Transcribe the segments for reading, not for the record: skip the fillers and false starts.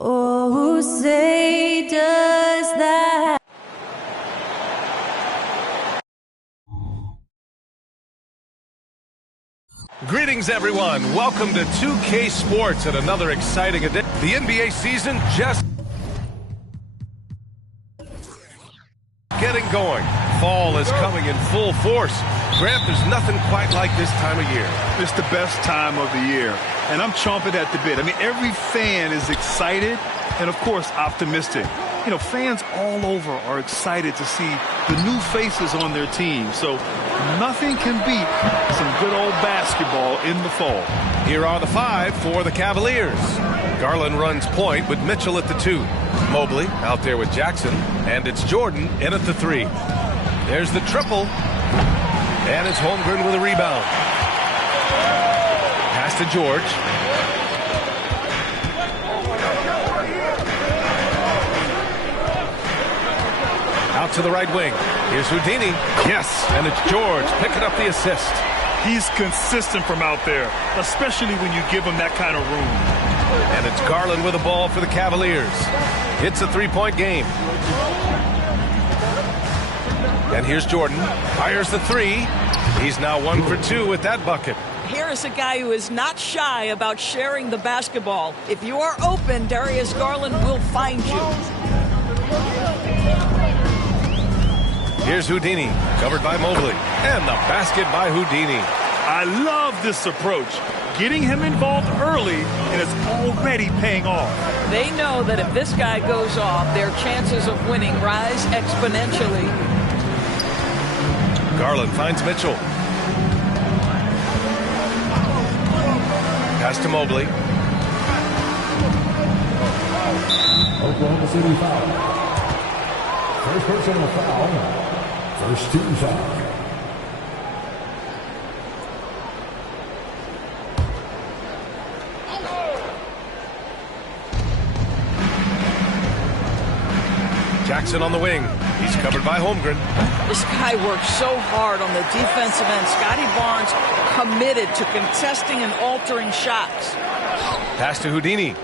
Oh, who say does that? Greetings, everyone. Welcome to 2K Sports at another exciting edition. The NBA season just getting going. Fall is coming in full force. Grant, there's nothing quite like this time of year. It's the best time of the year, and I'm chomping at the bit. I mean, every fan is excited and, of course, optimistic. You know, fans all over are excited to see the new faces on their team. So nothing can beat some good old basketball in the fall. Here are the five for the Cavaliers. Garland runs point with Mitchell at the 2. Mobley out there with Jackson, and it's Jordan in at the 3. There's the triple, and it's Holmgren with a rebound. Pass to George. Out to the right wing. Here's Houdini. Yes, and it's George picking up the assist. He's consistent from out there, especially when you give him that kind of room. And it's Garland with the ball for the Cavaliers. It's a three-point game. And here's Jordan. Fires the 3. He's now 1 for 2 with that bucket. Here is a guy who is not shy about sharing the basketball. If you are open, Darius Garland will find you. Here's Houdini, covered by Mobley. And the basket by Houdini. I love this approach. Getting him involved early, and it's already paying off. They know that if this guy goes off, their chances of winning rise exponentially. Garland finds Mitchell. Pass to Mobley. Oklahoma City foul. First personal foul. First team foul. Jackson on the wing. He's covered by Holmgren. This guy works so hard on the defensive end. Scotty Barnes committed to contesting and altering shots. Pass to Houdini.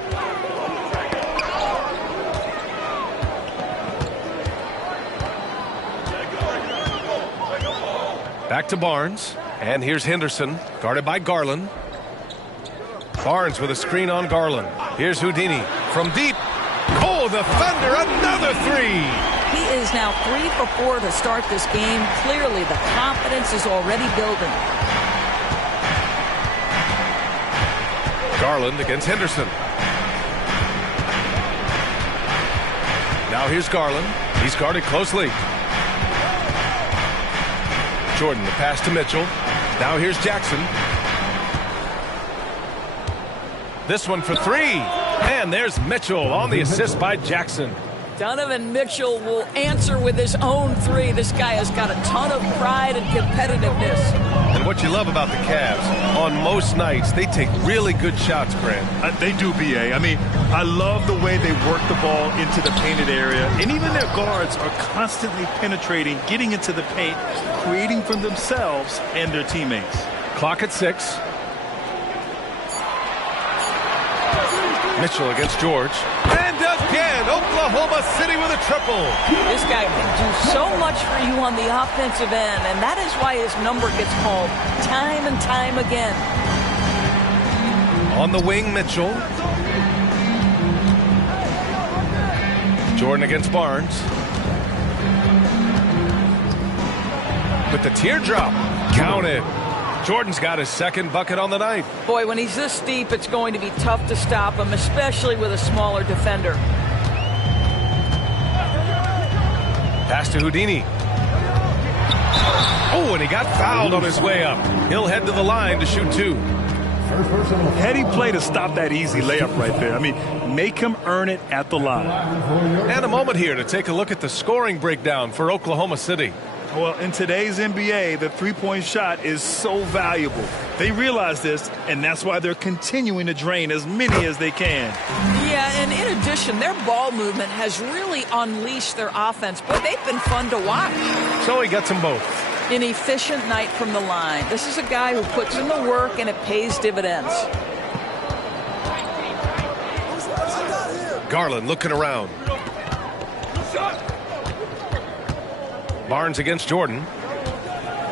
Back to Barnes. And here's Henderson, guarded by Garland. Barnes with a screen on Garland. Here's Houdini from deep. Oh, the Thunder, another three. He is now 3 for 4 to start this game. Clearly, the confidence is already building. Garland against Henderson. Now here's Garland. He's guarded closely. Jordan, the pass to Mitchell. Now here's Jackson. This one for three. And there's Mitchell on the assist by Jackson. Donovan Mitchell will answer with his own three. This guy has got a ton of pride and competitiveness. And what you love about the Cavs, on most nights, they take really good shots, Grant. They do, B.A. I mean, I love the way they work the ball into the painted area. And even their guards are constantly penetrating, getting into the paint, creating for themselves and their teammates. Clock at 6. Mitchell against George. And again, Oklahoma City with a triple. This guy can do so much for you on the offensive end, and that is why his number gets called time and time again. On the wing, Mitchell. Jordan against Barnes. With the teardrop. Counted. Jordan's got his second bucket on the night. Boy, when he's this deep, it's going to be tough to stop him, especially with a smaller defender. Pass to Houdini. Oh, and he got fouled on his way up. He'll head to the line to shoot two. Heady play to stop that easy layup right there. I mean, make him earn it at the line. And a moment here to take a look at the scoring breakdown for Oklahoma City. Well, in today's NBA, the three-point shot is so valuable. They realize this, and that's why they're continuing to drain as many as they can. Yeah, and in addition, their ball movement has really unleashed their offense, but they've been fun to watch. So he gets them both. An efficient night from the line. This is a guy who puts in the work, and it pays dividends. Garland looking around. Barnes against Jordan.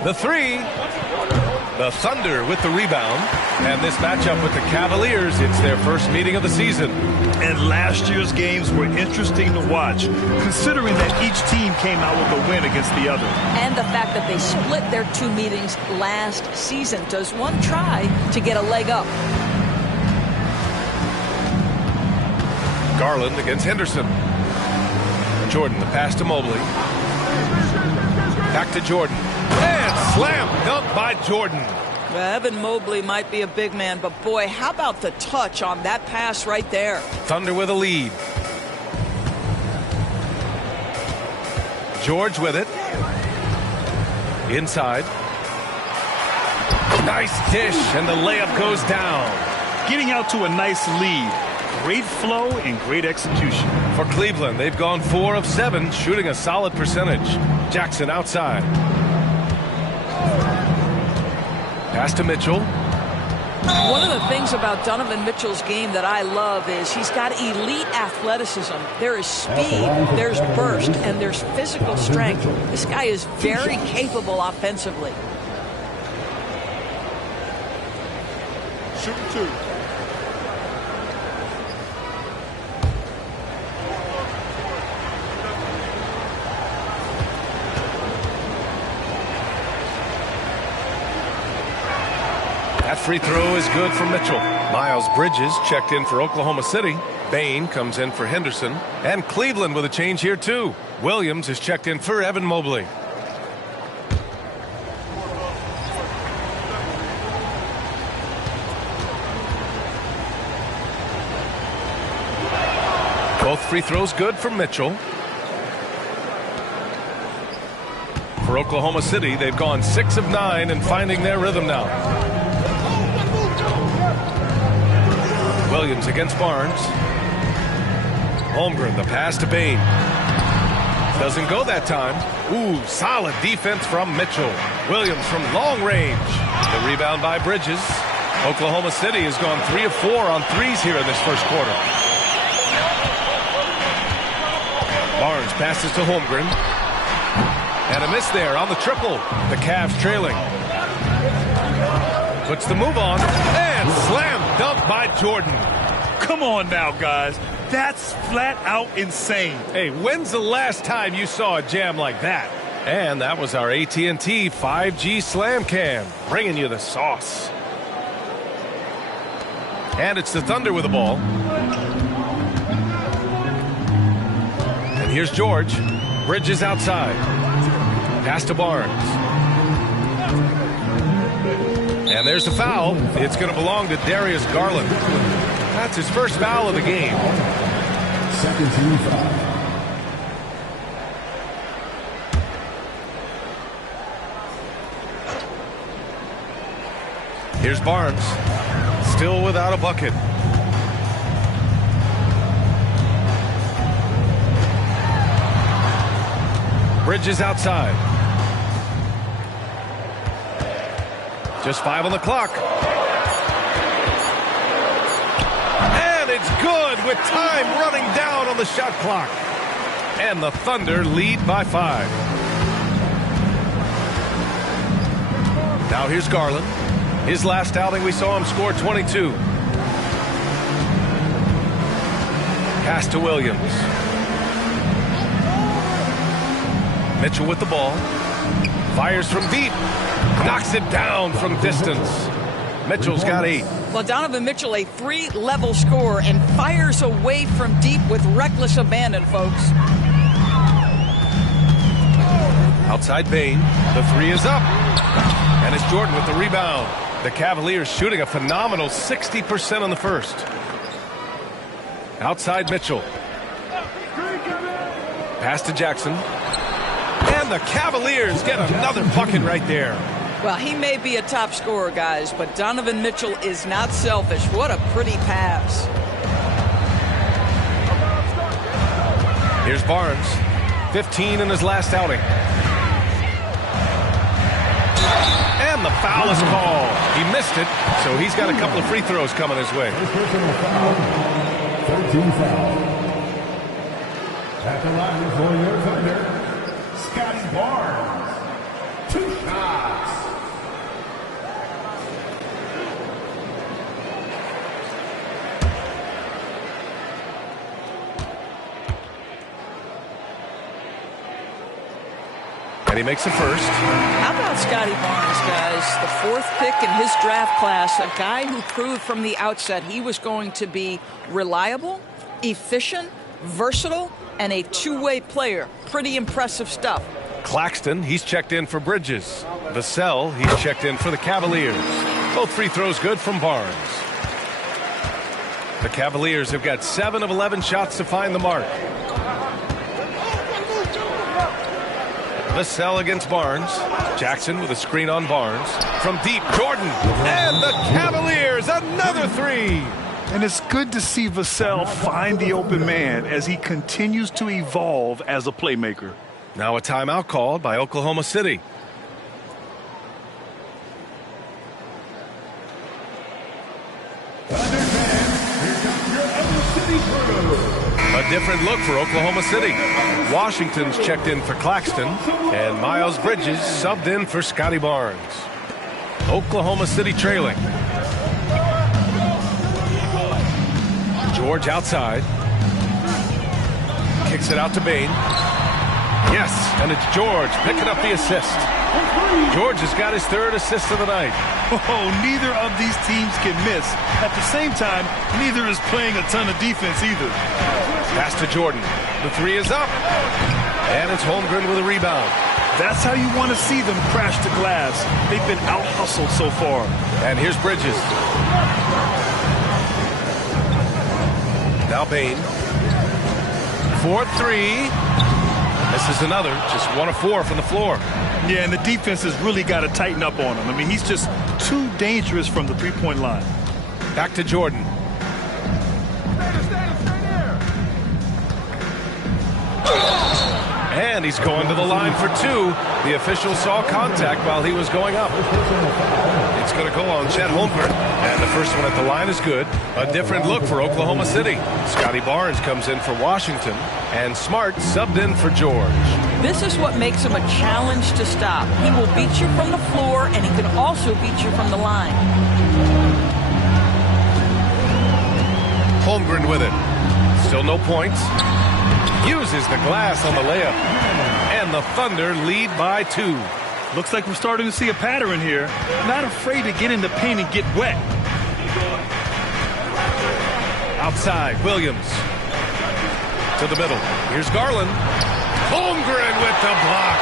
The three. The Thunder with the rebound. And this matchup with the Cavaliers, it's their first meeting of the season. And last year's games were interesting to watch, considering that each team came out with a win against the other. And the fact that they split their two meetings last season. Does one try to get a leg up? Garland against Henderson. Jordan, the pass to Mobley. Back to Jordan. And slam dunk by Jordan. Well, Evan Mobley might be a big man, but boy, how about the touch on that pass right there? Thunder with a lead. George with it. Inside. Nice dish, and the layup goes down. Getting out to a nice lead. Great flow and great execution. For Cleveland, they've gone 4 of 7, shooting a solid percentage. Jackson outside. Pass to Mitchell. One of the things about Donovan Mitchell's game that I love is he's got elite athleticism. There is speed, there's burst, and there's physical strength. This guy is very capable offensively. Shooting two. That free throw is good for Mitchell. Miles Bridges checked in for Oklahoma City. Bain comes in for Henderson. And Cleveland with a change here, too. Williams is checked in for Evan Mobley. Both free throws good for Mitchell. For Oklahoma City, they've gone 6 of 9 and finding their rhythm now. Williams against Barnes. Holmgren, the pass to Bain. Doesn't go that time. Ooh, solid defense from Mitchell. Williams from long range. The rebound by Bridges. Oklahoma City has gone 3 of 4 on threes here in this first quarter. Barnes passes to Holmgren. And a miss there on the triple. The Cavs trailing. Puts the move on. And slam dunk by Jordan. Come on now, guys. That's flat out insane. Hey, when's the last time you saw a jam like that? And that was our AT&T 5G Slam Cam, bringing you the sauce. And it's the Thunder with the ball. And here's George. Bridges outside. Pass to Barnes. And there's the foul. It's going to belong to Darius Garland. That's his first foul of the game. Second team foul. Here's Barnes. Still without a bucket. Bridges outside. Just 5 on the clock. And it's good with time running down on the shot clock. And the Thunder lead by 5. Now here's Garland. His last outing, we saw him score 22. Pass to Williams. Mitchell with the ball. Fires from deep. Knocks it down from distance. Mitchell's got 8. Well, Donovan Mitchell, a 3-level scorer, and fires away from deep with reckless abandon, folks. Outside Bain. The 3 is up. And it's Jordan with the rebound. The Cavaliers shooting a phenomenal 60% on the first. Outside Mitchell. Pass to Jackson. And the Cavaliers get another bucket right there. Well, he may be a top scorer, guys, but Donovan Mitchell is not selfish. What a pretty pass. Here's Barnes. 15 in his last outing. And the foul is called. He missed it, so he's got a couple of free throws coming his way. Personal foul. 13 foul. At the line for your Thunder, Scotty Barnes. 2 shots. And he makes the first. How about Scotty Barnes, guys? The 4th pick in his draft class, a guy who proved from the outset he was going to be reliable, efficient, versatile, and a two-way player. Pretty impressive stuff. Claxton, he's checked in for Bridges. Vassell, he's checked in for the Cavaliers. Both free throws good from Barnes. The Cavaliers have got 7 of 11 shots to find the mark. Vassell against Barnes. Jackson with a screen on Barnes. From deep, Jordan. And the Cavaliers, another 3. And it's good to see Vassell find the open man as he continues to evolve as a playmaker. Now a timeout called by Oklahoma City. A different look for Oklahoma City. Washington's checked in for Claxton, and Miles Bridges subbed in for Scotty Barnes. Oklahoma City trailing. George outside. Kicks it out to Bain. Yes, and it's George picking up the assist. George has got his third assist of the night. Oh, neither of these teams can miss. At the same time, neither is playing a ton of defense either. Pass to Jordan. The three is up. And it's Holmgren with a rebound. That's how you want to see them crash the glass. They've been out-hustled so far. And here's Bridges. Now Bain. 4-3. This is another, just 1 of 4 from the floor. Yeah, and the defense has really got to tighten up on him. I mean, he's just too dangerous from the three-point line. Back to Jordan. And he's going to the line for 2. The official saw contact while he was going up. It's going to go on Chet Holmgren. And the first one at the line is good. A different look for Oklahoma City. Scotty Barnes comes in for Washington. And Smart subbed in for George. This is what makes him a challenge to stop. He will beat you from the floor, and he can also beat you from the line. Holmgren with it. Still no points. Uses the glass on the layup. And the Thunder lead by 2. Looks like we're starting to see a pattern here. Not afraid to get in the paint and get wet. Outside, Williams. To the middle. Here's Garland. Holmgren with the block.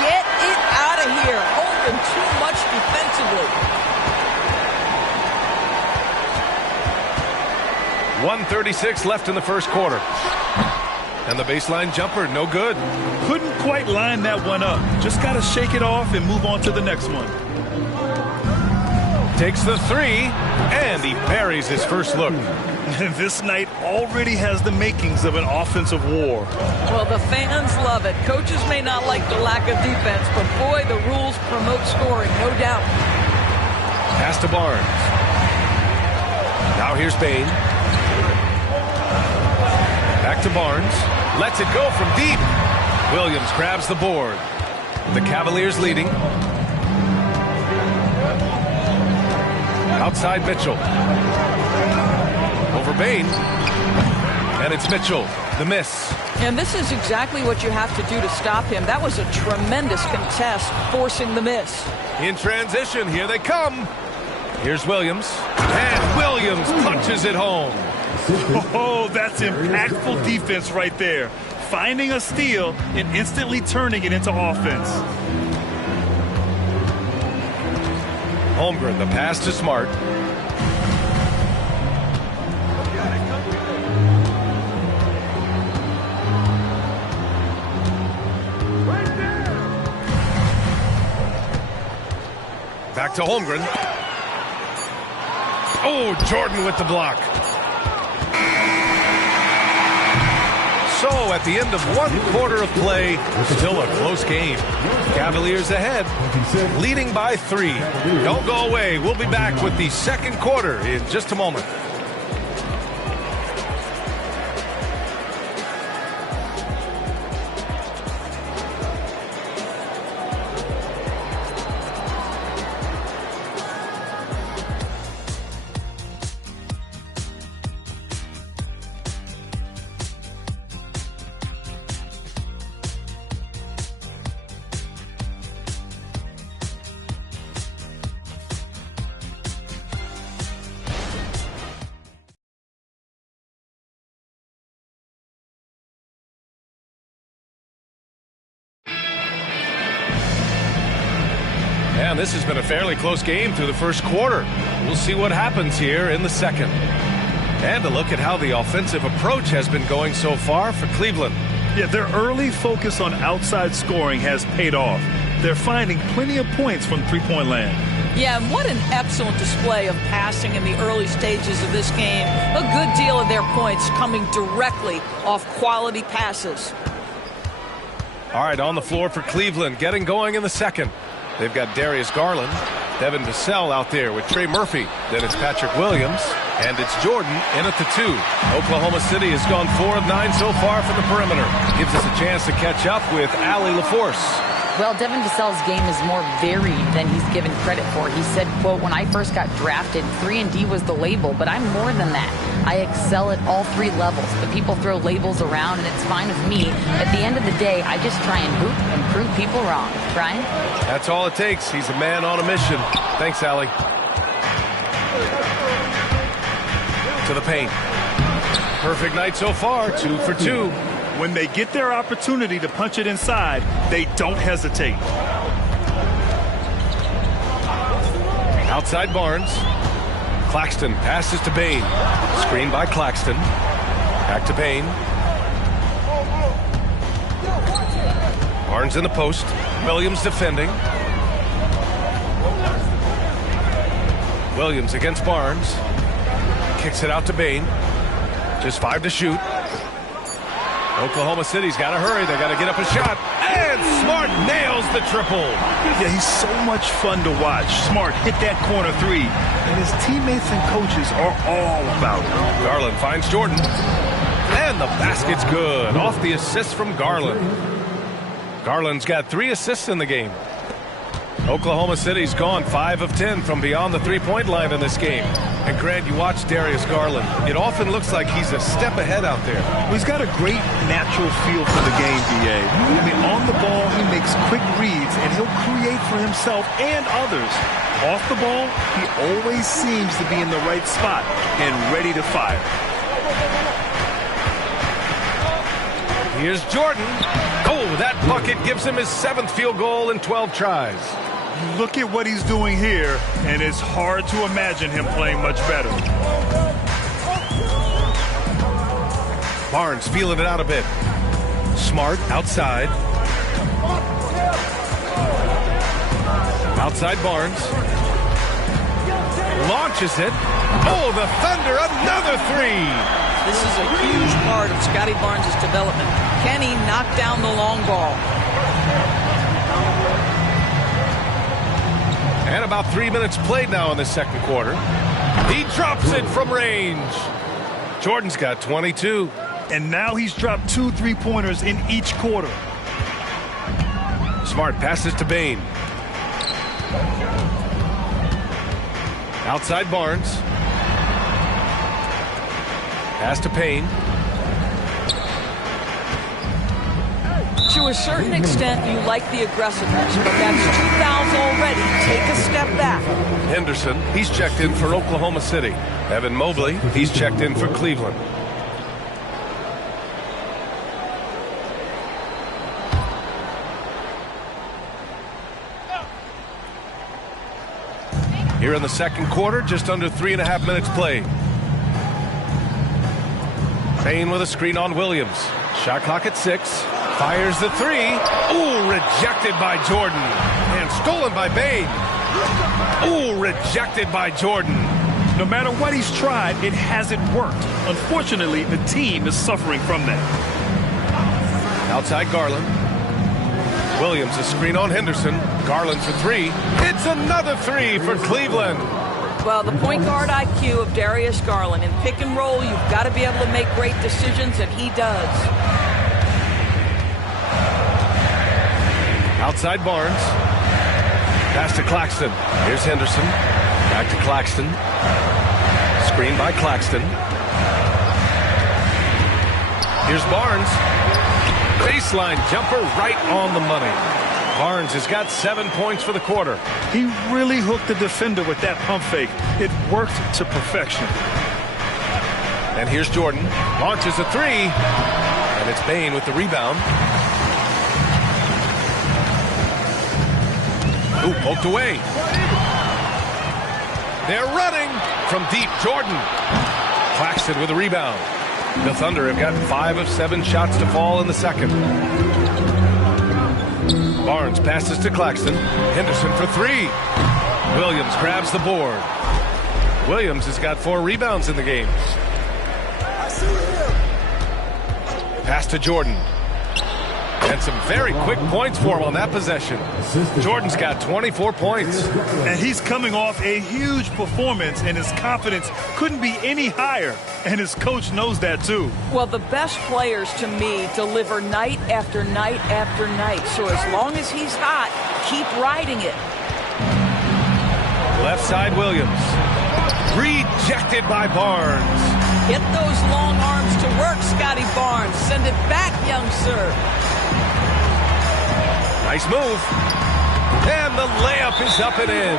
Get it out of here. Holmgren too much defensively. 1:36 left in the first quarter. And the baseline jumper, no good. Couldn't quite line that one up. Just got to shake it off and move on to the next one. Takes the 3, and he buries his first look. This night already has the makings of an offensive war. Well, the fans love it. Coaches may not like the lack of defense, but boy, the rules promote scoring, no doubt. Pass to Barnes. Now here's Bain. Back to Barnes. Lets it go from deep. Williams grabs the board. The Cavaliers leading. Outside Mitchell. Over Bain. And it's Mitchell. The miss. And this is exactly what you have to do to stop him. That was a tremendous contest, forcing the miss. In transition, here they come. Here's Williams. And Williams punches it home. Oh, that's impactful defense right there. Finding a steal and instantly turning it into offense. Holmgren, the pass to Smart. Back to Holmgren. Oh, Jordan with the block. So at the end of 1 quarter of play, still a close game. Cavaliers ahead, leading by 3. Don't go away. We'll be back with the second quarter in just a moment. And this has been a fairly close game through the first quarter. We'll see what happens here in the second. And a look at how the offensive approach has been going so far for Cleveland. Yeah, their early focus on outside scoring has paid off. They're finding plenty of points from three-point land. Yeah, and what an excellent display of passing in the early stages of this game. A good deal of their points coming directly off quality passes. All right, on the floor for Cleveland, getting going in the second. They've got Darius Garland, Devin Vassell out there with Trey Murphy. Then it's Patrick Williams, and it's Jordan in at the 2. Oklahoma City has gone 4 of 9 so far from the perimeter. Gives us a chance to catch up with Allie LaForce. Well, Devin Vassell's game is more varied than he's given credit for. He said, quote, "When I first got drafted, 3-and-D was the label, but I'm more than that. I excel at all three levels. But people throw labels around, and it's fine with me. At the end of the day, I just try and hoop and prove people wrong." Brian? That's all it takes. He's a man on a mission. Thanks, Allie. To the paint. Perfect night so far, 2 for 2. When they get their opportunity to punch it inside, they don't hesitate. Outside Barnes. Claxton passes to Bain. Screen by Claxton. Back to Bain. Barnes in the post. Williams defending. Williams against Barnes. Kicks it out to Bain. Just 5 to shoot. Oklahoma City's got to hurry. They got to get up a shot. And Smart nails the triple. Yeah, he's so much fun to watch. Smart hit that corner three. And his teammates and coaches are all about it. Garland finds Jordan. And the basket's good. Off the assist from Garland. Garland's got 3 assists in the game. Oklahoma City's gone 5 of 10 from beyond the three-point line in this game. And Grant, you watch Darius Garland. It often looks like he's a step ahead out there. Well, he's got a great natural feel for the game, D.A. I mean, on the ball, he makes quick reads, and he'll create for himself and others. Off the ball, he always seems to be in the right spot and ready to fire. Here's Jordan. Oh, that bucket gives him his 7th field goal in 12 tries. Look at what he's doing here, and it's hard to imagine him playing much better. Barnes feeling it out a bit. Smart outside. Outside Barnes. Launches it. Oh, the Thunder, another 3. This is a huge part of Scotty Barnes' development. Can he knock down the long ball? And about 3 minutes played now in the second quarter. He drops it from range. Jordan's got 22. And now he's dropped 2 3-pointers in each quarter. Smart passes to Bain. Outside Barnes. Pass to Payne. To a certain extent, you like the aggressiveness, but that's 2 fouls already. Take a step back. Henderson, he's checked in for Oklahoma City. Evan Mobley, he's checked in for Cleveland. Here in the second quarter, just under 3.5 minutes played. Payne with a screen on Williams. Shot clock at 6. Fires the 3. Ooh, rejected by Jordan. And stolen by Bain. Ooh, rejected by Jordan. No matter what he's tried, it hasn't worked. Unfortunately, the team is suffering from that. Outside Garland. Williams a screen on Henderson. Garland for 3. It's another 3 for Cleveland. Well, the point guard IQ of Darius Garland. In pick and roll, you've got to be able to make great decisions, and he does. Outside Barnes. Pass to Claxton. Here's Henderson. Back to Claxton. Screen by Claxton. Here's Barnes. Baseline jumper right on the money. Barnes has got 7 points for the quarter. He really hooked the defender with that pump fake. It worked to perfection. And here's Jordan. Launches a 3. And it's Bain with the rebound. Ooh, poked away. They're running from deep. Jordan. Claxton with a rebound. The Thunder have got 5 of 7 shots to fall in the second. Barnes passes to Claxton. Henderson for 3. Williams grabs the board. Williams has got 4 rebounds in the game. Pass to Jordan. And some very quick points for him on that possession. Jordan's got 24 points. And he's coming off a huge performance, and his confidence couldn't be any higher. And his coach knows that, too. Well, the best players, to me, deliver night after night after night. So as long as he's hot, keep riding it. Left side, Williams. Rejected by Barnes. Get those long arms to work, Scotty Barnes. Send it back, young sir. Nice move. And the layup is up and in.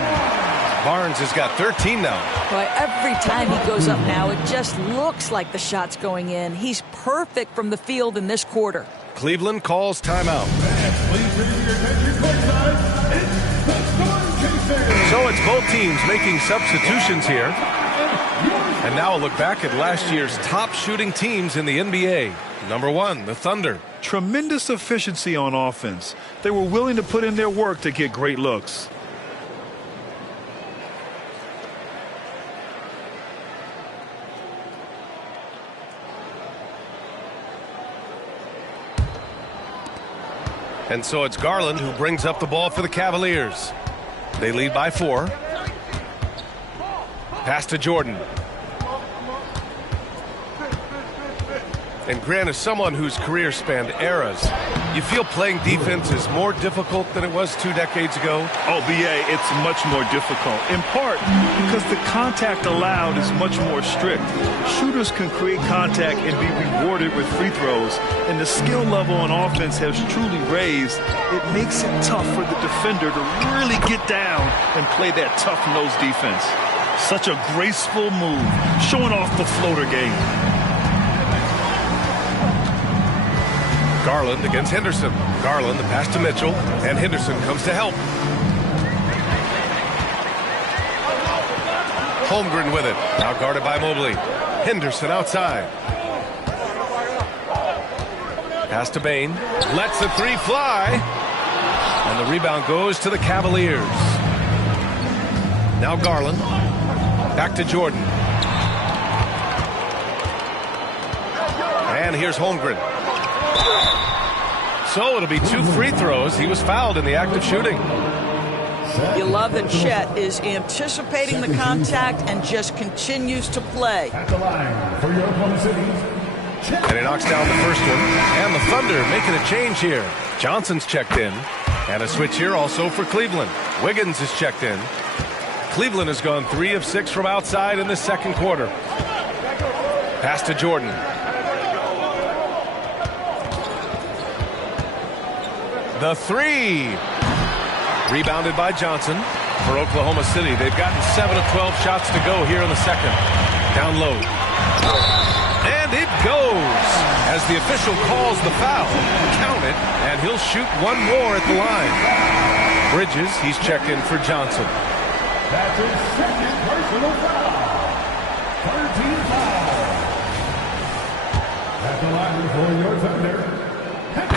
Barnes has got 13 now. Boy, every time he goes up now, it just looks like the shot's going in. He's perfect from the field in this quarter. Cleveland calls timeout. So it's both teams making substitutions here. And now a look back at last year's top shooting teams in the NBA. Number 1, the Thunder. Tremendous efficiency on offense. They were willing to put in their work to get great looks. And so it's Garland who brings up the ball for the Cavaliers. They lead by 4. Pass to Jordan. And Grant, is someone whose career spanned eras, you feel playing defense is more difficult than it was 2 decades ago? Oh, BA, it's much more difficult, in part because the contact allowed is much more strict. Shooters can create contact and be rewarded with free throws, and the skill level on offense has truly raised. It makes it tough for the defender to really get down and play that tough-nosed defense. Such a graceful move, showing off the floater game. Garland against Henderson. Garland, the pass to Mitchell, and Henderson comes to help. Holmgren with it. Now guarded by Mobley. Henderson outside. Pass to Bain. Lets the 3 fly. And the rebound goes to the Cavaliers. Now Garland. Back to Jordan. And here's Holmgren. So it'll be 2 free throws. He was fouled in the act of shooting. You love that Chet is anticipating the contact and just continues to play. At the line for your Oklahoma City. And he knocks down the first one. And the Thunder making a change here. Johnson's checked in. And a switch here also for Cleveland. Wiggins is checked in. Cleveland has gone 3 of 6 from outside in the second quarter. Pass to Jordan. The 3. Rebounded by Johnson for Oklahoma City. They've gotten 7 of 12 shots to go here in the second. Down low. And it goes. As the official calls the foul. Count it, and he'll shoot 1 more at the line. Bridges, he's checked in for Johnson. That's his second personal foul. 13 fouls. At the line for your Thunder.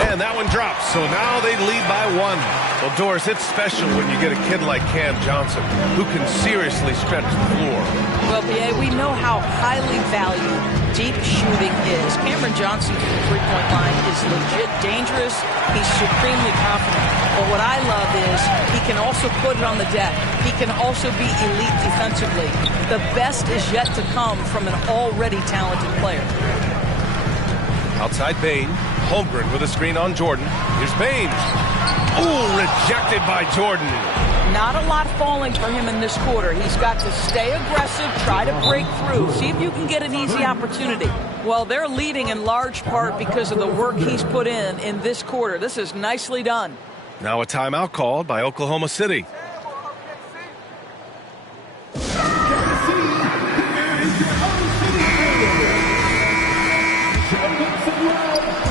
And that one drops, so now they lead by 1. Well, Doris, it's special when you get a kid like Cam Johnson, who can seriously stretch the floor. Well, B.A., we know how highly valued deep shooting is. Cameron Johnson from the three-point line is legit dangerous. He's supremely confident. But what I love is he can also put it on the deck. He can also be elite defensively. The best is yet to come from an already talented player. Outside Bain. Holmgren with a screen on Jordan. Here's Bain. Ooh, rejected by Jordan. Not a lot falling for him in this quarter. He's got to stay aggressive, try to break through, see if you can get an easy opportunity. Well, they're leading in large part because of the work he's put in this quarter. This is nicely done. Now a timeout called by Oklahoma City.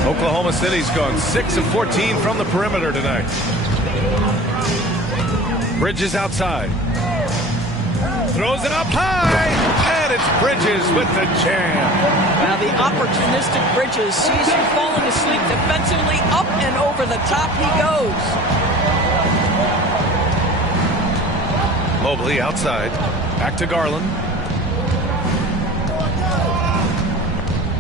Oklahoma City's gone 6 of 14 from the perimeter tonight. Bridges outside. Throws it up high. And it's Bridges with the jam. Now the opportunistic Bridges sees you falling asleep defensively. Up and over the top he goes. Mobley outside. Back to Garland.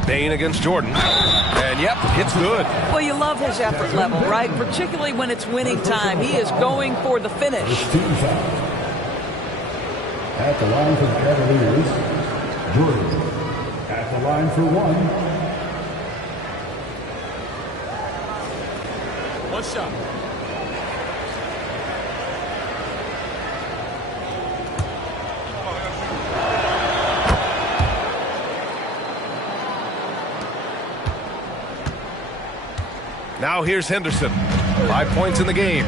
Bain against Jordan. And yep, it's good. Well, you love his effort level, right? Particularly when it's winning time. He is going for the finish. Team foul. At the line for the Cavaliers, Jordan. At the line for one. One shot. Now here's Henderson. 5 points in the game.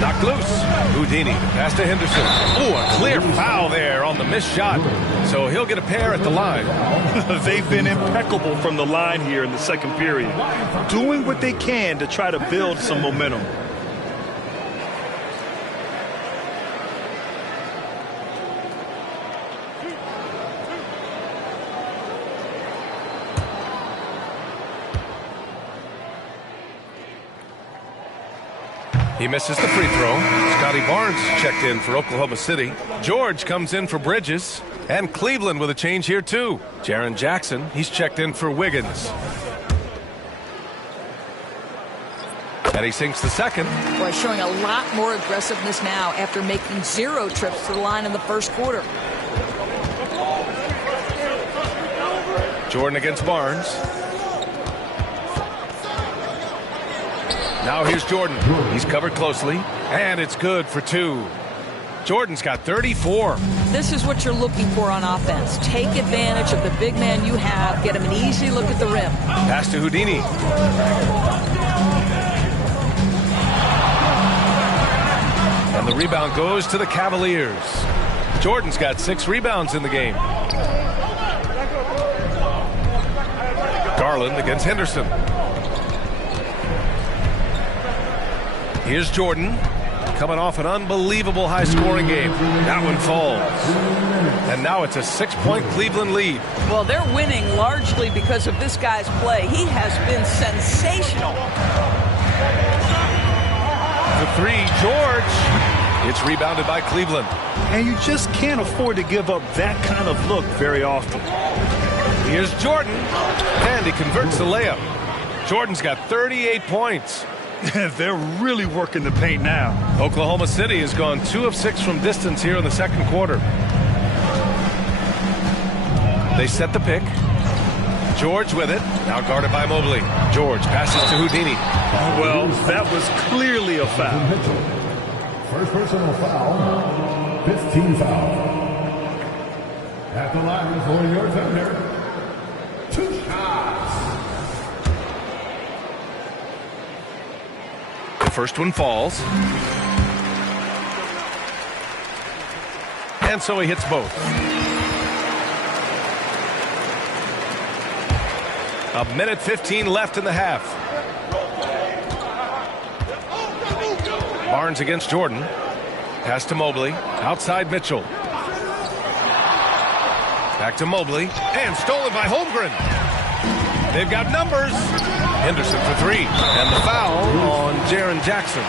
Knocked loose. Houdini, pass to Henderson. Oh, a clear foul there on the missed shot. So he'll get a pair at the line. They've been impeccable from the line here in the second period, doing what they can to try to build some momentum. He misses the free throw. Scotty Barnes checked in for Oklahoma City. George comes in for Bridges. And Cleveland with a change here, too. Jaren Jackson, he's checked in for Wiggins. And he sinks the second. Boy, showing a lot more aggressiveness now after making 0 trips to the line in the first quarter. Jordan against Barnes. Now here's Jordan. He's covered closely, and it's good for 2. Jordan's got 34. This is what you're looking for on offense. Take advantage of the big man you have. Get him an easy look at the rim. Pass to Houdini. And the rebound goes to the Cavaliers. Jordan's got 6 rebounds in the game. Garland against Henderson. Here's Jordan, coming off an unbelievable high-scoring game. That one falls. And now it's a 6-point Cleveland lead. Well, they're winning largely because of this guy's play. He has been sensational. The 3, George. It's rebounded by Cleveland. And you just can't afford to give up that kind of look very often. Here's Jordan, and he converts the layup. Jordan's got 38 points. They're really working the paint now. Oklahoma City has gone 2 of 6 from distance here in the second quarter. They set the pick. George with it. Now guarded by Mobley. George passes to Houdini. Well, that was clearly a foul. First personal foul. 15 foul. At the line for your defender. 2 shots. First one falls. And so he hits both. A minute 15 left in the half. Barnes against Jordan. Pass to Mobley. Outside Mitchell. Back to Mobley. And stolen by Holmgren. They've got numbers. Henderson for 3. And the foul on Jaren Jackson.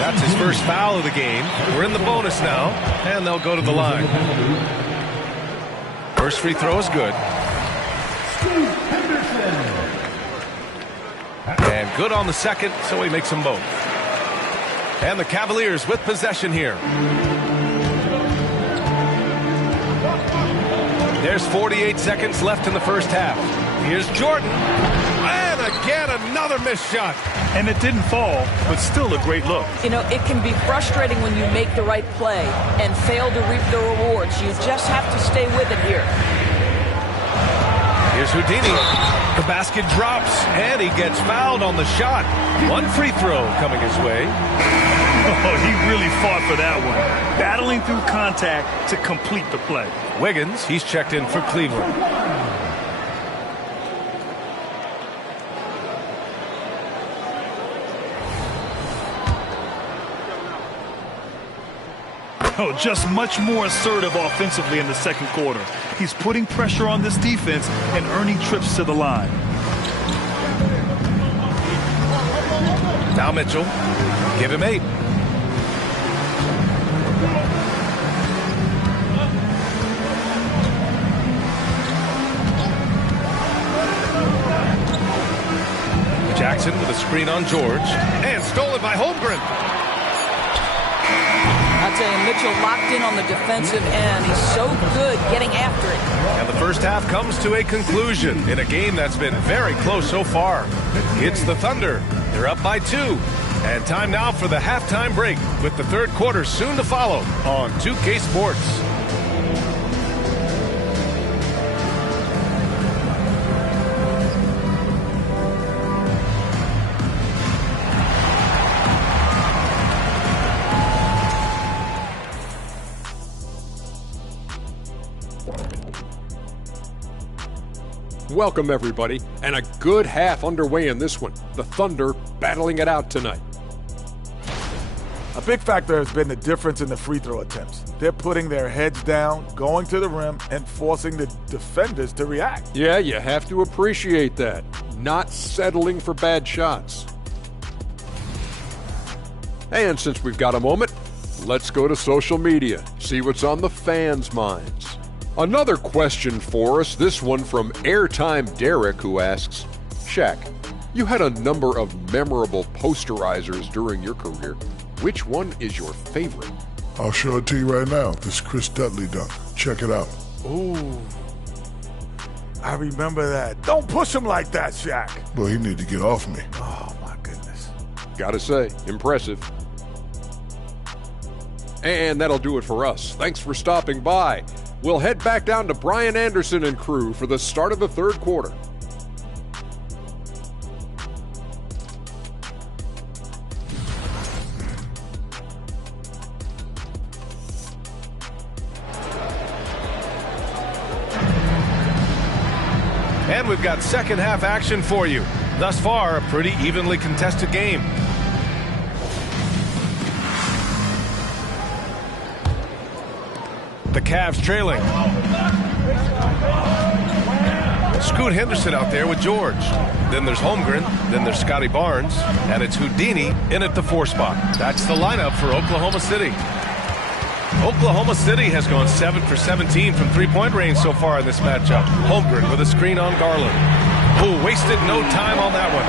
That's his first foul of the game. We're in the bonus now, and they'll go to the line. First free throw is good. And good on the second, so he makes them both. And the Cavaliers with possession here. There's 48 seconds left in the first half. Here's Jordan. And again, another missed shot. And it didn't fall, but still a great look. You know, it can be frustrating when you make the right play and fail to reap the rewards. You just have to stay with it here. Here's Houdini. The basket drops, and he gets fouled on the shot. 1 free throw coming his way. Oh, he really fought for that one. Battling through contact to complete the play. Wiggins, he's checked in for Cleveland. Oh, just much more assertive offensively in the second quarter. He's putting pressure on this defense and earning trips to the line. Now Mitchell. Give him 8. Jackson with a screen on George. And stolen by Holmgren. I'll tell you, Mitchell locked in on the defensive end. He's so good getting after it. And the first half comes to a conclusion in a game that's been very close so far. It's the Thunder. They're up by 2. And time now for the halftime break with the third quarter soon to follow on 2K Sports. Welcome, everybody, and a good half underway in this one. The Thunder battling it out tonight. A big factor has been the difference in the free throw attempts. They're putting their heads down, going to the rim, and forcing the defenders to react. Yeah, you have to appreciate that. Not settling for bad shots. And since we've got a moment, let's go to social media, see what's on the fans' minds. Another question for us, this one from Airtime Derek, who asks, Shaq, you had a number of memorable posterizers during your career. Which one is your favorite? I'll show it to you right now. This Chris Dudley dunk. Check it out. Ooh, I remember that. Don't push him like that, Shaq. Well, he need to get off me. Oh, my goodness. Gotta say, impressive. And that'll do it for us. Thanks for stopping by. We'll head back down to Brian Anderson and crew for the start of the third quarter. And we've got second half action for you. Thus far, a pretty evenly contested game. The Cavs trailing. Scoot Henderson out there with George. Then there's Holmgren. Then there's Scotty Barnes. And it's Houdini in at the 4 spot. That's the lineup for Oklahoma City. Oklahoma City has gone 7 for 17 from three-point range so far in this matchup. Holmgren with a screen on Garland. Who wasted no time on that one.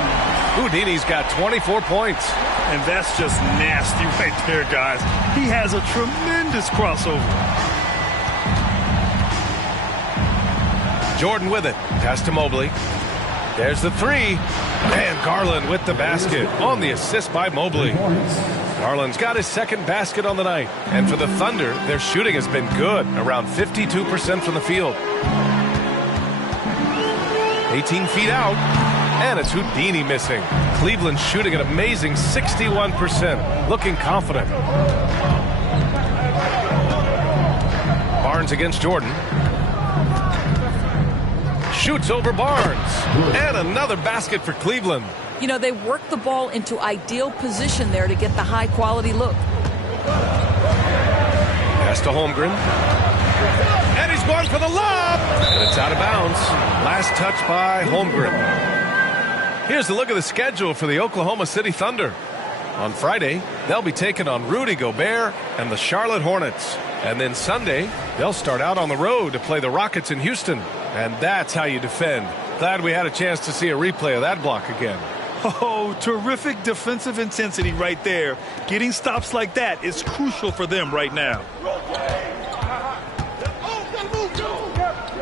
Houdini's got 24 points. And that's just nasty right there, guys. He has a tremendous crossover. Jordan with it. Pass to Mobley. There's the 3. And Garland with the basket on the assist by Mobley. Garland's got his second basket on the night. And for the Thunder, their shooting has been good, around 52% from the field. 18 feet out, and it's Houdini missing. Cleveland shooting an amazing 61%, looking confident. Barnes against Jordan. Shoots over Barnes. And another basket for Cleveland. You know, they work the ball into ideal position there to get the high-quality look. Pass to Holmgren. And he's going for the lob. And it's out of bounds. Last touch by Holmgren. Here's a look at the schedule for the Oklahoma City Thunder. On Friday, they'll be taking on Rudy Gobert and the Charlotte Hornets. And then Sunday, they'll start out on the road to play the Rockets in Houston. And that's how you defend. Glad we had a chance to see a replay of that block again. Oh, terrific defensive intensity right there. Getting stops like that is crucial for them right now.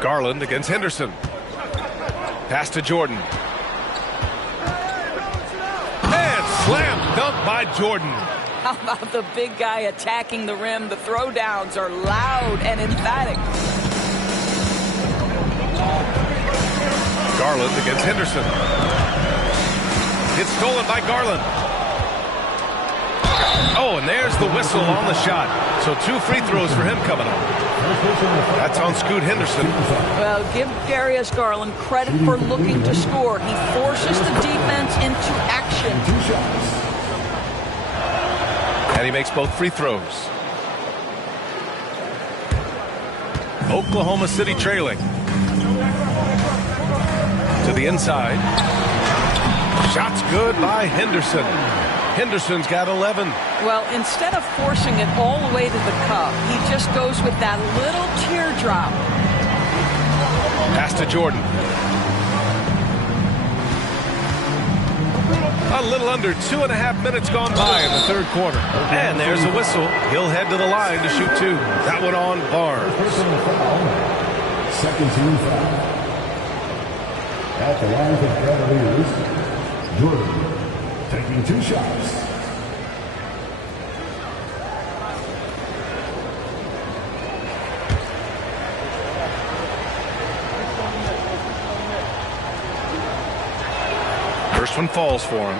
Garland against Henderson. Pass to Jordan. And slam dunk by Jordan. How about the big guy attacking the rim? The throwdowns are loud and emphatic. Garland against Henderson. It's stolen by Garland. Oh, and there's the whistle on the shot. So 2 free throws for him coming up. That's on Scoot Henderson. Well, give Darius Garland credit for looking to score. He forces the defense into action. And he makes both free throws. Oklahoma City trailing. To the inside. Shot's good by Henderson. Henderson's got 11. Well, instead of forcing it all the way to the cup, he just goes with that little teardrop. Pass to Jordan. A little under 2.5 minutes gone by in the third quarter. And there's a whistle. He'll head to the line to shoot 2. That one on Barnes. Second team foul. At the line for the Cavaliers, Jordan taking 2 shots. First one falls for him.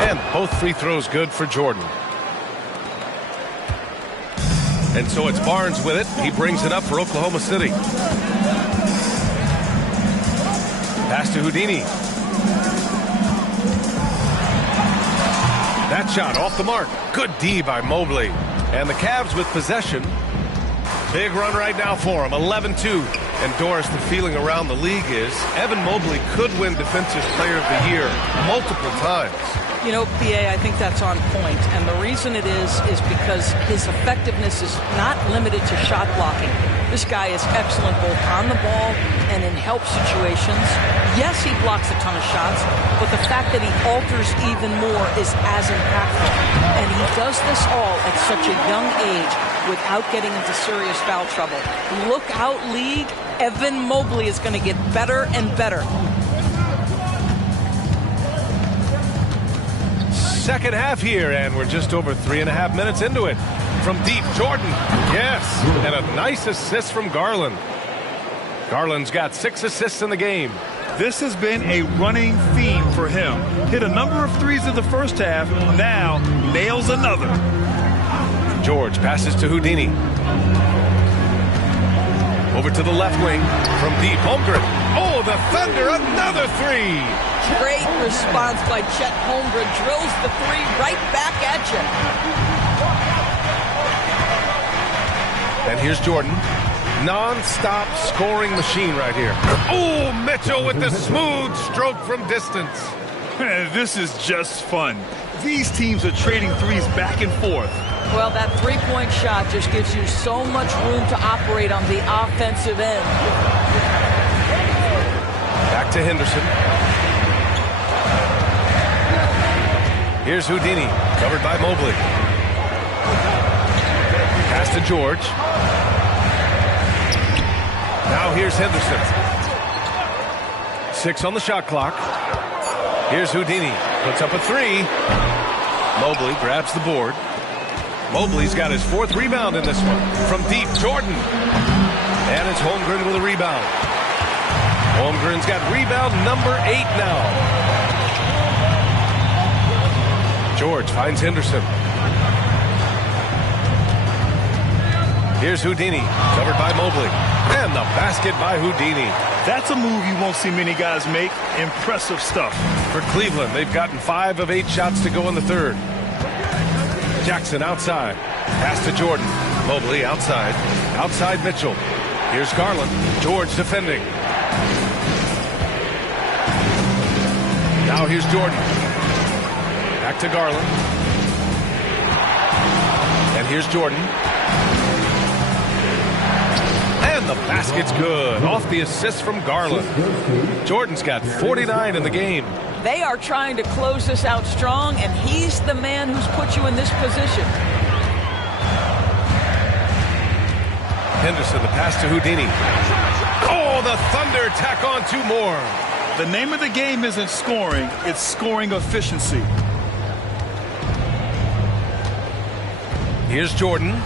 And both free throws good for Jordan. And so it's Barnes with it. He brings it up for Oklahoma City. Pass to Houdini. That shot off the mark. Good D by Mobley. And the Cavs with possession. Big run right now for him. 11-2. And Doris, the feeling around the league is Evan Mobley could win Defensive Player of the Year multiple times. You know, PA, I think that's on point. And the reason it is because his effectiveness is not limited to shot blocking. This guy is excellent both on the ball and in help situations. Yes, he blocks a ton of shots, but the fact that he alters even more is as impactful. And he does this all at such a young age without getting into serious foul trouble. Look out, league. Evan Mobley is going to get better and better. Second half here, and we're just over 3.5 minutes into it. From deep, Jordan. Yes, and a nice assist from Garland. Garland's got 6 assists in the game. This has been a running theme for him. Hit a number of threes in the first half, now nails another. George passes to Houdini. Over to the left wing from deep, Holmgren. Oh, the Thunder, another 3. Great response by Chet Holmgren. Drills the 3 right back at you. And here's Jordan. Non-stop scoring machine right here. Oh, Mitchell with the smooth stroke from distance. This is just fun. These teams are trading threes back and forth. Well, that three-point shot just gives you so much room to operate on the offensive end. Back to Henderson. Here's Houdini, covered by Mobley. Pass to George. Now here's Henderson. 6 on the shot clock. Here's Houdini. Puts up a 3. Mobley grabs the board. Mobley's got his 4th rebound in this one. From deep, Jordan. And it's Holmgren with a rebound. Holmgren's got rebound number 8 now. George finds Henderson. Here's Houdini, covered by Mobley. And the basket by Houdini. That's a move you won't see many guys make. Impressive stuff. For Cleveland, they've gotten 5 of 8 shots to go in the third. Jackson outside. Pass to Jordan. Mobley outside. Outside Mitchell. Here's Garland. George defending. Now here's Jordan. Back to Garland. And here's Jordan. And the basket's good. Off the assist from Garland. Jordan's got 49 in the game. They are trying to close this out strong, and he's the man who's put you in this position. Henderson, the pass to Houdini. Oh, the Thunder tack on 2 more. The name of the game isn't scoring, it's scoring efficiency. Here's Jordan.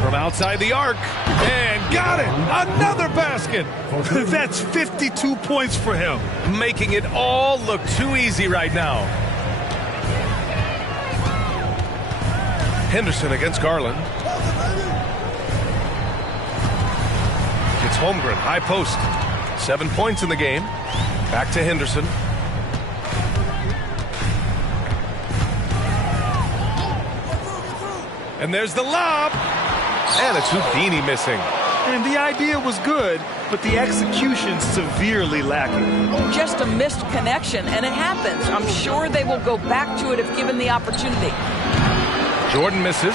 From outside the arc. And got it! Another basket! That's 52 points for him. Making it all look too easy right now. Henderson against Garland. It's Holmgren, high post. 7 points in the game. Back to Henderson. And there's the lob. And it's Houdini missing. And the idea was good, but the execution severely lacking. Just a missed connection, and it happens. I'm sure they will go back to it if given the opportunity. Jordan misses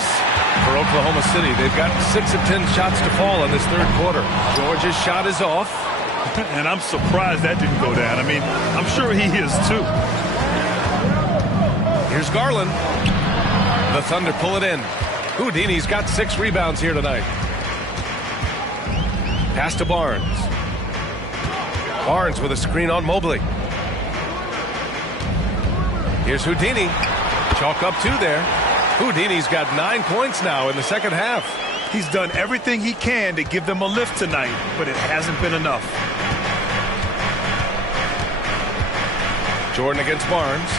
for Oklahoma City. They've got 6 of 10 shots to fall in this third quarter. Georgia's shot is off. And I'm surprised that didn't go down. I mean, I'm sure he is too. Here's Garland. The Thunder pull it in. Houdini's got 6 rebounds here tonight. Pass to Barnes. Barnes with a screen on Mobley. Here's Houdini. Chalk up 2 there. Houdini's got 9 points now in the second half. He's done everything he can to give them a lift tonight, but it hasn't been enough. Jordan against Barnes.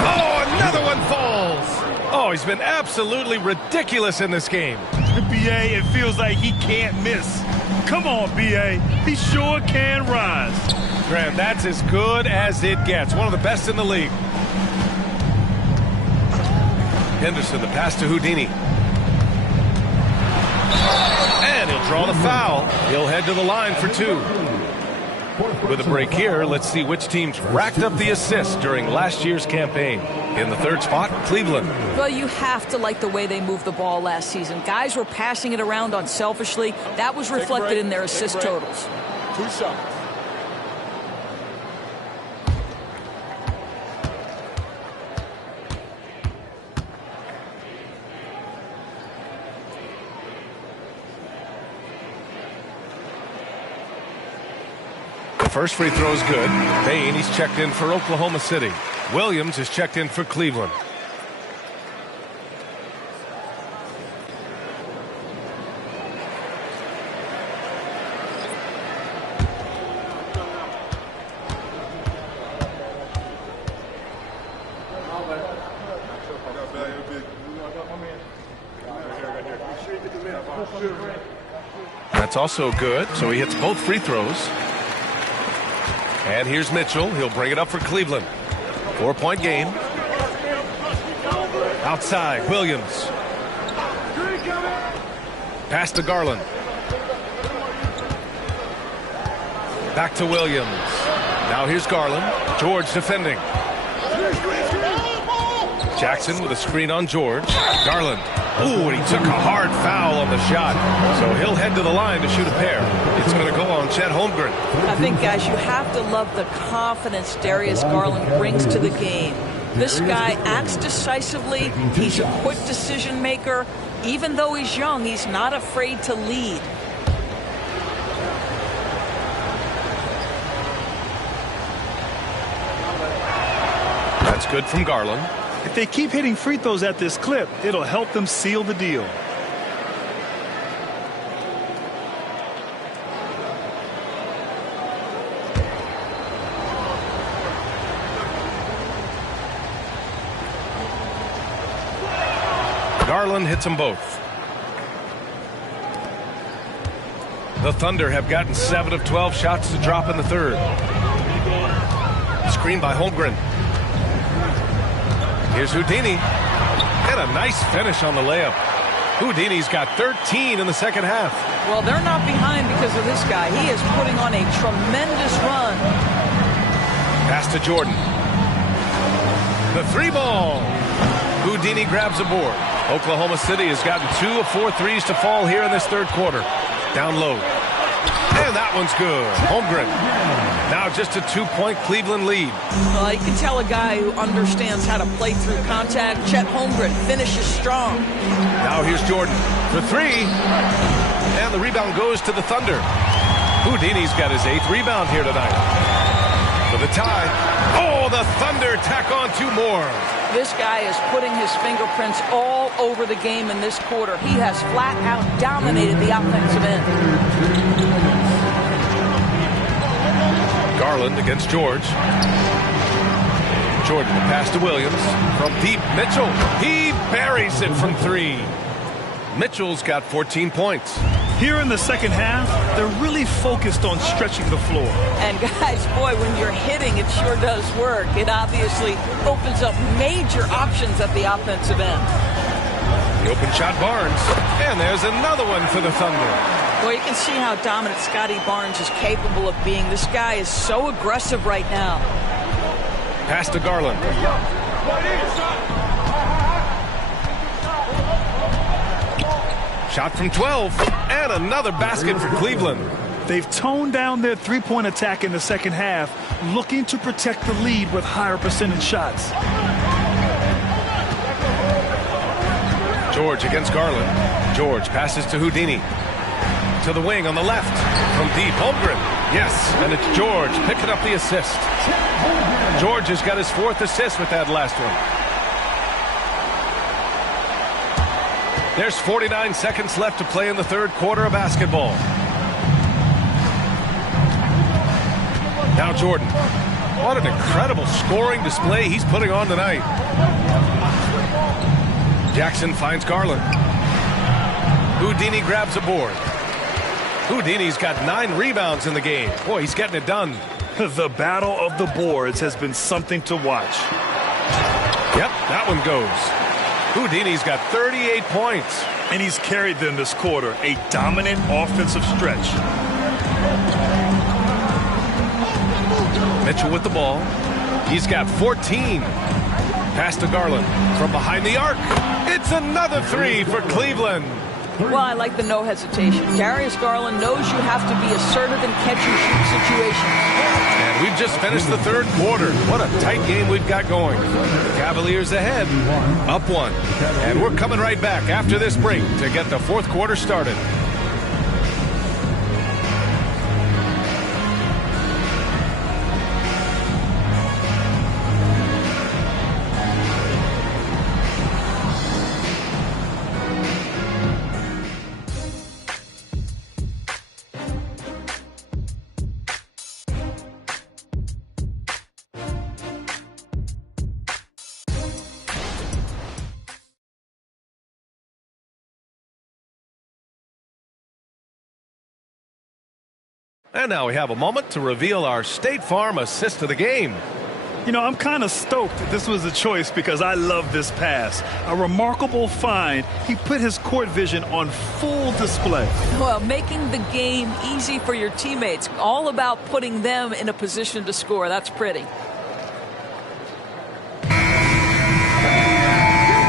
Oh, another one falls. Oh, he's been absolutely ridiculous in this game. B.A., it feels like he can't miss. Come on, B.A. He sure can rise. Graham, that's as good as it gets. One of the best in the league. Henderson, the pass to Houdini. And he'll draw the foul. He'll head to the line for 2. With a break here, let's see which teams racked up the assists during last year's campaign. In the third spot, Cleveland. Well, you have to like the way they moved the ball last season. Guys were passing it around unselfishly. That was reflected in their assist totals. 2 shots. First free throw is good. Bain, he's checked in for Oklahoma City. Williams is checked in for Cleveland. That's also good, so he hits both free throws. And here's Mitchell. He'll bring it up for Cleveland. 4-point game. Outside, Williams. Pass to Garland. Back to Williams. Now here's Garland. George defending. Jackson with a screen on George. Garland. Ooh, and he took a hard foul on the shot. So he'll head to the line to shoot a pair. It's going to go on Chet Holmgren. I think, guys, you have to love the confidence Darius Garland brings to the game. This guy acts decisively. He's a quick decision maker. Even though he's young, he's not afraid to lead. That's good from Garland. If they keep hitting free throws at this clip, it'll help them seal the deal. Garland hits them both. The Thunder have gotten 7 of 12 shots to drop in the third. Screen by Holmgren. Here's Houdini. And a nice finish on the layup. Houdini's got 13 in the second half. Well, they're not behind because of this guy. He is putting on a tremendous run. Pass to Jordan. The 3-ball. Houdini grabs a board. Oklahoma City has gotten 2 of 4 threes to fall here in this third quarter. Down low. And that one's good. Holmgren. Now just a 2-point Cleveland lead. Well, you can tell a guy who understands how to play through contact. Chet Holmgren finishes strong. Now here's Jordan for 3. And the rebound goes to the Thunder. Houdini's got his 8th rebound here tonight. For the tie. Oh, the Thunder tack on 2 more. This guy is putting his fingerprints all over the game in this quarter. He has flat out dominated the offensive end. Garland against George. Jordan, the pass to Williams. From deep, Mitchell. He buries it from 3. Mitchell's got 14 points. Here in the second half, they're really focused on stretching the floor. And guys, boy, when you're hitting, it sure does work. It obviously opens up major options at the offensive end. The open shot, Barnes. And there's another one for the Thunder. Well, you can see how dominant Scotty Barnes is capable of being. This guy is so aggressive right now. Pass to Garland. Shot from 12, and another basket for Cleveland. They've toned down their three-point attack in the second half, looking to protect the lead with higher percentage shots. George against Garland. George passes to Houdini. To the wing on the left. From deep, Holmgren. Yes, and it's George picking up the assist. George has got his 4th assist with that last one. There's 49 seconds left to play in the 3rd quarter of basketball. Now Jordan. What an incredible scoring display he's putting on tonight. Jackson finds Garland. Houdini grabs a board. Houdini's got 9 rebounds in the game. Boy, he's getting it done. The battle of the boards has been something to watch. Yep, that one goes. Houdini's got 38 points. And he's carried them this quarter. A dominant offensive stretch. Mitchell with the ball. He's got 14. Pass to Garland from behind the arc. It's another 3 for Cleveland. Well, I like the no hesitation. Darius Garland knows you have to be assertive in catch-and-shoot situations. And we've just finished the 3rd quarter. What a tight game we've got going. The Cavaliers ahead, up 1. And we're coming right back after this break to get the 4th quarter started. And now we have a moment to reveal our State Farm assist of the game. You know, I'm kind of stoked that this was a choice because I love this pass. A remarkable find. He put his court vision on full display. Well, making the game easy for your teammates. All about putting them in a position to score. That's pretty.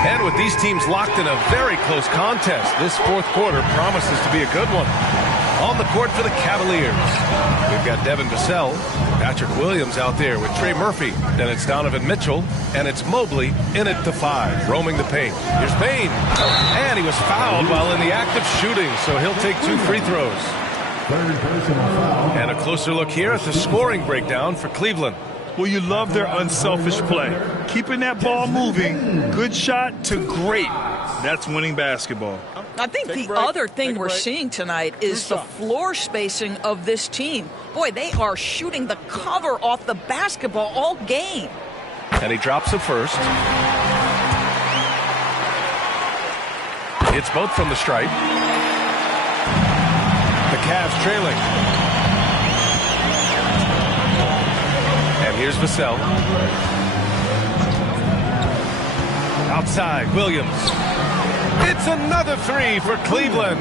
And with these teams locked in a very close contest, this 4th quarter promises to be a good one. On the court for the Cavaliers, we've got Devin Vassell, Patrick Williams out there with Trey Murphy. Then it's Donovan Mitchell, and it's Mobley in at the 5, roaming the paint. Here's Payne, and he was fouled while in the act of shooting, so he'll take 2 free throws. And a closer look here at the scoring breakdown for Cleveland. Well, you love their unselfish play. Keeping that ball moving, good shot to great. That's winning basketball. I think the other thing we're seeing tonight is the floor spacing of this team. Boy, they are shooting the cover off the basketball all game. And he drops it first. It's both from the stripe. The Cavs trailing. And here's Vassell. Outside, Williams. It's another 3 for Cleveland.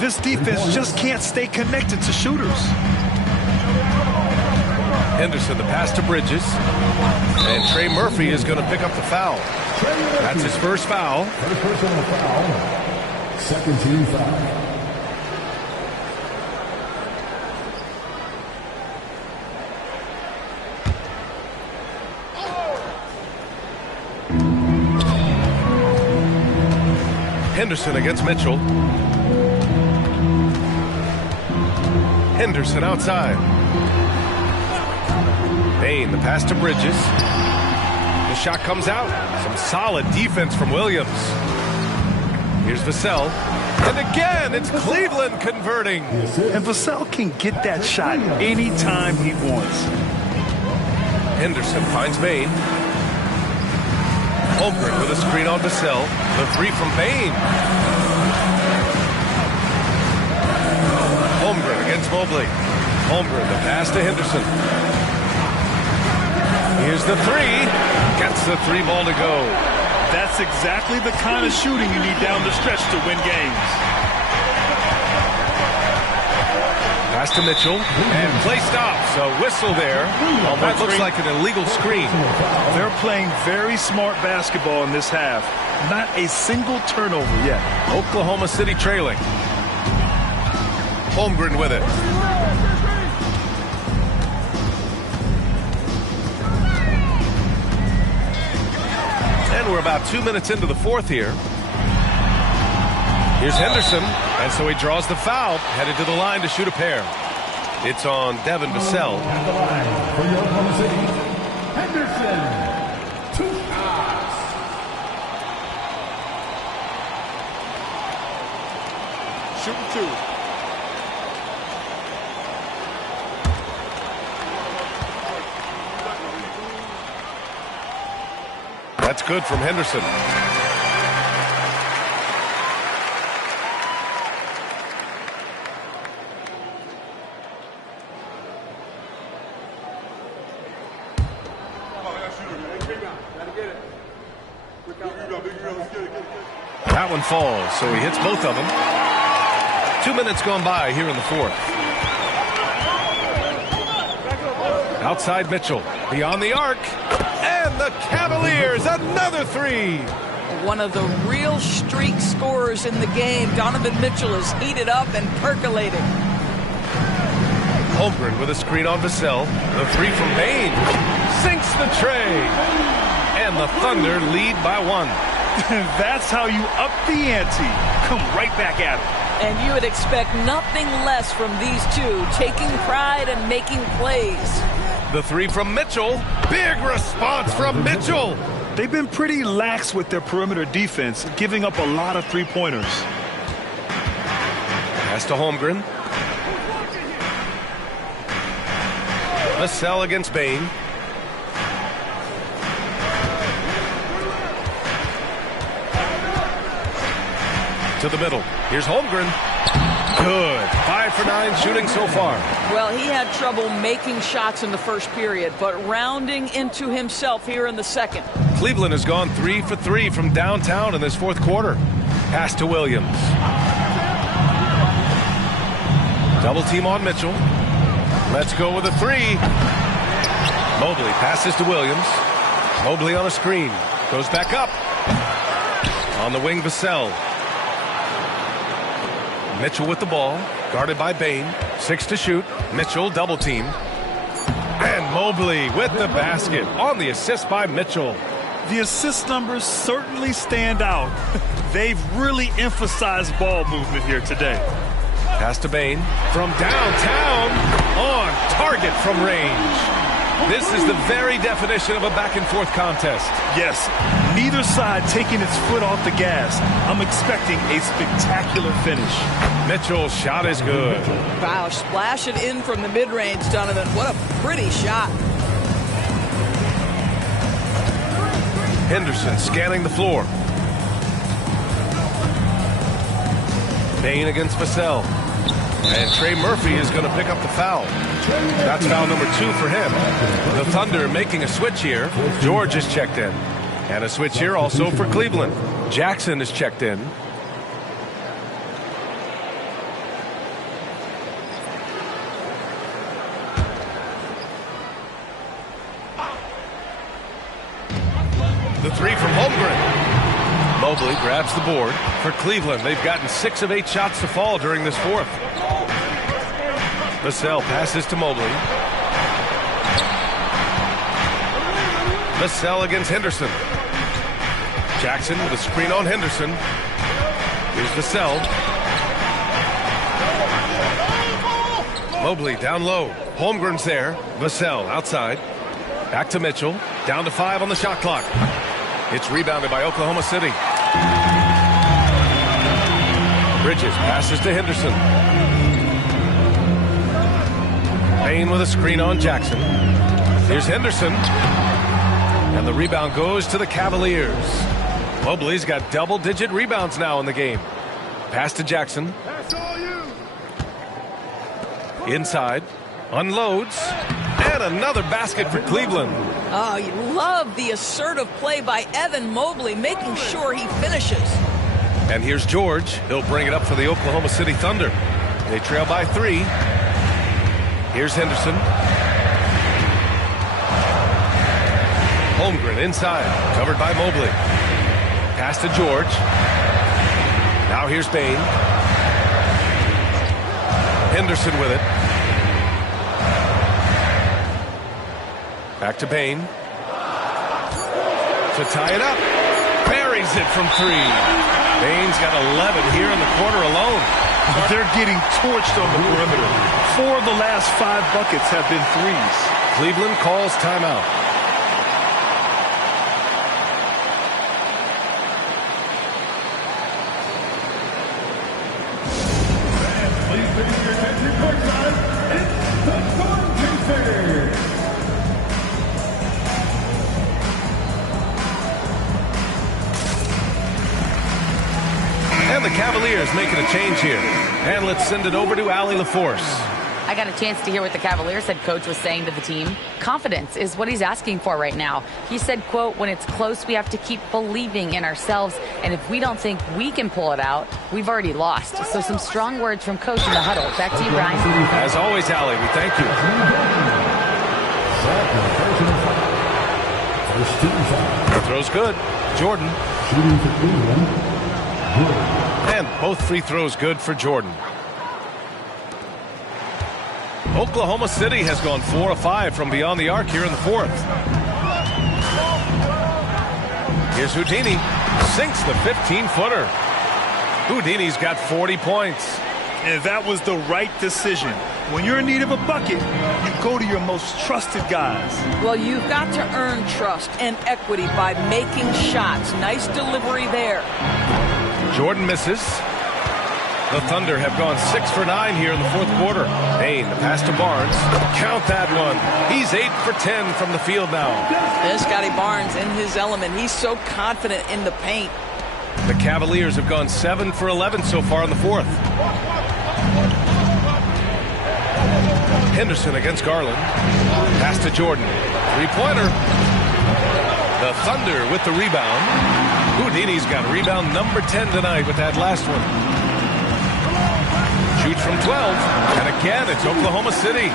This defense just can't stay connected to shooters. Henderson, the pass to Bridges. And Trey Murphy is going to pick up the foul. That's his first foul. First personal foul. Second team foul. Henderson against Mitchell. Henderson outside. Payne, the pass to Bridges. The shot comes out. Some solid defense from Williams. Here's Vassell. And again, it's Cleveland converting. And Vassell can get that shot anytime he wants. Henderson finds Payne. Holmgren with a screen on Vassell. The 3 from Payne. Holmgren against Mobley. Holmgren, the pass to Henderson. Here's the 3. Gets the 3 ball to go. That's exactly the kind of shooting you need down the stretch to win games. Pass to Mitchell, and play stops. A whistle there. Oh, that looks like an illegal screen. They're playing very smart basketball in this half. Not a single turnover yet. Oklahoma City trailing. Holmgren with it. And we're about 2 minutes into the fourth here. Here's Henderson, and so he draws the foul, headed to the line to shoot a pair. It's on Devin Vassell. At the line for your Oklahoma City, Henderson. 2 shots. Shooting 2. That's good from Henderson. That one falls, so he hits both of them. 2 minutes gone by here in the fourth. Outside Mitchell, beyond the arc, and the Cavaliers, another three. One of the real streak scorers in the game. Donovan Mitchell is heated up and percolating. Holmgren with a screen on Vassell. The three from Bain sinks the tray. And the Thunder lead by 1. That's how you up the ante. Come right back at it. And you would expect nothing less from these two, taking pride and making plays. The three from Mitchell. Big response from Mitchell. They've been pretty lax with their perimeter defense, giving up a lot of three-pointers. Pass to Holmgren. Vassell against Bain. To the middle. Here's Holmgren. Good. 5 for 9 shooting so far. Well, he had trouble making shots in the first period, but rounding into himself here in the second. Cleveland has gone 3 for 3 from downtown in this fourth quarter. Pass to Williams. Double team on Mitchell. Let's go with a three. Mobley passes to Williams. Mobley on a screen. Goes back up. On the wing, Vassell. Mitchell with the ball. Guarded by Bain. 6 to shoot. Mitchell double team. And Mobley with the basket on the assist by Mitchell. The assist numbers certainly stand out. They've really emphasized ball movement here today. Pass to Bain from downtown, on target from range. This is the very definition of a back-and-forth contest. Yes, neither side taking its foot off the gas. I'm expecting a spectacular finish. Mitchell's shot is good. Wow, splash it in from the mid-range, Donovan. What a pretty shot. Henderson scanning the floor. Bain against Vassell. And Trey Murphy is going to pick up the foul. That's foul number 2 for him. The Thunder making a switch here. George is checked in. And a switch here also for Cleveland. Jackson is checked in. The three from Holmgren. Mobley grabs the board. For Cleveland, they've gotten 6 of 8 shots to fall during this fourth. Vassell passes to Mobley. Vassell against Henderson. Jackson with a screen on Henderson. Here's Vassell. Mobley down low. Holmgren's there. Vassell outside. Back to Mitchell. Down to 5 on the shot clock. It's rebounded by Oklahoma City. Bridges passes to Henderson. Bain with a screen on Jackson. Here's Henderson. And the rebound goes to the Cavaliers. Mobley's got double-digit rebounds now in the game. Pass to Jackson. Inside. Unloads. And another basket for Cleveland. Oh, you love the assertive play by Evan Mobley, making sure he finishes. And here's George. He'll bring it up for the Oklahoma City Thunder. They trail by 3. Here's Henderson. Holmgren inside, covered by Mobley. Pass to George. Now here's Bain. Henderson with it. Back to Bain. To tie it up. Buries it from 3. Bain's got 11 here in the quarter alone. They're getting torched on the perimeter. 4 of the last 5 buckets have been threes. Cleveland calls timeout. And the Cavaliers making a change here. And let's send it over to Allie LaForce. I got a chance to hear what the Cavaliers head coach was saying to the team. Confidence is what he's asking for right now. He said, quote, when it's close, we have to keep believing in ourselves. And if we don't think we can pull it out, we've already lost. So some strong words from coach in the huddle. Back to you, Brian. As always, Allie, we thank you. The throw's good. Jordan. And both free throws good for Jordan. Oklahoma City has gone 4 of 5 from beyond the arc here in the 4th. Here's Houdini. Sinks the 15-footer. Houdini's got 40 points. And that was the right decision. When you're in need of a bucket, you go to your most trusted guys. Well, you've got to earn trust and equity by making shots. Nice delivery there. Jordan misses. The Thunder have gone 6 for 9 here in the 4th quarter. Bain, the pass to Barnes. Count that one. He's 8 for 10 from the field now. There's Scotty Barnes in his element. He's so confident in the paint. The Cavaliers have gone 7 for 11 so far in the 4th. Henderson against Garland. Pass to Jordan. 3-pointer. The Thunder with the rebound. Houdini's got rebound number 10 tonight with that last one. Shoots from 12. And again, it's Oklahoma City.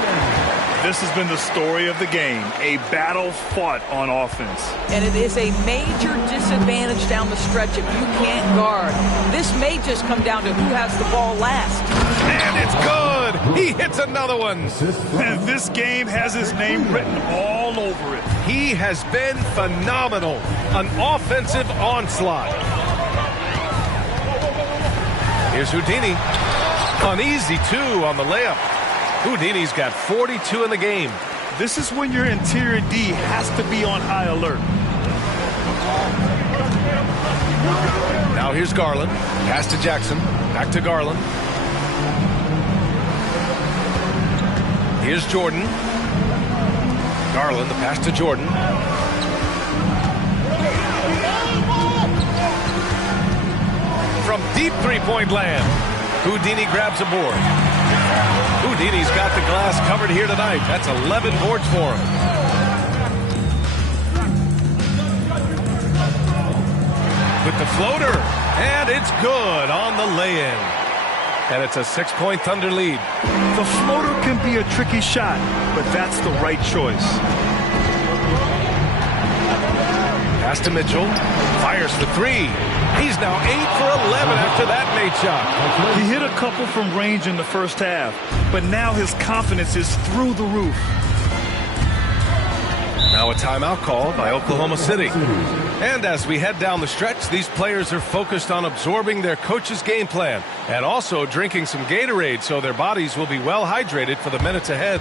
This has been the story of the game. A battle fought on offense. And it is a major disadvantage down the stretch if you can't guard. This may just come down to who has the ball last. And it's good. He hits another one. And this game has his name written all over it. He has been phenomenal. An offensive onslaught. Here's Houdini. Uneasy, 2 on the layup. Houdini's got 42 in the game. This is when your interior D has to be on high alert. Now here's Garland. Pass to Jackson. Back to Garland. Here's Jordan. Garland, the pass to Jordan. From deep three-point land, Houdini grabs a board. Houdini's got the glass covered here tonight. That's 11 boards for him. With the floater, and it's good on the lay-in. And it's a 6-point Thunder lead. The floater can be a tricky shot, but that's the right choice. Pass to Mitchell. Fires for 3. He's now 8 for 11 after that made shot. He hit a couple from range in the first half, but now his confidence is through the roof. Now a timeout call by Oklahoma City. And as we head down the stretch, these players are focused on absorbing their coach's game plan and also drinking some Gatorade so their bodies will be well hydrated for the minutes ahead.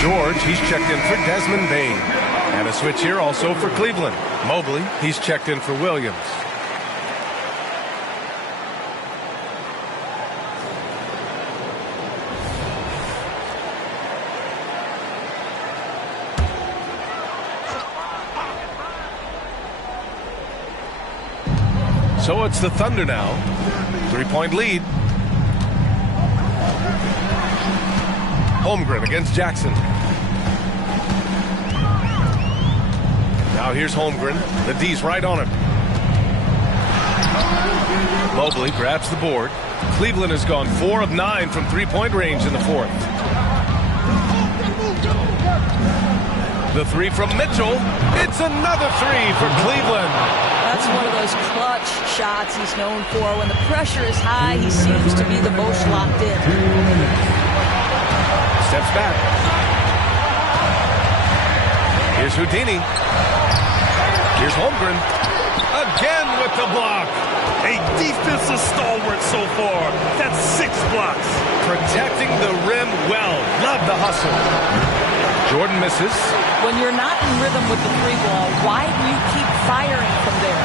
George, he's checked in for Desmond Bain. And a switch here also for Cleveland. Mobley, he's checked in for Williams. So it's the Thunder now. 3-point lead. Holmgren against Jackson. Now here's Holmgren. The D's right on him. Mobley grabs the board. Cleveland has gone 4 of 9 from 3-point range in the fourth. The three from Mitchell. It's another three for Cleveland. That's one of those clutch shots he's known for. When the pressure is high, he seems to be the most locked in. Steps back. Here's Houdini. Here's Holmgren. Again with the block. A defensive stalwart so far. That's 6 blocks. Protecting the rim well. Love the hustle. Jordan misses. When you're not in rhythm with the three ball, why do you keep firing from there?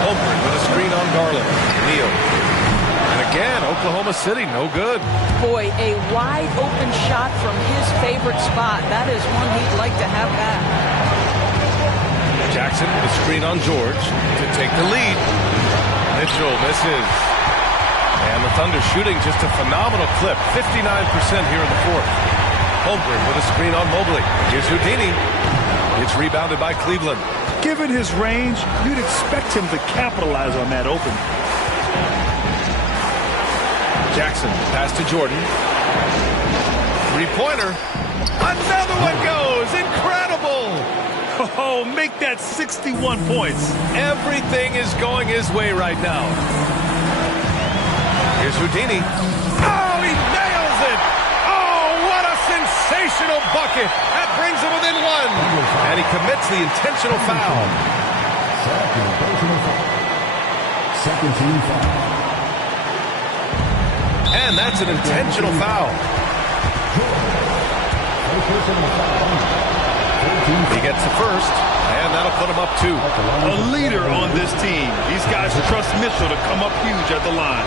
Holmgren with a screen on Garland. Neal. And again, Oklahoma City, no good. Boy, a wide open shot from his favorite spot. That is one he'd like to have back. Jackson with a screen on George to take the lead. Mitchell misses. And the Thunder shooting just a phenomenal clip. 59% here in the fourth. Holmgren with a screen on Mobley. Here's Houdini. It's rebounded by Cleveland. Given his range, you'd expect him to capitalize on that open. Jackson, pass to Jordan. Three-pointer. Another one goes. Incredible. Oh, make that 61 points. Everything is going his way right now. Here's Houdini. Oh, he nails it. Oh, what a sensational bucket. That brings him within one. And he commits the intentional foul. Second team foul. And that's an intentional foul. He gets the first, and that'll put him up 2. A leader on this team. These guys trust Mitchell to come up huge at the line.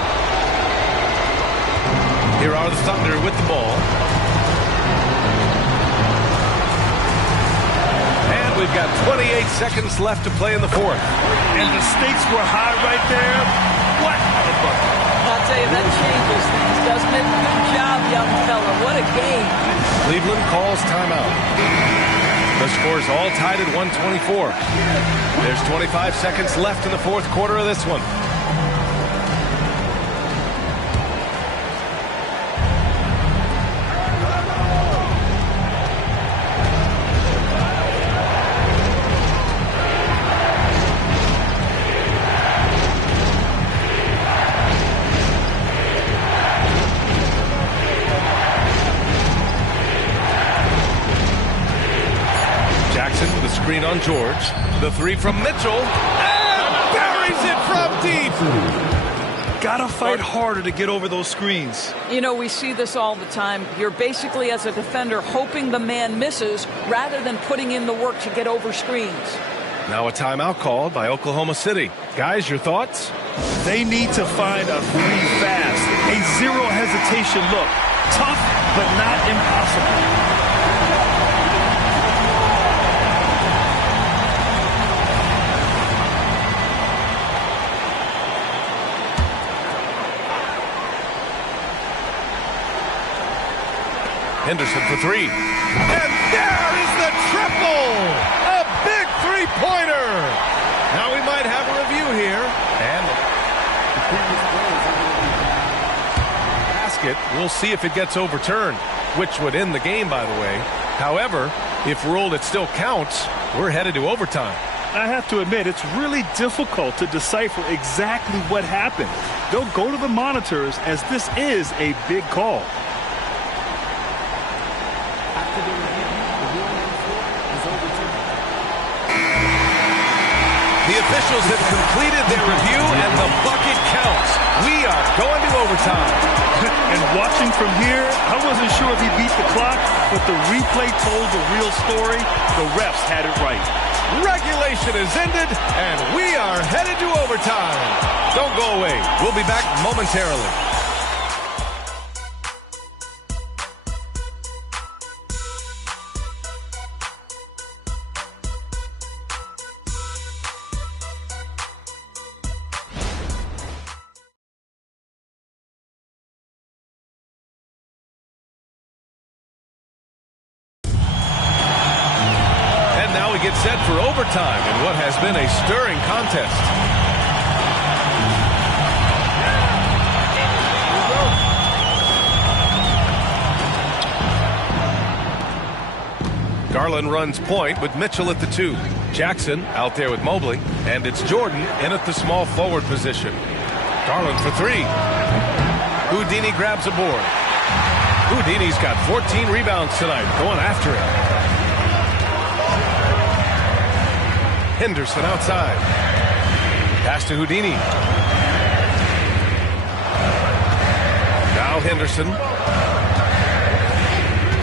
Here are the Thunder with the ball. And we've got 28 seconds left to play in the fourth. And the stakes were high right there. What a bucket. I'll tell you, that changes things, doesn't it? Good job, young fella. What a game. Cleveland calls timeout. The score's all tied at 124. There's 25 seconds left in the fourth quarter of this one. Screen on George. The three from Mitchell. And buries it from deep. Gotta fight harder to get over those screens. You know, we see this all the time. You're basically, as a defender, hoping the man misses rather than putting in the work to get over screens. Now a timeout called by Oklahoma City. Guys, your thoughts? They need to find a three fast. A zero hesitation look. Tough, but not impossible. Henderson for three. And there is the triple! A big three-pointer! Now we might have a review here. And the previous basket, we'll see if it gets overturned, which would end the game, by the way. However, if ruled it still counts, we're headed to overtime. I have to admit, it's really difficult to decipher exactly what happened. They'll go to the monitors as this is a big call. The officials have completed their review, and the bucket counts. We are going to overtime. And watching from here, I wasn't sure if he beat the clock, but the replay told the real story. The refs had it right. Regulation is ended, and we are headed to overtime. Don't go away. We'll be back momentarily. for overtime in what has been a stirring contest. Garland runs point with Mitchell at the 2. Jackson out there with Mobley, and it's Jordan in at the small forward position. Garland for 3. Houdini grabs a board. Houdini's got 14 rebounds tonight, going after it. Henderson outside. Pass to Houdini. Now Henderson.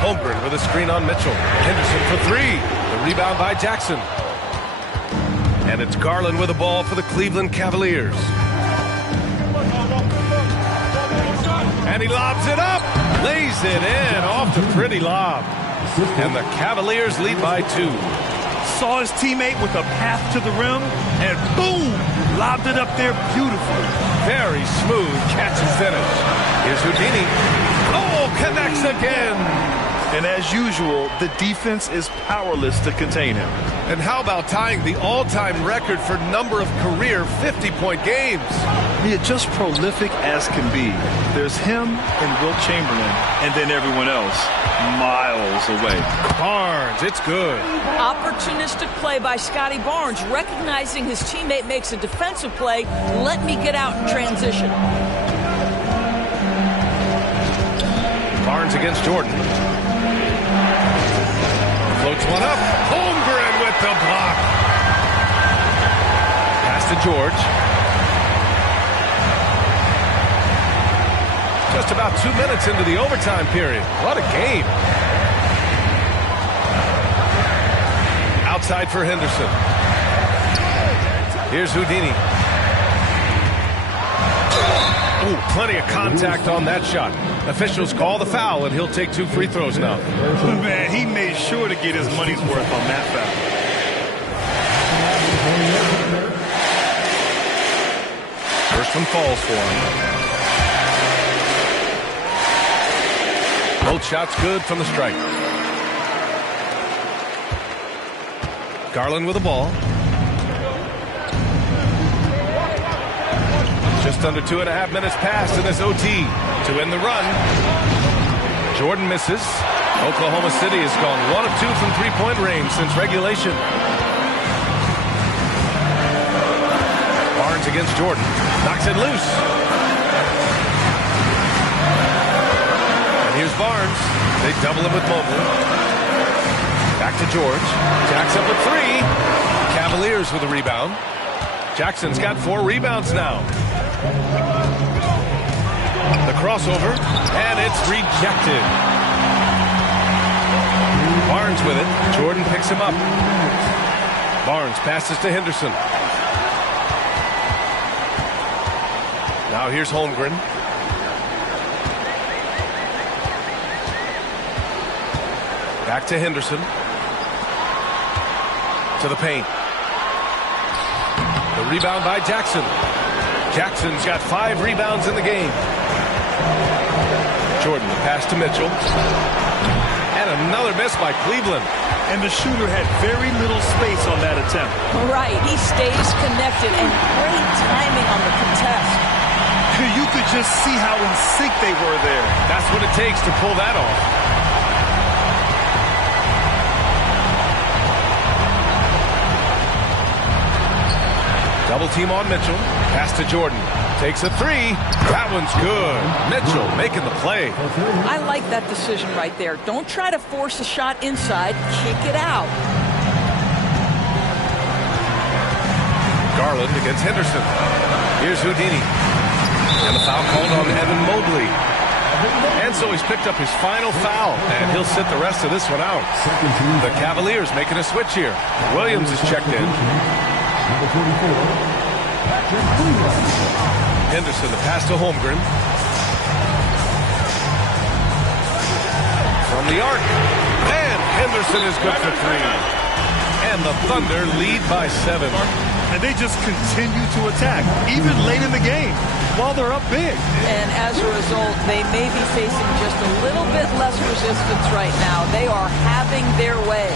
Holmgren with a screen on Mitchell. Henderson for 3. The rebound by Jackson. And it's Garland with the ball for the Cleveland Cavaliers. And he lobs it up. Lays it in off the pretty lob. And the Cavaliers lead by 2. Saw his teammate with a path to the rim, and boom! Lobbed it up there beautifully. Very smooth catch and finish. Here's Houdini. Oh, connects again. And as usual, the defense is powerless to contain him. And how about tying the all-time record for number of career 50-point games? Yeah, just prolific as can be. There's him and Wilt Chamberlain, and then everyone else miles away. Barnes, it's good. Opportunistic play by Scotty Barnes, recognizing his teammate makes a defensive play. Let me get out in transition. Barnes against Jordan. Floats one up. Holmgren with the block. Pass to George. Just about 2 minutes into the overtime period. What a game. Outside for Henderson. Here's Houdini. Ooh, plenty of contact on that shot. Officials call the foul, and he'll take 2 free throws now. Man, he made sure to get his money's worth on that foul. First one falls for him. Both shots good from the stripe. Garland with the ball. Just under 2.5 minutes passed in this OT to end the run. Jordan misses. Oklahoma City has gone 1 of 2 from three-point range since regulation. Barnes against Jordan. Knocks it loose. And here's Barnes. They double him with Mobley. Back to George. Jackson with 3. Cavaliers with a rebound. Jackson's got 4 rebounds now. The crossover, and it's rejected. Barnes with it. Jordan picks him up. Barnes passes to Henderson. Now here's Holmgren. Back to Henderson. To the paint. The rebound by Jackson. Jackson's got 5 rebounds in the game. Jordan, the pass to Mitchell. And another miss by Cleveland. And the shooter had very little space on that attempt. Right, he stays connected, and great timing on the contest. You could just see how in sync they were there. That's what it takes to pull that off. Double team on Mitchell. Pass to Jordan. Takes a 3. That one's good. Mitchell making the play. I like that decision right there. Don't try to force a shot inside. Kick it out. Garland against Henderson. Here's Houdini. And the foul called on Evan Mobley. And so he's picked up his final foul, and he'll sit the rest of this one out. The Cavaliers making a switch here. Williams is checked in. Henderson, the pass to Holmgren. From the arc. And Henderson is good for 3. And the Thunder lead by 7. And they just continue to attack, even late in the game, while they're up big. And as a result, they may be facing just a little bit less resistance right now. They are having their way.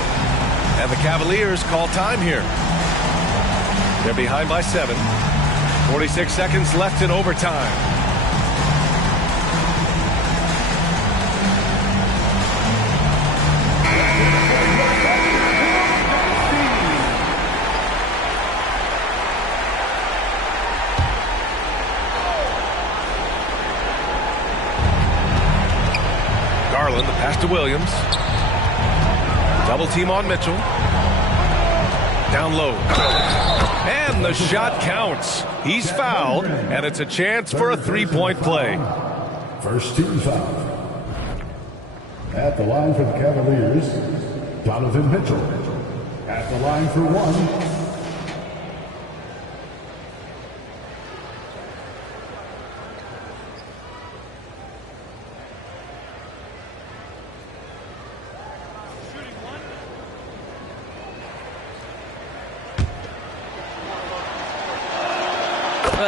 And the Cavaliers call time here. They're behind by 7. 46 seconds left in overtime. Garland, the pass to Williams. Double team on Mitchell. Down low. And the shot counts. He's fouled, and it's a chance for a three-point play. First team foul. At the line for the Cavaliers, Donovan Mitchell. At the line for one.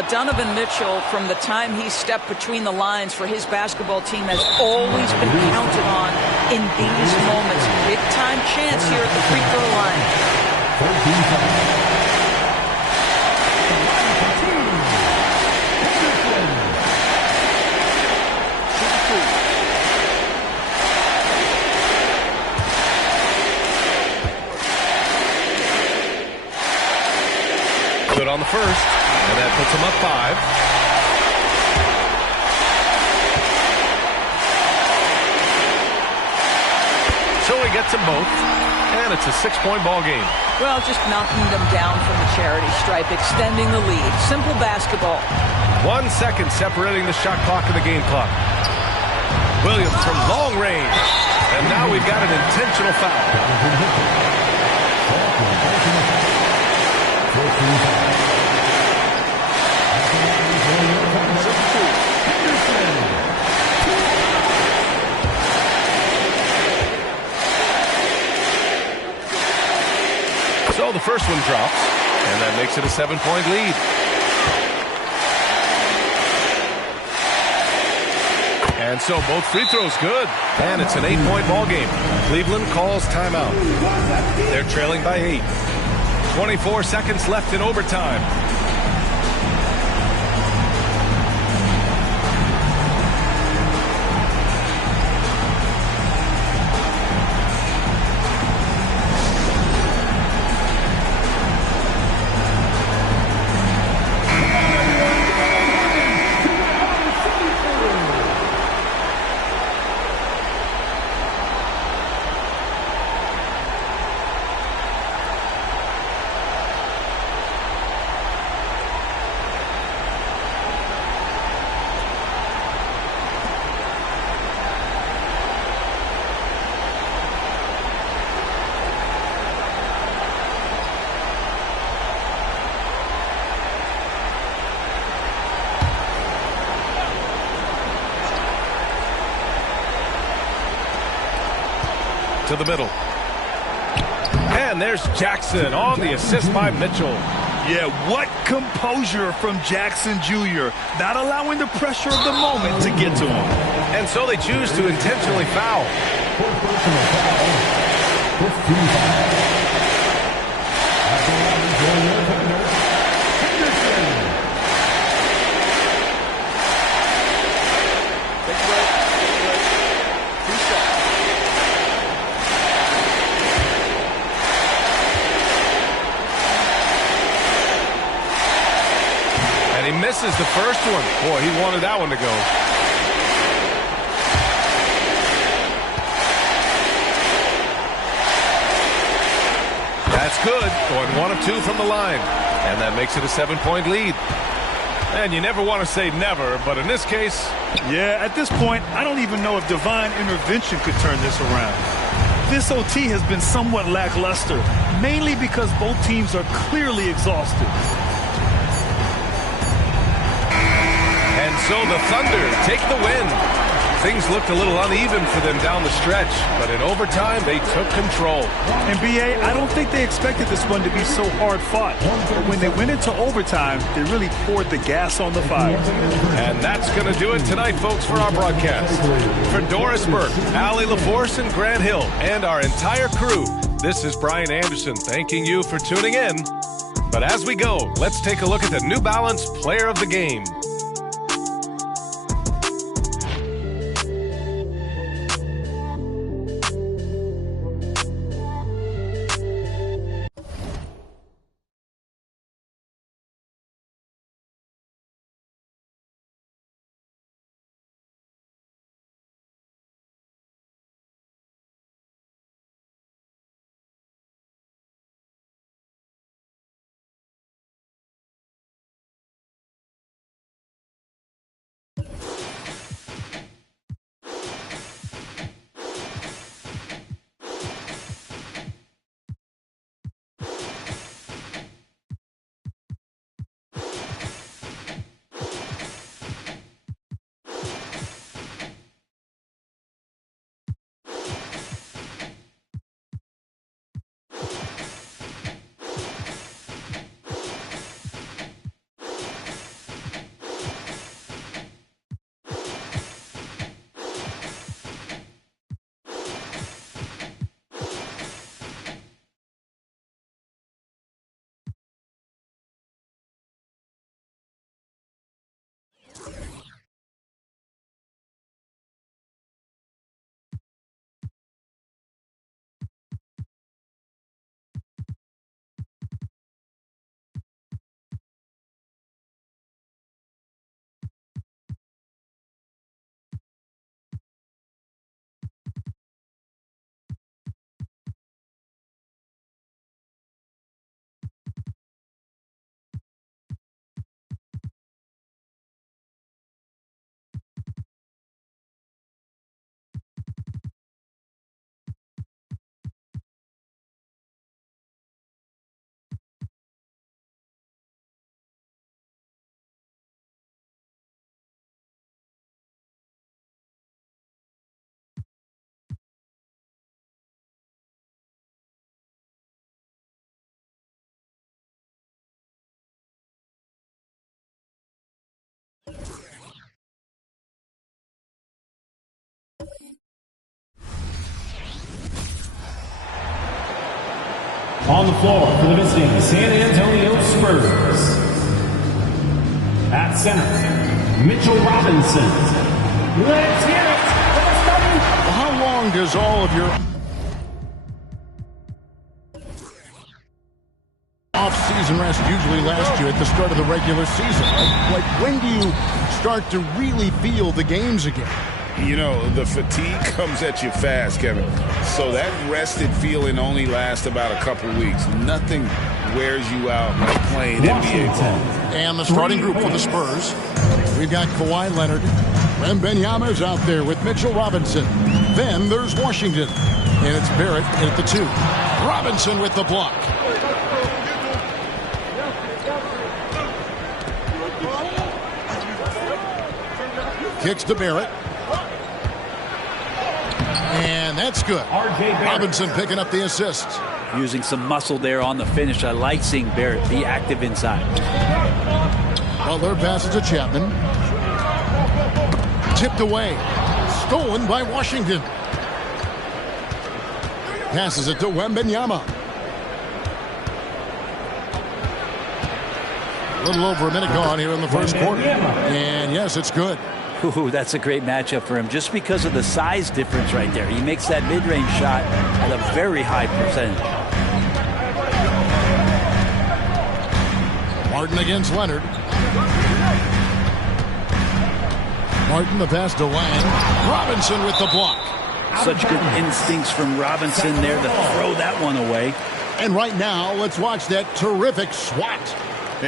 Donovan Mitchell, from the time he stepped between the lines for his basketball team, has always been counted on in these moments. Big time chance here at the free throw line. Good on the first. And that puts him up 5. So he gets them both, and it's a 6-point ball game. Well, just knocking them down from the charity stripe, extending the lead. Simple basketball. 1 second separating the shot clock and the game clock. Williams from long range. And now we've got an intentional foul. So the first one drops, and that makes it a 7-point lead. And so both free throws good, and it's an 8-point ball game. Cleveland calls timeout. They're trailing by 8. 24 seconds left in overtime. To the middle. And there's Jackson on the assist by Mitchell. Yeah, what composure from Jackson Jr. Not allowing the pressure of the moment to get to him. And so they choose to intentionally foul. He misses the first one. Boy, he wanted that one to go. That's good. Going 1 of 2 from the line. And that makes it a 7-point lead. And you never want to say never, but in this case... Yeah, at this point, I don't even know if divine intervention could turn this around. This OT has been somewhat lackluster, mainly because both teams are clearly exhausted. And so the Thunder take the win. Things looked a little uneven for them down the stretch, but in overtime, they took control. And B.A., I don't think they expected this one to be so hard-fought. But when they went into overtime, they really poured the gas on the fire. And that's going to do it tonight, folks, for our broadcast. For Doris Burke, Allie LaForce, and Grant Hill, and our entire crew, This is Brian Anderson thanking you for tuning in. But as we go, let's take a look at the New Balance Player of the Game. On the floor for the visiting San Antonio Spurs. At center, Mitchell Robinson. Let's get it! Well, how long does all of your off-season rest usually last you at the start of the regular season? Like when do you start to really feel the games again? You know, the fatigue comes at you fast, Kevin. So that rested feeling only lasts about a couple weeks. Nothing wears you out like playing NBA ball. And the starting group for the Spurs. We've got Kawhi Leonard. Wembanyama's out there with Mitchell Robinson. Then there's Washington. And it's Barrett at the 2. Robinson with the block. Kicks to Barrett. And that's good. Robinson picking up the assist. Using some muscle there on the finish. I like seeing Barrett be active inside. Butler passes to Chapman. Tipped away. Stolen by Washington. Passes it to Wembanyama. A little over a minute gone here in the first quarter. And yes, it's good. Ooh, that's a great matchup for him just because of the size difference right there. He makes that mid-range shot at a very high percentage. Martin against Leonard. Martin, the pass to Lang. Robinson with the block. Such good instincts from Robinson there to throw that one away. And right now, let's watch that terrific swat.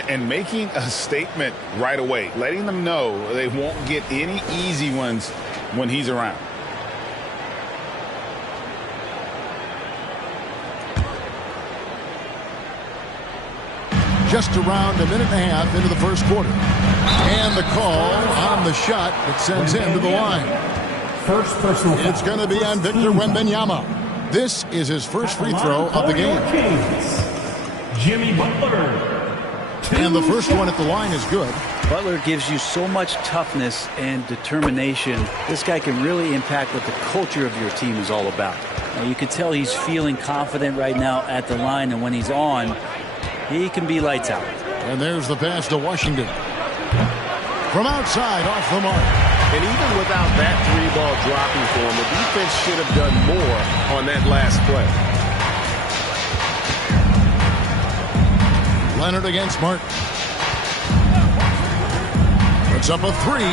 And making a statement right away, letting them know they won't get any easy ones when he's around. Just around a minute and a half into the first quarter. And the call on the shot that sends him to the line. First personal foul. It's going to be on Victor Wembanyama. This is his first free throw of the game. Jimmy Butler. And the first one at the line is good. Butler gives you so much toughness and determination. This guy can really impact what the culture of your team is all about. You can tell he's feeling confident right now at the line, and when he's on, he can be lights out. And there's the pass to Washington. From outside, off the mark. And even without that three-ball dropping for him, the defense should have done more on that last play. Leonard against Martin. Puts up a three.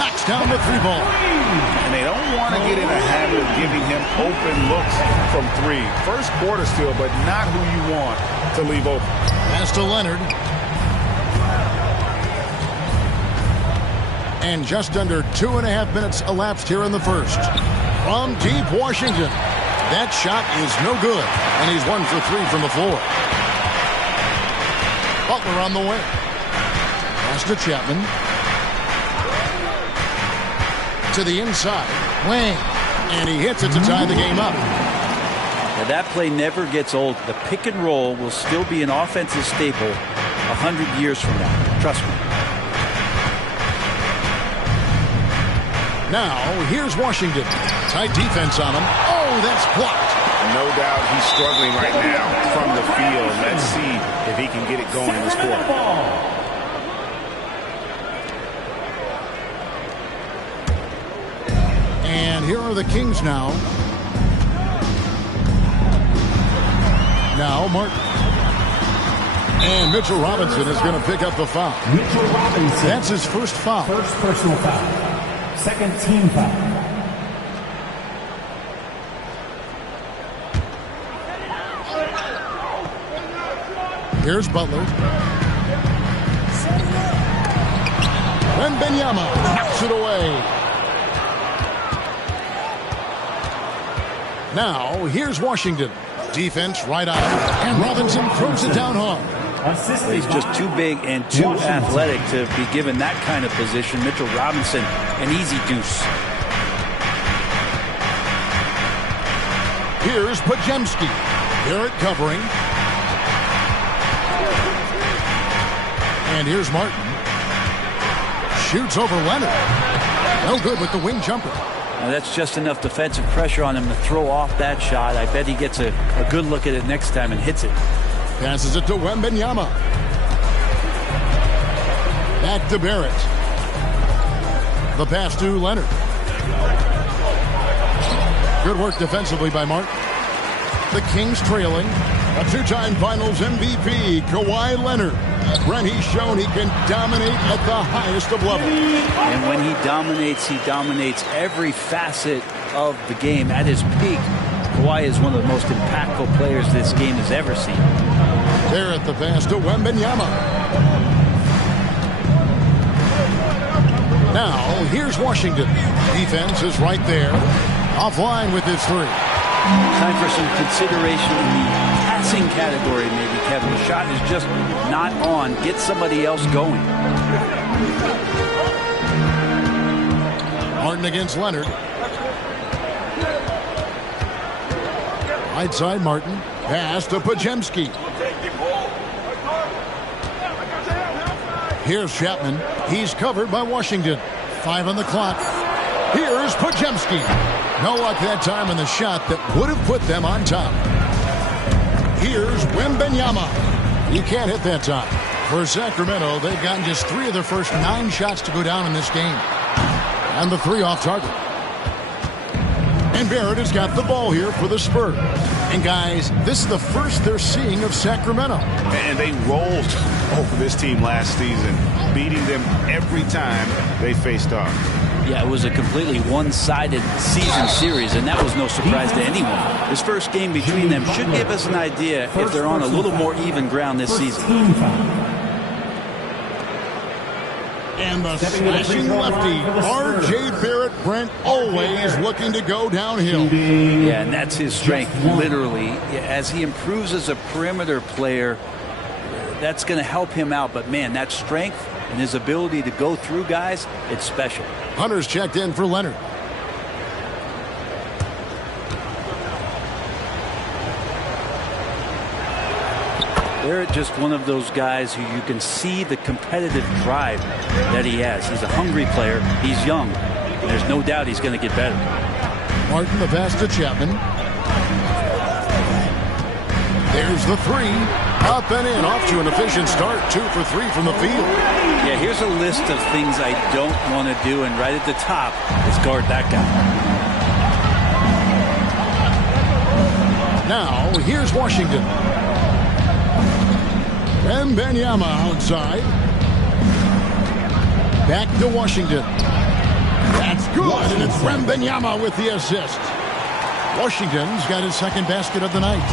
Knocks down the three ball. And they don't want to get in a habit of giving him open looks from three. First quarter still, but not who you want to leave open. Pass to Leonard. And just under 2.5 minutes elapsed here in the first. From deep Washington. That shot is no good. And he's 1 for 3 from the floor. Butler on the way. Pass to Chapman. To the inside. Wang. And he hits it to tie the game up. Now that play never gets old. The pick and roll will still be an offensive staple 100 years from now. Trust me. Now, here's Washington. Tight defense on him. Oh, that's blocked. No doubt he's struggling right now from the field. Let's see if he can get it going in this quarter. And here are the Kings now. Now, Martin. And Mitchell Robinson is going to pick up the foul. Mitchell Robinson. That's his first foul. First personal foul. Second team foul. Here's Butler. Wembanyama knocks it away. Now, here's Washington. Defense right on him. And Robinson throws it down hard. He's just too big and too athletic to be given that kind of position. Mitchell Robinson, an easy deuce. Here's Pajemski. Barrett covering. And here's Martin. Shoots over Leonard. No good with the wing jumper. Now that's just enough defensive pressure on him to throw off that shot. I bet he gets a good look at it next time and hits it. Passes it to Wembanyama. Back to Barrett. The pass to Leonard. Good work defensively by Martin. The Kings trailing. A two-time Finals MVP, Kawhi Leonard. Brent, he's shown he can dominate at the highest of levels. And when he dominates every facet of the game. At his peak, Kawhi is one of the most impactful players this game has ever seen. Barrett the pass to Wembanyama. Now, here's Washington. Defense is right there. Offline with his three. Time for some consideration in the passing category, maybe, Kevin. The shot is just not on. Get somebody else going. Martin against Leonard. Right side, Martin. Pass to Pajemski. Here's Chapman. He's covered by Washington. 5 on the clock. Here's Pajemski. No luck that time in the shot that would have put them on top. Here's Wembanyama. He can't hit that time. For Sacramento, they've gotten just 3 of their first 9 shots to go down in this game. And the 3 off target. And Barrett has got the ball here for the Spurs. And guys, this is the first they're seeing of Sacramento. And they rolled over this team last season, beating them every time they faced off. Yeah, it was a completely one-sided season series, and that was no surprise to anyone. This first game between them should give us an idea if they're on a little more even ground this season. And the slashing lefty, R.J. Barrett, Brent, always looking to go downhill. Yeah, and that's his strength, literally. As he improves as a perimeter player, that's going to help him out. But, man, that strength and his ability to go through guys, it's special. Hunter's checked in for Leonard. They're just one of those guys who you can see the competitive drive that he has. He's a hungry player. He's young. There's no doubt he's going to get better. Martin the pass to Chapman. There's the three. Up and in. Off to an efficient start. 2 for 3 from the field. Yeah, here's a list of things I don't want to do, and right at the top is guard that guy. Now, here's Washington. Wembanyama outside. Back to Washington. That's good, and it's Wembanyama with the assist. Washington's got his second basket of the night.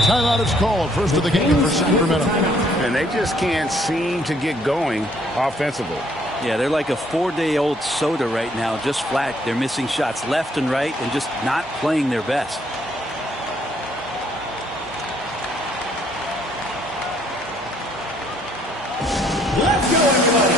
Timeout is called. First of the game for Sacramento. And they just can't seem to get going offensively. Yeah, they're like a 4-day-old soda right now, just flat. They're missing shots left and right and just not playing their best. Let's go, everybody.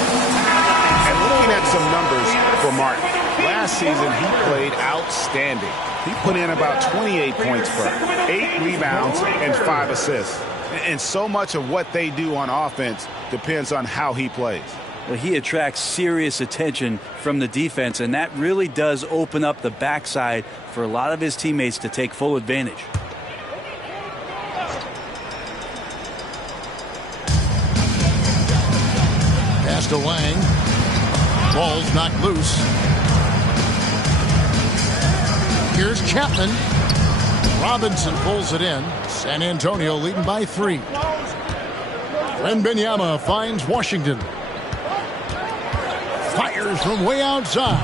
And looking at some numbers for Martin. Last season, he played outstanding. He put in about 28 points per, 8 rebounds, and 5 assists. And so much of what they do on offense depends on how he plays. Well, he attracts serious attention from the defense, and that really does open up the backside for a lot of his teammates to take full advantage. Pass to Lang. Ball's knocked loose. Here's Chapman. Robinson pulls it in. San Antonio leading by 3. Wembanyama finds Washington. Fires from way outside.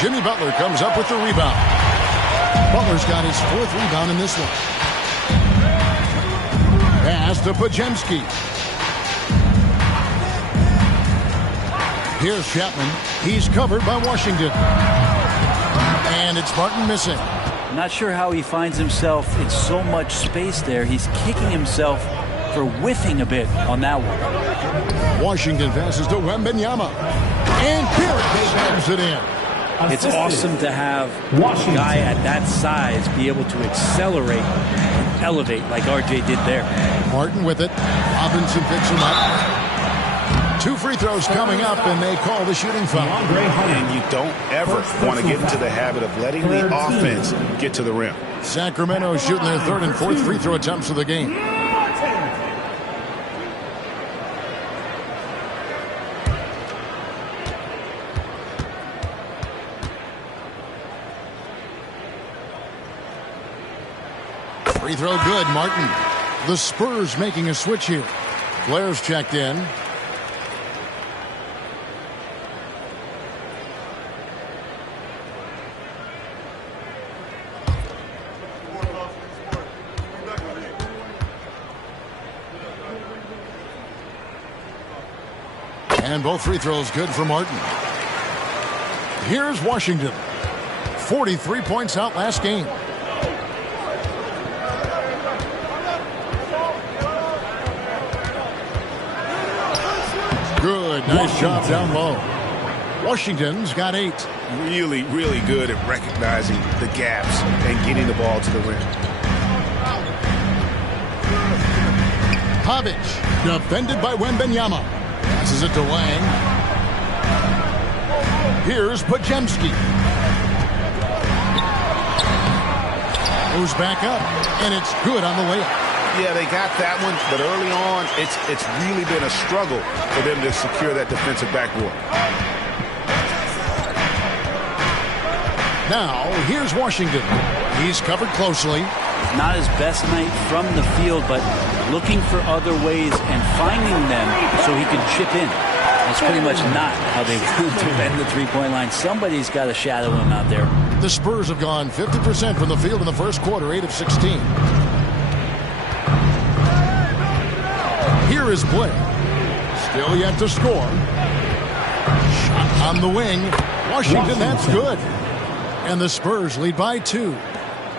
Jimmy Butler comes up with the rebound. Butler's got his 4th rebound in this one. Pass to Podziemski. Here's Chapman. He's covered by Washington. And it's Martin missing. Not sure how he finds himself in so much space there. He's kicking himself for whiffing a bit on that one. Washington passes to Wembanyama. And Barrett slams it in. It's awesome to have a guy at that size be able to accelerate and elevate like RJ did there. Martin with it. Robinson picks him up. 2 free throws coming up, and they call the shooting foul. And you don't ever want to get into the habit of letting the offense get to the rim. Sacramento shooting their 3rd and 4th free throw attempts of the game. Free throw good, Martin. The Spurs making a switch here. Blair's checked in. And both free throws good for Martin. Here's Washington. 43 points out last game. Good. Nice job down low. Washington's got 8. Really, really good at recognizing the gaps and getting the ball to the rim. Pavic, defended by Wembanyama. Passes it to Lang. Here's Podziemski. Moves back up, and it's good on the layup. Yeah, they got that one, but early on, it's really been a struggle for them to secure that defensive backboard. Now, here's Washington. He's covered closely. Not his best night from the field, but looking for other ways and finding them so he can chip in. That's pretty much not how they defend the three-point line. Somebody's got to shadow him out there. The Spurs have gone 50% from the field in the first quarter, 8 of 16. Here is Blair. Still yet to score. Shot on the wing. Washington, that's good. And the Spurs lead by 2.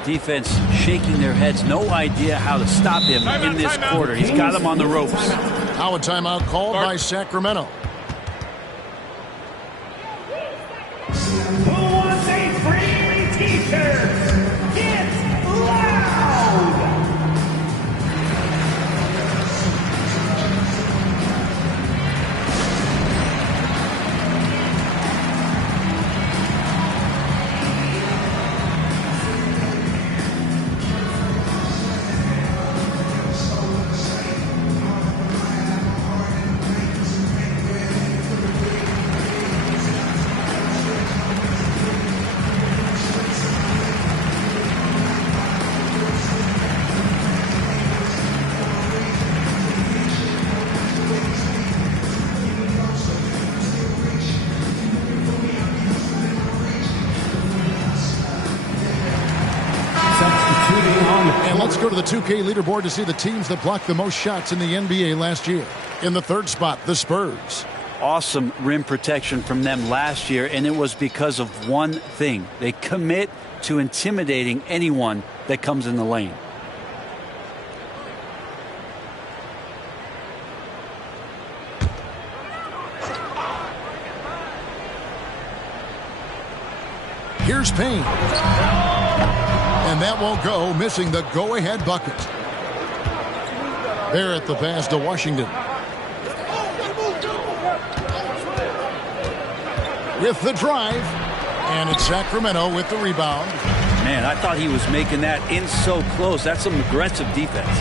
Defense shaking their heads. No idea how to stop him in this quarter. He's got him on the ropes. Now a timeout called by Sacramento. Who wants a free t-shirt? It's loud! And let's go to the 2K leaderboard to see the teams that blocked the most shots in the NBA last year. In the third spot, the Spurs. Awesome rim protection from them last year, and it was because of one thing. They commit to intimidating anyone that comes in the lane. Here's Payne. And that won't go, missing the go-ahead bucket. Barrett the pass to Washington. With the drive. And it's Sacramento with the rebound. Man, I thought he was making that in so close. That's some aggressive defense.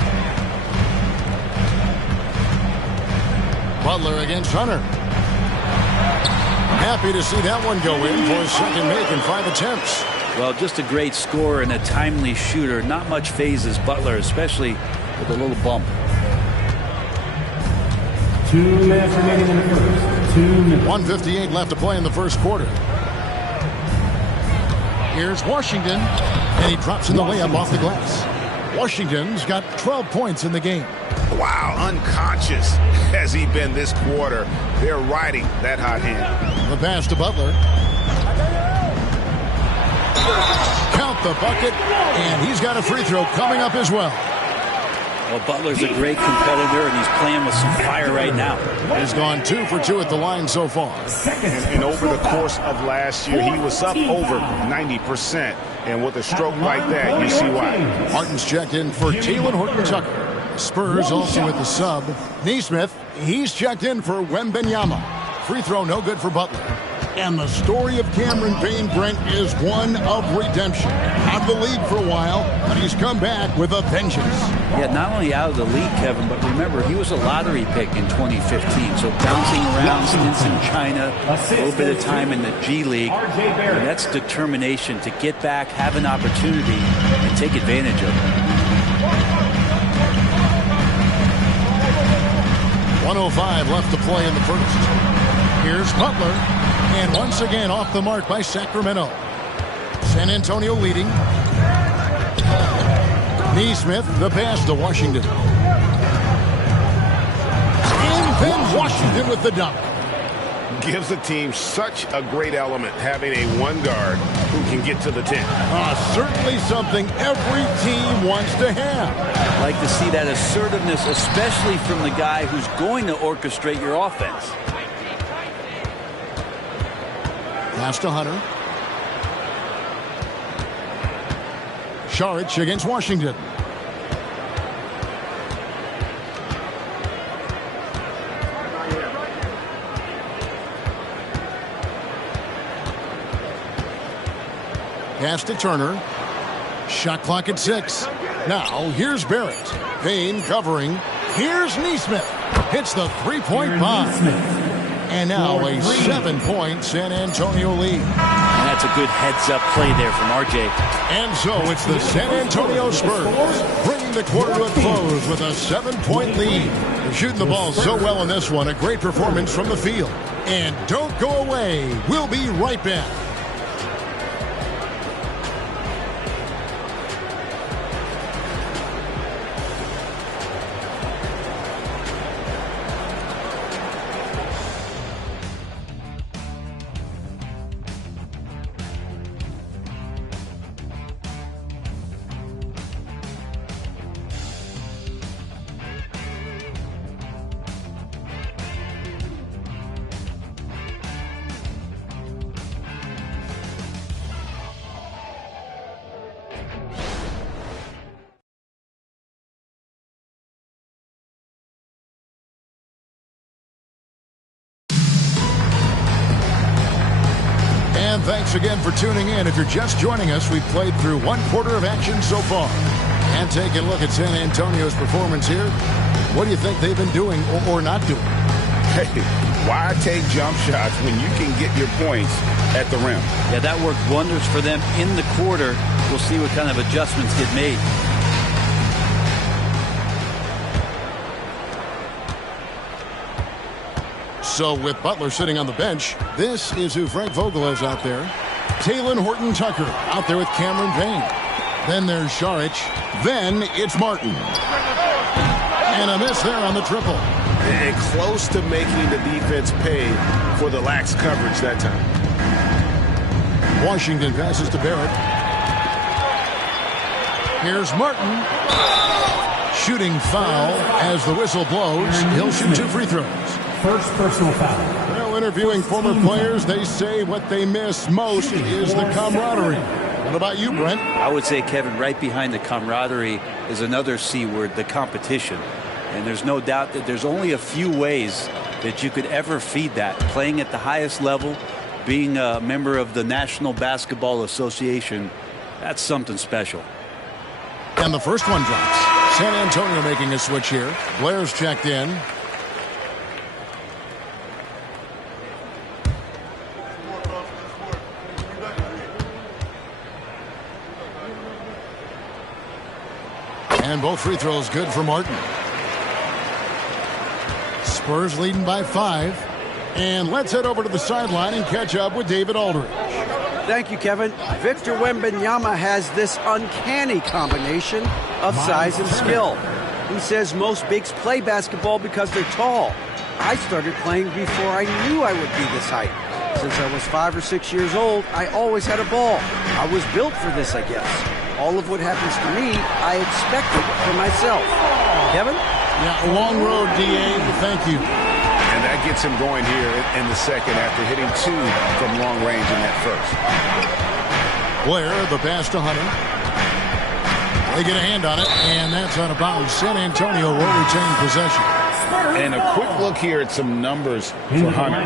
Butler against Hunter. Happy to see that one go in for his second make in 5 attempts. Well, just a great scorer and a timely shooter. Not much phases Butler, especially with a little bump. 2 minutes remaining in the first. 2 minutes. 1:58 left to play in the first quarter. Here's Washington, and he drops in the layup off the glass. Washington's got 12 points in the game. Wow, unconscious has he been this quarter. They're riding that hot hand. The pass to Butler. Count the bucket, and he's got a free throw coming up as well. Well, Butler's a great competitor, and he's playing with some fire right now. He's gone 2 for 2 at the line so far. And over the course of last year, he was up over 90%. And with a stroke like that, you see why. Martin's checked in for Talen Horton-Tucker. Spurs also with the sub. Neesmith, he's checked in for Wembanyama. Free throw no good for Butler. And the story of Cameron Payne, Brent, is one of redemption. Out of the league for a while, but he's come back with a vengeance. Yeah, not only out of the league, Kevin, but remember, he was a lottery pick in 2015. So bouncing around, stints in China, a little bit of time in the G League. And that's determination to get back, have an opportunity, and take advantage of it. 1:05 left to play in the first. Here's Butler. And once again off the mark by Sacramento. San Antonio leading. Neesmith, the pass to Washington. And then Washington with the dunk. Gives the team such a great element, having a one guard who can get to the 10. Certainly something every team wants to have. I'd like to see that assertiveness, especially from the guy who's going to orchestrate your offense. Pass to Hunter. Saric against Washington. Pass to Turner. Shot clock at 6. Now here's Barrett. Payne covering. Here's Neesmith. Hits the three-point bomb. And now a 7-point San Antonio lead. And that's a good heads-up play there from RJ. And so it's the San Antonio Spurs bringing the quarter to a close with a 7-point lead. They're shooting the ball so well in this one. A great performance from the field. And don't go away. We'll be right back. And thanks again for tuning in. If you're just joining us, we've played through 1/4 of action so far. And taking a look at San Antonio's performance here, what do you think they've been doing or not doing? Hey, why take jump shots when you can get your points at the rim? Yeah, that worked wonders for them in the quarter. We'll see what kind of adjustments get made. So with Butler sitting on the bench, this is who Frank Vogel is out there. Talen Horton-Tucker out there with Cameron Payne. Then there's Šarić. Then it's Martin. And a miss there on the triple. And close to making the defense pay for the lax coverage that time. Washington passes to Barrett. Here's Martin. Shooting foul as the whistle blows. He'll shoot 2 free throws. First personal foul. Well, interviewing former players, they say what they miss most is the camaraderie. What about you, Brent? I would say, Kevin, right behind the camaraderie is another C word, the competition. And there's no doubt that there's only a few ways that you could ever feed that. Playing at the highest level, being a member of the National Basketball Association, that's something special. And the first one drops. San Antonio making a switch here. Blair's checked in. And both free throws good for Martin. Spurs leading by 5. And let's head over to the sideline and catch up with David Aldridge. Thank you, Kevin. Victor Wembanyama has this uncanny combination of size and skill. He says most bigs play basketball because they're tall. I started playing before I knew I would be this height. Since I was 5 or 6 years old, I always had a ball. I was built for this, I guess. All of what happens to me, I expected for myself. Kevin? Yeah, a long road, D.A. Thank you. And that gets him going here in the second after hitting 2 from long range in that first. Blair, the pass to Hunter. They get a hand on it, and that's out of bounds. San Antonio will retain possession. And a quick look here at some numbers for Hunter.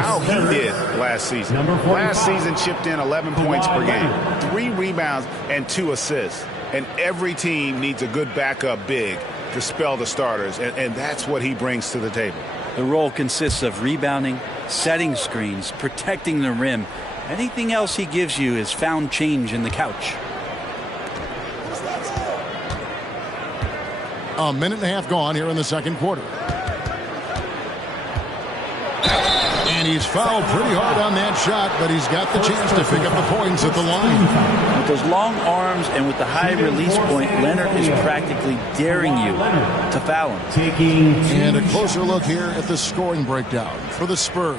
How he did last season. Last season chipped in 11 points per game, 3 rebounds, and 2 assists. And every team needs a good backup big to spell the starters, and that's what he brings to the table. The role consists of rebounding, setting screens, protecting the rim. Anything else he gives you is found change in the couch. A minute and a half gone here in the second quarter. And he's fouled pretty hard on that shot, but he's got the chance to pick up the points at the line. With those long arms and with the high release point, Leonard is practically daring you to foul him. And a closer look here at the scoring breakdown for the Spurs.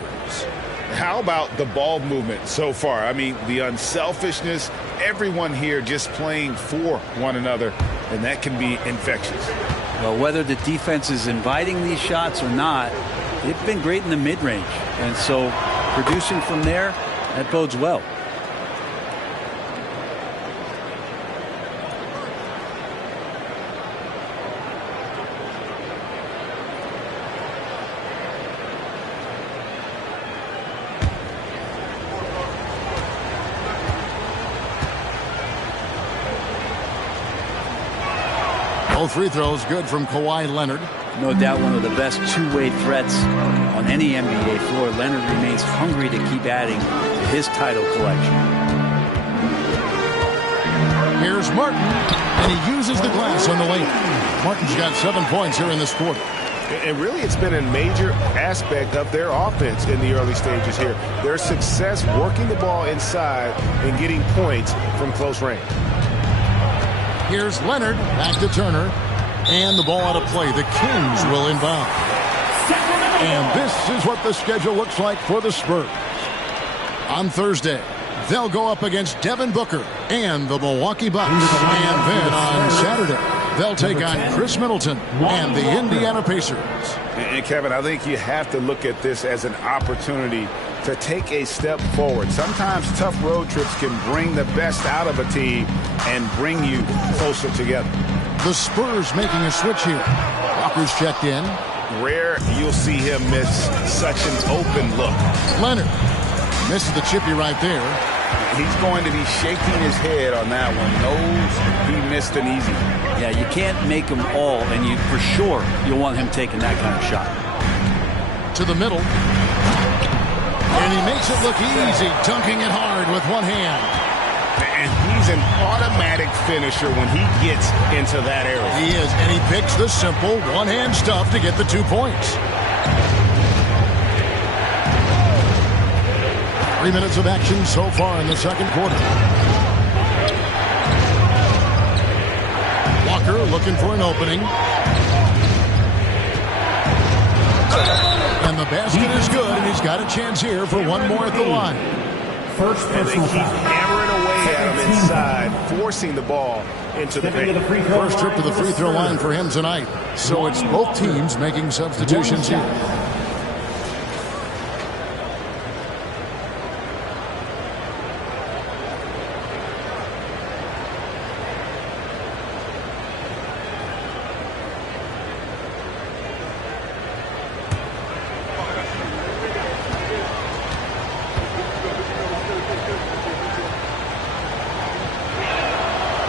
How about the ball movement so far? I mean, the unselfishness, everyone here just playing for one another, and that can be infectious. Well, whether the defense is inviting these shots or not, they've been great in the mid-range. And so producing from there, that bodes well. Both free throws good from Kawhi Leonard. No doubt one of the best two-way threats on any NBA floor. Leonard remains hungry to keep adding to his title collection. Here's Martin, and he uses the glass on the layup. Martin's got 7 points here in this quarter. And really, it's been a major aspect of their offense in the early stages here. Their success working the ball inside and getting points from close range. Here's Leonard, back to Turner, and the ball out of play. The Kings will inbound. And this is what the schedule looks like for the Spurs. On Thursday, they'll go up against Devin Booker and the Milwaukee Bucks. And then on Saturday, they'll take on Chris Middleton and the Indiana Pacers. And Kevin, I think you have to look at this as an opportunity to take a step forward. Sometimes tough road trips can bring the best out of a team and bring you closer together. The Spurs making a switch here. Walker's checked in. Rare you'll see him miss such an open look. Leonard misses the chippy right there. He's going to be shaking his head on that one. Knows he missed an easy one. Yeah, you can't make them all, and you for sure you'll want him taking that kind of shot. To the middle. And he makes it look easy, dunking it hard with one hand. And he's an automatic finisher when he gets into that area. He is, and he picks the simple one-hand stuff to get the 2 points. 3 minutes of action so far in the second quarter. Walker looking for an opening. And the basket is good, and he's got a chance here for one more at the line. And they keep hammering away at him inside, forcing the ball into the paint. First trip to the free throw line for him tonight. So it's both teams making substitutions here.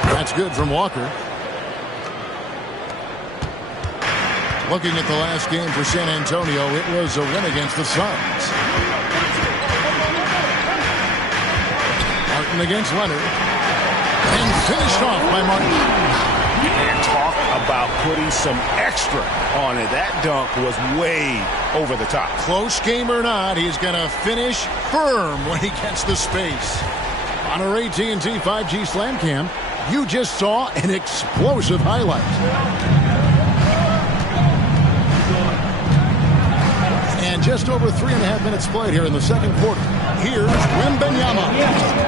That's good from Walker. Looking at the last game for San Antonio, it was a win against the Suns. Martin against Leonard. And finished off by Martin. And talk about putting some extra on it. That dunk was way over the top. Close game or not, he's going to finish firm when he gets the space. On our AT&T 5G Slam Cam, you just saw an explosive highlight. And just over 3.5 minutes played here in the second quarter. Here's Wembanyama.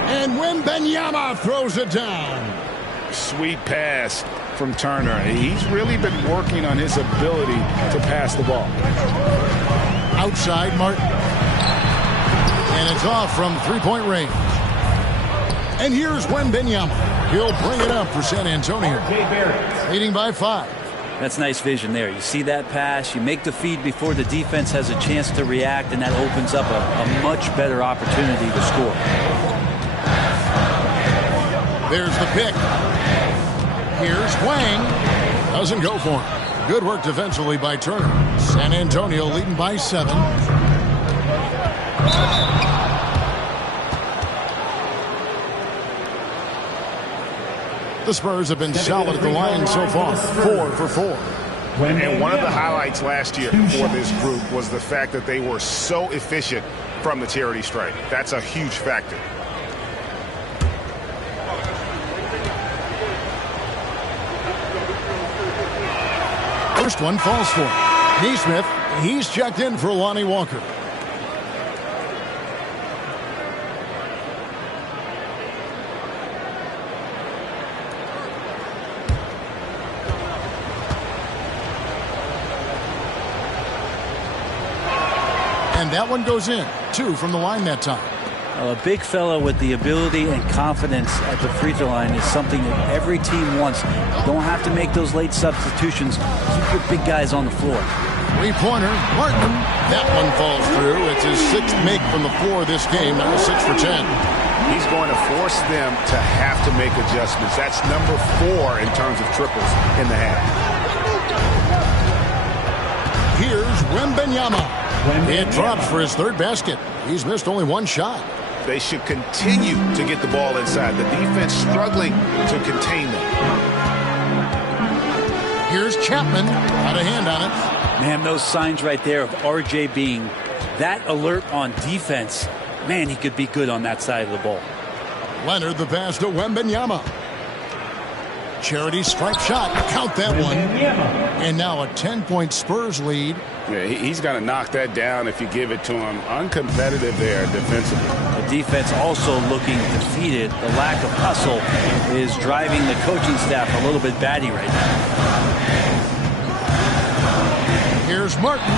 And Wembanyama throws it down. Sweet pass from Turner. He's really been working on his ability to pass the ball. Outside Martin. And it's off from three-point range. And here's Wembanyama. He'll bring it up for San Antonio. Leading by 5. That's nice vision there. You see that pass, you make the feed before the defense has a chance to react, and that opens up a much better opportunity to score. There's the pick. Here's Wang. Doesn't go for him. Good work defensively by Turner. San Antonio leading by 7. The Spurs have been solid at the line so far. 4 for 4. And one of the highlights last year for this group was the fact that they were so efficient from the charity stripe. That's a huge factor. First one falls for him. Neesmith, he's checked in for Lonnie Walker. And that one goes in. 2 from the line that time. A big fella with the ability and confidence at the free throw line is something that every team wants. You don't have to make those late substitutions. Keep your big guys on the floor. Three-pointer, Martin. That one falls through. It's his 6th make from the floor this game. Now 6 for 10. He's going to force them to have to make adjustments. That's number 4 in terms of triples in the half. Here's Wembanyama. It drops for his 3rd basket. He's missed only 1 shot. They should continue to get the ball inside. The defense struggling to contain them. Here's Chapman. Got a hand on it. Man, those signs right there of RJ being that alert on defense. Man, he could be good on that side of the ball. Leonard the pass to Wembanyama. Charity stripe shot. Count that one. And now a 10-point Spurs lead. Yeah, he's going to knock that down if you give it to him. Uncompetitive there defensively. The defense also looking defeated. The lack of hustle is driving the coaching staff a little bit batty right now. Here's Martin.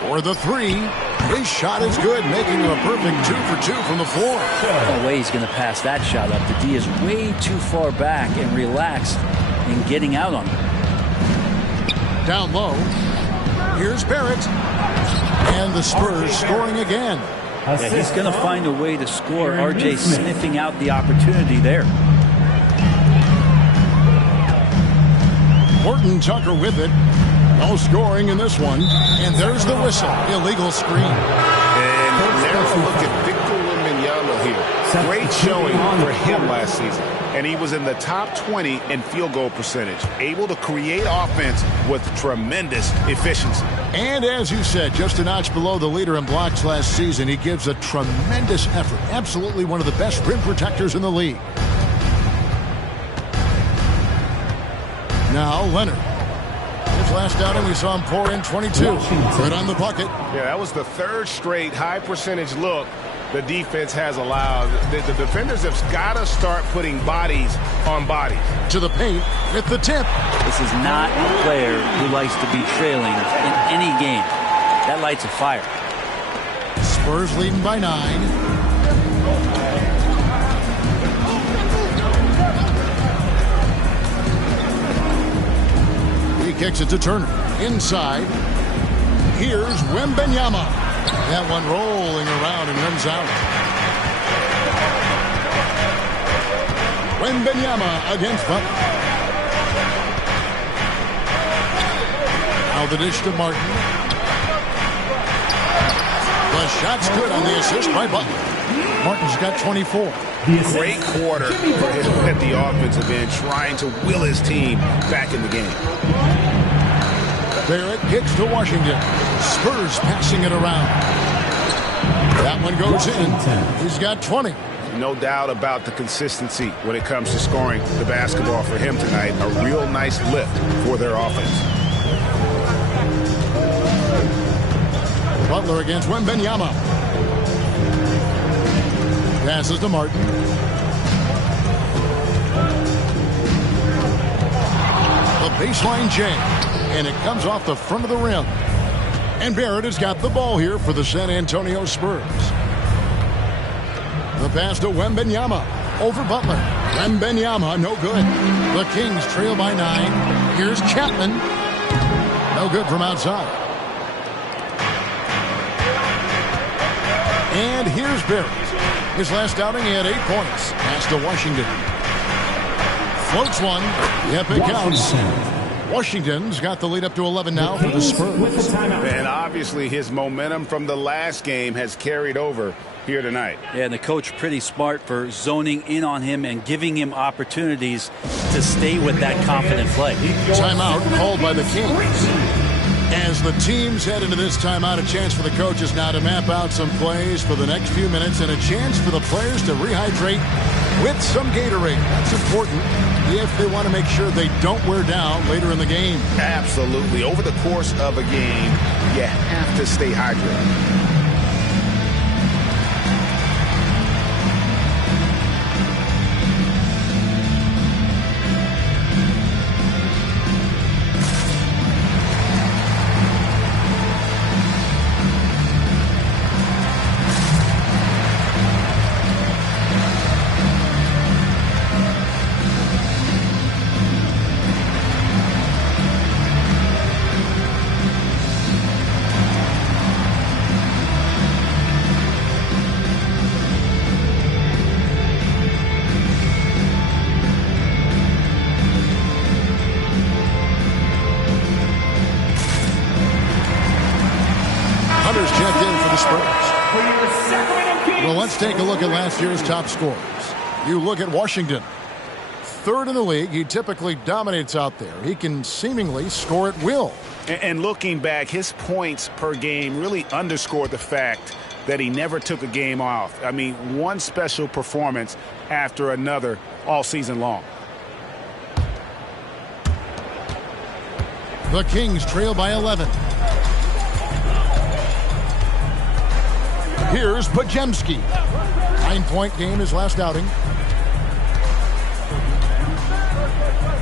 For the 3. His shot is good, making him a perfect 2 for 2 from the floor. No way he's going to pass that shot up. The D is way too far back and relaxed in getting out on him. Down low. Here's Barrett. And the Spurs scoring again. Yeah, he's going to find a way to score. RJ sniffing out the opportunity there. Horton Tucker with it. No scoring in this one. And there's the whistle. Illegal screen. And there's a look at Victor Wembanyama here. Great showing for him last season. And he was in the top 20 in field goal percentage. Able to create offense with tremendous efficiency. And as you said, just a notch below the leader in blocks last season. He gives a tremendous effort. Absolutely one of the best rim protectors in the league. Now Leonard. His last outing, we saw him pour in 22. Right on the bucket. Yeah, that was the third straight high percentage look the defense has allowed. The defenders have got to start putting bodies on bodies. To the paint at the tip. This is not a player who likes to be trailing in any game. That lights a fire. Spurs leading by 9. He kicks it to Turner. Inside. Here's Wembanyama. That one rolling around and runs out. Wembanyama against Butler. Now the dish to Martin. The shot's good on the assist by Butler. Martin's got 24. Great quarter for him at the offensive end, trying to will his team back in the game. Barrett kicks to Washington. Spurs passing it around. That one goes in. He's got 20. No doubt about the consistency when it comes to scoring the basketball for him tonight. A real nice lift for their offense. Butler against Wembanyama. Passes to Martin. The baseline J. And it comes off the front of the rim. And Barrett has got the ball here for the San Antonio Spurs. The pass to Wembanyama. Over Butler. Wembanyama, no good. The Kings trail by 9. Here's Chapman. No good from outside. And here's Barrett. His last outing, he had 8 points. Pass to Washington. Floats one. Yep, it counts. Washington's got the lead up to 11 now for the Spurs. And obviously his momentum from the last game has carried over here tonight. Yeah, and the coach pretty smart for zoning in on him and giving him opportunities to stay with that confident play. Timeout called by the Kings. As the teams head into this timeout, a chance for the coaches now to map out some plays for the next few minutes and a chance for the players to rehydrate with some Gatorade. That's important if they want to make sure they don't wear down later in the game. Absolutely. Over the course of a game, you have to stay hydrated. Well, let's take a look at last year's top scorers. You look at Washington. 3rd in the league. He typically dominates out there. He can seemingly score at will. And looking back, his points per game really underscore the fact that he never took a game off. I mean, one special performance after another all season long. The Kings trail by 11. Here's Pajemski. 9-point game his last outing.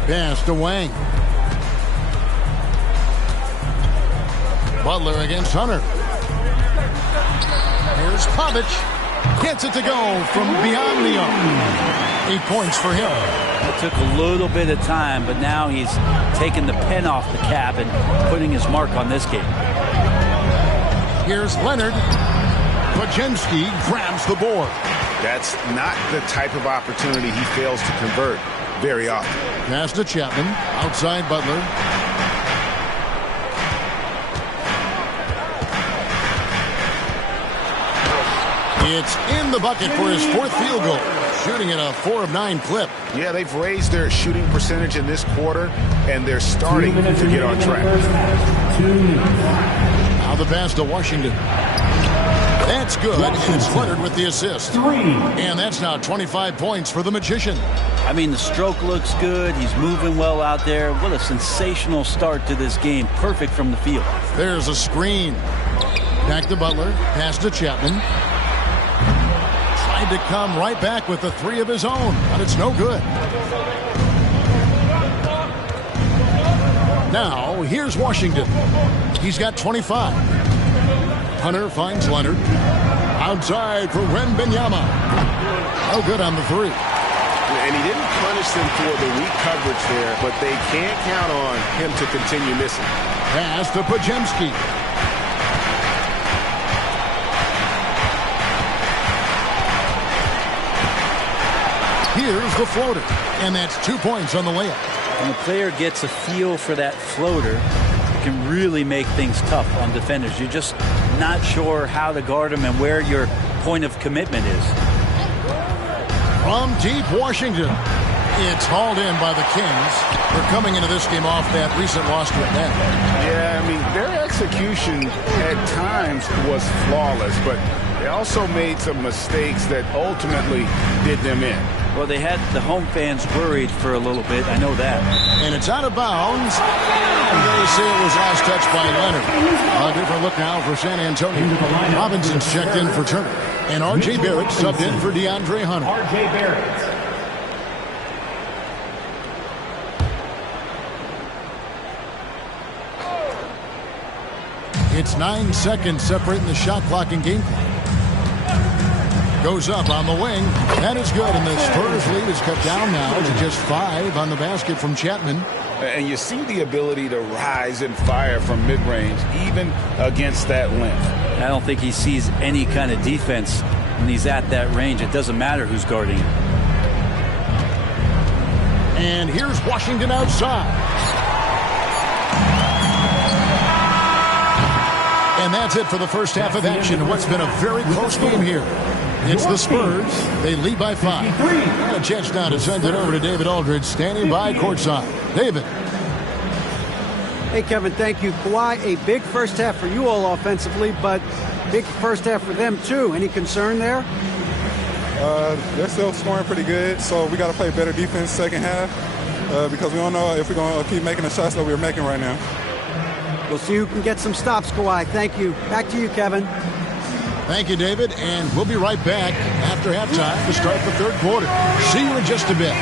Pass to Wang. Butler against Hunter. Here's Pavic. Gets it to go from beyond the arc. 8 points for him. It took a little bit of time, but now he's taking the pen off the cap and putting his mark on this game. Here's Leonard. Pajemski grabs the board. That's not the type of opportunity he fails to convert very often. Pass to Chapman. Outside Butler. It's in the bucket for his 4th field goal. Shooting at a 4 of 9 clip. Yeah, they've raised their shooting percentage in this quarter, and they're starting to get on track. Now the pass to Washington. That's good. It's Leonard with the assist. And that's now 25 points for the Magician. I mean, the stroke looks good. He's moving well out there. What a sensational start to this game. Perfect from the field. There's a screen. Back to Butler. Pass to Chapman. Tried to come right back with the three of his own, but it's no good. Now, here's Washington. He's got 25. Hunter finds Leonard. Outside for Wembanyama. Oh, good on the three. And he didn't punish them for the weak coverage there, but they can't count on him to continue missing. Pass to Pajemski. Here's the floater, and that's 2 points on the layup. When the player gets a feel for that floater, it can really make things tough on defenders. You're just not sure how to guard them and where your point of commitment is. From deep Washington, it's hauled in by the Kings. They're coming into this game off that recent loss to Atlanta. Yeah, I mean, their execution at times was flawless, but they also made some mistakes that ultimately did them in. Well, they had the home fans worried for a little bit. I know that. And it's out of bounds. And they say it was last touched by Leonard. A different look now for San Antonio. Robinson's checked in for Turner. And R.J. Barrett subbed in for DeAndre Hunter. R.J. Barrett. It's 9 seconds separating the shot clock and game clock. Goes up on the wing. That is good, and the Spurs lead is cut down now to just 5 on the basket from Chapman. And you see the ability to rise and fire from mid-range, even against that length. I don't think he sees any kind of defense when he's at that range. It doesn't matter who's guarding him. And here's Washington outside. And that's it for the first half of action in what's been a very close game here. It's the Spurs. They lead by 5. And a chance now to send it over to David Aldridge, standing by courtside. David. Hey, Kevin, thank you. Kawhi, a big first half for you all offensively, but big first half for them, too. Any concern there? They're still scoring pretty good, so we got to play better defense second half because we don't know if we're going to keep making the shots that we're making right now. We'll see who can get some stops, Kawhi. Thank you. Back to you, Kevin. Thank you, David, and we'll be right back after halftime to start the third quarter. See you in just a bit.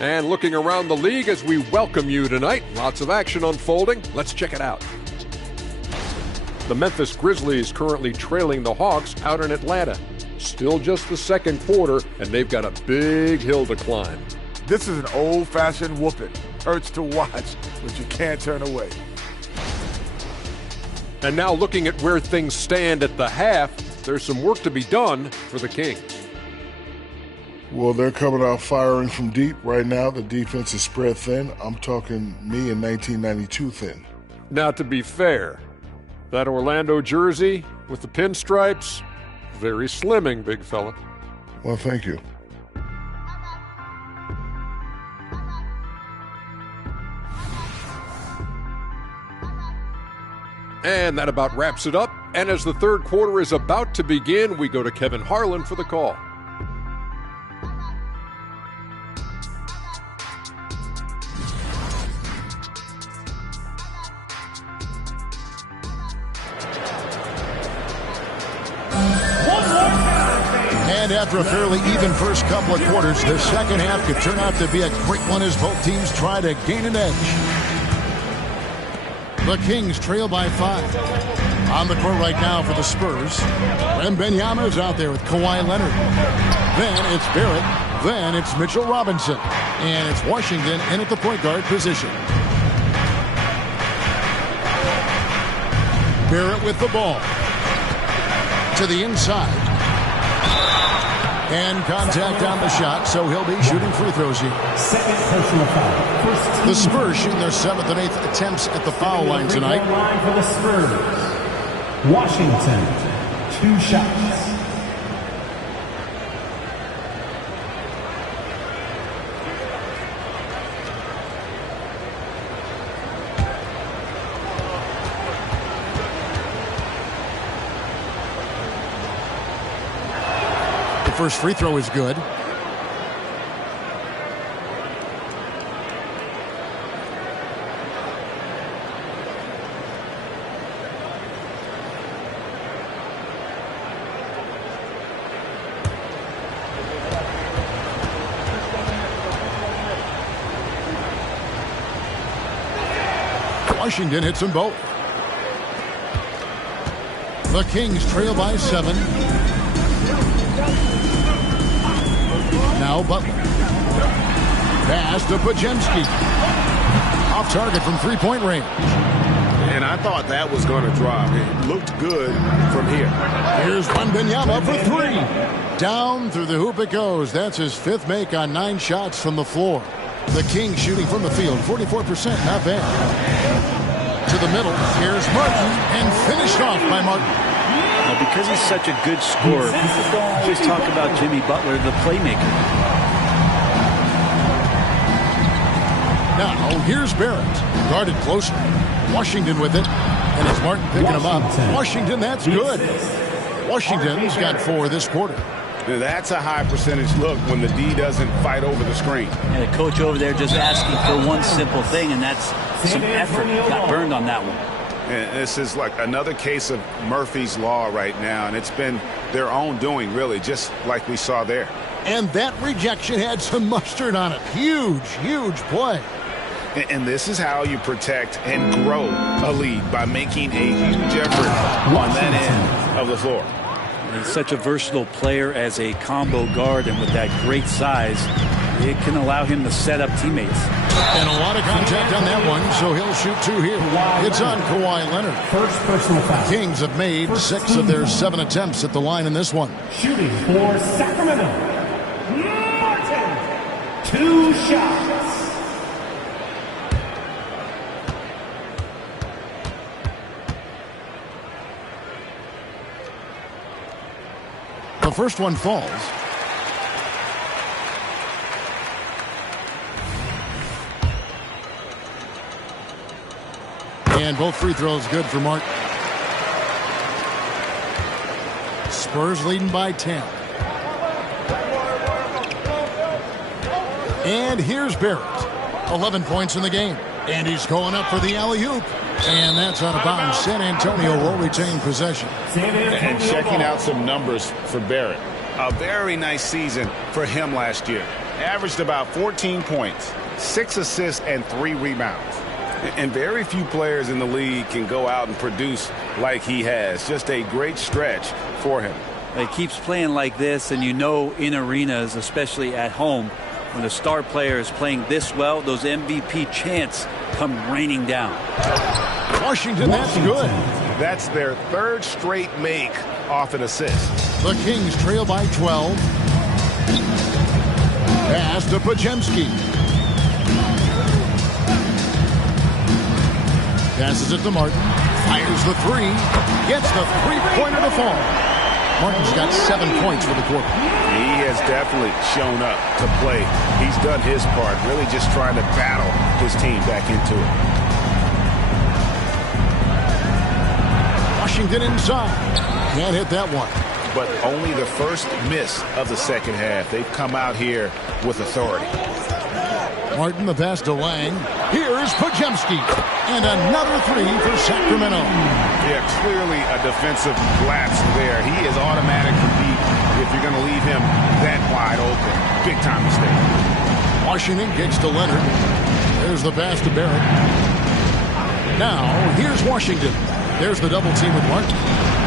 And looking around the league as we welcome you tonight. Lots of action unfolding. Let's check it out. The Memphis Grizzlies currently trailing the Hawks out in Atlanta. Still just the second quarter, and they've got a big hill to climb. This is an old-fashioned whooping. Hurts to watch, but you can't turn away. And now looking at where things stand at the half, there's some work to be done for the Kings. Well, they're coming out firing from deep right now. The defense is spread thin. I'm talking me in 1992 thin. Now, to be fair, that Orlando jersey with the pinstripes, very slimming, big fella. Well, thank you. And that about wraps it up. And as the third quarter is about to begin, we go to Kevin Harlan for the call. And after a fairly even first couple of quarters, the second half could turn out to be a great one as both teams try to gain an edge. The Kings trail by 5. On the court right now for the Spurs, Wembanyama is out there with Kawhi Leonard. Then it's Barrett. Then it's Mitchell Robinson. And it's Washington in at the point guard position. Barrett with the ball. To the inside. And contact on the shot, so he'll be shooting free throws here. Second personal foul. The Spurs shooting their 7th and 8th attempts at the foul line tonight. Line for the Spurs. Washington, 2 shots. The first free throw is good. Washington hits them both. The Kings trail by 7. Now Butler. Pass to Podziemski. Off target from three-point range. And I thought that was going to drop. It looked good from here. Here's Wembanyama for 3. Down through the hoop it goes. That's his 5th make on 9 shots from the floor. The Kings shooting from the field, 44%, not bad. To the middle, here's Martin, and finished off by Martin. Now, because he's such a good scorer, people don't always talk about Jimmy Butler, the playmaker. Now, here's Barrett, guarded closer. Washington with it, and it's Martin picking him up. Washington, that's good. Washington's got 4 this quarter. That's a high percentage look when the D doesn't fight over the screen. And the coach over there just asking for one simple thing, and that's some effort. Got burned on that one. And this is like another case of Murphy's Law right now, and it's been their own doing, really, just like we saw there. And that rejection had some mustard on it. Huge, huge play. And this is how you protect and grow a lead, by making a huge effort on that end of the floor. He's such a versatile player as a combo guard, and with that great size, it can allow him to set up teammates. And a lot of contact on that one, so he'll shoot 2 here. It's on Kawhi Leonard. First personal foul. Kings have made 6 of their 7 attempts at the line in this one. Shooting for Sacramento, Martin, 2 shots. The first one falls. And both free throws good for Martin. Spurs leading by 10. And here's Barrett. 11 points in the game. And he's going up for the alley-oop. And that's out of bounds. San Antonio will retain possession. And checking out some numbers for Barrett. A very nice season for him last year. Averaged about 14 points, 6 assists, and 3 rebounds. And very few players in the league can go out and produce like he has. Just a great stretch for him. He keeps playing like this, and you know, in arenas, especially at home, when a star player is playing this well, those MVP chants come raining down. Washington, that's good. That's their 3rd straight make off an assist. The Kings trail by 12. Pass to Podziemski. Passes it to Martin. Fires the 3. Gets the 3-pointer to fall. Martin's got 7 points for the quarter. He has definitely shown up to play. He's done his part, really just trying to battle his team back into it. Washington inside. Can't hit that one. But only the first miss of the second half. They've come out here with authority. Martin, the pass to Lang. Here's Podziemski. And another 3 for Sacramento. Yeah, clearly a defensive lapse there. He is automatic for deep if you're going to leave him that wide open. Big time mistake. Washington kicks to Leonard. There's the pass to Barrett. Now, here's Washington. There's the double team with Martin.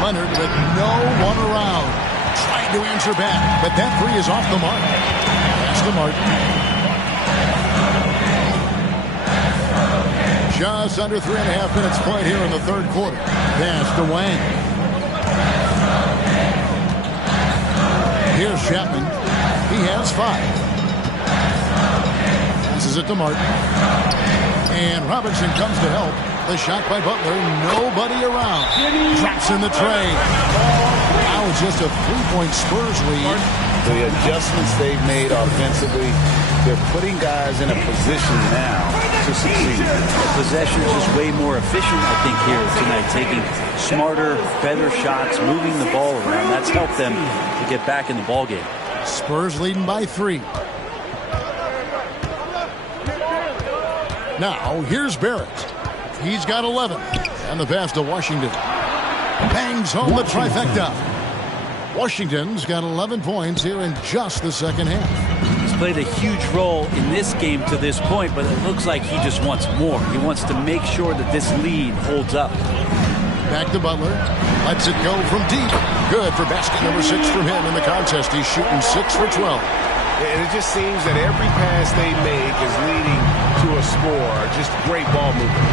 Leonard with no one around. Trying to answer back, but that three is off the mark. Pass to Martin. Just under 3.5 minutes played here in the third quarter. Pass to Wang. Here's Chapman. He has 5. Passes it to Martin. And Robinson comes to help. The shot by Butler. Nobody around. Drops in the tray. Now it's just a 3-point Spurs lead. The adjustments they've made offensively, they're putting guys in a position now to succeed. The possession is just way more efficient, I think, here tonight. Taking smarter, better shots, moving the ball around. That's helped them to get back in the ball game. Spurs leading by 3. Now, here's Barrett. He's got 11. And the pass to Washington. Bangs home the trifecta. Washington's got 11 points here in just the second half. He's played a huge role in this game to this point, but it looks like he just wants more. He wants to make sure that this lead holds up. Back to Butler. Lets it go from deep. Good for basket number 6 from him in the contest. He's shooting 6 for 12. And it just seems that every pass they make is leading to a score. Just great ball movement.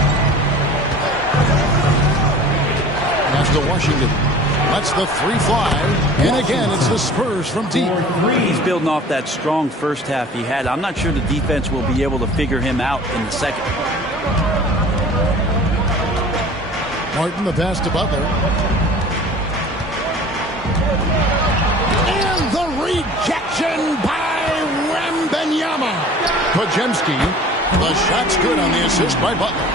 Pass to Washington. Lets the 3 fly. And again, it's the Spurs from deep. He's building off that strong first half he had. I'm not sure the defense will be able to figure him out in the second. Martin, the pass to Butler. And the rejection by Wembanyama. Pajemski. The shot's good on the assist by Butler.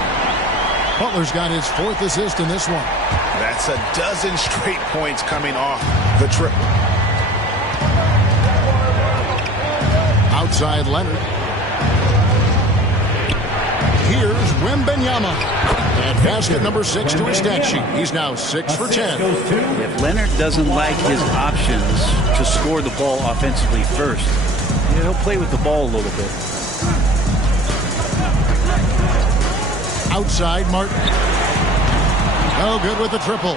Butler's got his 4th assist in this one. That's a dozen straight points coming off the triple. Outside Leonard. Here's Wembanyama. And basket number 6 to his stat sheet. He's now 6 for 10. If Leonard doesn't like his options to score the ball offensively first, he'll play with the ball a little bit. Outside Martin. No good with the triple.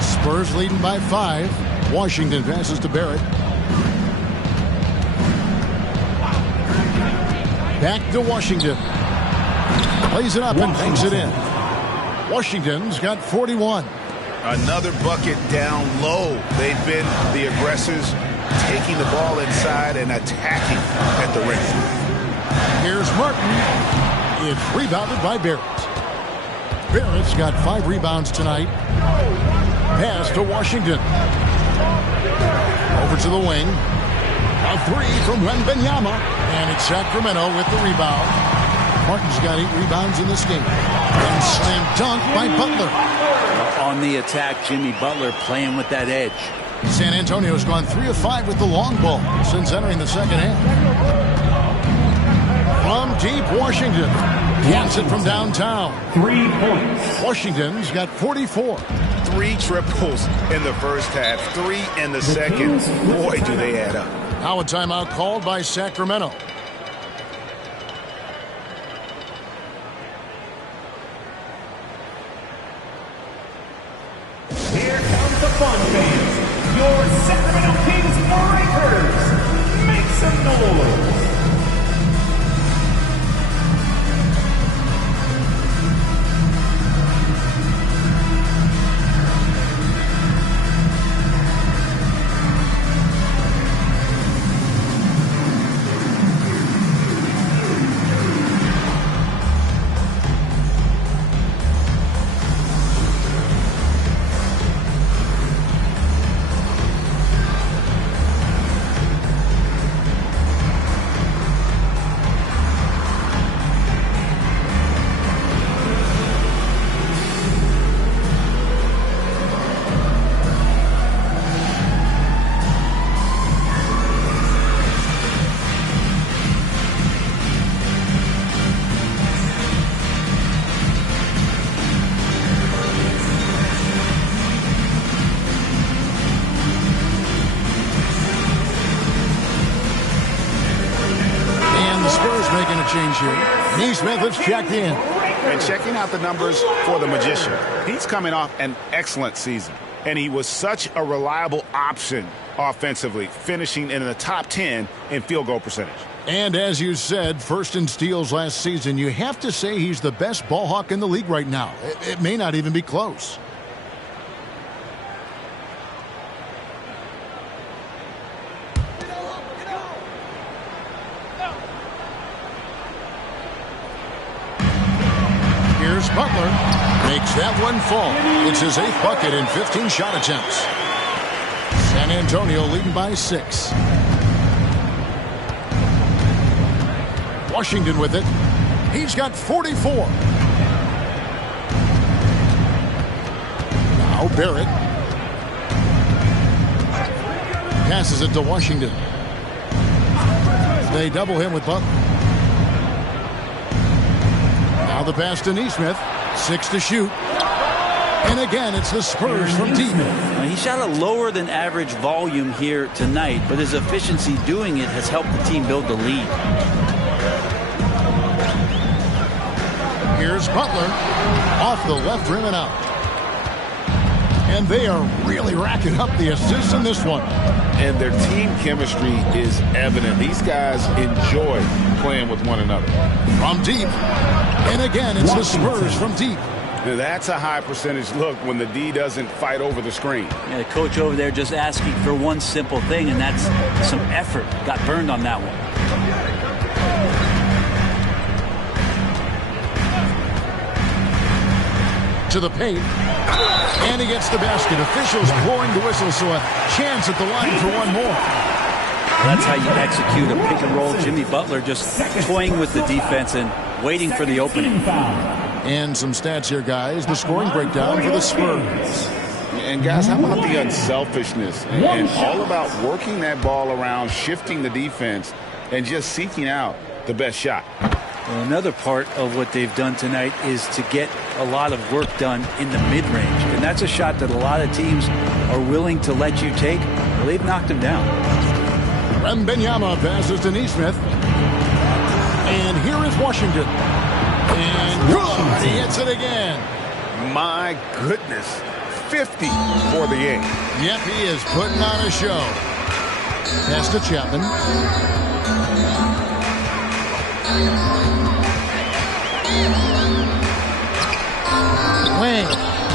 Spurs leading by 5. Washington passes to Barrett. Back to Washington. Plays it up and banks it in. Washington's got 41. Another bucket down low. They've been the aggressors, taking the ball inside and attacking at the rim. Here's Martin. It's rebounded by Barrett. Barrett's got 5 rebounds tonight. Pass to Washington. Over to the wing. A 3 from Wembanyama. And it's Sacramento with the rebound. Martin's got 8 rebounds in this game. And slam dunk by Butler. On the attack, Jimmy Butler playing with that edge. San Antonio's gone 3 of 5 with the long ball since entering the second half. From deep, Washington. Gets it from downtown. 3 points. Washington's got 44. 3 triples in the first half, 3 in the second. Boy, do they add up. Now a timeout called by Sacramento. Here comes the fun fans. Your Sacramento Kings Breakers. Make some noise. Change here. Neesmith has checked in. And checking out the numbers for the Magician. He's coming off an excellent season. And he was such a reliable option offensively, finishing in the top 10 in field goal percentage. And as you said, first in steals last season, you have to say he's the best ball hawk in the league right now. It may not even be close. Here's Butler. Makes that one fall. It's his 8th bucket in 15 shot attempts. San Antonio leading by 6. Washington with it. He's got 44. Now Barrett. Passes it to Washington. They double him with Butler. Now the pass to Nesmith. 6 to shoot. And again, it's the Spurs from deep. He shot a lower than average volume here tonight, but his efficiency doing it has helped the team build the lead. Here's Butler. Off the left rim and out. And they are really racking up the assists in this one. And their team chemistry is evident. These guys enjoy playing with one another. From deep. And again, it's the Spurs from deep. Now that's a high percentage look when the D doesn't fight over the screen. Yeah, the coach over there just asking for one simple thing, and that's some effort. Got burned on that one. To the paint. And he gets the basket. Officials blowing the whistle, so a chance at the line for one more. That's how you execute a pick and roll. Jimmy Butler just toying with the defense and waiting for the opening. And some stats here, guys. The scoring breakdown for the Spurs. And guys, how about the unselfishness and all about working that ball around, shifting the defense, and just seeking out the best shot. Well, another part of what they've done tonight is to get a lot of work done in the mid-range. And that's a shot that a lot of teams are willing to let you take. Well, they've knocked him down. Wembanyama passes to Nesmith. And here is Washington. And good. He hits it again. My goodness. 50 for the game. Yep, he is putting on a show. Pass to Chapman. Wing.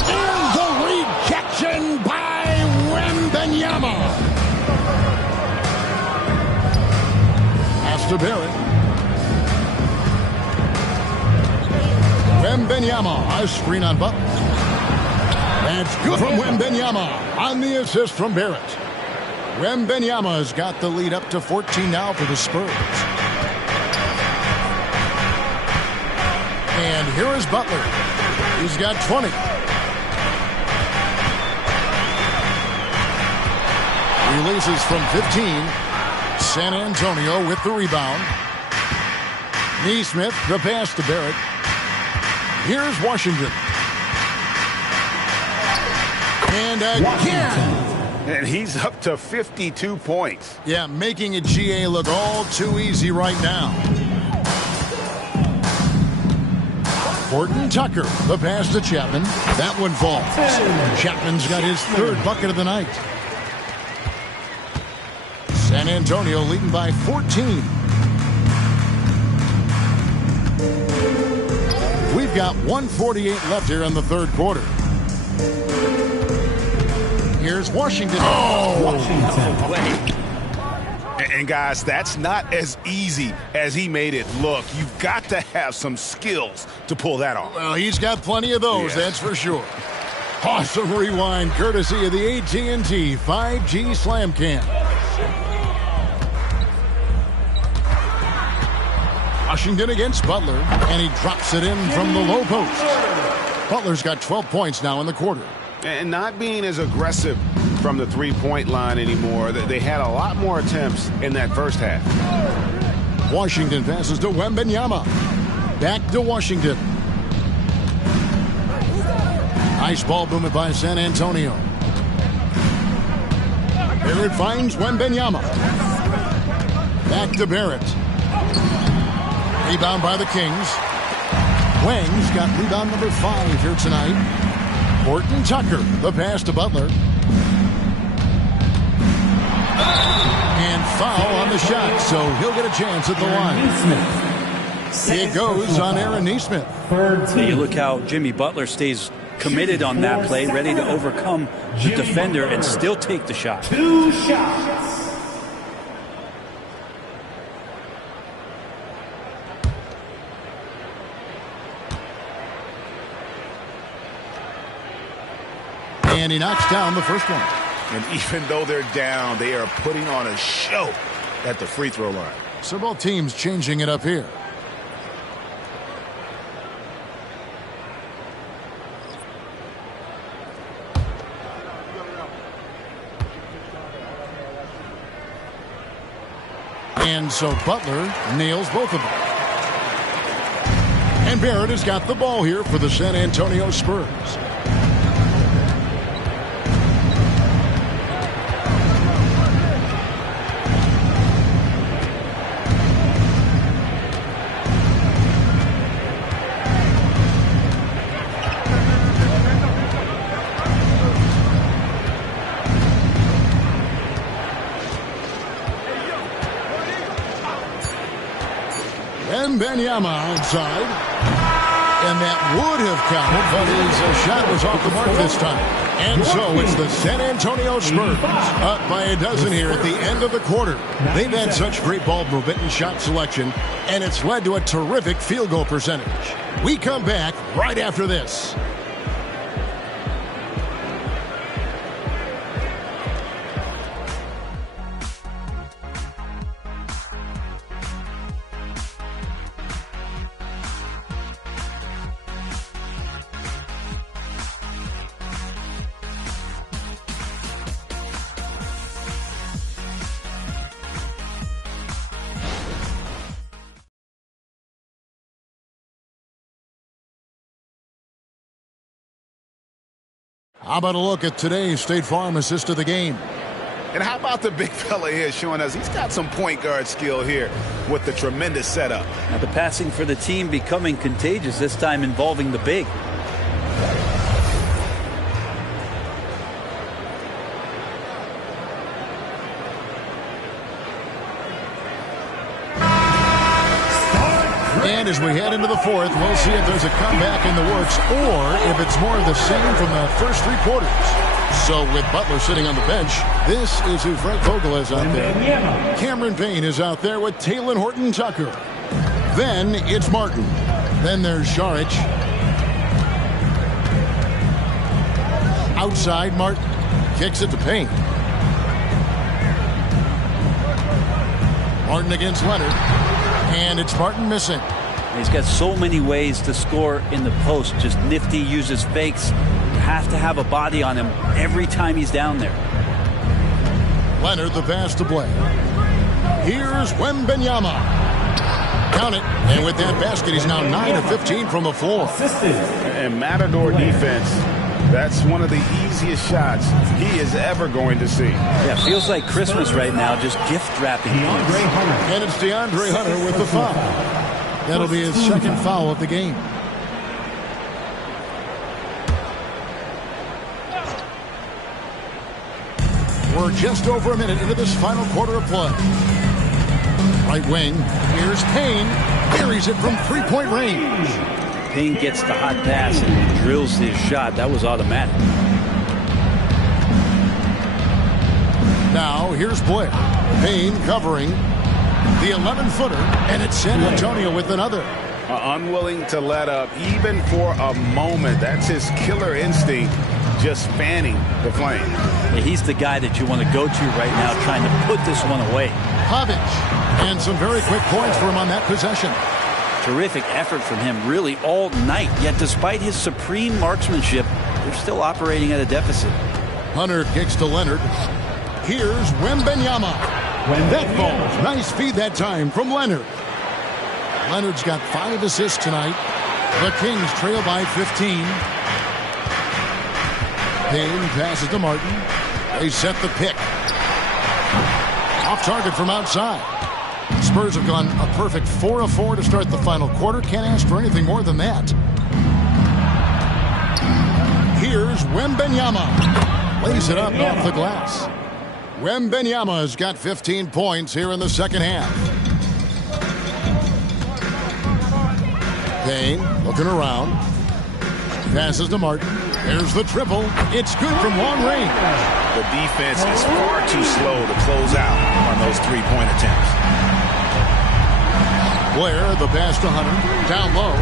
And the rejection by Wembanyama. Pass to Barrett. Wembanyama, a screen on Butler. That's good from Wembanyama on the assist from Barrett. Wembanyama has got the lead up to 14 now for the Spurs. And here is Butler. He's got 20. Releases from 15. San Antonio with the rebound. Nesmith, the pass to Barrett. Here's Washington. And again. And he's up to 52 points. Yeah, making a GA look all too easy right now. Horton Tucker, the pass to Chapman. That one falls. Chapman's got his 3rd bucket of the night. San Antonio leading by 14. We've got 1:48 left here in the 3rd quarter. Here's Washington. And guys, that's not as easy as he made it look. You've got to have some skills to pull that off. Well, he's got plenty of those, that's for sure. Awesome rewind, courtesy of the AT&T 5G Slam Cam. Washington against Butler, and he drops it in from the low post. Butler's got 12 points now in the quarter. And not being as aggressive from the three-point line anymore. They had a lot more attempts in that first half. Washington passes to Wembanyama. Back to Washington. Nice ball movement by San Antonio. Barrett finds Wembanyama. Back to Barrett. Rebound by the Kings. Wang's got rebound number 5 here tonight. Horton Tucker, the pass to Butler. And foul on the shot, so he'll get a chance at the line. It goes on Aaron Nesmith. You look how Jimmy Butler stays committed on that play, ready to overcome the defender and still take the shot. 2 shots. And he knocks down the first one. And even though they're down, they are putting on a show at the free throw line. So both teams changing it up here. And so Butler nails both of them. And Barrett has got the ball here for the San Antonio Spurs. Wembanyama outside. And that would have counted, but his shot was off the mark this time. And so it's the San Antonio Spurs up by a dozen here at the end of the quarter. They've had such great ball movement and shot selection, and it's led to a terrific field goal percentage. We come back right after this. How about a look at today's State Farm assist of the game? And how about the big fella here showing us he's got some point guard skill here with the tremendous setup. Now the passing for the team becoming contagious, this time involving the big. And as we head into the fourth, we'll see if there's a comeback in the works or if it's more of the same from the first 3 quarters. So with Butler sitting on the bench, this is who Frank Vogel is out there. Cameron Payne is out there with Talen Horton Tucker. Then it's Martin. Then there's Šarić. Outside, Martin kicks it to Payne. Martin against Leonard. And it's Martin missing. He's got so many ways to score in the post. Just nifty, uses fakes. You have to have a body on him every time he's down there. Leonard the pass to Blake. Here's Wembanyama. Count it. And with that basket, he's now 9 of 15 from the floor. And Matador defense, that's one of the easiest shots he is ever going to see. Yeah, feels like Christmas right now, just gift wrapping. And it's DeAndre Hunter with the foul. That'll be his second foul of the game. We're just over a minute into this final quarter of play. Right wing, here's Payne. Buries it from 3-point range. Payne gets the hot pass and drills his shot. That was automatic. Now here's Blair. Payne covering the 11-footer, and it's San Antonio with another. Unwilling to let up even for a moment. That's his killer instinct, just fanning the flame. Yeah, he's the guy that you want to go to right now, trying to put this one away. Pavic, and some very quick points for him on that possession. Terrific effort from him really all night, yet despite his supreme marksmanship, they're still operating at a deficit. Hunter kicks to Leonard. Here's Wembanyama. That falls. Nice feed that time from Leonard. Leonard's got 5 assists tonight. The Kings trail by 15. Payne passes to Martin. They set the pick. Off target from outside. Spurs have gone a perfect 4 of 4 to start the final quarter. Can't ask for anything more than that. Here's Wembanyama. Lays it up off the glass. Wembanyama has got 15 points here in the second half. Payne looking around. Passes to Martin. There's the triple. It's good from long range. The defense is far too slow to close out on those three-point attempts. Blair, the pass to Hunter. Down low.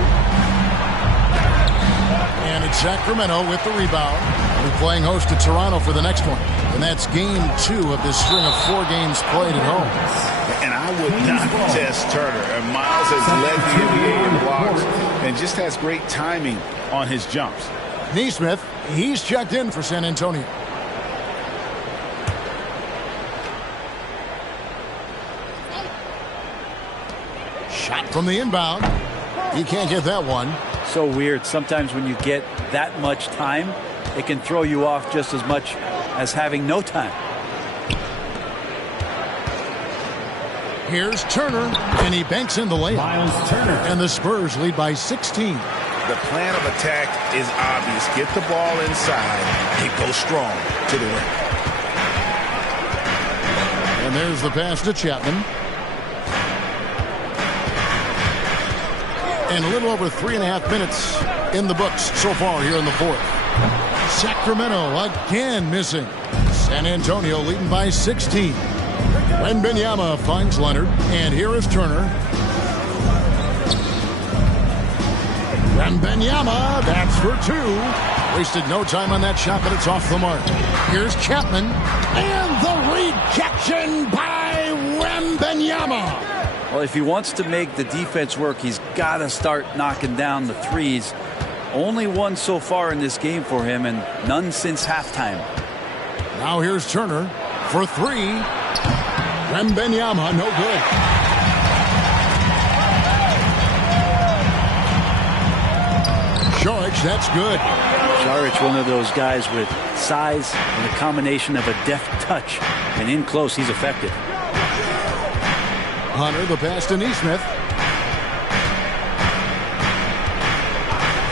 And it's Sacramento with the rebound. We're playing host to Toronto for the next one. And that's game 2 of this string of 4 games played at home. And I would not test Turner. And Miles has led the NBA in blocks and just has great timing on his jumps. Nesmith, he's checked in for San Antonio. Shot from the inbound. He can't get that one. So weird. Sometimes when you get that much time, it can throw you off just as much as having no time. Here's Turner, and he banks in the layup. Miles Turner. And the Spurs lead by 16. The plan of attack is obvious. Get the ball inside and go strong to the rim. And there's the pass to Chapman. And a little over 3.5 minutes in the books so far here in the fourth. Sacramento again missing. San Antonio leading by 16. Wembanyama finds Leonard. And here is Turner. Wembanyama, that's for 2. Wasted no time on that shot, but it's off the mark. Here's Chapman. And the rejection by Wembanyama. Well, if he wants to make the defense work, he's got to start knocking down the threes. Only one so far in this game for him, and none since halftime. Now here's Turner for 3. Wembanyama, no good. George, that's good. Saric, one of those guys with size and a combination of a deft touch. And in close, he's effective. Hunter, the pass to Nesmith.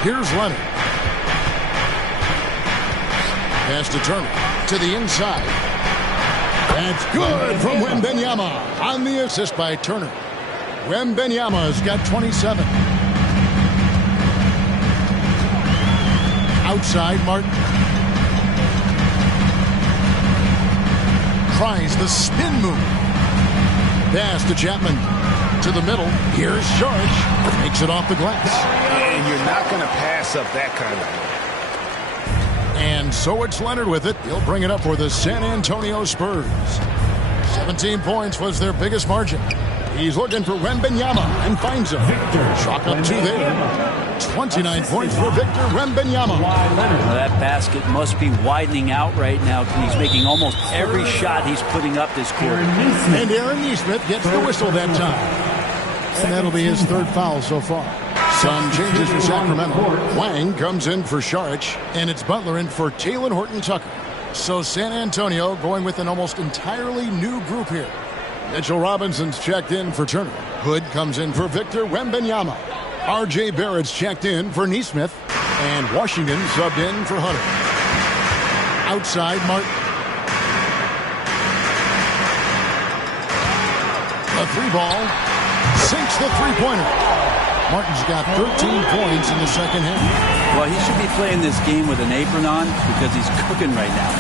Here's Leonard. Pass to Turner. To the inside. That's good from Wembanyama. On the assist by Turner. Wembanyama's got 27. Outside, Martin. Tries the spin move. Pass to Chapman. To the middle. Here's George. Makes it off the glass. And you're not going to pass up that kind of move. And so it's Leonard with it. He'll bring it up for the San Antonio Spurs. 17 points was their biggest margin. He's looking for Wembanyama and finds him. Chalk up 2 there. 29 points for Victor Wembanyama. Well, that basket must be widening out right now. He's making almost every shot he's putting up this quarter. And Aaron Nesmith gets the whistle that time. And that'll be his 3rd foul so far. Some changes for Sacramento. Wang comes in for Saric, and it's Butler in for Talen Horton-Tucker. So San Antonio going with an almost entirely new group here. Mitchell Robinson's checked in for Turner. Hood comes in for Victor Wembanyama. R.J. Barrett's checked in for Nesmith. And Washington subbed in for Hunter. Outside, Martin. A 3-ball. Sinks the 3-pointer. Martin's got 13 points in the second half. Well, he should be playing this game with an apron on because he's cooking right now.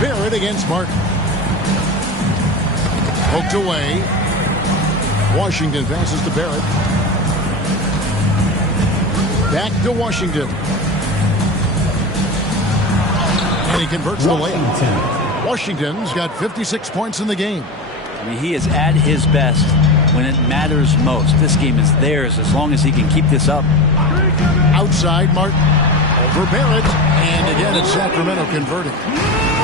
Barrett against Martin. Poked away. Washington passes to Barrett. Back to Washington. And he converts the layup. Washington's got 56 points in the game. I mean, he is at his best when it matters most. This game is theirs as long as he can keep this up. Outside, Martin. Over Barrett. And again, it's Sacramento converting.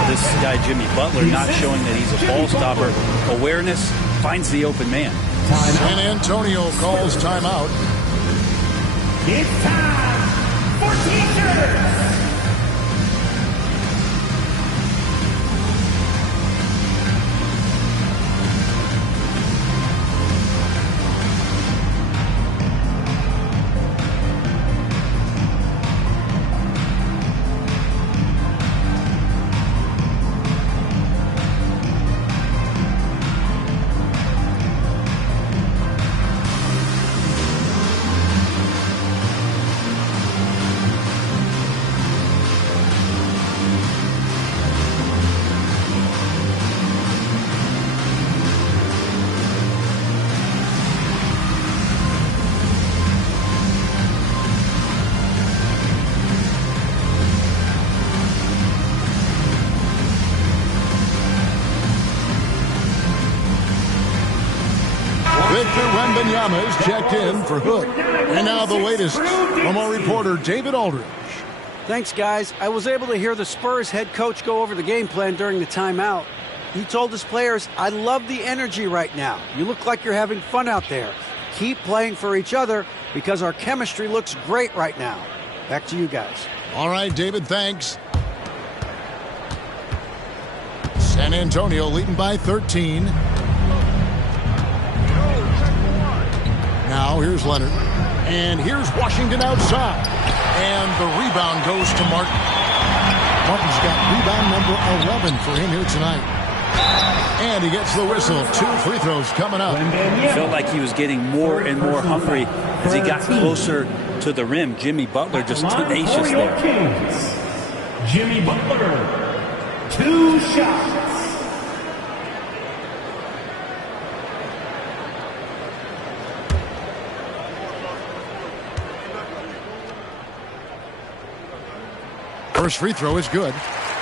This guy, Jimmy Butler, not showing that he's a ball stopper. Awareness, finds the open man. San Antonio calls timeout. It's time for T-shirts. Wembanyama is checked in for Hood. And now the latest from our reporter, David Aldridge. Thanks, guys. I was able to hear the Spurs head coach go over the game plan during the timeout. He told his players, I love the energy right now. You look like you're having fun out there. Keep playing for each other because our chemistry looks great right now. Back to you guys. All right, David, thanks. San Antonio leading by 13. Now here's Leonard. And here's Washington outside. And the rebound goes to Martin. Martin's got rebound number 11 for him here tonight. And he gets the whistle. 2 free throws coming up. Felt like he was getting more and more hungry as he got closer to the rim. Jimmy Butler just tenacious there. Kings. Jimmy Butler, 2 shots. First free throw is good.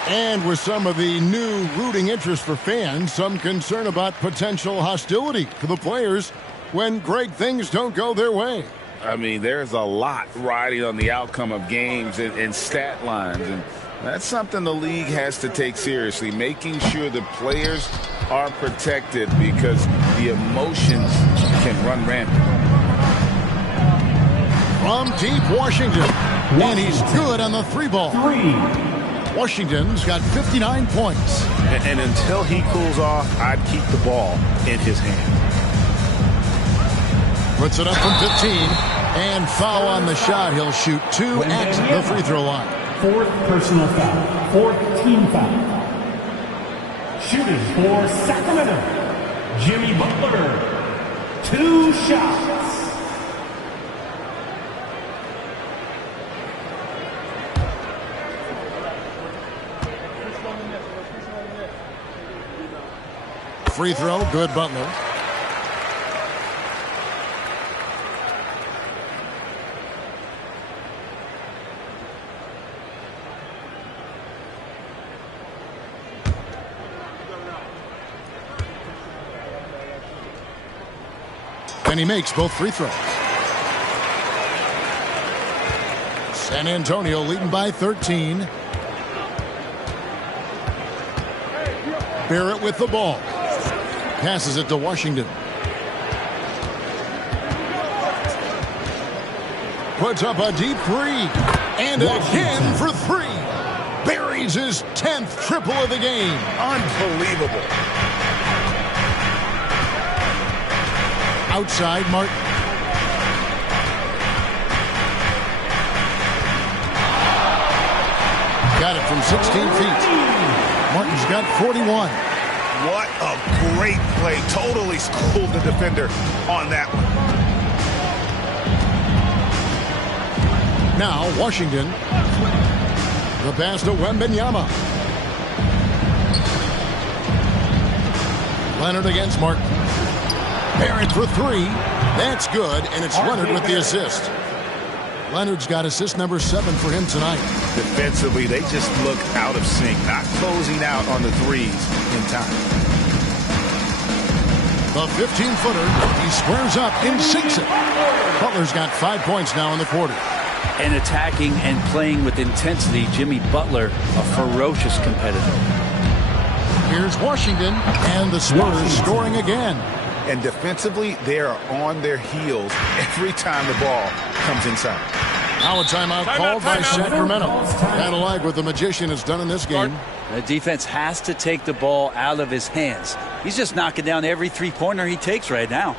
And with some of the new rooting interest for fans, some concern about potential hostility to the players when great things don't go their way. I mean, there's a lot riding on the outcome of games and stat lines, and that's something the league has to take seriously, making sure the players are protected because the emotions can run rampant. From deep Washington, and he's good on the 3-ball. Washington's got 59 points. And until he cools off, I'd keep the ball in his hand. Puts it up from 15, and foul on the shot. He'll shoot 2 at the free throw line. 4th personal foul. 4th team foul. Shooting for Sacramento, Jimmy Butler. 2 shots. Free throw, good Butler. And he makes both free throws. San Antonio leading by 13. Barrett with the ball. Passes it to Washington. Puts up a deep 3. And again for 3. Buries his 10th triple of the game. Unbelievable. Outside, Martin. Got it from 16 feet. Martin's got 41. What a great play. Totally schooled the defender on that one. Now Washington. The pass to Wembanyama. Leonard against Martin. Barrett for 3. That's good, and it's Leonard with the assist. Leonard's got assist number 7 for him tonight. Defensively, they just look out of sync, not closing out on the threes in time. The 15-footer, he squares up and sinks it. Butler's got 5 points now in the quarter. And attacking and playing with intensity, Jimmy Butler, a ferocious competitor. Here's Washington, and the Spurs scoring again. And defensively, they are on their heels every time the ball comes inside. Now a timeout called by Sacramento. Kind of like what the Magician has done in this game. The defense has to take the ball out of his hands. He's just knocking down every three-pointer he takes right now.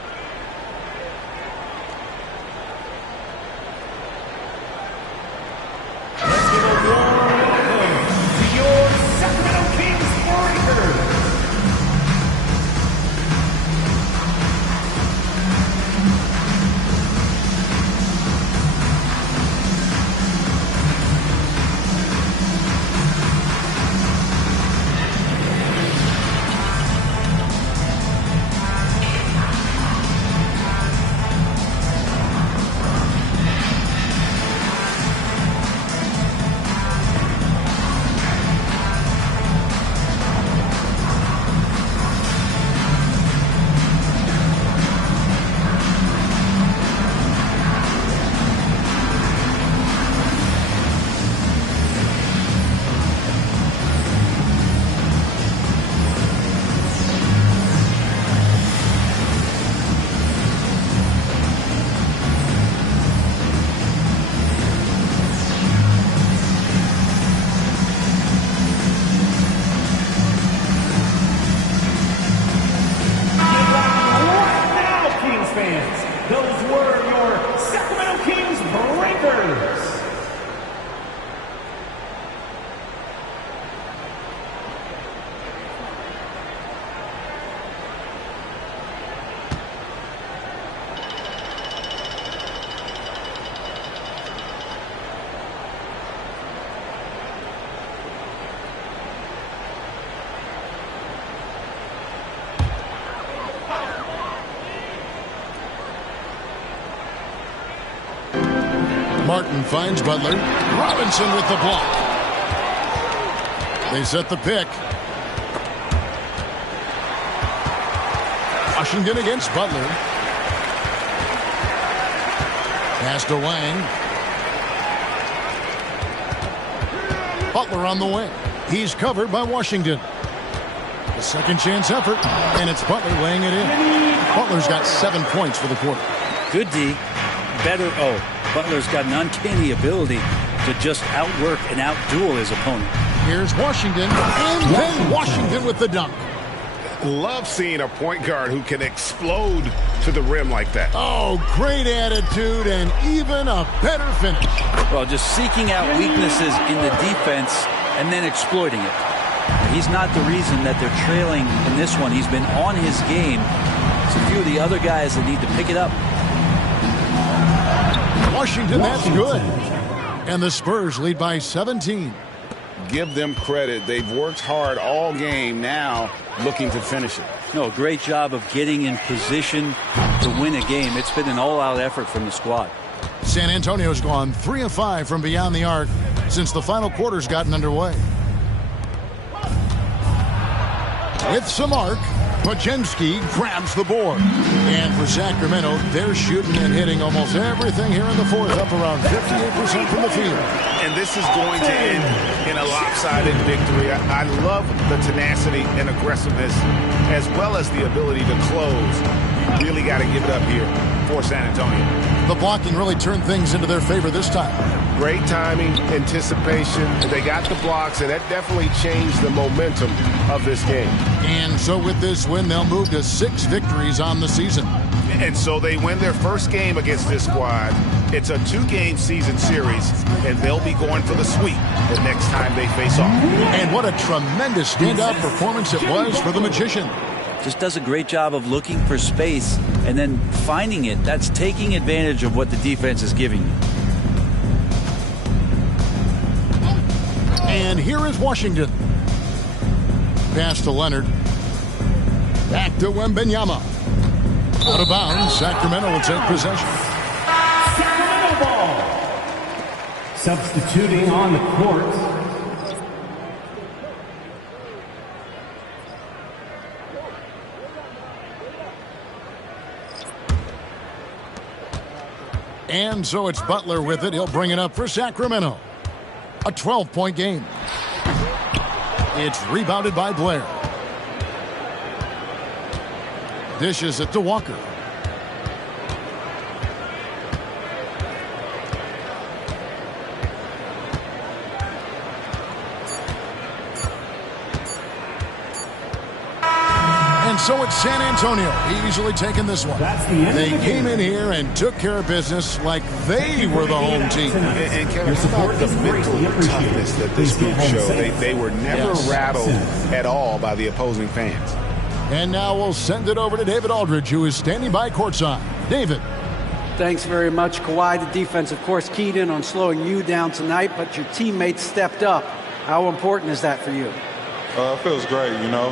Let's give a warm welcome to your Sacramento Kings Breakers. Martin finds Butler. Robinson with the block. They set the pick. Washington against Butler. Pass to Wang. Butler on the wing. He's covered by Washington. A second chance effort, and it's Butler laying it in. Butler's got 7 points for the quarter. Good D. Better O. Butler's got an uncanny ability to just outwork and outduel his opponent. Here's Washington, and then Washington with the dunk. Love seeing a point guard who can explode to the rim like that. Oh, great attitude and even a better finish. Well, just seeking out weaknesses in the defense and then exploiting it. He's not the reason that they're trailing in this one. He's been on his game. It's a few of the other guys that need to pick it up. Washington, that's good. And the Spurs lead by 17. Give them credit. They've worked hard all game, now looking to finish it. No, great job of getting in position to win a game. It's been an all-out effort from the squad. San Antonio's gone 3 of 5 from beyond the arc since the final quarter's gotten underway. With some arc, Pajemski grabs the board. And for Sacramento, they're shooting and hitting almost everything here in the fourth, up around 58% from the field. And this is going to end in a lopsided victory. I love the tenacity and aggressiveness, as well as the ability to close. You really got to give it up here for San Antonio. The blocking really turned things into their favor this time. Great timing, anticipation. They got the blocks, and that definitely changed the momentum of this game. And so with this win, they'll move to 6 victories on the season. And so they win their first game against this squad. It's a 2-game season series, and they'll be going for the sweep the next time they face off. And what a tremendous standout performance it was for the Magician. Just does a great job of looking for space and then finding it. That's taking advantage of what the defense is giving you. And here is Washington. Pass to Leonard. Back to Wembanyama. Out of bounds. Sacramento will take possession. Sacramento ball. Substituting on the court. And so it's Butler with it. He'll bring it up for Sacramento. A 12-point game. It's rebounded by Blair. Dishes it to Walker. And so it's San Antonio easily taking this one. They came in here and took care of business like they were the home team. And Kevin, how about the mental toughness that this group showed? They were never rattled at all by the opposing fans. And now we'll send it over to David Aldridge, who is standing by courtside. David. Thanks very much, Kawhi. The defense, of course, keyed in on slowing you down tonight, but your teammates stepped up. How important is that for you? It feels great, you know.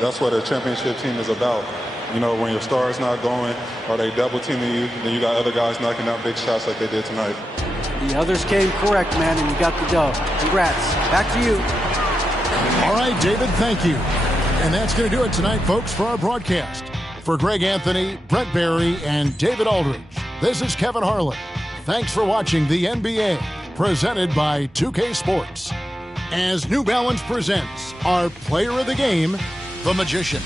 That's what a championship team is about. You know, when your star's not going or they double teaming you, then you got other guys knocking out big shots like they did tonight. The others came correct, man, and you got the dub. Congrats. Back to you. All right, David, thank you. And that's going to do it tonight, folks, for our broadcast. For Greg Anthony, Brett Barry, and David Aldridge, this is Kevin Harlan. Thanks for watching the NBA, presented by 2K Sports. As New Balance presents our player of the game, the Magician.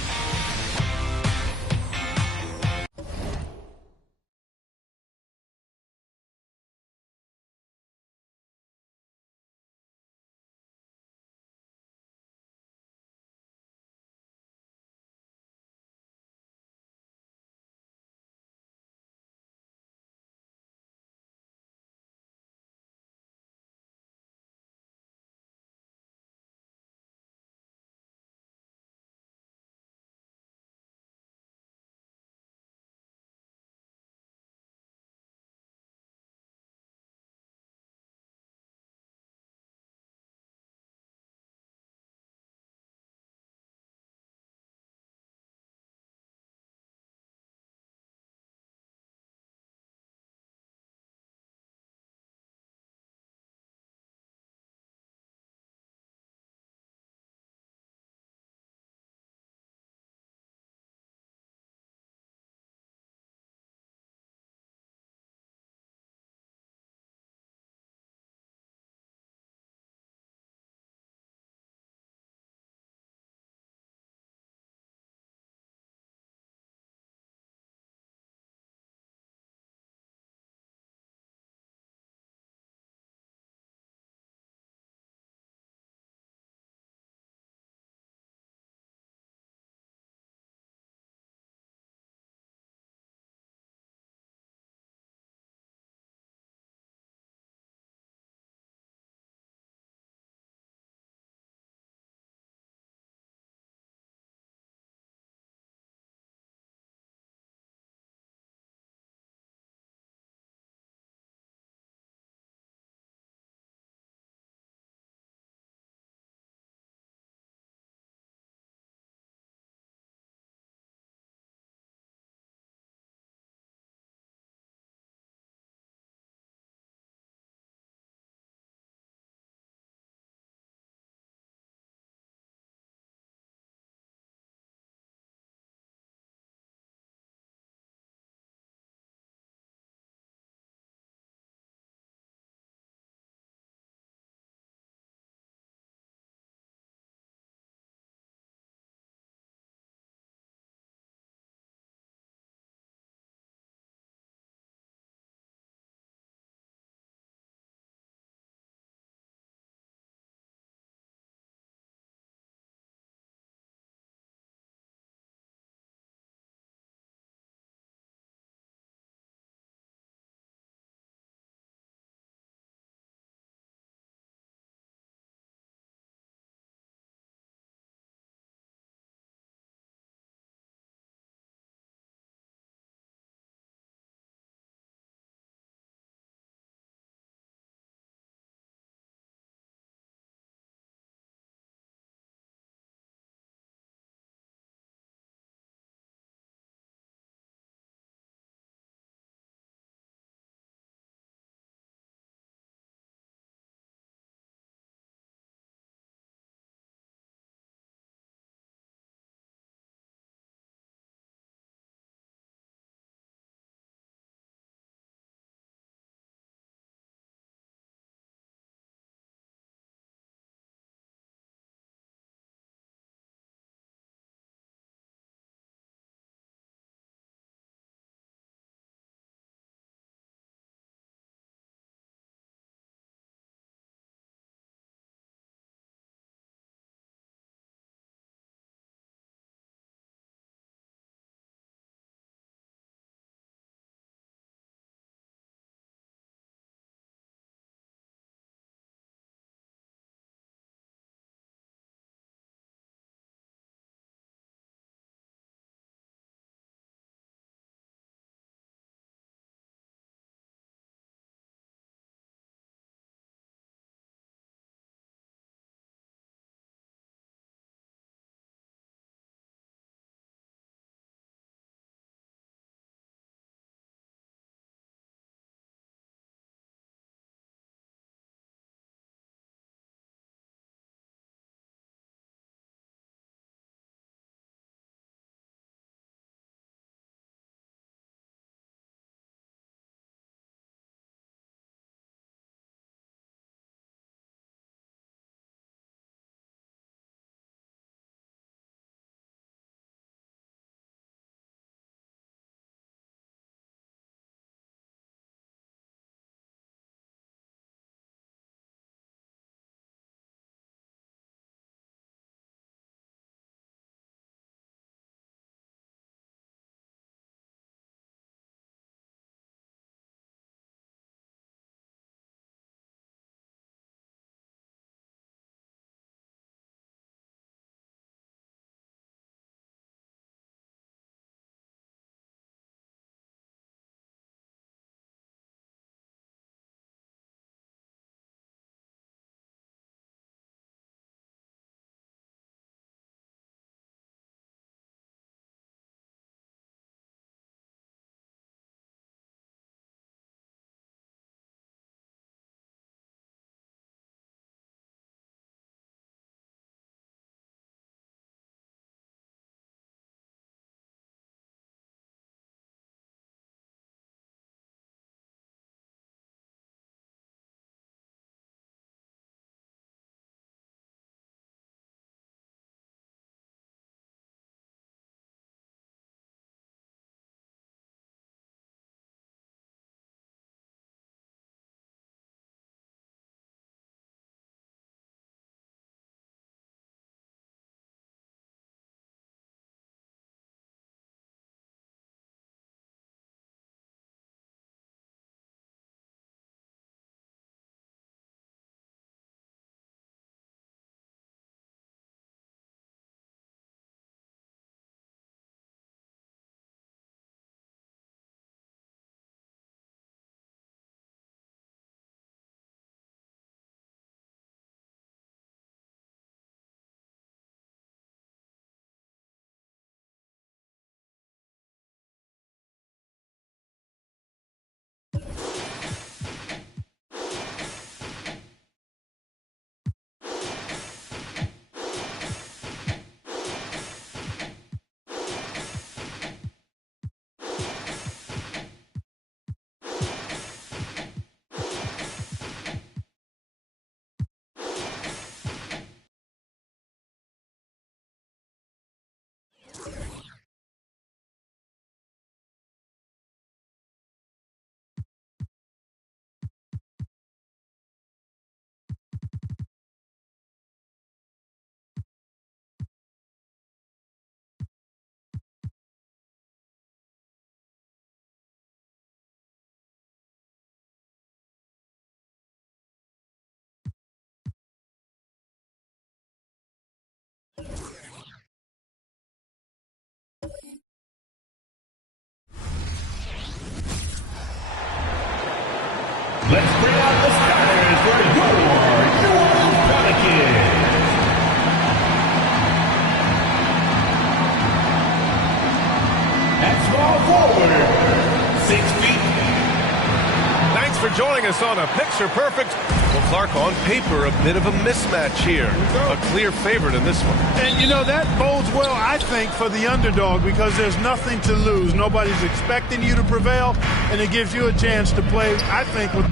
joining us on a picture perfect. Well, Clark, on paper, a bit of a mismatch here. A clear favorite in this one. And, you know, that bodes well, I think, for the underdog because there's nothing to lose. Nobody's expecting you to prevail, and it gives you a chance to play, I think, with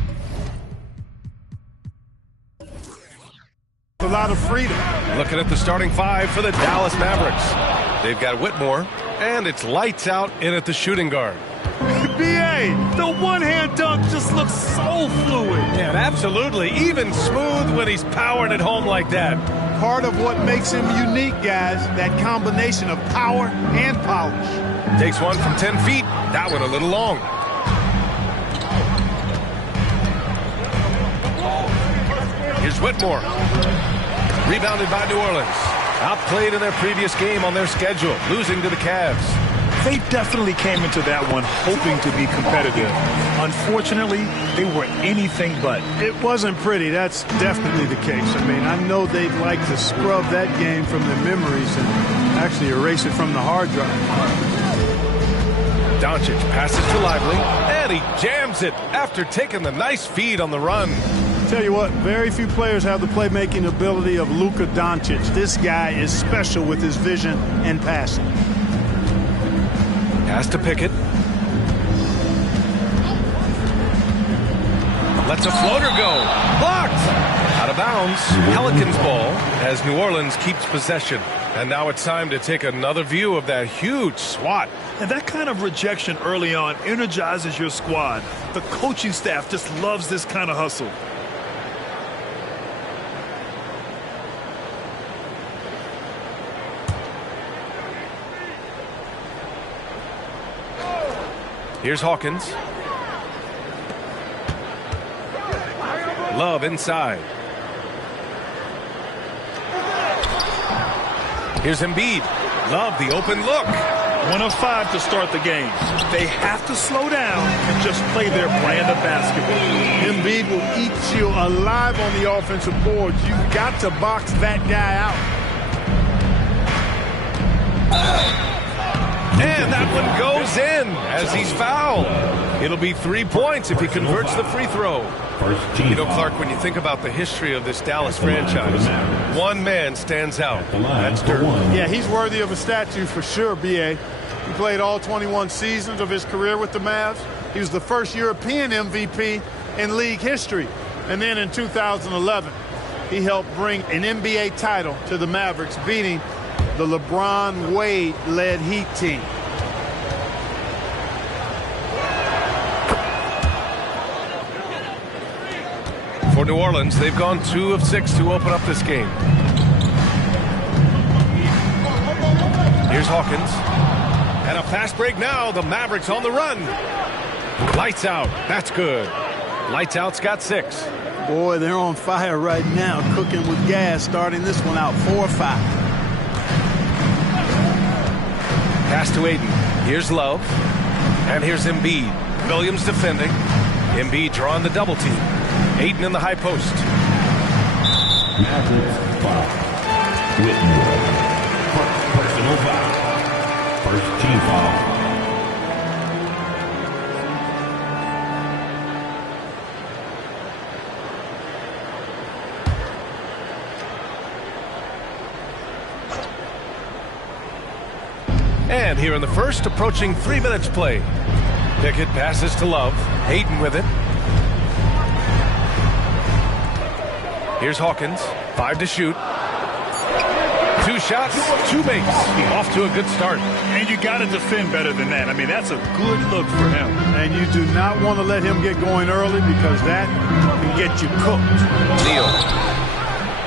a lot of freedom. Looking at the starting five for the Dallas Mavericks. They've got Whitmore, and it's lights out in at the shooting guard. B.A., the one-hand dunk just looks so fluid. Yeah, absolutely. Even smooth when he's powering it home like that. Part of what makes him unique, guys, that combination of power and polish. Takes one from 10 feet. That one a little long. Here's Whitmore. Rebounded by New Orleans. Outplayed in their previous game on their schedule, losing to the Cavs. They definitely came into that one hoping to be competitive. Unfortunately, they were anything but. It wasn't pretty. That's definitely the case. I mean, I know they'd like to scrub that game from their memories and actually erase it from the hard drive. Doncic passes to Lively, and he jams it after taking the nice feed on the run. Tell you what, very few players have the playmaking ability of Luka Doncic. This guy is special with his vision and passing. Pass to Pickett. Lets a floater go. Blocked. Out of bounds. Pelicans ball as New Orleans keeps possession. And now it's time to take another view of that huge swat. And that kind of rejection early on energizes your squad. The coaching staff just loves this kind of hustle. Here's Hawkins. Love inside. Here's Embiid. Love the open look. 1 of 5 to start the game. They have to slow down and just play their brand of basketball. Embiid will eat you alive on the offensive boards. You've got to box that guy out. And that one goes in as he's fouled. It'll be 3 points if he converts the free throw. You know, Clark, when you think about the history of this Dallas franchise, one man stands out. That's Dirk. Yeah, he's worthy of a statue for sure, B.A. He played all 21 seasons of his career with the Mavs. He was the first European MVP in league history. And then in 2011, he helped bring an NBA title to the Mavericks, beating the LeBron Wade-led Heat team. For New Orleans, they've gone 2 of 6 to open up this game. Here's Hawkins. And a fast break now. The Mavericks on the run. Lights out. That's good. Lights out's got 6. Boy, they're on fire right now, cooking with gas, starting this one out 4-5. Pass to Aiden. Here's Love. And here's Embiid. Williams defending. Embiid drawing the double team. Aiden in the high post. Mavericks foul. Whitmore. Personal foul. First team foul. And here in the first, approaching 3 minutes play. Pickett passes to Love. Aiden with it. Here's Hawkins. 5 to shoot. 2 shots, 2 makes. Off to a good start. And you got to defend better than that. I mean, that's a good look for him. And you do not want to let him get going early because that can get you cooked. Neal.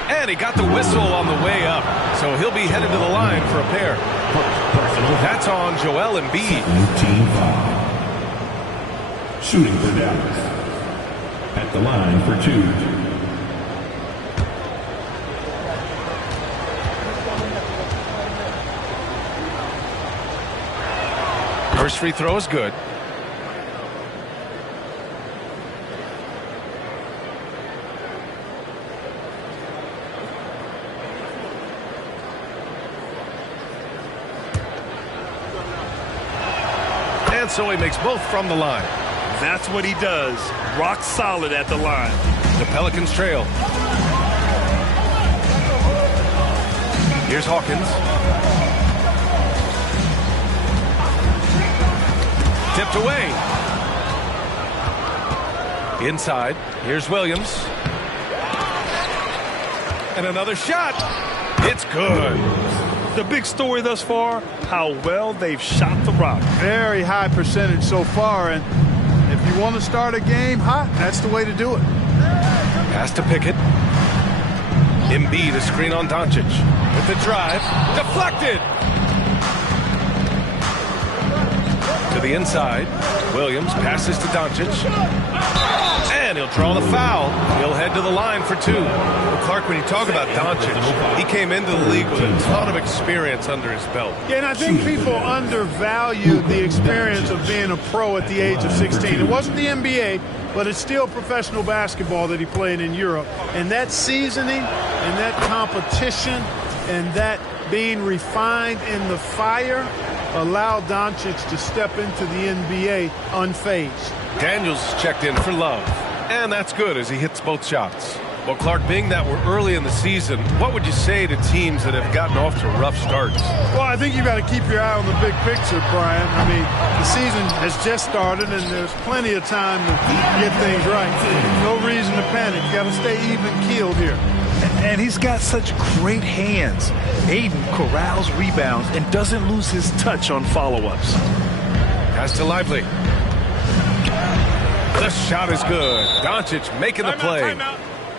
And he got the whistle on the way up. So he'll be headed to the line for a pair. That's on Joel Embiid. Team foul. Shooting for Dallas. At the line for 2. First free throw is good. And so he makes both from the line. That's what he does. Rock solid at the line. The Pelicans trail. Here's Hawkins. Tipped away. Inside. Here's Williams. And another shot. It's good. The big story thus far, how well they've shot the rock. Very high percentage so far, and if you want to start a game hot, that's the way to do it. Pass to Pickett. Embiid a screen on Doncic. With the drive. Deflected. To the inside. Williams passes to Doncic. And he'll draw the foul. He'll head to the line for two. Well, Clark, when you talk about Doncic, he came into the league with a ton of experience under his belt. Yeah, and I think people undervalue the experience of being a pro at the age of 16. It wasn't the NBA, but it's still professional basketball that he played in Europe. And that seasoning and that competition and that being refined in the fire allowed Doncic to step into the NBA unfazed. Daniels checked in for Love. And that's good as he hits both shots. Well, Clark, being that we're early in the season, what would you say to teams that have gotten off to rough starts? Well, I think you got to keep your eye on the big picture, Brian. I mean, the season has just started, and there's plenty of time to get things right. No reason to panic. You got to stay even-keeled here. And he's got such great hands. Aiden corrals rebounds and doesn't lose his touch on follow-ups. Pass to Lively. The shot is good. Doncic making the play.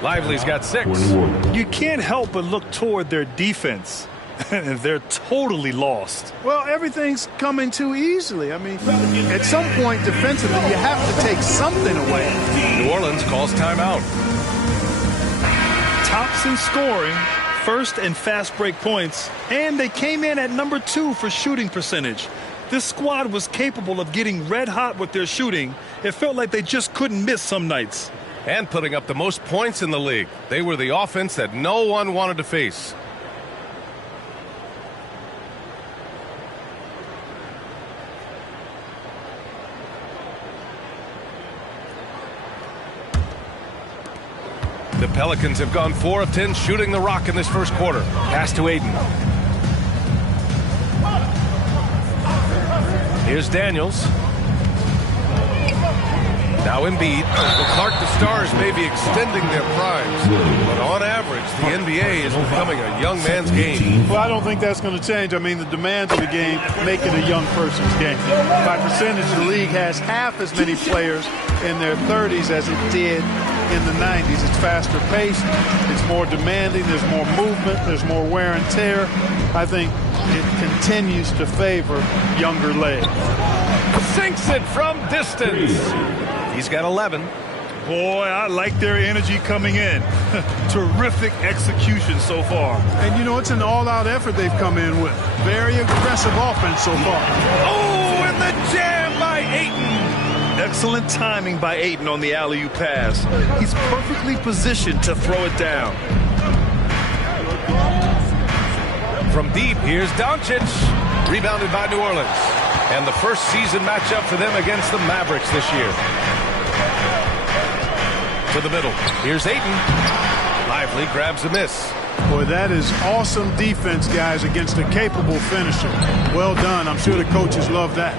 Lively's got 6. You can't help but look toward their defense. They're totally lost. Well, everything's coming too easily. I mean, at some point defensively, you have to take something away. New Orleans calls timeout. Tops in scoring, first and fast break points, and they came in at number 2 for shooting percentage. This squad was capable of getting red hot with their shooting. It felt like they just couldn't miss some nights. And putting up the most points in the league. They were the offense that no one wanted to face. The Pelicans have gone 4 of 10 shooting the rock in this first quarter. Pass to Aiden. Here's Daniels. Now Embiid. Well, Clark, the Stars may be extending their primes, but on average, the NBA is becoming a young man's game. Well, I don't think that's going to change. I mean, the demands of the game make it a young person's game. By percentage, the league has half as many players in their 30s as it did in the 90s. It's faster paced, it's more demanding, there's more movement, there's more wear and tear. I think it continues to favor younger legs. Sinks it from distance. He's got 11. Boy, I like their energy coming in. Terrific execution so far. And, you know, it's an all-out effort they've come in with. Very aggressive offense so far. Oh, and the jam by Ayton. Excellent timing by Ayton on the alley-oop pass. He's perfectly positioned to throw it down. From deep, here's Doncic. Rebounded by New Orleans. And the first season matchup for them against the Mavericks this year. To the middle. Here's Ayton. Lively grabs a miss. Boy, that is awesome defense, guys, against a capable finisher. Well done. I'm sure the coaches love that.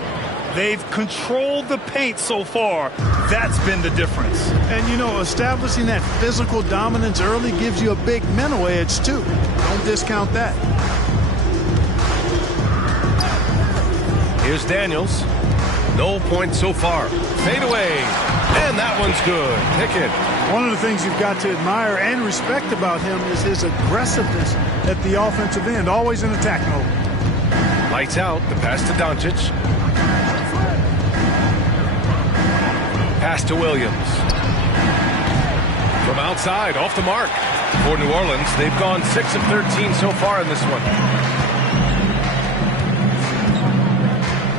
They've controlled the paint so far. That's been the difference. And, you know, establishing that physical dominance early gives you a big mental edge, too. Don't discount that. Here's Daniels. No points so far. Fade away. And that one's good. Pickett. One of the things you've got to admire and respect about him is his aggressiveness at the offensive end. Always in attack mode. Lights out. The pass to Doncic. Pass to Williams. From outside. Off the mark. For New Orleans, they've gone 6 of 13 so far in this one.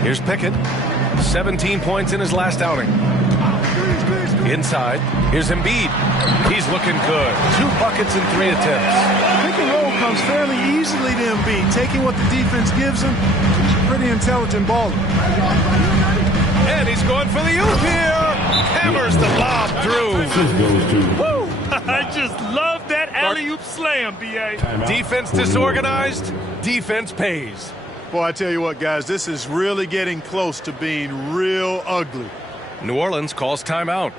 Here's Pickett. 17 points in his last outing. Inside. Here's Embiid. He's looking good. 2 buckets in 3 attempts. Pick and roll comes fairly easily to Embiid. Taking what the defense gives him. Pretty intelligent baller. And he's going for the oop here. Hammers the lob through. Woo! I just love that alley-oop slam, B.A. Defense disorganized, defense pays. Boy, I tell you what, guys, this is really getting close to being real ugly. New Orleans calls timeout.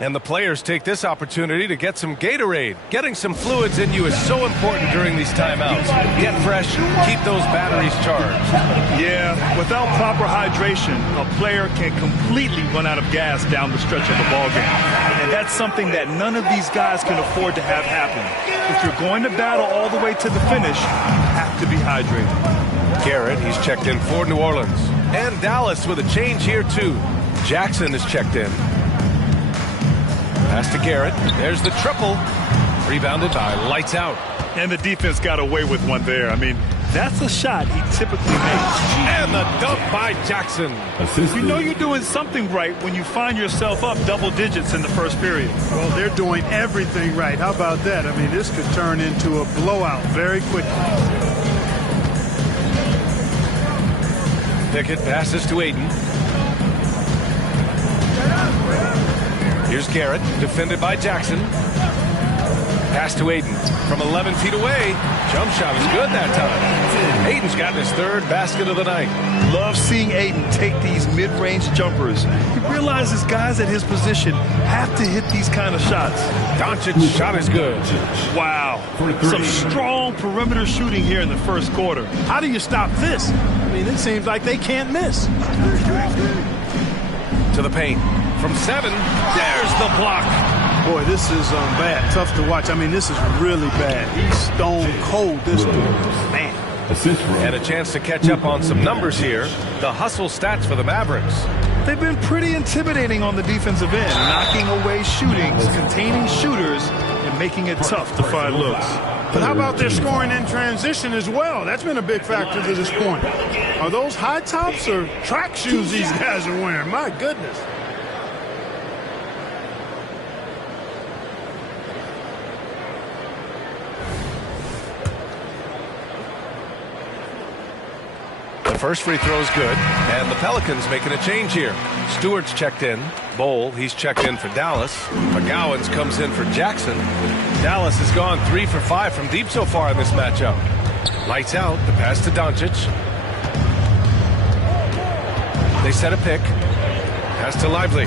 And the players take this opportunity to get some Gatorade. Getting some fluids in you is so important during these timeouts. Get fresh, keep those batteries charged. Yeah, without proper hydration, a player can completely run out of gas down the stretch of the ballgame. And that's something that none of these guys can afford to have happen. If you're going to battle all the way to the finish, you have to be hydrated. Garrett, he's checked in for New Orleans. And Dallas with a change here, too. Jackson is checked in. Pass to Garrett. There's the triple. Rebounded by Lights Out. And the defense got away with one there. I mean, that's a shot he typically makes. And the dunk by Jackson. You know you're doing something right when you find yourself up double digits in the first period. Well, they're doing everything right. How about that? I mean, this could turn into a blowout very quickly. Pickett passes to Aiden. Here's Garrett, defended by Jackson. Pass to Aiden from 11 feet away. Jump shot is good that time. Aiden's got his third basket of the night. Love seeing Aiden take these mid-range jumpers. He realizes guys at his position have to hit these kind of shots. Doncic's shot is good. Wow. Some strong perimeter shooting here in the first quarter. How do you stop this? I mean, it seems like they can't miss. To the paint. From 7, there's the block. Boy, this is bad. Tough to watch. I mean, this is really bad. He's stone cold, this dude. Man. And a chance to catch up on some numbers here. The hustle stats for the Mavericks. They've been pretty intimidating on the defensive end, knocking away shootings, containing shooters, and making it tough to find looks. But how about their scoring in transition as well? That's been a big factor to this point. Are those high tops or track shoes these guys are wearing? My goodness. The first free throw is good, and the Pelicans making a change here. Stewart's checked in. Bowl, he's checked in for Dallas. McGowan's comes in for Jackson. Dallas has gone 3 for 5 from deep so far in this matchup. Lights out, the pass to Doncic. They set a pick. Pass to Lively.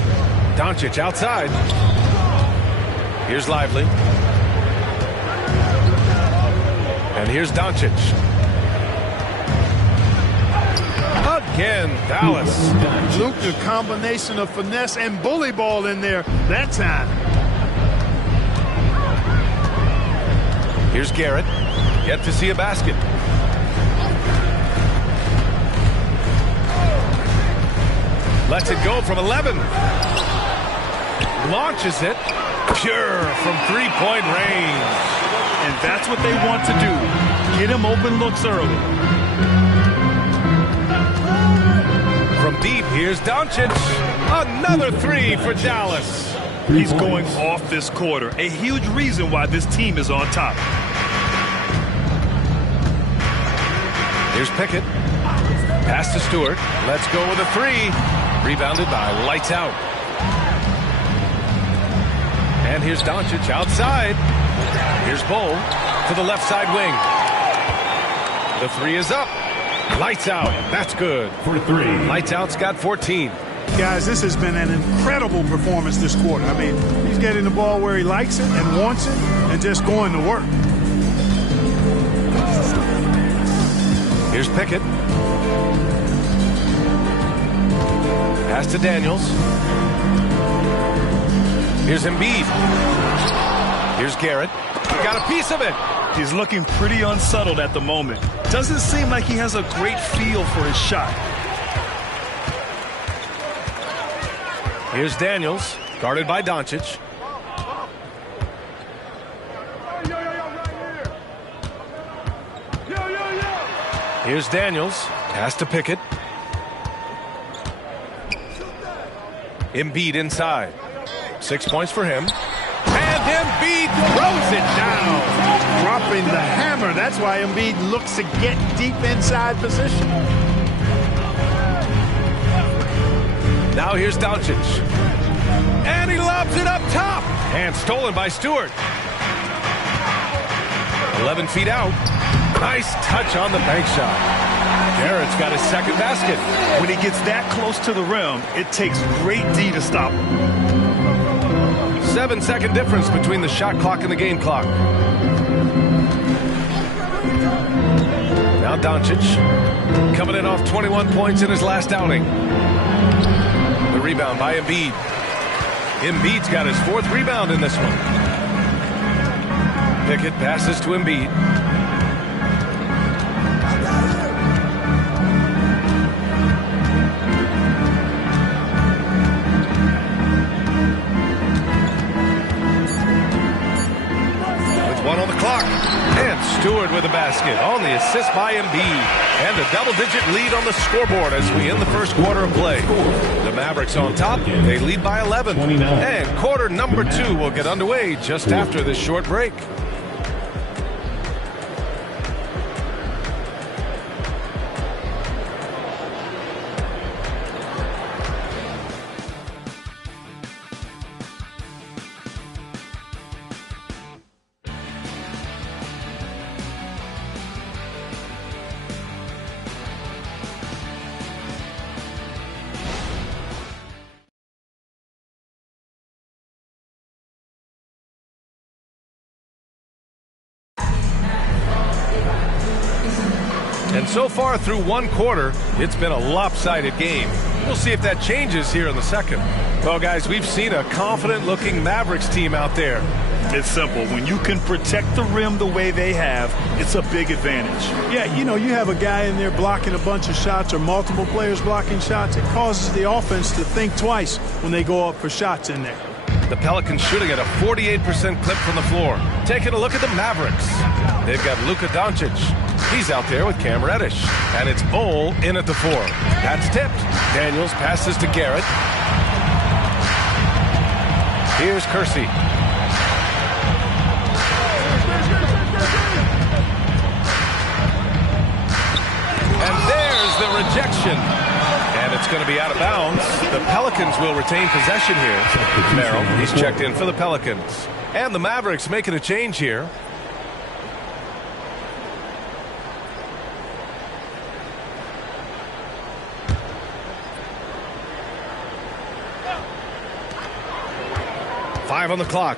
Doncic outside. Here's Lively. And here's Doncic. Again, Dallas. Luke, a combination of finesse and bully ball in there that time. Here's Garrett. Yet to see a basket. Lets it go from 11. Launches it. Pure from three-point range. And that's what they want to do. Get him open looks early. From deep, here's Doncic. Another 3 for Dallas. He's going off this quarter. A huge reason why this team is on top. Here's Pickett. Pass to Stewart. Let's go with a 3. Rebounded by Lights Out. And here's Doncic outside. Here's Bowl to the left side wing. The 3 is up. Lights Out. That's good. For 3. Lights Out's got 14. Guys, this has been an incredible performance this quarter. I mean, he's getting the ball where he likes it and wants it and just going to work. Here's Pickett. Pass to Daniels. Here's Embiid. Here's Garrett. He got a piece of it. He's looking pretty unsettled at the moment. Doesn't seem like he has a great feel for his shot. Here's Daniels, guarded by Doncic. Here's Daniels, pass to Pickett. Embiid inside. 6 points for him. And Embiid throws it down. Dropping the hammer. That's why Embiid looks to get deep inside position. Now here's Doncic. And he lobs it up top. And stolen by Stewart. 11 feet out. Nice touch on the bank shot. Garrett's got his second basket. When he gets that close to the rim, it takes great D to stop him. 7-second difference between the shot clock and the game clock. Now Doncic coming in off 21 points in his last outing. The rebound by Embiid. Embiid's got his fourth rebound in this one. Pickett passes to Embiid. With one on the clock. And Stewart with a basket on the assist by Embiid. And a double-digit lead on the scoreboard as we end the first quarter of play. The Mavericks on top. They lead by 11. And quarter number 2 will get underway just after this short break. And so far through one quarter, it's been a lopsided game. We'll see if that changes here in the second. Well, guys, we've seen a confident-looking Mavericks team out there. It's simple. When you can protect the rim the way they have, it's a big advantage. Yeah, you know, you have a guy in there blocking a bunch of shots or multiple players blocking shots. It causes the offense to think twice when they go up for shots in there. The Pelicans shooting at a 48% clip from the floor. Taking a look at the Mavericks. They've got Luka Doncic. He's out there with Cam Reddish. And it's Bol in at the 4. That's tipped. Daniels passes to Garrett. Here's Kersey. And there's the rejection. And it's going to be out of bounds. The Pelicans will retain possession here. Merrill, he's checked in for the Pelicans. And the Mavericks making a change here. Five on the clock.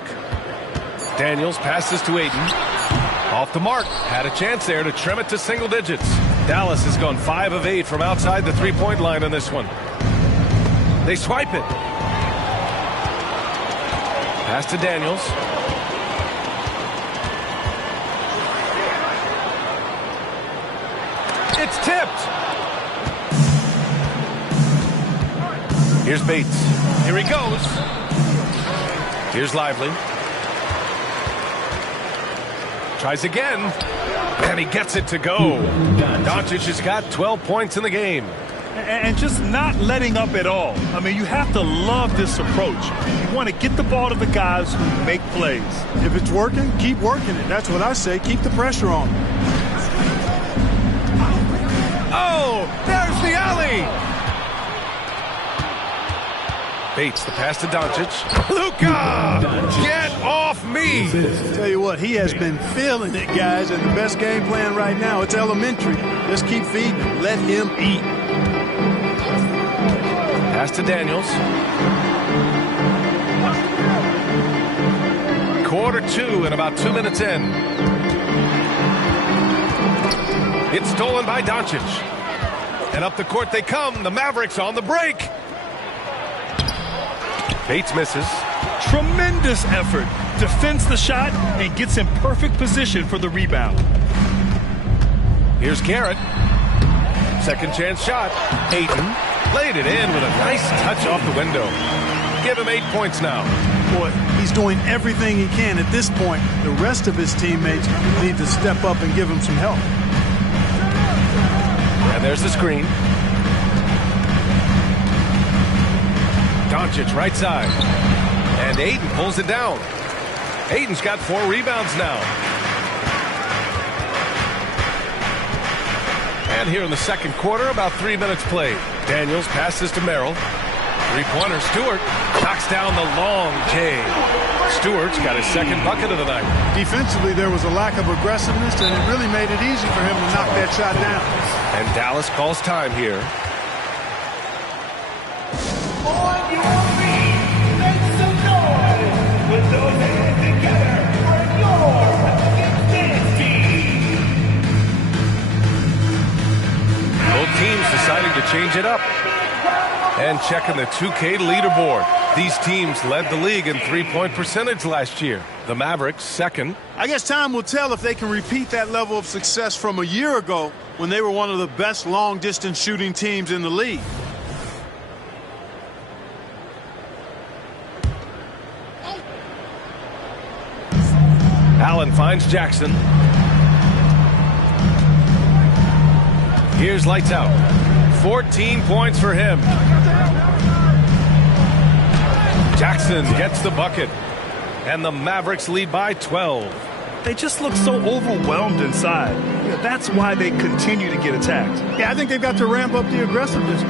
Daniels passes to Ayton. Off the mark. Had a chance there to trim it to single digits. Dallas has gone 5 of 8 from outside the three-point line on this one. They swipe it. Pass to Daniels. It's tipped. Here's Bates. Here he goes. Here's Lively. Tries again. And he gets it to go. Doncic has got 12 points in the game. And just not letting up at all. I mean, you have to love this approach. You want to get the ball to the guys who make plays. If it's working, keep working it. That's what I say. Keep the pressure on. Oh, there's the alley. Bates, the pass to Doncic. Luka, get off me. Tell you what, he has been feeling it, guys, and the best game plan right now, it's elementary. Just keep feeding him. Let him eat. Pass to Daniels. Quarter 2 and about 2 minutes in. It's stolen by Doncic. And up the court they come. The Mavericks on the break. Bates misses. Tremendous effort. Defends the shot and gets in perfect position for the rebound. Here's Garrett. Second chance shot. Ayton laid it in with a nice touch off the window. Give him 8 points now. Boy, he's doing everything he can at this point. The rest of his teammates need to step up and give him some help. And there's the screen. Doncic right side. And Ayton pulls it down. Ayton's got 4 rebounds now. And here in the second quarter, about 3 minutes played. Daniels passes to Merrill. Three-pointer, Stewart knocks down the long J. Stewart's got his second bucket of the night. Defensively, there was a lack of aggressiveness, and it really made it easy for him to knock that shot down. And Dallas calls time here. On your feet, make some noise with those hands together for your dance team. Both teams deciding to change it up. And checking the 2K leaderboard. These teams led the league in three-point percentage last year. The Mavericks second. I guess time will tell if they can repeat that level of success from a year ago when they were one of the best long-distance shooting teams in the league. Allen finds Jackson. Here's lights out. 14 points for him. Jackson gets the bucket. And the Mavericks lead by 12. They just look so overwhelmed inside. That's why they continue to get attacked. Yeah, I think they've got to ramp up the aggressiveness.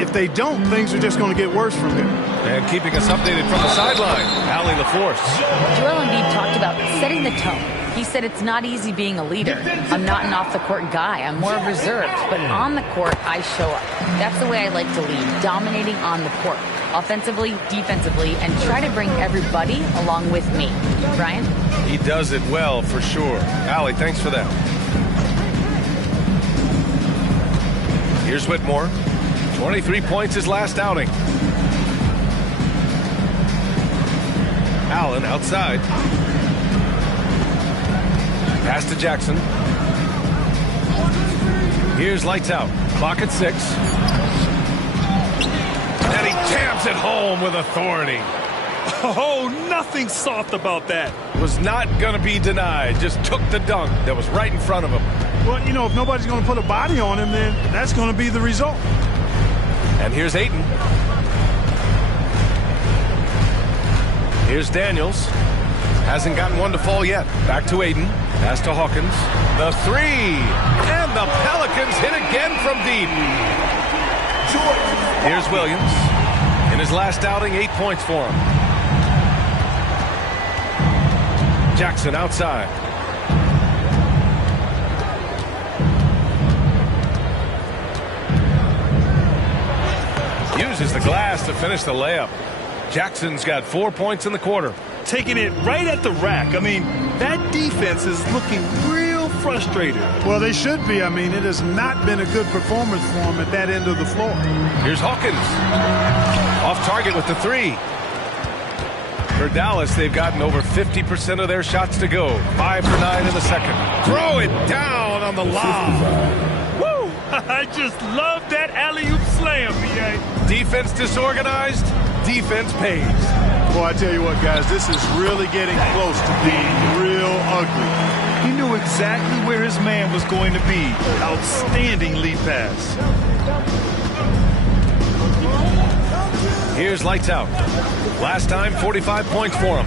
If they don't, things are just going to get worse from here. And keeping us updated from the sideline, Allie LaForce. Joel Embiid talked about setting the tone. He said it's not easy being a leader. I'm not an off-the-court guy. I'm more reserved. But on the court, I show up. That's the way I like to lead, dominating on the court. Offensively, defensively, and try to bring everybody along with me. Brian? He does it well, for sure. Allie, thanks for that. Here's Whitmore. 23 points his last outing. Allen outside. Pass to Jackson. Here's lights out. Clock at 6. And he jams it home with authority. Oh, nothing soft about that. Was not going to be denied. Just took the dunk that was right in front of him. Well, you know, if nobody's going to put a body on him, then that's going to be the result. And here's Ayton. Here's Daniels. Hasn't gotten one to fall yet. Back to Ayton. Pass to Hawkins. The three. And the Pelicans hit again from deep. Here's Williams. In his last outing, 8 points for him. Jackson outside. Uses the glass to finish the layup. Jackson's got 4 points in the quarter. Taking it right at the rack. I mean, that defense is looking real frustrated. Well, they should be. I mean, it has not been a good performance for them at that end of the floor. Here's Hawkins. Off target with the three. For Dallas, they've gotten over 50% of their shots to go. 5 for 9 in the second. Throw it down on the lob. Woo! I just love that alley-oop slam, B.A. Defense disorganized. Defense pays. Boy, I tell you what, guys, this is really getting close to being real ugly. He knew exactly where his man was going to be. Outstanding lead pass. Here's lights out. Last time, 45 points for him.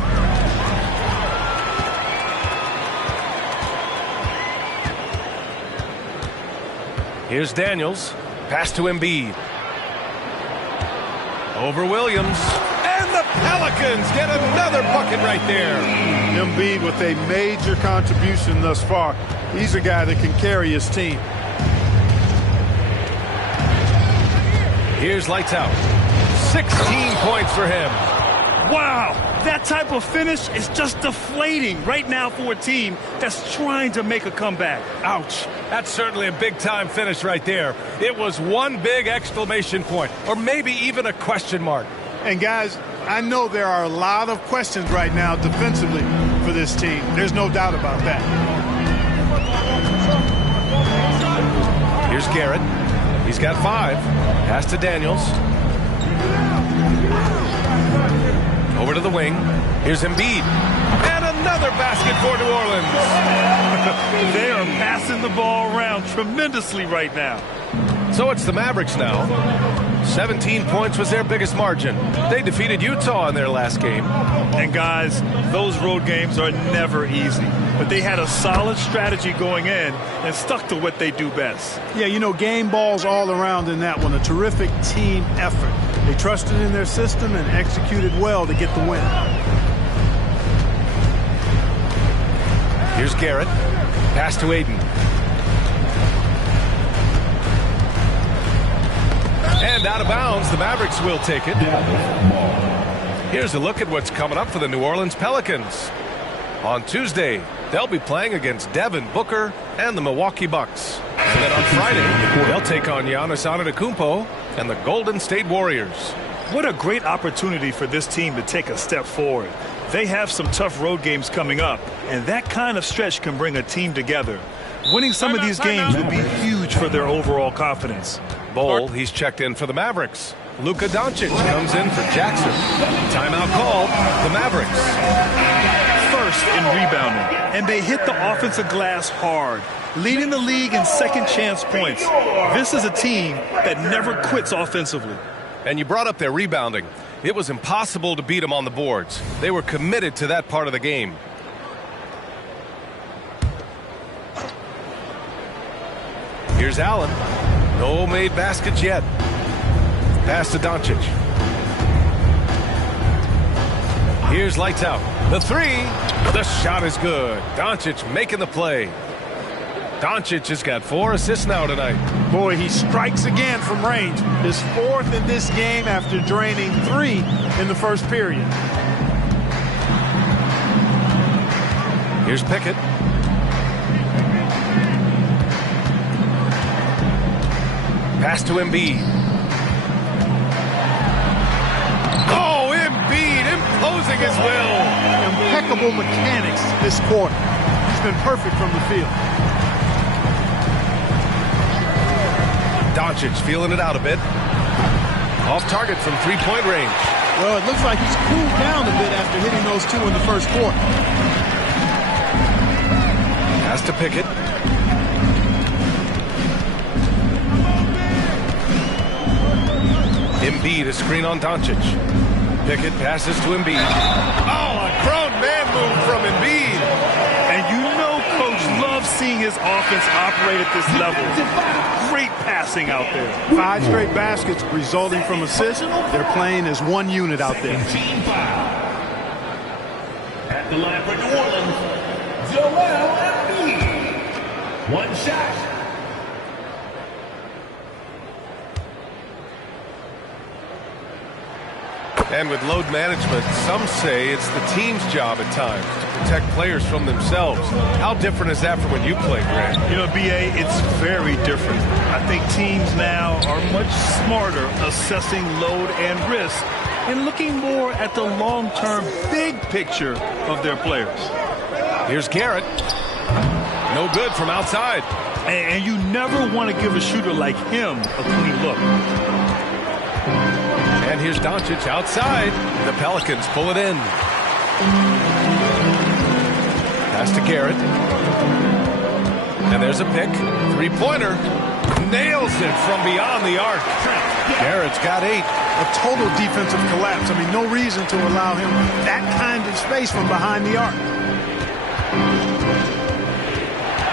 Here's Daniels. Pass to Embiid. Over Williams. And the Pelicans get another bucket right there. Embiid with a major contribution thus far. He's a guy that can carry his team. Here's lights out. 16 points for him. Wow, that type of finish is just deflating right now for a team that's trying to make a comeback. Ouch. That's certainly a big-time finish right there. It was one big exclamation point, or maybe even a question mark. And, guys, I know there are a lot of questions right now defensively for this team. There's no doubt about that. Here's Garrett. He's got 5. Pass to Daniels. Over to the wing. Here's Embiid. And another basket for New Orleans. They are passing the ball around tremendously right now. So it's the Mavericks now. 17 points was their biggest margin. They defeated Utah in their last game. And guys, those road games are never easy. But they had a solid strategy going in and stuck to what they do best. Yeah, you know, game balls all around in that one. A terrific team effort. They trusted in their system and executed well to get the win. Here's Garrett. Pass to Aiden. And out of bounds, the Mavericks will take it. Here's a look at what's coming up for the New Orleans Pelicans. On Tuesday, they'll be playing against Devin Booker and the Milwaukee Bucks. And then on Friday, they'll take on Giannis Antetokounmpo and the Golden State Warriors. What a great opportunity for this team to take a step forward. They have some tough road games coming up, and that kind of stretch can bring a team together. Winning some of these games would be huge for their overall confidence. Bowl, he's checked in for the Mavericks. Luka Doncic comes in for Jackson. Timeout called, the Mavericks. First in rebounding, and they hit the offensive glass hard, leading the league in second chance points. This is a team that never quits offensively. And you brought up their rebounding. It was impossible to beat them on the boards. They were committed to that part of the game. Here's Allen. No made baskets yet. Pass to Doncic. Here's lights out. The three. The shot is good. Doncic making the play. Doncic has got 4 assists now tonight. Boy, he strikes again from range. His 4th in this game after draining 3 in the first period. Here's Pickett. Pass to Embiid. Oh, Embiid imposing his will. Impeccable mechanics this quarter. He's been perfect from the field. Doncic feeling it out a bit. Off target from three-point range. Well, it looks like he's cooled down a bit after hitting those 2 in the first quarter. Pass to Pickett. Embiid, a screen on Doncic. Pickett passes to Embiid. Oh, a grown man move from Embiid. And you know Coach loves seeing his offense operate at this level. Great passing out there. 5 straight baskets resulting from assists. They're playing as one unit out there. Team foul. At the line for New Orleans, Joel Embiid. 1 shot. And with load management, some say it's the team's job at times to protect players from themselves. How different is that from when you played, Grant? You know, B.A., it's very different. I think teams now are much smarter assessing load and risk and looking more at the long-term big picture of their players. Here's Garrett. No good from outside. And you never want to give a shooter like him a clean look. And here's Doncic outside. The Pelicans pull it in. Pass to Garrett. And there's a pick. Three-pointer. Nails it from beyond the arc. Garrett's got 8. A total defensive collapse. I mean, no reason to allow him that kind of space from behind the arc.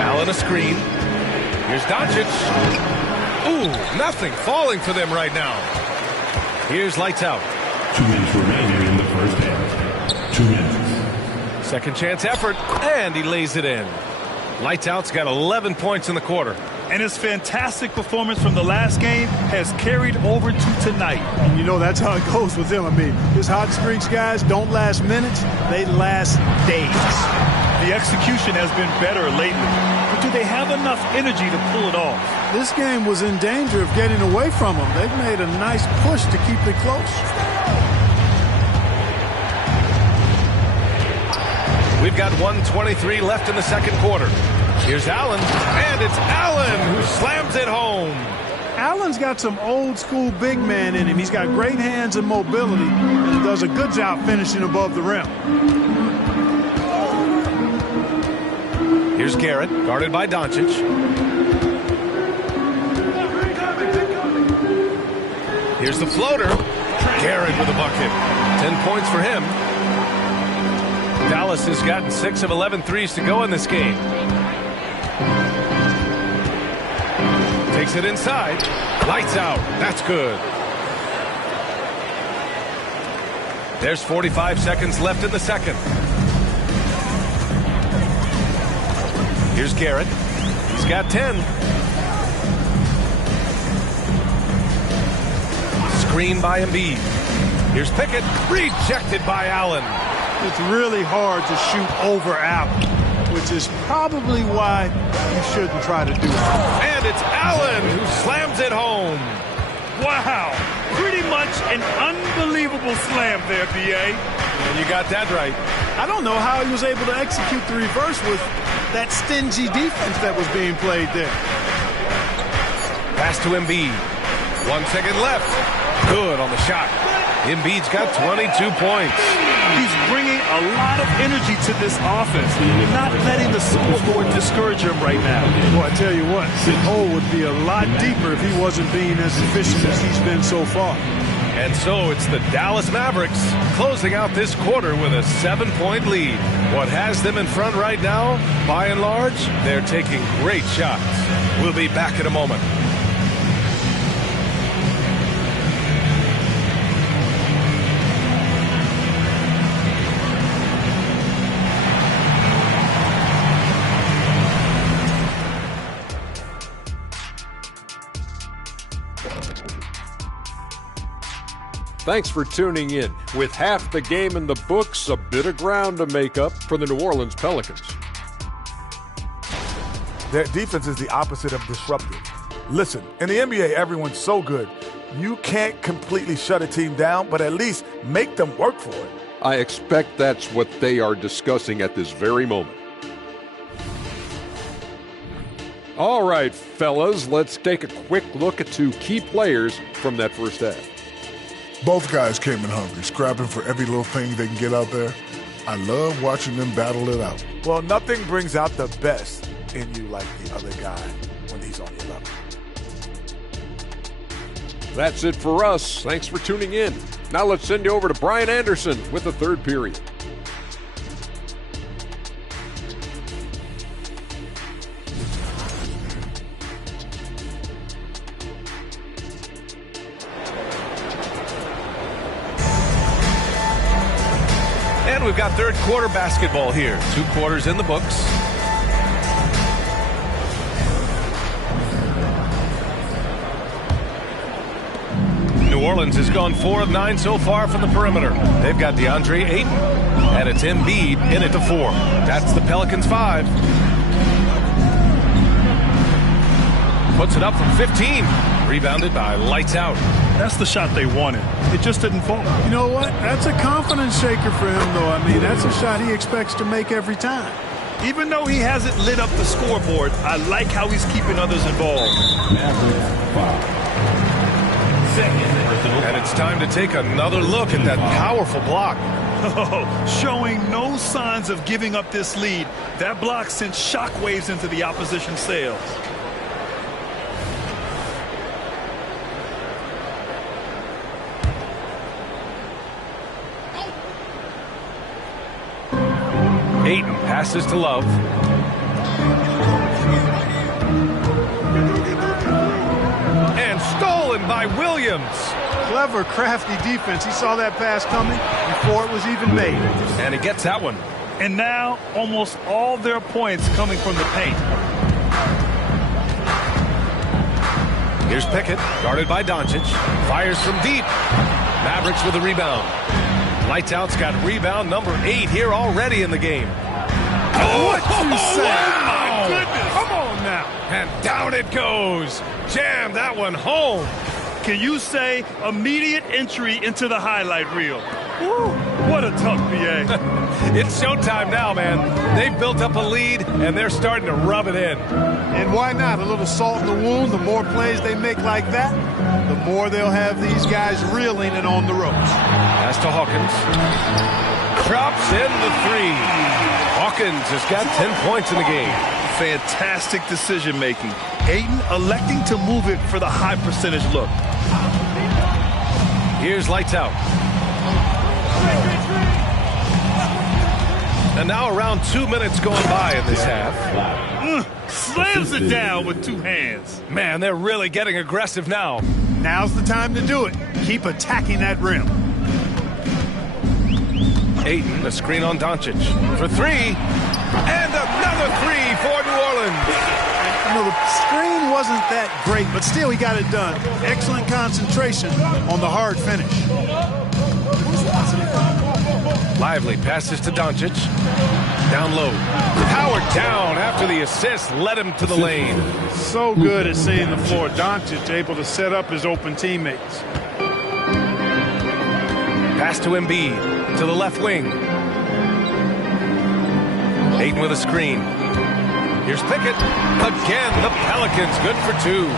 Allen a screen. Here's Doncic. Ooh, nothing falling for them right now. Here's lights out. 2 minutes remaining in the first half. 2 minutes. Second chance effort, and he lays it in. Lights out's got 11 points in the quarter. And his fantastic performance from the last game has carried over to tonight. And you know that's how it goes with him. I mean, his hot streaks, guys, don't last minutes. They last days. The execution has been better lately. But do they have enough energy to pull it off? This game was in danger of getting away from them. They've made a nice push to keep it close. We've got 1:23 left in the second quarter. Here's Allen, and it's Allen who slams it home. Allen's got some old school big man in him. He's got great hands and mobility, and does a good job finishing above the rim. Here's Garrett, guarded by Doncic. Here's the floater. Garrett with a bucket. 10 points for him. Dallas has gotten 6 of 11 threes to go in this game. Takes it inside. Lights out. That's good. There's 45 seconds left in the second. Here's Garrett. He's got 10. Screen by Embiid. Here's Pickett. Rejected by Allen. It's really hard to shoot over Allen, which is probably why you shouldn't try to do it. And it's Allen who slams it home. Wow. Pretty much an unbelievable slam there, B.A. And you got that right. I don't know how he was able to execute the reverse with that stingy defense that was being played there. Pass to Embiid. 1 second left. Good on the shot. Embiid's got 22 points. He's bringing a lot of energy to this offense. Not letting the scoreboard discourage him right now. Well, I tell you what, the hole would be a lot deeper if he wasn't being as efficient as he's been so far. And so it's the Dallas Mavericks closing out this quarter with a 7-point lead. What has them in front right now, by and large, they're taking great shots. We'll be back in a moment. Thanks for tuning in. With half the game in the books, a bit of ground to make up for the New Orleans Pelicans. Their defense is the opposite of disruptive. Listen, in the NBA, everyone's so good. You can't completely shut a team down, but at least make them work for it. I expect that's what they are discussing at this very moment. All right, fellas, let's take a quick look at two key players from that first half. Both guys came in hungry, scrapping for every little thing they can get out there. I love watching them battle it out. Well, nothing brings out the best in you like the other guy when he's on your level. That's it for us. Thanks for tuning in. Now let's send you over to Brian Anderson with the third period. And we've got third quarter basketball here. 2 quarters in the books. New Orleans has gone 4 of 9 so far from the perimeter. They've got DeAndre Ayton, and it's Embiid in at the 4. That's the Pelicans 5. Puts it up from 15. Rebounded by Lights Out. That's the shot they wanted. It just didn't fall. You know what? That's a confidence shaker for him, though. I mean, that's a shot he expects to make every time. Even though he hasn't lit up the scoreboard, I like how he's keeping others involved. And it's time to take another look at that powerful block. Oh, showing no signs of giving up this lead. That block sent shockwaves into the opposition sails. Ayton passes to Love. And stolen by Williams. Clever, crafty defense. He saw that pass coming before it was even made. And he gets that one. And now almost all their points coming from the paint. Here's Pickett, guarded by Doncic. Fires from deep. Mavericks with a rebound. Lights Out's got rebound number 8 here already in the game. What you say? Wow. My goodness. Come on now. And down it goes. Jam that one home. Can you say immediate entry into the highlight reel? Woo, what a tough BA. It's showtime now, man. They've built up a lead, and they're starting to rub it in. And why not? A little salt in the wound. The more plays they make like that, the more they'll have these guys reeling and on the ropes. Pass to Hawkins. Drops in the 3. Hawkins has got 10 points in the game. Fantastic decision making. Ayton electing to move it for the high percentage look. Here's Lights Out. And now around 2 minutes going by in this half. Slams it down with 2 hands. Man, they're really getting aggressive now. Now's the time to do it. Keep attacking that rim. Ayton, a screen on Doncic for three. And another three for New Orleans. You know, the screen wasn't that great, but still he got it done. Excellent concentration on the hard finish. Lively passes to Doncic. Down low. Howard down after the assist led him to the lane. So good at seeing the floor. Doncic able to set up his open teammates. Pass to Embiid to the left wing. Ayton with a screen. Here's Pickett. Again, the Pelicans good for two.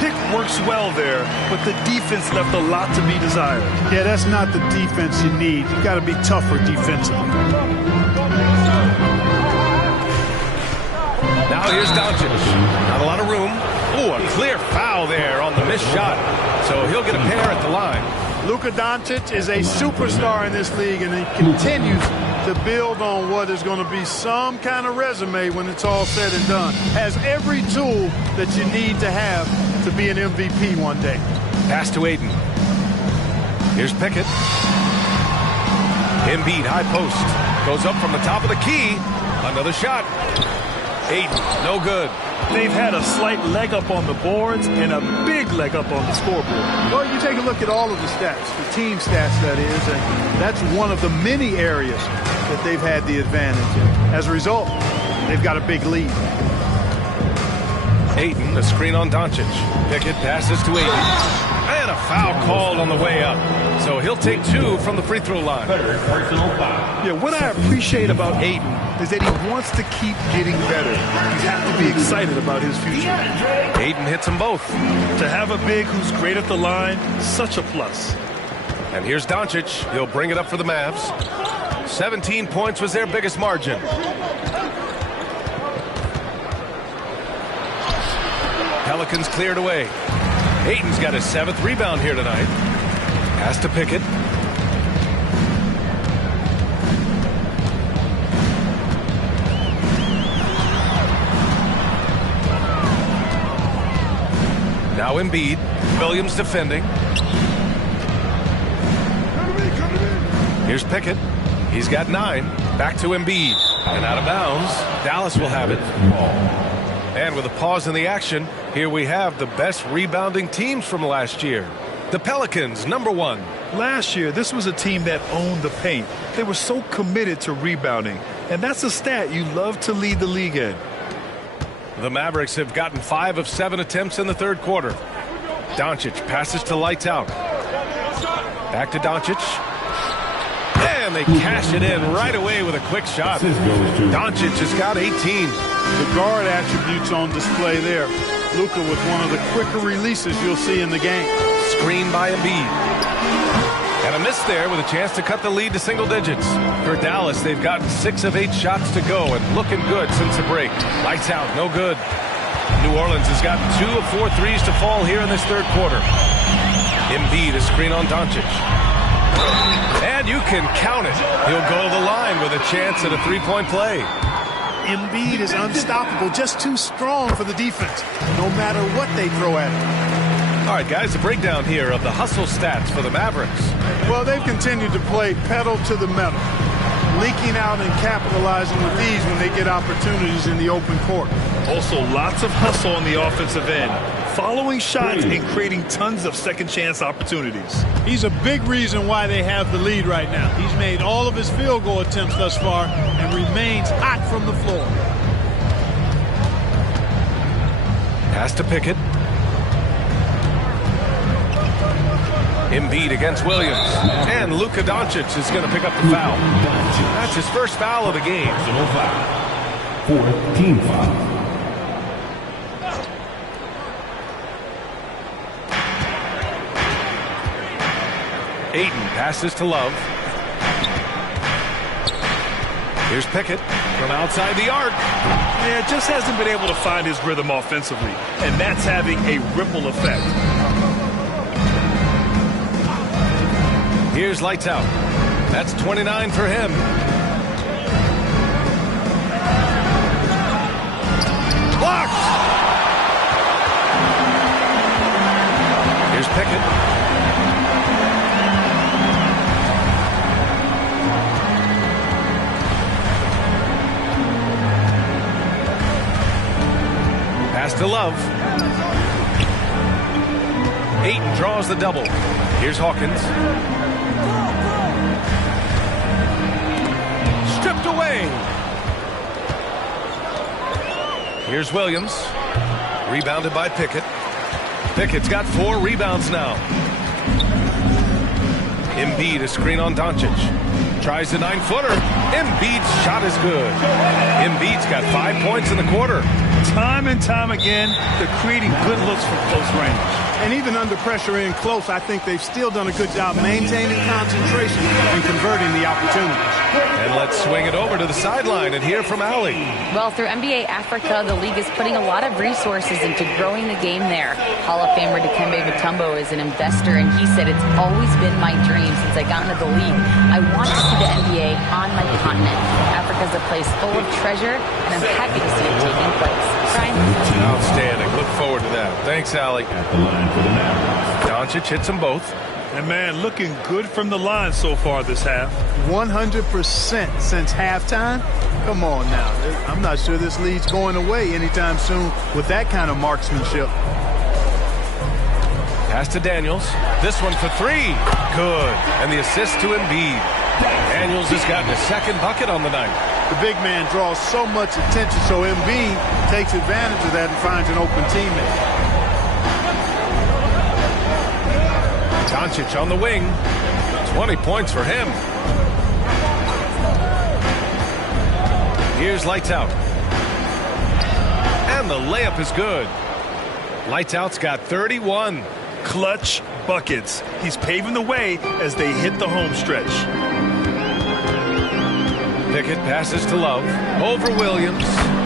Pick works well there, but the defense left a lot to be desired. Yeah, that's not the defense you need. You got to be tougher defensively. Now here's Doncic. Not a lot of room. Ooh, a clear foul there on the missed shot. So he'll get a pair at the line. Luka Doncic is a superstar in this league, and he continues to build on what is going to be some kind of resume when it's all said and done. Has every tool that you need to have to be an MVP one day. Pass to Ayton. Here's Pickett. Embiid, high post. Goes up from the top of the key. Another shot. Ayton, no good. They've had a slight leg up on the boards and a big leg up on the scoreboard. Well, you take a look at all of the stats, the team stats, that is, and that's one of the many areas that they've had the advantage in. As a result, they've got a big lead. Ayton, a screen on Doncic. Pickett passes to Ayton. And a foul called on the way up. So he'll take two from the free throw line. Yeah, what I appreciate about Ayton is that he wants to keep getting better. You have to be excited about his future. Ayton hits them both. To have a big who's great at the line, such a plus. And here's Doncic. He'll bring it up for the Mavs. 17 points was their biggest margin. Pelicans cleared away. Ayton's got his 7th rebound here tonight. Pass to Pickett. Now Embiid. Williams defending. Here's Pickett. He's got 9. Back to Embiid. And out of bounds. Dallas will have it. And with a pause in the action, here we have the best rebounding teams from last year. The Pelicans, number 1. Last year, this was a team that owned the paint. They were so committed to rebounding. And that's a stat you love to lead the league in. The Mavericks have gotten 5 of 7 attempts in the third quarter. Doncic passes to Lights Out. Back to Doncic. And they cash it in right away with a quick shot. Doncic has got 18. The guard attributes on display there. Luka with one of the quicker releases you'll see in the game. Screen by Embiid. And a miss there with a chance to cut the lead to single digits. For Dallas, they've gotten 6 of 8 shots to go and looking good since the break. Lights out, no good. New Orleans has gotten 2 of 4 threes to fall here in this third quarter. Embiid, a screen on Doncic. And you can count it. He'll go to the line with a chance at a three-point play. Embiid is unstoppable, just too strong for the defense, no matter what they throw at him. All right, guys, a breakdown here of the hustle stats for the Mavericks. Well, they've continued to play pedal to the metal, leaking out and capitalizing with ease when they get opportunities in the open court. Also, lots of hustle on the offensive end, following shots and creating tons of second chance opportunities. He's a big reason why they have the lead right now. He's made all of his field goal attempts thus far and remains hot from the floor. Pass to Pickett. Embiid against Williams. And Luka Doncic is going to pick up the foul. That's his first foul of the game. Fourth team foul. Ayton passes to Love. Here's Pickett from outside the arc. Yeah, just hasn't been able to find his rhythm offensively, and that's having a ripple effect. Here's Lights Out. That's 29 for him. Blocked! Here's Pickett. Pass to Love. Ayton draws the double. Here's Hawkins. Stripped away. Here's Williams. Rebounded by Pickett. Pickett's got 4 rebounds now. Embiid a screen on Doncic. Tries the 9-footer. Embiid's shot is good. Embiid's got 5 points in the quarter. Time and time again, they're creating good looks from close range. And even under pressure in close, I think they've still done a good job maintaining concentration and converting the opportunities. And let's swing it over to the sideline and hear from Allie. Well, through NBA Africa, the league is putting a lot of resources into growing the game there. Hall of Famer Dikembe Mutombo is an investor, and he said, "It's always been my dream since I got into the league. I want to see the NBA on my continent. Africa's a place full of treasure, and I'm happy to see it taking place." Brian? Outstanding. Look forward to that. Thanks, Allie. Doncic hits them both. And, man, looking good from the line so far this half. 100% since halftime? Come on now. I'm not sure this lead's going away anytime soon with that kind of marksmanship. Pass to Daniels. This one for 3. Good. And the assist to Embiid. Daniels has gotten a second bucket on the night. The big man draws so much attention, so Embiid takes advantage of that and finds an open teammate. Doncic on the wing. 20 points for him. Here's Lights Out. And the layup is good. Lights Out's got 31. Clutch buckets. He's paving the way as they hit the home stretch. Pickett passes to Love. Over Williams.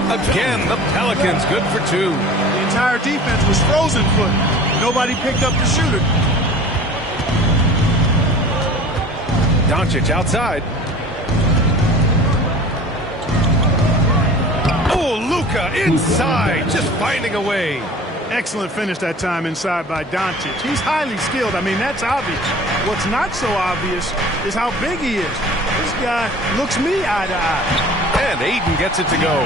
Again, the Pelicans good for 2. The entire defense was frozen foot. Nobody picked up the shooter. Doncic outside. Oh, Luka inside, just finding a way. Excellent finish that time inside by Doncic. He's highly skilled. I mean, that's obvious. What's not so obvious is how big he is. This guy looks me eye to eye. And Ayton gets it to go.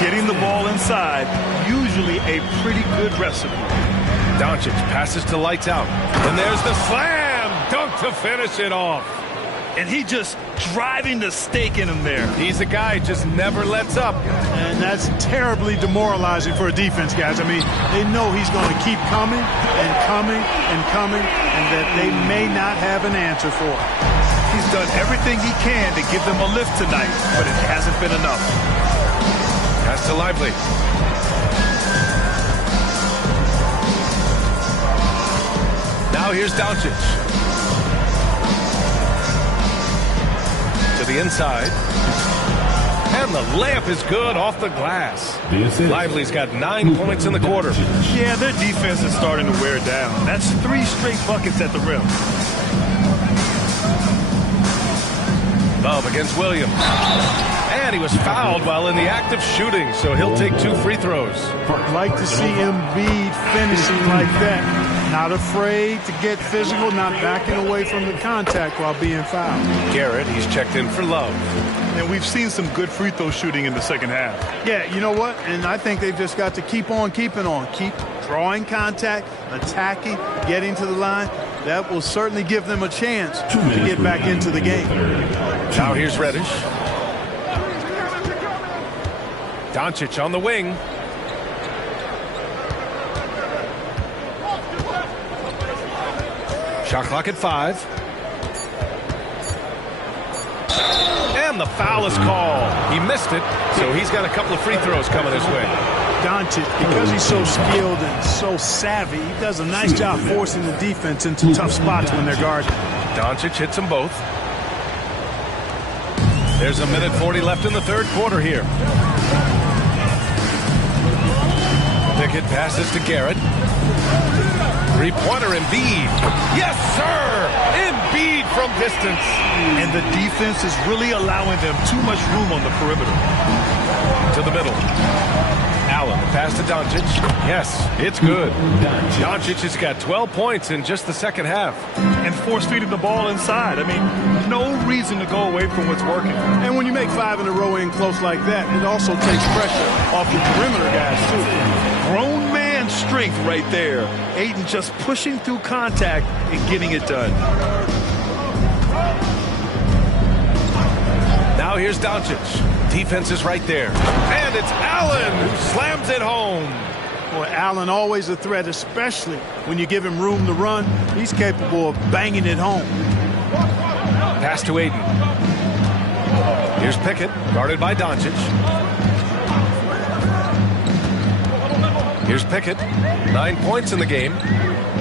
Getting the ball inside, usually a pretty good recipe. Doncic passes to Lights Out. And there's the slam dunk to finish it off. And he just driving the stake in him there. He's a guy who just never lets up. And that's terribly demoralizing for a defense, guys. I mean, they know he's going to keep coming and coming and coming, and that they may not have an answer for it. He's done everything he can to give them a lift tonight, but it hasn't been enough. Pass to Lively. Now here's Doncic. To the inside. And the layup is good off the glass. Lively's got 9 points in the quarter. Yeah, their defense is starting to wear down. That's 3 straight buckets at the rim. Love against Williams. And he was fouled while in the act of shooting, so he'll take 2 free throws. Like to see Embiid finishing like that. Not afraid to get physical, not backing away from the contact while being fouled. Garrett, he's checked in for Love. And we've seen some good free throw shooting in the second half. Yeah, you know what? And I think they've just got to keep on keeping on. Keep drawing contact, attacking, getting to the line. That will certainly give them a chance to get back into the game. Now here's Reddish. Doncic on the wing. Shot clock at 5. And the foul is called. He missed it, so he's got a couple of free throws coming his way. Doncic, because he's so skilled and so savvy, he does a nice job forcing the defense into tough spots when they're guarded. Doncic hits them both. There's a minute 40 left in the third quarter here. Pickett passes to Garrett. Three-pointer Embiid. Yes, sir! Embiid from distance. And the defense is really allowing them too much room on the perimeter. To the middle. Allen, pass to Doncic. Yes, it's good. Doncic has got 12 points in just the second half. And force-feeding the ball inside. I mean, no reason to go away from what's working. And when you make 5 in a row in close like that, it also takes pressure off the perimeter guys, too. grown man strength right there. Ayton just pushing through contact and getting it done. Now here's Doncic. Defense is right there. And it's Allen who slams it home. Boy, Allen always a threat, especially when you give him room to run. He's capable of banging it home. Pass to Ayton. Here's Pickett, guarded by Doncic. Here's Pickett, 9 points in the game.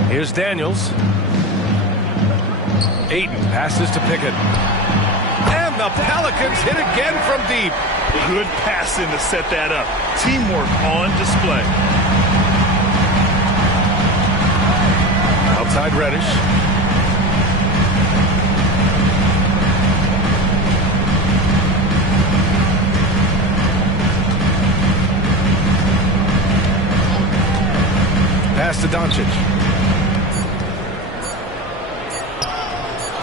Here's Daniels. Ayton passes to Pickett. And the Pelicans hit again from deep. Good passing to set that up. Teamwork on display. Outside Reddish. Pass to Doncic.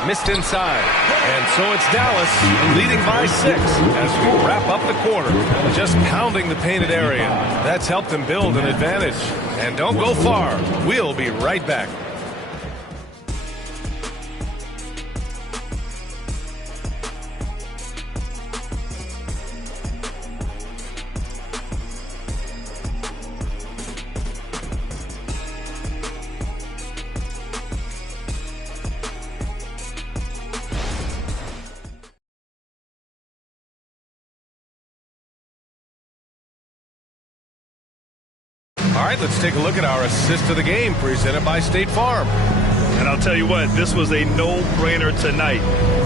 Missed inside. And so it's Dallas leading by 6 as we wrap up the quarter. Just pounding the painted area. That's helped them build an advantage. And don't go far. We'll be right back. All right, let's take a look at our assist of the game presented by State Farm. And I'll tell you what, this was a no-brainer tonight.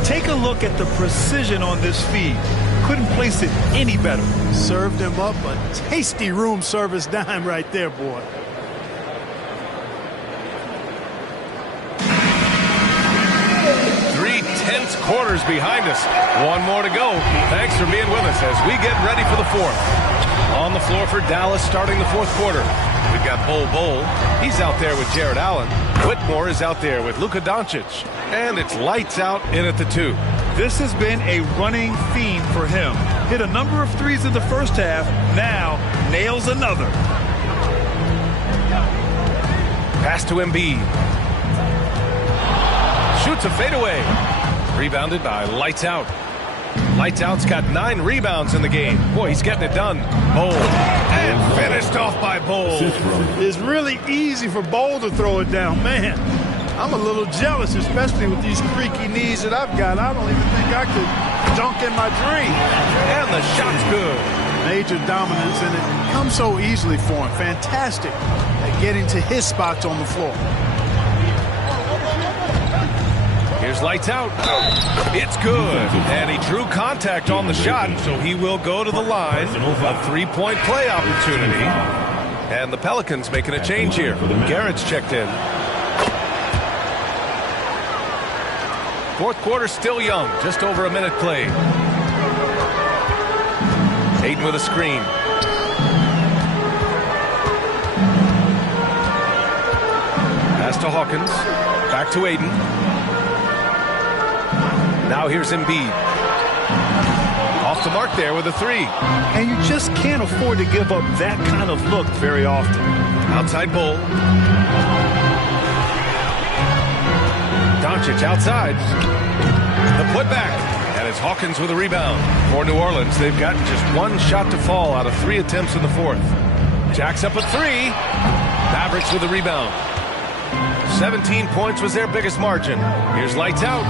Take a look at the precision on this feed. Couldn't place it any better. Served him up a tasty room service dime right there, boy. Three tense quarters behind us. One more to go. Thanks for being with us as we get ready for the fourth. On the floor for Dallas starting the fourth quarter. We've got Bol. He's out there with Jared Allen. Whitmore is out there with Luka Doncic. And it's lights out in at the 2. This has been a running theme for him. Hit a number of threes in the first half. Now nails another. Pass to Embiid. Shoots a fadeaway. Rebounded by Lights Out. Lights Out's got 9 rebounds in the game. Boy, he's getting it done. Bol. And finished off by Bol. It's really easy for Bol to throw it down. Man, I'm a little jealous, especially with these creaky knees that I've got. I don't even think I could dunk in my dream. And the shot's good. Major dominance, and it comes so easily for him. Fantastic at getting to his spots on the floor. Here's Lights Out. It's good. And he drew contact on the shot, so he will go to the line. A three-point play opportunity. And the Pelicans making a change here. Garrett's checked in. Fourth quarter still young. Just over a minute played. Ayton with a screen. Pass to Hawkins. Back to Ayton. Now here's Embiid. Off the mark there with a 3. And you just can't afford to give up that kind of look very often. Outside Bol. Doncic outside. The putback. And it's Hawkins with a rebound. For New Orleans, they've got just 1 shot to fall out of 3 attempts in the fourth. Jacks up a 3. Mavericks with a rebound. 17 points was their biggest margin. Here's Lights Out.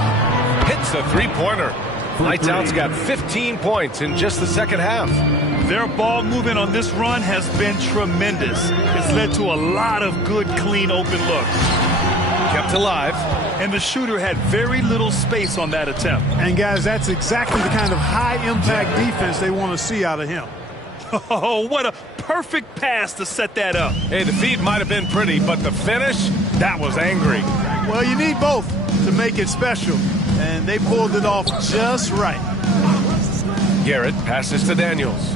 Hits the three-pointer. Lights Out's got 15 points in just the second half. Their ball movement on this run has been tremendous. It's led to a lot of good, clean, open looks. Kept alive. And the shooter had very little space on that attempt. And, guys, that's exactly the kind of high-impact defense they want to see out of him. Oh, what a perfect pass to set that up. Hey, the feed might have been pretty, but the finish, that was angry. Well, you need both to make it special. And they pulled it off just right. Garrett passes to Daniels.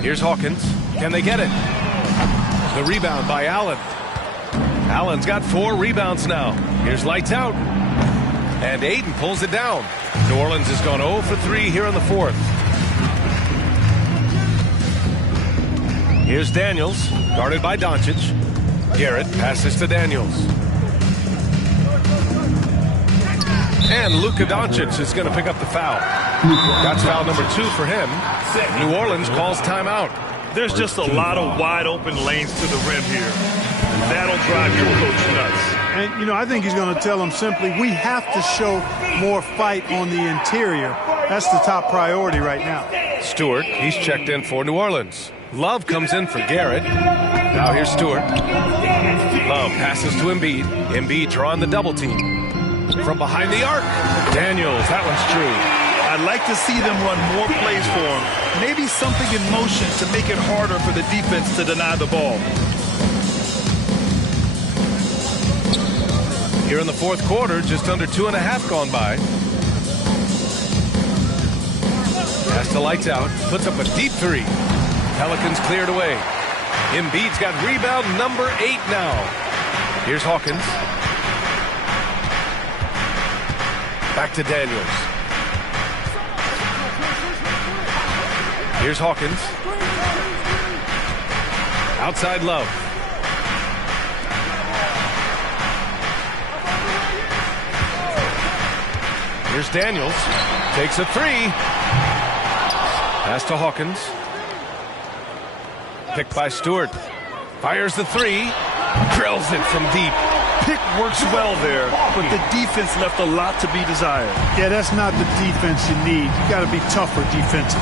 Here's Hawkins. Can they get it? The rebound by Allen. Allen's got 4 rebounds now. Here's Lights Out. And Ayton pulls it down. New Orleans has gone 0 for 3 here in the fourth. Here's Daniels, guarded by Doncic. Garrett passes to Daniels. And Luka Doncic is going to pick up the foul. That's foul number 2 for him. New Orleans calls timeout. There's just a lot of wide open lanes to the rim here. That'll drive your coach nuts. And, you know, I think he's going to tell them simply, we have to show more fight on the interior. That's the top priority right now. Stewart, he's checked in for New Orleans. Love comes in for Garrett. Now here's Stewart. Love passes to Embiid. Embiid drawing the double team. From behind the arc, Daniels, that one's true. I'd like to see them run more plays for him. Maybe something in motion to make it harder for the defense to deny the ball. Here in the fourth quarter, just under 2.5 gone by. Pass to lights out, puts up a deep 3. Pelicans cleared away. Embiid's got rebound number 8 now. Here's Hawkins. Back to Daniels. Here's Hawkins. Outside Love. Here's Daniels. Takes a 3. Pass to Hawkins. Picked by Stewart. Fires the 3. Drills it from deep. Pick works well there, but the defense left a lot to be desired. Yeah, that's not the defense you need. You got to be tougher defensively.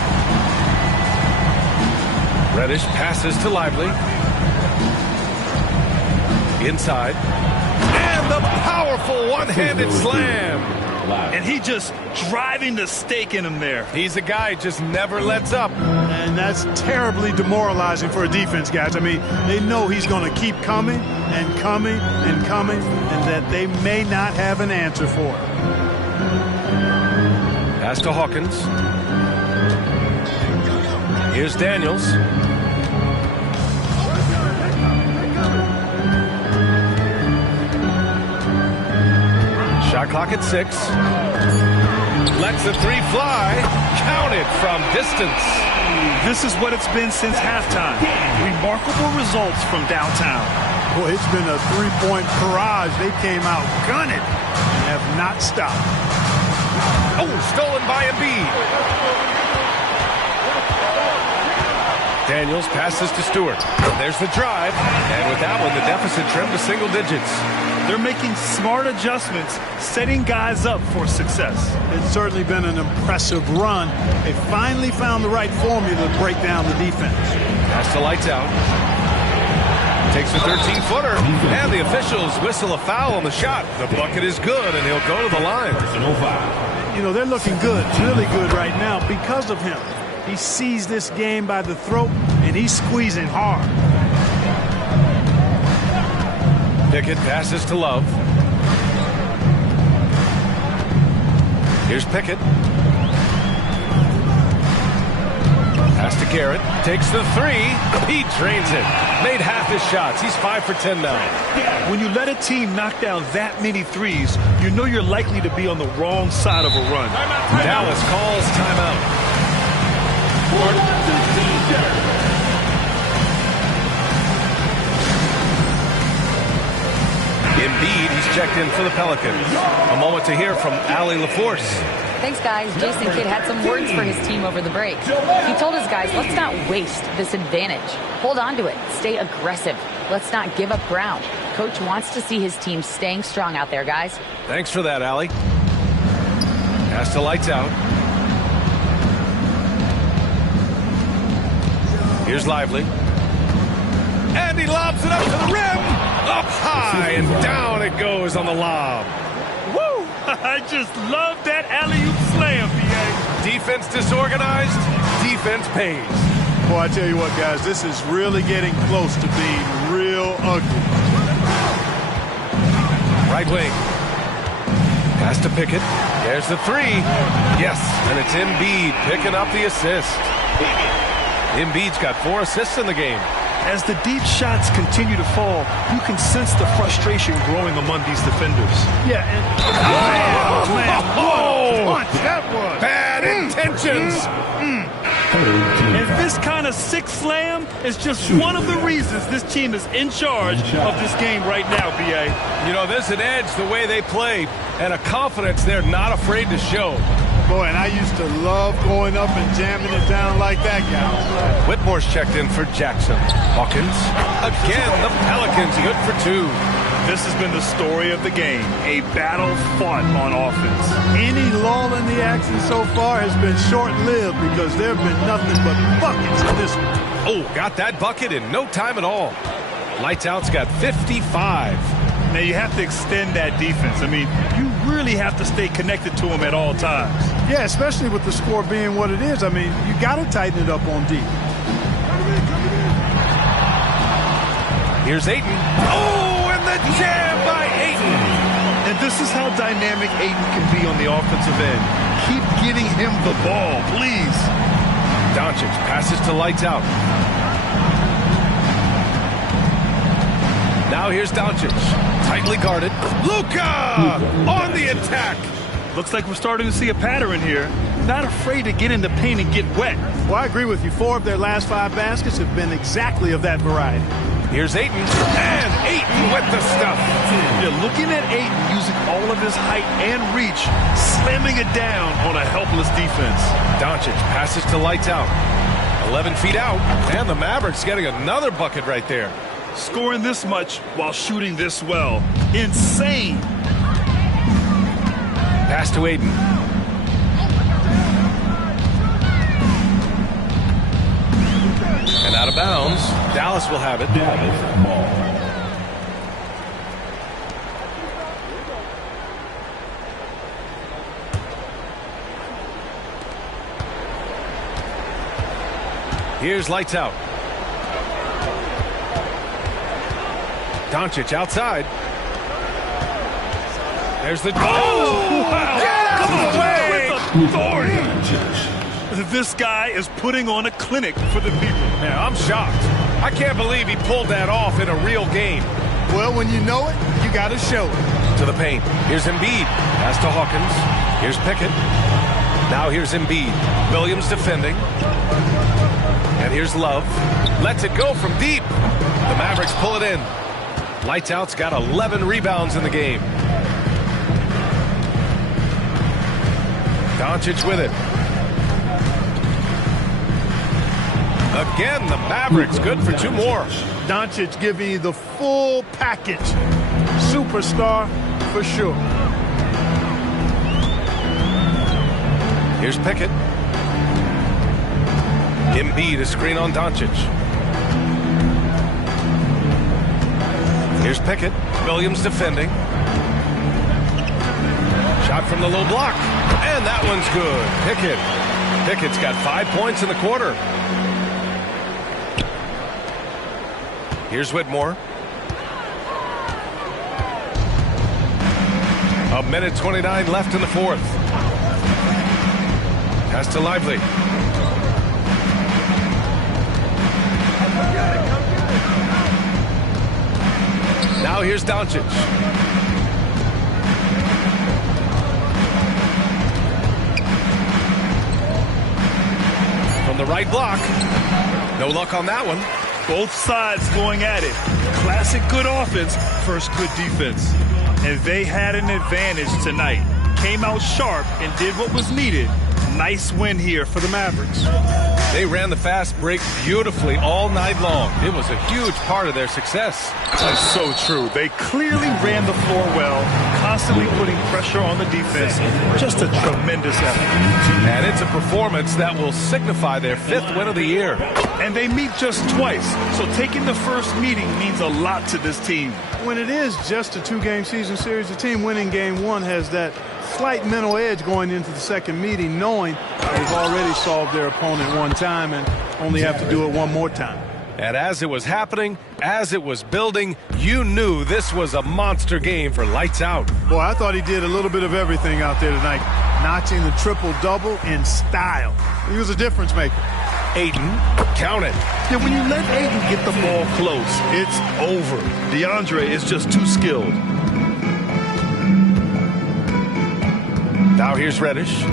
Reddish passes to Lively. Inside. And the powerful one-handed slam. And he just driving the stake in him there. He's a guy who just never lets up. And that's terribly demoralizing for a defense, guys. I mean, they know he's going to keep coming and coming and coming, and that they may not have an answer for it. Pass to Hawkins. Here's Daniels. Shot clock at 6. Lets the 3 fly. Counted from distance. This is what it's been since halftime. Remarkable results from downtown. Boy, it's been a 3-point barrage. They came out gunning and have not stopped. Oh, stolen by Embiid. Daniels passes to Stewart. There's the drive. And with that one, the deficit trimmed to single digits. They're making smart adjustments, setting guys up for success. It's certainly been an impressive run. They finally found the right formula to break down the defense. Pass to lights out. Takes a 13-footer. And the officials whistle a foul on the shot. The bucket is good, and he'll go to the line. You know, they're looking good, really good right now because of him. He sees this game by the throat, and he's squeezing hard. Pickett passes to Love. Here's Pickett. Pass to Garrett. Takes the 3. He drains it. Made half his shots. He's 5 for 10 now. When you let a team knock down that many threes, you know you're likely to be on the wrong side of a run. Dallas calls timeout. Embiid, he's checked in for the Pelicans. A moment to hear from Allie LaForce. Thanks, guys. Jason Kidd had some words for his team over the break. He told his guys, let's not waste this advantage. Hold on to it. Stay aggressive. Let's not give up ground. Coach wants to see his team staying strong out there, guys. Thanks for that, Allie. Pass to lights out. Here's Lively. And he lobs it up to the rim. Up high and down it goes on the lob. Woo! I just love that alley-oop slam, B.A. Defense disorganized. Defense pays. Boy, I tell you what, guys, this is really getting close to being real ugly. Right wing. Pass to Pickett. There's the 3. Yes, and it's Embiid picking up the assist. Embiid's got 4 assists in the game. As the deep shots continue to fall, you can sense the frustration growing among these defenders. Yeah, and man, what a punch that was. Bad intentions. And this kind of six slam is just one of the reasons this team is in charge of this game right now, B.A. You know, there's an edge the way they play and a confidence they're not afraid to show. Boy, and I used to love going up and jamming it down like that guy. Whitmore's checked in for Jackson. Hawkins. Again, the Pelicans good for 2. This has been the story of the game, a battle fought on offense. Any lull in the action so far has been short-lived because there have been nothing but buckets in this one. Oh, got that bucket in no time at all. Lights Out's got 55. Now, you have to extend that defense. I mean, you really have to stay connected to them at all times. Yeah, especially with the score being what it is. I mean, you got to tighten it up on D. Here's Ayton. Oh, and the jam by Ayton. And this is how dynamic Ayton can be on the offensive end. Keep getting him the ball, please. Doncic passes to Lights Out. Now here's Doncic. Tightly guarded. Luka on the attack. Looks like we're starting to see a pattern here. Not afraid to get in the paint and get wet. Well, I agree with you. 4 of their last 5 baskets have been exactly of that variety. Here's Ayton, and Ayton with the stuff. You're looking at Ayton using all of his height and reach, slamming it down on a helpless defense. Doncic passes to Lights Out. 11 feet out, and the Mavericks getting another bucket right there. Scoring this much while shooting this well. Insane. Pass to Ayton. And out of bounds. Dallas will have it. Dallas ball. Here's Lights Out. Doncic outside. There's the... Oh! Wow! Get out of the way! With authority. This guy is putting on a clinic for the people. Yeah, I'm shocked. I can't believe he pulled that off in a real game. Well, when you know it, you got to show it. To the paint. Here's Embiid. Pass to Hawkins. Here's Pickett. Now here's Embiid. Williams defending. And here's Love. Lets it go from deep. The Mavericks pull it in. Lights Out's got 11 rebounds in the game. Doncic with it. Again, the Mavericks good for 2 more. Doncic giving you the full package. Superstar for sure. Here's Pickett. Embiid, a screen on Doncic. Here's Pickett. Williams defending. Shot from the low block. And that one's good. Pickett's got 5 points in the quarter. Here's Whitmore. 1:29 left in the 4th. Pass to Lively. Now here's Doncic. From the right block. No luck on that one. Both sides going at it. Classic good offense versus good defense. And they had an advantage tonight. Came out sharp and did what was needed. Nice win here for the Mavericks. They ran the fast break beautifully all night long. It was a huge part of their success. That's so true. They clearly ran the floor well, constantly putting pressure on the defense. Just a tremendous effort. And it's a performance that will signify their 5th win of the year. And they meet just twice, so taking the first meeting means a lot to this team. When it is just a 2-game season series, the team winning game 1 has that slight mental edge going into the second meeting, knowing they've already solved their opponent one time and only have to do it one more time. And as it was happening, as it was building, you knew this was a monster game for Lights Out. Boy, I thought he did a little bit of everything out there tonight, notching the triple-double in style. He was a difference maker. Ayton, count it. Yeah, when you let Ayton get the ball close, it's over. DeAndre is just too skilled. Now here's Reddish.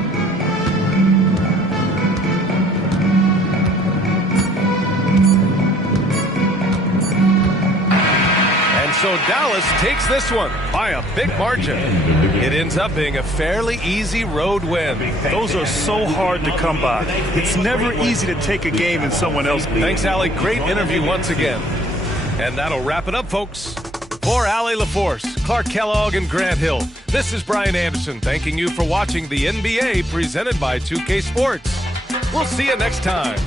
Dallas takes this one by a big margin. It ends up being a fairly easy road win. Those are so hard to come by. It's never easy to take a game in someone else. Thanks, Allie. Great interview once again. And that'll wrap it up, folks. For Allie LaForce, Clark Kellogg, and Grant Hill, this is Brian Anderson thanking you for watching the NBA presented by 2K Sports. We'll see you next time.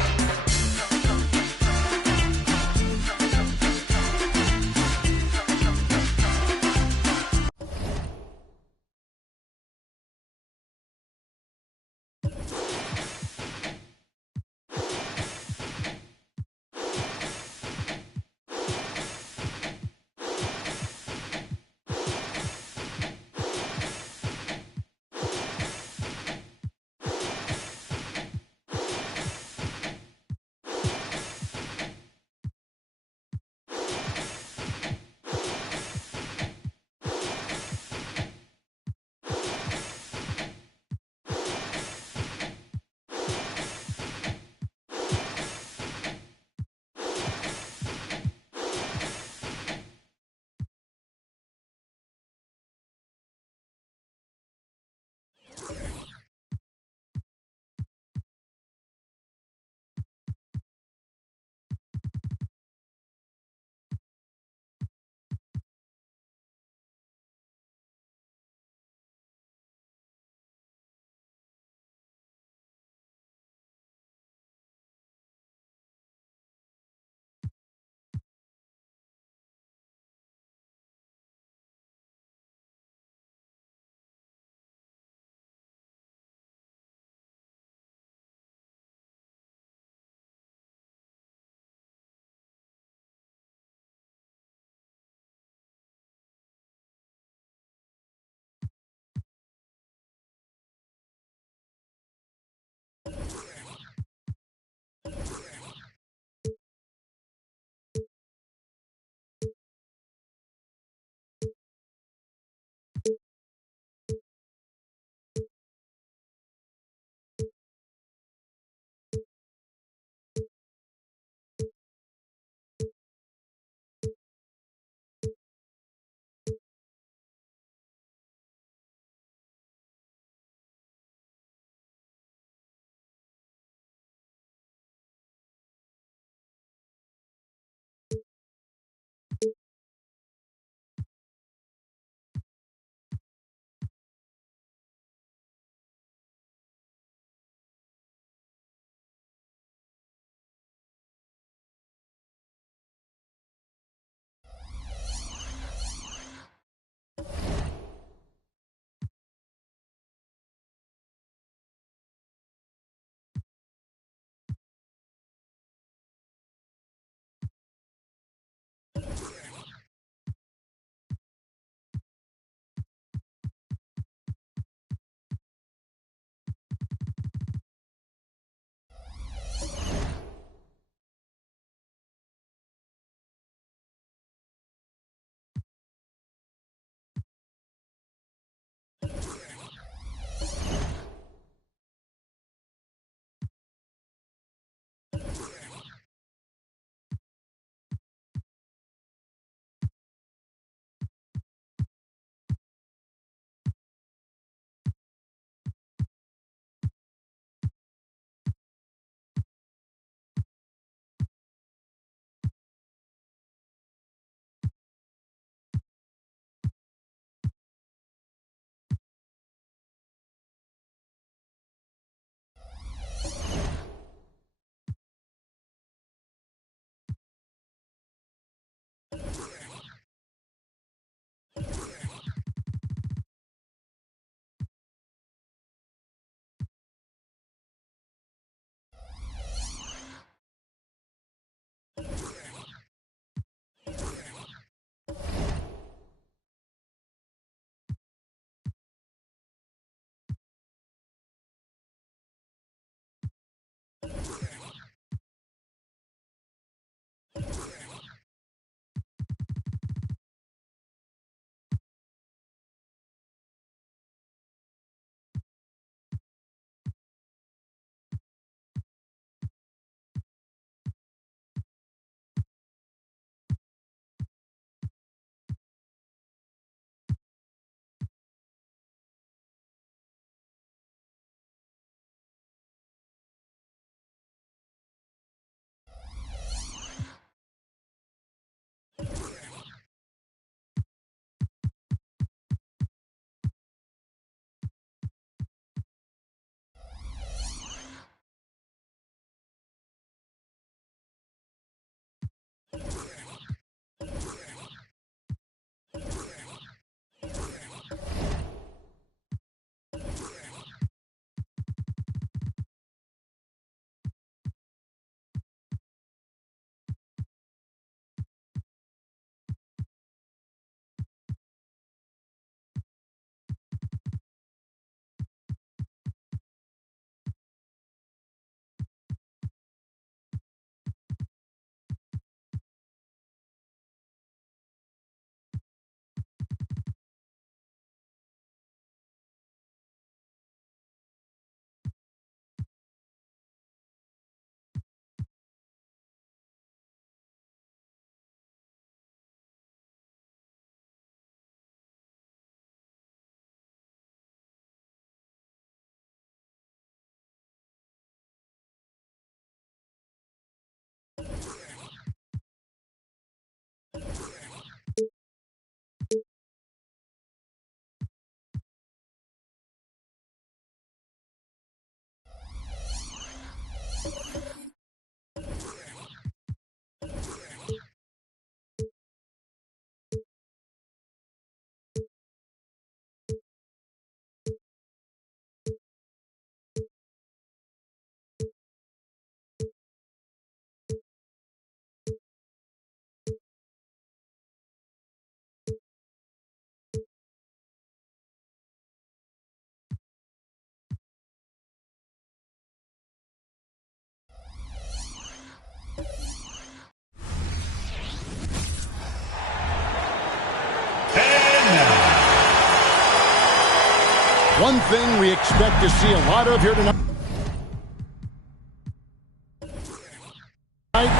One thing we expect to see a lot of here tonight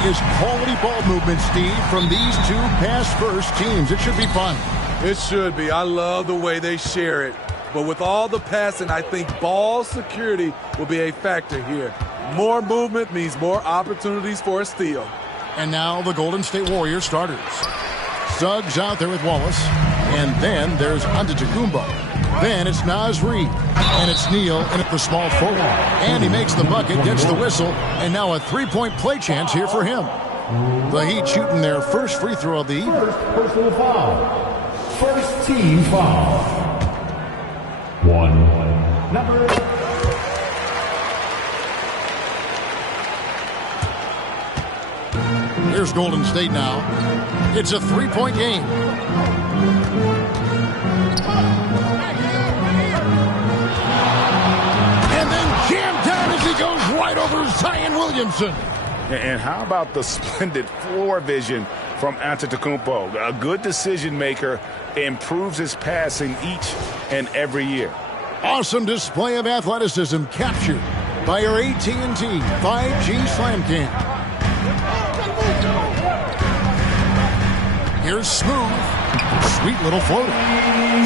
is quality ball movement, Steve, from these two pass-first teams. It should be fun. It should be. I love the way they share it. But with all the passing, I think ball security will be a factor here. More movement means more opportunities for a steal. And now the Golden State Warriors starters. Suggs out there with Wallace. And then there's Antetokounmpo. Then it's Naz Reid. And it's Neal in at the small forward. And he makes the bucket, gets the whistle, and now a three-point play chance here for him. The Heat shooting their first free throw of the evening. First personal foul. First team foul. One. Number. Here's Golden State now. It's a three-point game. And then jammed down as he goes right over Zion Williamson. And how about the splendid floor vision from Antetokounmpo? A good decision maker, improves his passing each and every year. Awesome display of athleticism captured by our AT&T 5G Slam Cam. Here's Smooth. Sweet little floater.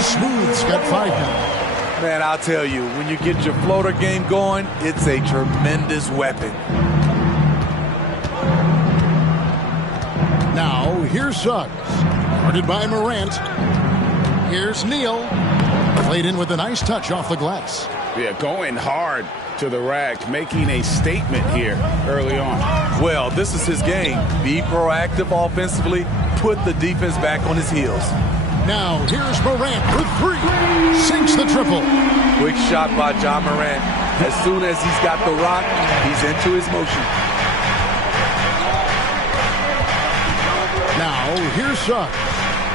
Smooth's got 5 now. Man, I'll tell you, when you get your floater game going, it's a tremendous weapon. Now, here's Suggs. Guarded by Morant. Here's Neal. Played in with a nice touch off the glass. Yeah, going hard to the rack, making a statement here early on. Well, this is his game. Be proactive offensively, put the defense back on his heels. Now, here's Morant for 3. Sinks the triple. Quick shot by John Morant. As soon as he's got the rock, he's into his motion. Now, here's Suggs.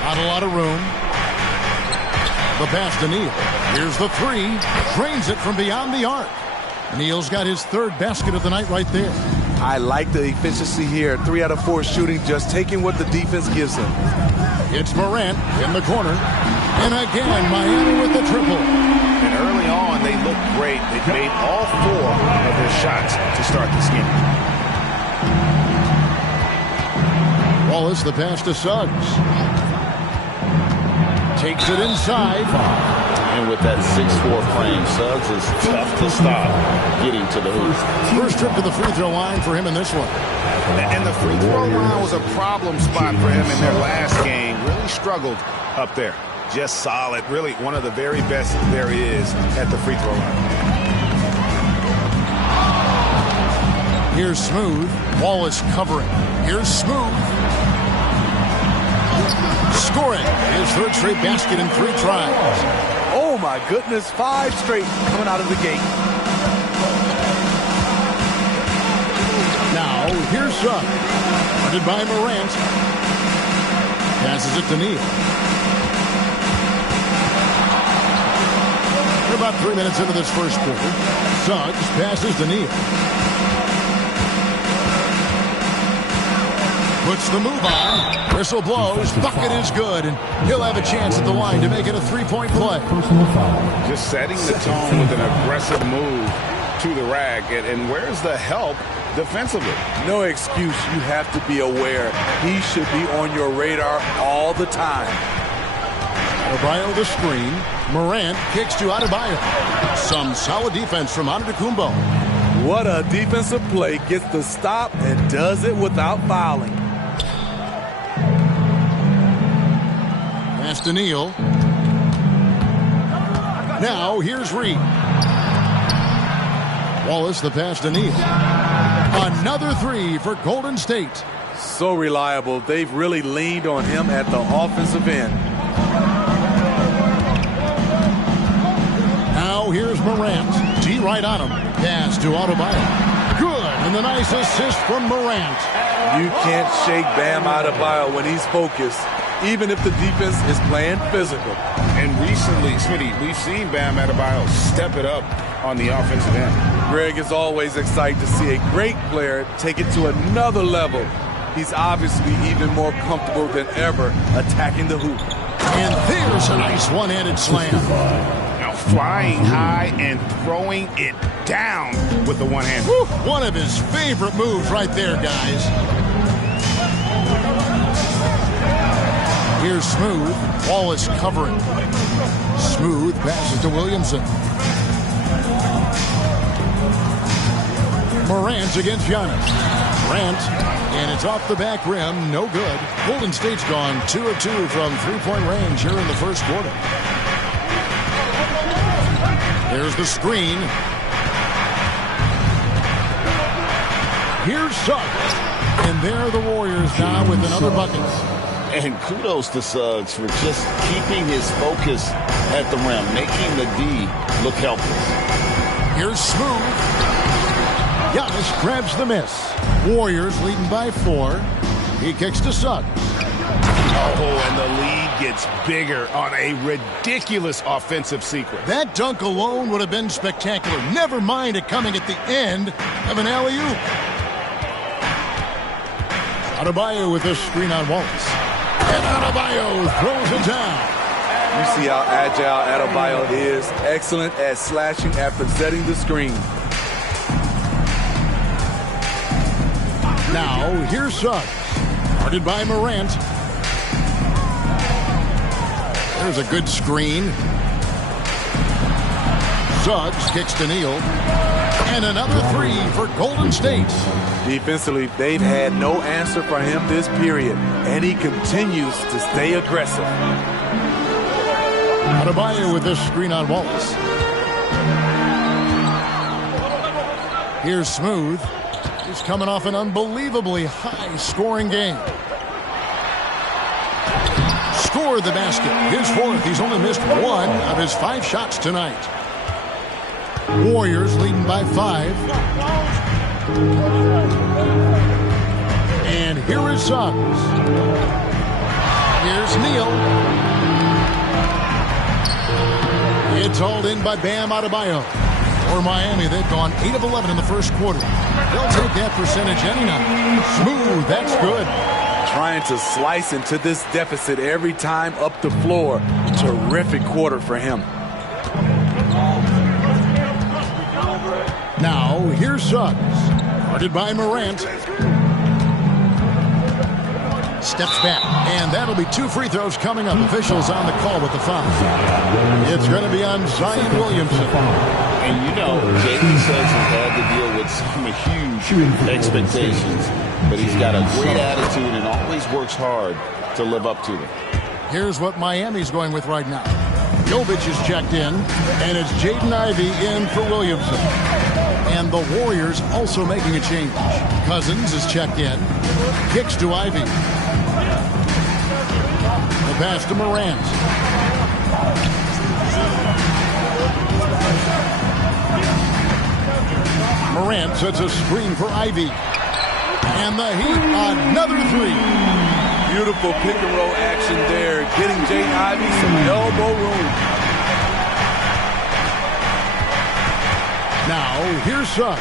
Not a lot of room. The pass to Neal. Here's the 3. Drains it from beyond the arc. Neal's got his 3rd basket of the night right there. I like the efficiency here. 3 out of 4 shooting, just taking what the defense gives him. It's Morant in the corner. And again, Miami with the triple. And early on, they looked great. They made all 4 of their shots to start this game. Wallace, the pass to Suggs. Takes it inside. And with that 6'4 frame, Suggs is tough to stop getting to the hoop. First trip to the free throw line for him in this one. And the free throw line was a problem spot for him in their last game. Really struggled up there. Just solid. Really one of the very best there is at the free throw line. Here's Smooth. Wallace covering. Here's Smooth. Scoring his 3rd straight basket in 3 tries. Oh my goodness, 5 straight coming out of the gate. Now, here's Suggs. Guarded by Morant. Passes it to Neal. We're about 3 minutes into this first quarter. Suggs passes to Neal. Puts the move on. Whistle blows. Bucket is good. And he'll have a chance at the line to make it a 3-point play. Just setting the tone with an aggressive move to the rack. And where's the help defensively? No excuse. You have to be aware. He should be on your radar all the time. Adebayo the screen. Morant kicks to Adebayo. Some solid defense from Antetokounmpo. What a defensive play. Gets the stop and does it without fouling. Pass to Neal. Now here's Reid. Wallace the pass to Neal. Another 3 for Golden State. So reliable. They've really leaned on him at the offensive end. Now here's Morant. T right on him. Pass to Adebayo. Good. And the nice assist from Morant. You can't shake Bam Adebayo when he's focused, even if the defense is playing physical. And recently, Smitty, we've seen Bam Adebayo step it up on the offensive end. Greg is always excited to see a great player take it to another level. He's obviously even more comfortable than ever attacking the hoop. And there's a nice one-handed slam. Now flying high and throwing it down with the one hand. One of his favorite moves right there, guys. Here's Smooth. Wallace covering. Smooth passes to Williamson. Morant against Giannis. Morant, and it's off the back rim. No good. Golden State's gone 2 of 2 from three-point range here in the first quarter. There's the screen. Here's Suggs. And there are the Warriors now with another bucket. And kudos to Suggs for just keeping his focus at the rim, making the D look helpless. Here's Smooth. Giannis grabs the miss. Warriors leading by 4. He kicks to Suggs. Oh, and the lead gets bigger on a ridiculous offensive sequence. That dunk alone would have been spectacular. Never mind it coming at the end of an alley-oop. Adebayo with this screen on Wallace. And Adebayo throws it down. You see how agile Adebayo is. Excellent at slashing after setting the screen. Now, here's Suggs. Guarded by Morant. There's a good screen. Suggs kicks to Neal. And another 3 for Golden State. Defensively, they've had no answer for him this period, and he continues to stay aggressive. Adebayo with this screen on Wallace. Here's Smooth. He's coming off an unbelievably high-scoring game. Scored the basket. His 4th. He's only missed 1 of his 5 shots tonight. Warriors leading by 5. And here is Suggs. Here's Neal. It's hauled in by Bam Adebayo. For Miami, they've gone 8 of 11 in the first quarter. They'll take that percentage any night. Smooth, that's good. Trying to slice into this deficit every time up the floor. Terrific quarter for him. Now, here's Suggs. Guarded by Morant. Steps back. And that'll be 2 free throws coming up. Officials on the call with the foul. It's going to be on Zion Williamson. And you know, J.D. Suggs has had to deal with some huge expectations. But he's got a great attitude and always works hard to live up to them. Here's what Miami's going with right now. Jovic is checked in. And it's Jaden Ivey in for Williamson. And the Warriors also making a change. Cousins is checked in. Kicks to Ivey. The pass to Morant. Morant sets a screen for Ivey. And the Heat, another 3. Beautiful pick and roll action there. Getting Jaden Ivey some elbow room. Now, here's Suggs.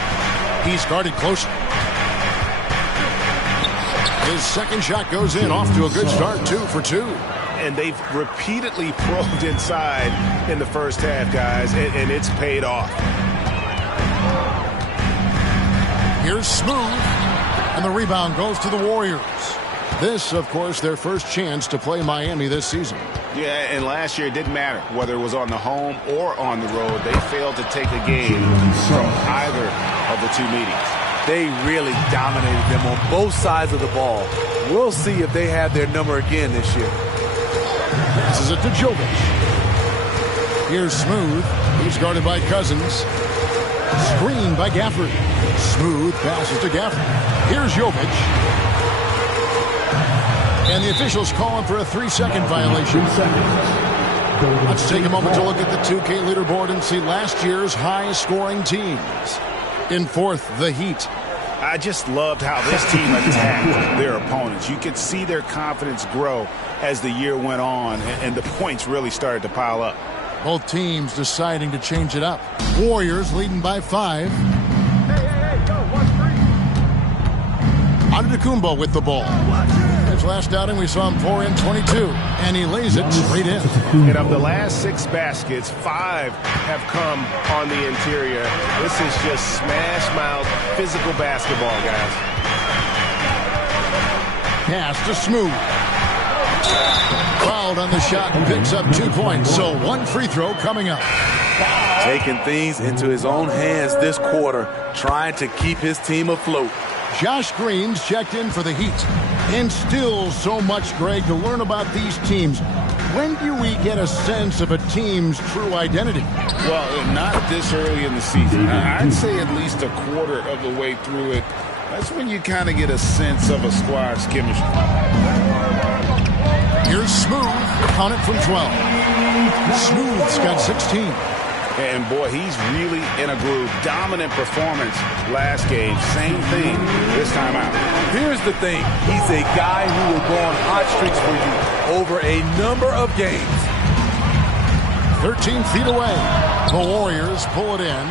He's guarded closely. His second shot goes in, off to a good start, 2 for 2. And they've repeatedly probed inside in the first half, guys, and it's paid off. Here's Smooth. And the rebound goes to the Warriors. This, of course, their first chance to play Miami this season. Yeah, and last year it didn't matter whether it was on the home or on the road. They failed to take a game from either of the 2 meetings. They really dominated them on both sides of the ball. We'll see if they have their number again this year. Passes it to Jovic. Here's Smooth. He's guarded by Cousins. Screened by Gafford. Smooth passes to Gafford. Here's Jovic. And the officials calling for a 3-second violation. Let's take a moment to look at the 2K leaderboard and see last year's high-scoring teams. In 4th, the Heat. I just loved how this team attacked their opponents. You could see their confidence grow as the year went on, and the points really started to pile up. Both teams deciding to change it up. Warriors leading by 5. Antetokounmpo with the ball. His last outing, we saw him pour in 22, and he lays it straight in. And of the last 6 baskets, 5 have come on the interior. This is just smash-mouth physical basketball, guys. Pass to Smooth. Fouled on the shot and picks up 2 points, so 1 free throw coming up. Taking things into his own hands this quarter, trying to keep his team afloat. Josh Green's checked in for the Heat. And still so much, Greg, to learn about these teams. When do we get a sense of a team's true identity? Well, not this early in the season. I'd say at least a quarter of the way through it. That's when you kind of get a sense of a squad's chemistry. Here's Smooth, on it from 12. Smooth's got 16. And, boy, he's really in a groove. Dominant performance last game. Same thing this time out. Here's the thing. He's a guy who will go on hot streaks for you over a number of games. 13 feet away. The Warriors pull it in.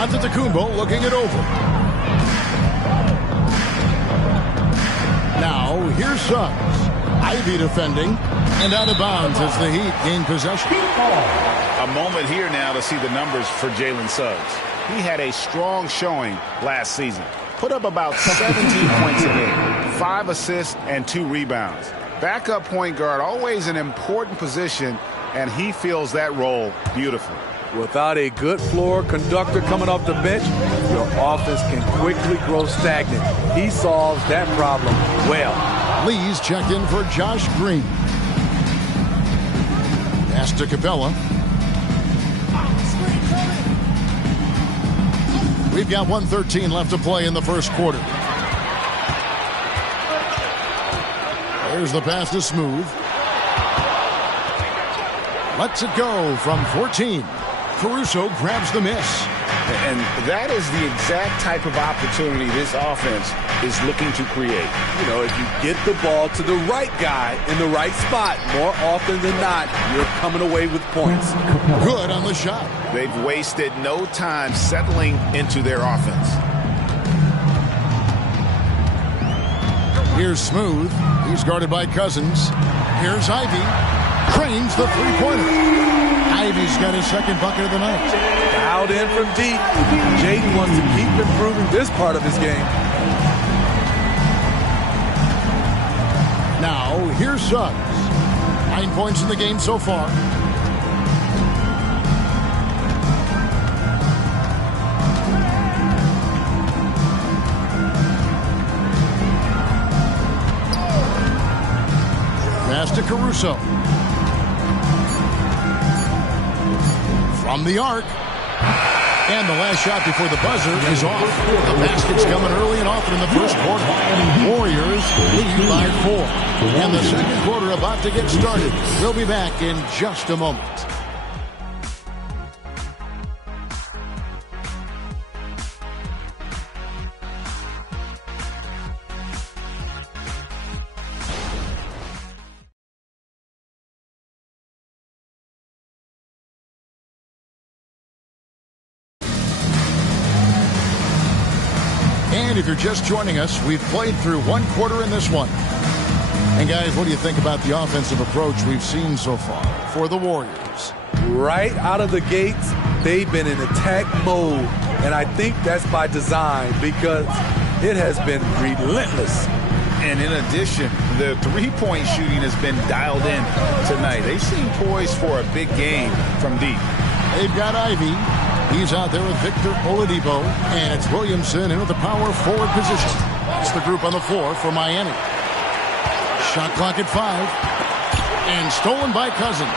Antetokounmpo looking it over. Now, here's Suggs. Ivy defending, and out of bounds as the Heat gain possession. A moment here now to see the numbers for Jalen Suggs. He had a strong showing last season. Put up about 17 points a game, 5 assists, and 2 rebounds. Backup point guard, always an important position, and he fills that role beautifully. Without a good floor conductor coming off the bench, your offense can quickly grow stagnant. He solves that problem well. Lee's checked in for Josh Green. Pass to Capella. We've got 1:13 left to play in the first quarter. There's the pass to Smooth. Lets it go from 14. Caruso grabs the miss. And that is the exact type of opportunity this offense is looking to create. You know, if you get the ball to the right guy in the right spot, more often than not, you're coming away with points. Good on the shot. They've wasted no time settling into their offense. Here's Smooth. He's guarded by Cousins. Here's Ivy. Cranes the three-pointer. Ivy's got his second bucket of the night. Dialed in from deep. Jaden wants to keep improving this part of his game. Now, here's Suggs. 9 points in the game so far. Pass to Caruso. From the arc. And the last shot before the buzzer is off. The basket's coming early and often in the first quarter. Warriors lead by 4. And the second quarter about to get started. We'll be back in just a moment. And if you're just joining us, we've played through one quarter in this one. And guys, what do you think about the offensive approach we've seen so far for the Warriors? Right out of the gates, they've been in attack mode. And I think that's by design because it has been relentless. And in addition, the three-point shooting has been dialed in tonight. They seem poised for a big game from deep. They've got Ivy. He's out there with Victor Oladipo. And it's Williamson in with the power forward position. That's the group on the floor for Miami. Shot clock at 5. And stolen by Cousins.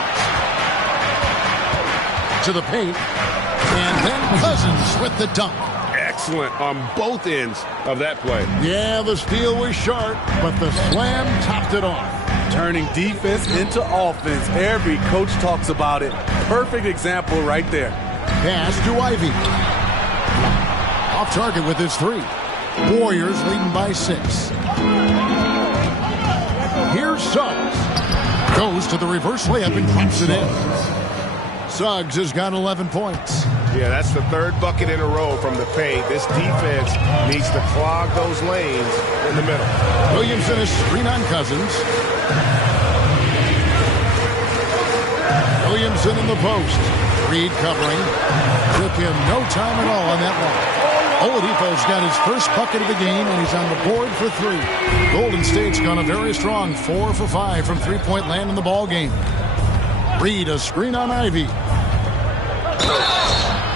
To the paint. And then Cousins with the dunk. Excellent on both ends of that play. Yeah, the steal was sharp, but the slam topped it off. Turning defense into offense. Every coach talks about it. Perfect example right there. Pass to Ivy. Off target with his 3. Warriors leading by 6. Here's Suggs. Goes to the reverse layup and drops it in. Suggs has got 11 points. Yeah, that's the third bucket in a row from the paint. This defense needs to clog those lanes in the middle. Williamson is screen on Cousins. Williamson in the post. Reed covering. Took him no time at all on that one. Oladipo's got his first bucket of the game, and he's on the board for 3. Golden State's gone a very strong 4 for 5 from three-point land in the ball game. Reed a screen on Ivy.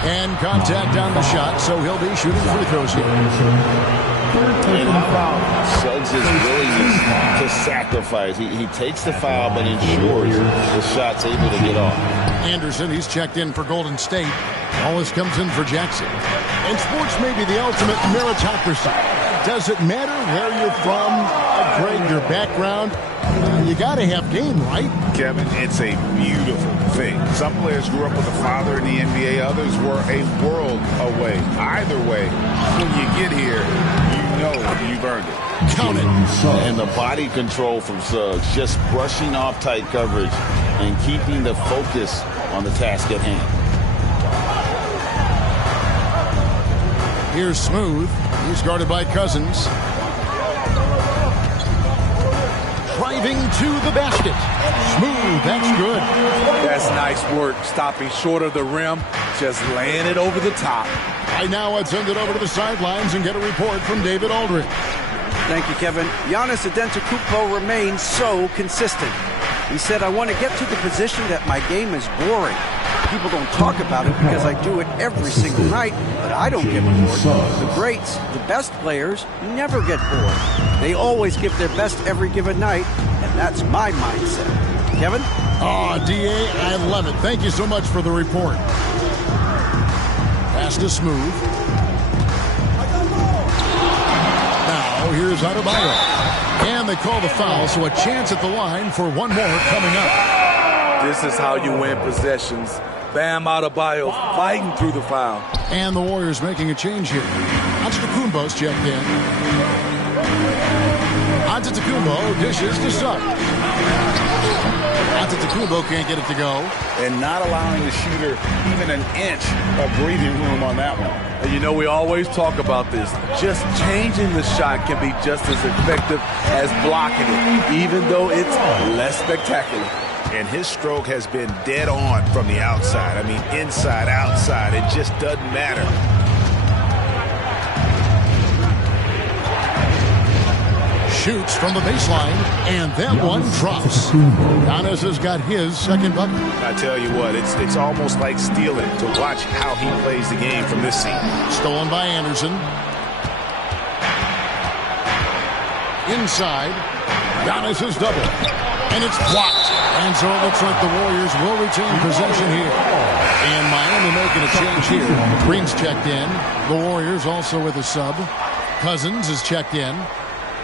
And contact on the shot, so he'll be shooting free throws here. And how about Suggs' willingness to sacrifice? He takes the foul, but ensures the shot's able to get off. Anderson, he's checked in for Golden State. Wallace comes in for Jackson. And sports may be the ultimate meritocracy. Does it matter where you're from, Greg, your background? You got to have game, right? Kevin, it's a beautiful thing. Some players grew up with a father in the NBA. Others were a world away. Either way, when you get here, you know you've earned it. Count it. And the body control from Suggs, just brushing off tight coverage and keeping the focus on the task at hand. Here's Smooth. He's guarded by Cousins. Driving to the basket. Smooth, that's good. That's nice work, stopping short of the rim, just laying it over the top. Right now, let's send it over to the sidelines and get a report from David Aldridge. Thank you, Kevin. Giannis Antetokounmpo remains so consistent. He said, I want to get to the position that my game is boring. People don't talk about it because I do it every single night, but I don't get bored. The greats, the best players, never get bored. They always give their best every given night, and that's my mindset. Kevin? Oh, D.A., I love it. Thank you so much for the report. Pass to Smooth. Now, here's Adebayo. And they call the foul, so a chance at the line for one more coming up. This is how you win possessions. Bam Adebayo fighting through the foul. And the Warriors making a change here. Antetokounmpo's checked in. Antetokounmpo dishes to Suggs. Antetokounmpo can't get it to go. And not allowing the shooter even an inch of breathing room on that one. And you know, we always talk about this. Just changing the shot can be just as effective as blocking it, even though it's less spectacular. And his stroke has been dead on from the outside. I mean, inside, outside, it just doesn't matter. Shoots from the baseline, and that one drops. Giannis has got his second bucket. I tell you what, it's almost like stealing to watch how he plays the game from this seat. Stolen by Anderson. Inside, Giannis is double, and it's blocked. And so it looks like the Warriors will retain possession here. And Miami making a change here. Green's checked in. The Warriors also with a sub. Cousins is checked in.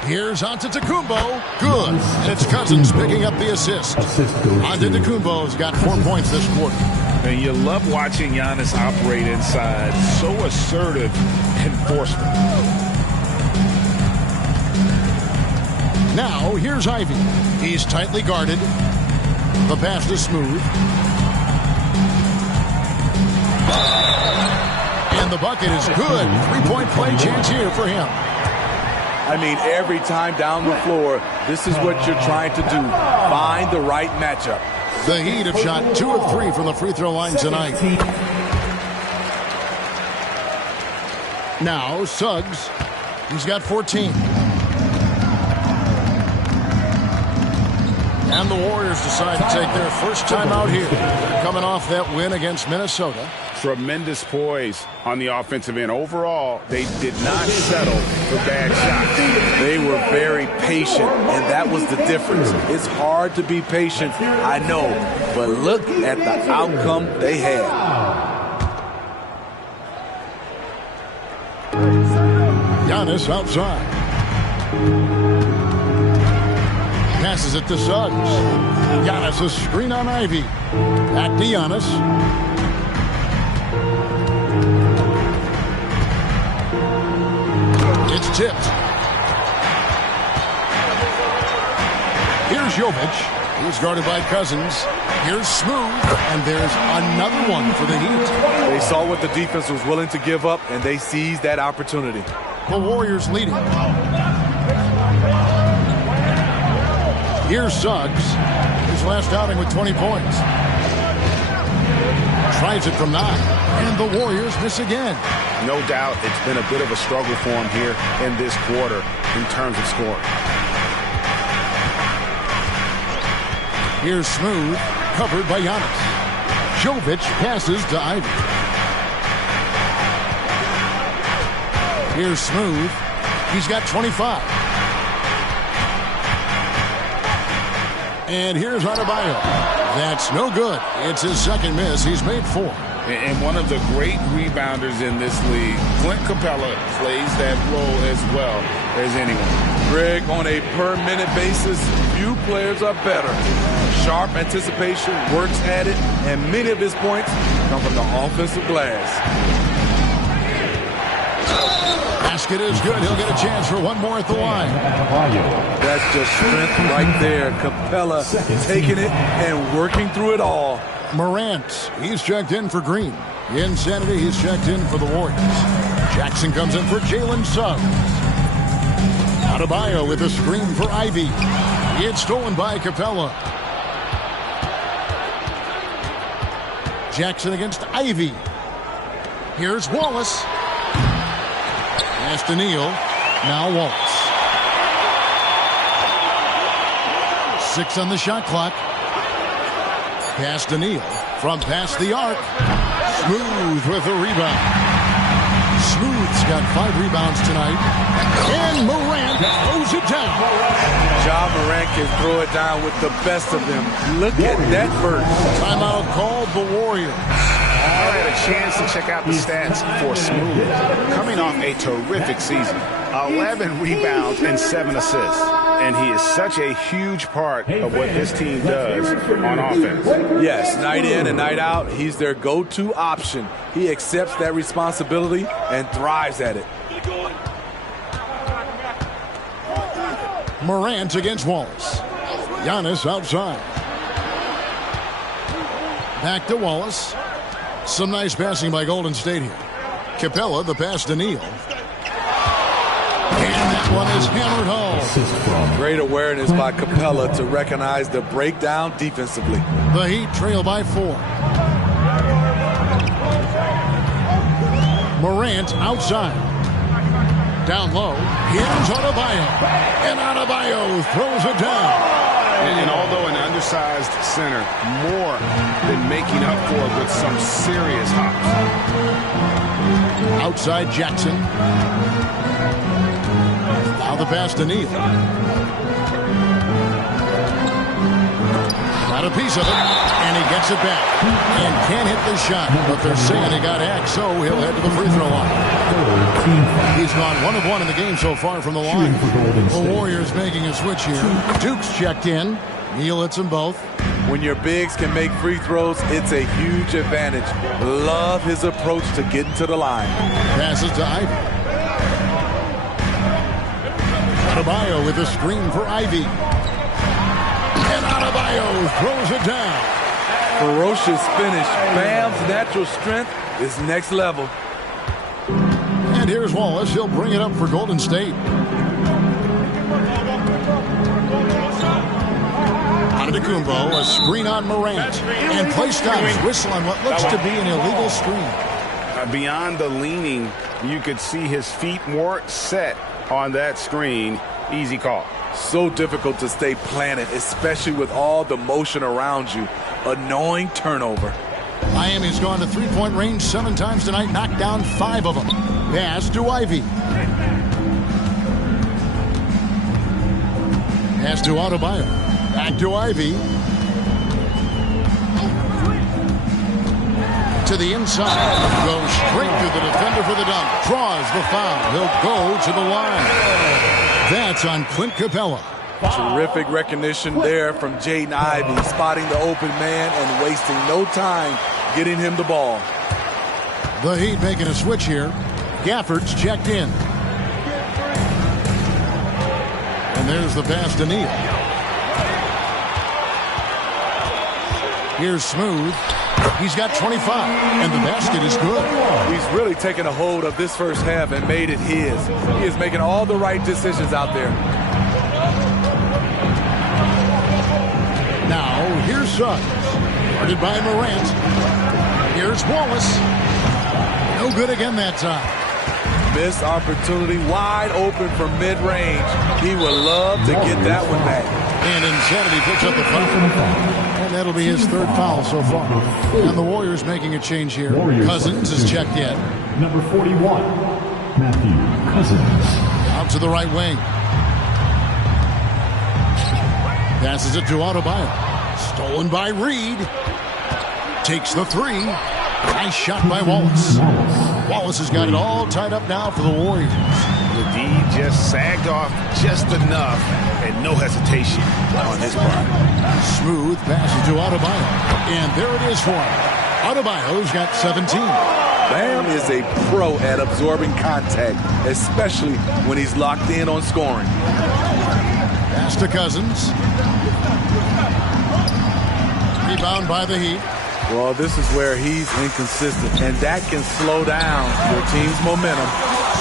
Here's Antetokounmpo. Good. It's Cousins picking up the assist. Antetokounmpo's got 4 points this quarter. And you love watching Giannis operate inside. So assertive enforcement. Now, here's Ivy. He's tightly guarded. The pass is Smooth. And the bucket is good. 3-point play chance here for him. I mean, every time down the floor, this is what you're trying to do. Find the right matchup. The Heat have shot 2 of 3 from the free throw line tonight. Now, Suggs. He's got 14. And the Warriors decide to take their first time out here. They're coming off that win against Minnesota. Tremendous poise on the offensive end. Overall, they did not settle for bad shots. They were very patient, and that was the difference. It's hard to be patient, I know, but look at the outcome they had. Giannis outside. Passes it to Suggs. Giannis a screen on Ivy. Back to Giannis. It's tipped. Here's Jovic. He's guarded by Cousins. Here's Smooth, and there's another one for the Heat. They saw what the defense was willing to give up, and they seized that opportunity. The Warriors leading. Here's Suggs. His last outing with 20 points. Tries it from 9, and the Warriors miss again. No doubt it's been a bit of a struggle for him here in this quarter in terms of scoring. Here's Smooth, covered by Giannis. Jovic passes to Ivy. Here's Smooth. He's got 25. And here's Adebayo. That's no good. It's his second miss. He's made 4. And one of the great rebounders in this league, Clint Capella, plays that role as well as anyone. Greg, on a per-minute basis, few players are better. Sharp anticipation, works at it, and many of his points come from the offensive glass. Basket is good. He'll get a chance for one more at the line. That's just strength right there. Capella taking it and working through it all. Morant, he's checked in for Green. Insanity, he's checked in for the Warriors. Jackson comes in for Jalen Suggs. Adebayo with a screen for Ivy. It's stolen by Capella. Jackson against Ivy. Here's Wallace. Pass to Neal. Now Wallace. 6 on the shot clock. Pass to Neal. From past the arc. Smooth with a rebound. Smooth's got 5 rebounds tonight. And Morant throws it down. Ja Morant can throw it down with the best of them. Look at that burst. Timeout called the Warriors. I had a chance to check out the stats for Smooth. Coming off a terrific season. 11 rebounds and 7 assists. And he is such a huge part of what this team does on offense. Yes, night in and night out, he's their go-to option. He accepts that responsibility and thrives at it. Morant against Wallace. Giannis outside. Back to Wallace. Some nice passing by Golden State here. Capella, the pass to Neal. And that one is hammered home. Great awareness by Capella to recognize the breakdown defensively. The Heat trail by 4. Morant outside. Down low. Here's Adebayo. And Adebayo throws it down. And although an undersized center, more than making up for it with some serious hops. Outside Jackson. Now the pass to Neal. Got a piece of it, and he gets it back. And can't hit the shot, but they're saying he got hacked, so he'll head to the free throw line. He's gone 1 of 1 in the game so far from the line. The Warriors making a switch here. Duke's checked in. Neal hits them both. When your bigs can make free throws, it's a huge advantage. Love his approach to getting to the line. Passes to Ivy. Adebayo with a screen for Ivy. And Adebayo throws it down. Ferocious finish. Bam's natural strength is next level. And here's Wallace. He'll bring it up for Golden State. Antetokounmpo, a screen on Morant. And play stops. Whistle on what looks to be an illegal screen. Beyond the leaning, you could see his feet more set on that screen. Easy call. So difficult to stay planted, especially with all the motion around you. Annoying turnover. Miami's gone to three-point range 7 times tonight, knocked down 5 of them. Pass to Ivy. Pass to Adebayo. Back to Ivy. To the inside. Goes straight to the defender for the dunk. Draws the foul. He'll go to the line. That's on Clint Capella. Terrific recognition there from Jaden Ivey, spotting the open man and wasting no time getting him the ball. The Heat making a switch here. Gafford's checked in. And there's the pass to Neal. Here's Smooth. He's got 25, and the basket is good. He's really taken a hold of this first half and made it his. He is making all the right decisions out there. Now, here's Suggs. Guarded by Morant. Here's Wallace. No good again that time. Missed opportunity, wide open from mid-range. He would love to get that one back. And Insanity picks up the foul. And that'll be his third foul so far. And the Warriors making a change here. Cousins is checked in. Number 41, Matthew Cousins. Out to the right wing. Passes it to Adebayo. Stolen by Reed. Takes the three. Nice shot by Wallace. Wallace has got it all tied up now for the Warriors. The D just sagged off just enough and no hesitation on his part. Smooth passes to Adebayo. And there it is for him. Adebayo's got 17. Bam is a pro at absorbing contact, especially when he's locked in on scoring. Pass to Cousins. Rebound by the Heat. Well, this is where he's inconsistent, and that can slow down your team's momentum.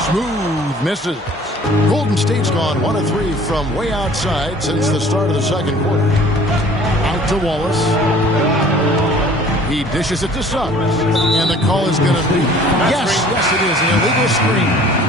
Smooth misses. Golden State's gone 1 of 3 from way outside since the start of the second quarter. Out to Wallace. He dishes it to Suggs. And the call is going to be, yes, it is, an illegal screen.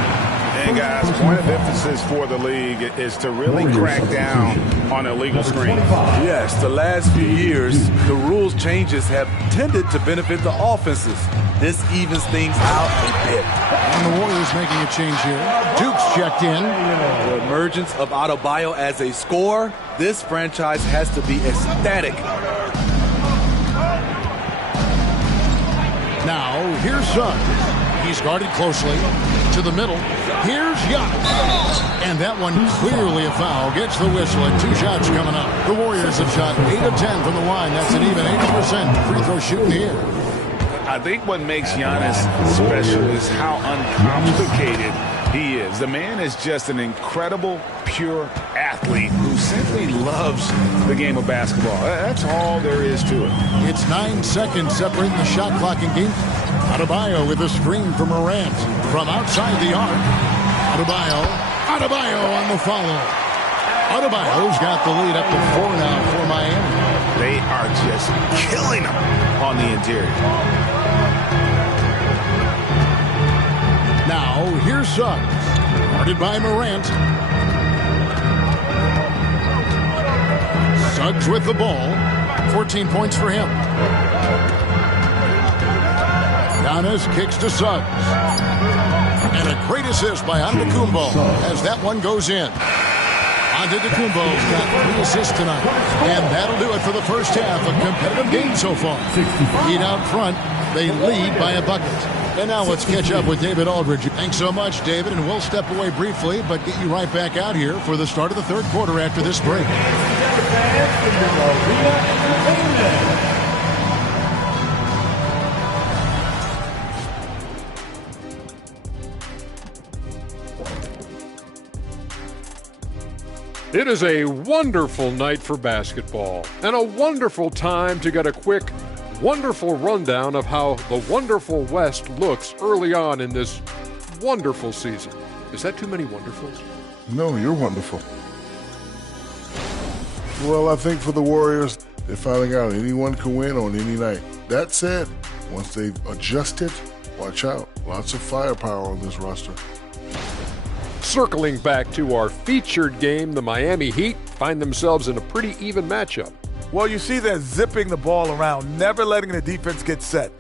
And guys, point of emphasis for the league is to really crack down on illegal screens. Yes, the last few years, the rules changes have tended to benefit the offenses. This evens things out a bit. And the Warriors making a change here. Duke's checked in. The emergence of Adebayo as a scorer, this franchise has to be ecstatic. Now, here's Suggs. He's guarded closely. To the middle. Here's Giannis. And that one clearly a foul. Gets the whistle and 2 shots coming up. The Warriors have shot 8 of 10 from the line. That's an even 80% free throw shooting here. I think what makes Giannis special is how uncomplicated he is. The man is just an incredible, pure athlete who simply loves the game of basketball. That's all there is to it. It's 9 seconds separating the shot clock in game. Adebayo with a screen from Morant from outside the arc. Adebayo on the follow. Adebayo's got the lead up to 4 now for Miami. They are just killing them on the interior. Now, here's Suggs. Guarded by Morant. Suggs with the ball. 14 points for him. Giannis kicks to Suggs. And a great assist by Antetokounmpo as that one goes in. Antetokounmpo's got 3 assists tonight. And that'll do it for the first half. A competitive game so far. Heat out front. They lead by a bucket. And now let's catch up with David Aldridge. Thanks so much, David. And we'll step away briefly, but get you right back out here for the start of the third quarter after this break. It is a wonderful night for basketball and a wonderful time to get a quick, wonderful rundown of how the wonderful West looks early on in this wonderful season. Is that too many wonderfuls? No, you're wonderful. Well, I think for the Warriors, they finally got it. Anyone can win on any night. That said, once they've adjusted, watch out. Lots of firepower on this roster. Circling back to our featured game, the Miami Heat find themselves in a pretty even matchup. Well, you see them zipping the ball around, never letting the defense get set.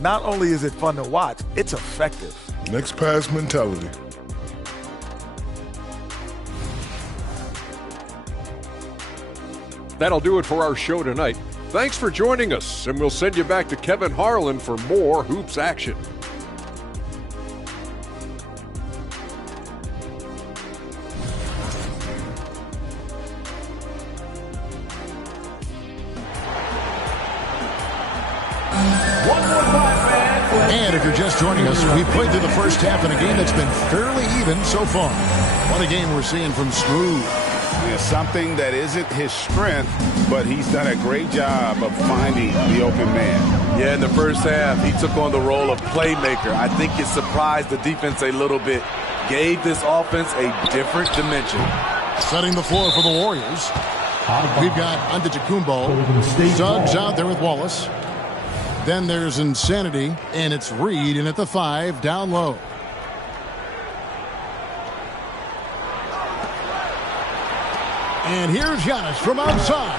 Not only is it fun to watch, it's effective. Next pass mentality. That'll do it for our show tonight. Thanks for joining us, and we'll send you back to Kevin Harlan for more hoops action. And if you're just joining us, we played through the first half in a game that's been fairly even so far. What a game we're seeing from Smooth. Yeah, something that isn't his strength, but he's done a great job of finding the open man. Yeah, in the first half, he took on the role of playmaker. I think it surprised the defense a little bit. Gave this offense a different dimension. Setting the floor for the Warriors. We've got Antetokounmpo. Suggs out there with Wallace. Then there's Insanity, and it's Reed in at the 5, down low. And here's Giannis from outside.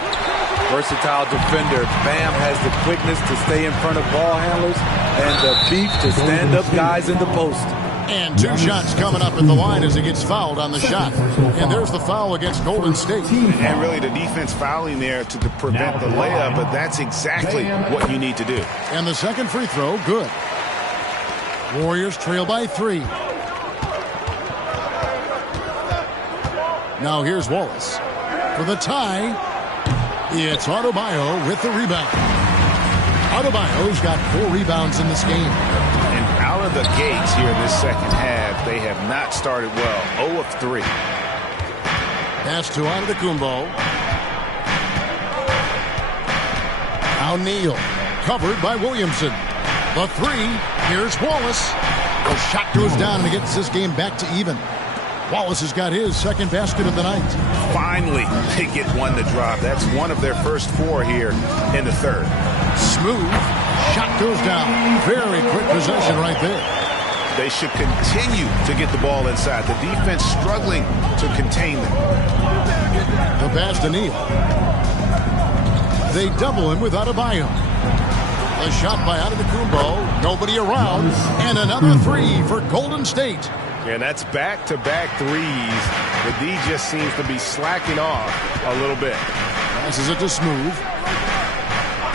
Versatile defender. Bam has the quickness to stay in front of ball handlers and the beef to stand up guys in the post. And 2 shots coming up at the line as he gets fouled on the shot. And there's the foul against Golden State. And really the defense fouling there to prevent the layup, but that's exactly what you need to do. And the second free throw, good. Warriors trail by 3. Now here's Wallace. For the tie, it's Adebayo with the rebound. Adebayo's got 4 rebounds in this game. And out of the gates here in this second half, they have not started well. 0 of 3. Pass to Antetokounmpo. Now Neal, covered by Williamson. The 3, here's Wallace. The shot goes down and it gets this game back to even. Wallace has got his second basket of the night. Finally, they get one to drop. That's one of their first 4 here in the third. Smooth. Shot goes down. Very quick possession right there. They should continue to get the ball inside. The defense struggling to contain them. The pass to Neal. They double him with Adebayo. A shot by Antetokounmpo. Nobody around. And another 3 for Golden State. And that's back-to-back threes. The D just seems to be slacking off a little bit. Passes it to Smooth.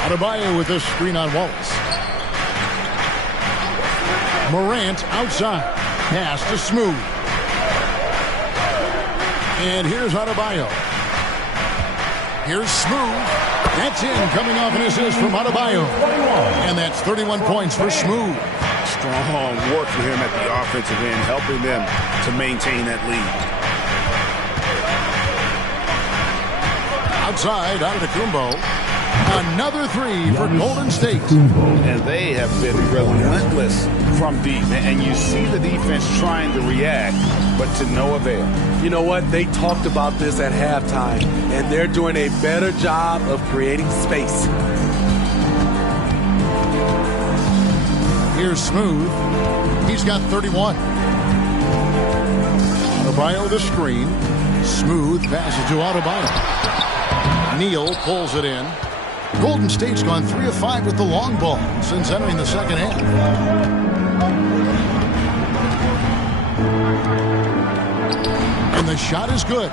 Adebayo with a screen on Wallace. Morant outside. Pass to Smooth. And here's Adebayo. Here's Smooth. That's in, coming off an assist from Adebayo. And that's 31 points for Smooth. Strong work for him at the offensive end, helping them to maintain that lead. Outside, Antetokounmpo. Another 3 for Golden State. And they have been relentless from deep. And you see the defense trying to react, but to no avail. You know what? They talked about this at halftime, and they're doing a better job of creating space. Here's Smooth. He's got 31. Adebayo the screen. Smooth passes to Adebayo. Neal pulls it in. Golden State's gone 3 of 5 with the long ball since entering the second half. And the shot is good.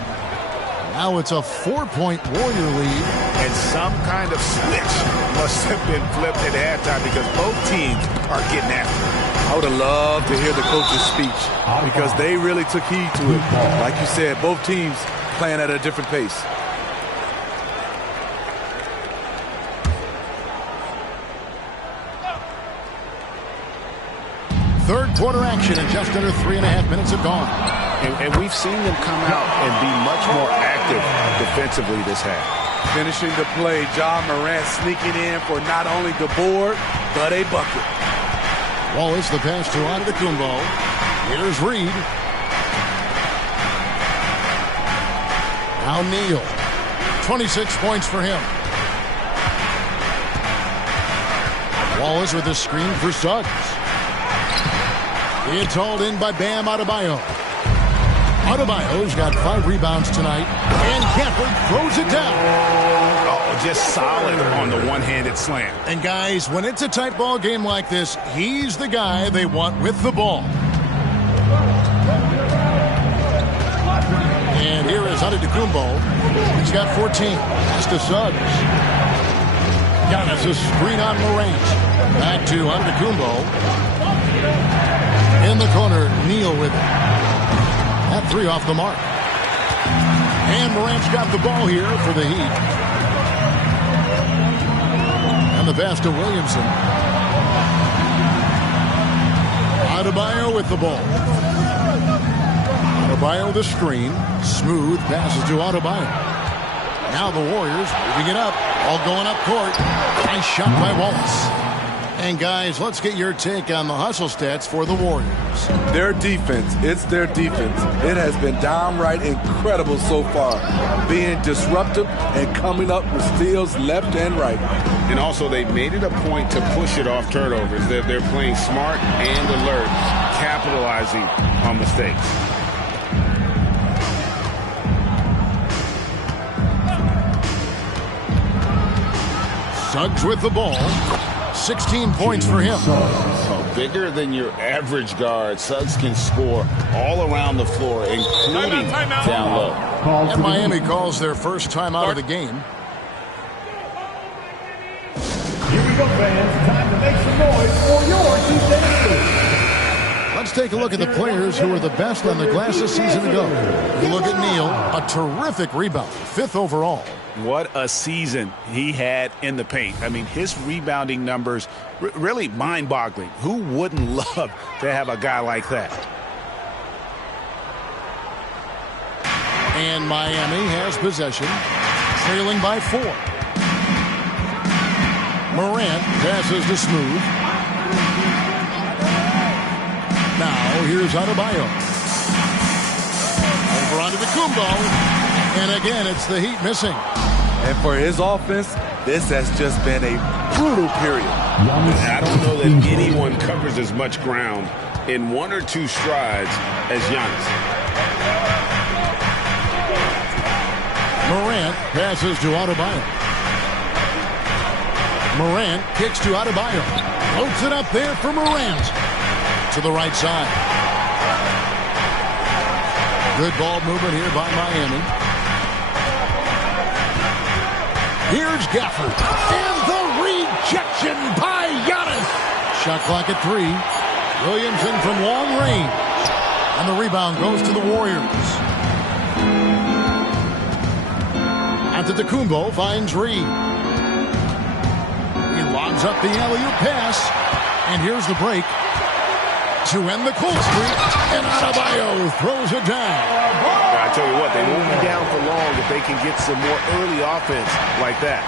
Now it's a 4-point Warrior lead. And some kind of switch must have been flipped at halftime because both teams are getting after it. I would have loved to hear the coach's speech because they really took heed to it. Like you said, both teams playing at a different pace. Third quarter action and just under 3.5 minutes have gone. And we've seen them come out and be much more active defensively this half. Finishing the play, Ja Morant sneaking in for not only the board, but a bucket. Wallace, the pass to Antetokounmpo. Here's Reed. Now Neal. 26 points for him. Wallace with a screen for Suggs. It's hauled in by Bam Adebayo. Adebayo's got 5 rebounds tonight. And Gafford throws it down. Oh, just solid on the one-handed slam. And guys, when it's a tight ball game like this, he's the guy they want with the ball. And here is Antetokounmpo. He's got 14. Pass to Suggs. Giannis a screen on Morant. Back to Antetokounmpo. In the corner, Neal with it. That 3 off the mark. And Morant's got the ball here for the Heat. And the pass to Williamson. Adebayo with the ball. Adebayo the screen. Smooth passes to Adebayo. Now the Warriors moving it up. All going up court. Nice shot by Wallace. And guys, let's get your take on the hustle stats for the Warriors. Their defense, it's their defense. It has been downright incredible so far, being disruptive and coming up with steals left and right. And also, they made it a point to push it off turnovers. They're playing smart and alert, capitalizing on mistakes. Suggs with the ball. 16 points for him. So bigger than your average guard, Suggs can score all around the floor, including down low. And Miami calls their first time out of the game. Here we go, fans. Time to make some noise for your Tuesday. Let's take a look at the players who were the best on the glass a season ago. You look at Neal, a terrific rebound, 5th overall. What a season he had in the paint. I mean, his rebounding numbers, really mind-boggling. Who wouldn't love to have a guy like that? And Miami has possession, trailing by 4. Morant passes to Smooth. Now here's Adebayo. Over onto the Kumbo. And again, it's the Heat missing. And for his offense, this has just been a brutal period. I don't know that anyone covers as much ground in 1 or 2 strides as Giannis. Morant passes to Adebayo. Morant kicks to Adebayo. Floats it up there for Morant. To the right side. Good ball movement here by Miami. Here's Gafford. And the rejection by Giannis. Shot clock at 3. Williamson from long range. And the rebound goes to the Warriors. Antetokounmpo finds Reed. He lobs up the alley-oop pass. And here's the break. To end the cold streak. And Adebayo throws it down. I tell you what, they won't be down for long if they can get some more early offense like that.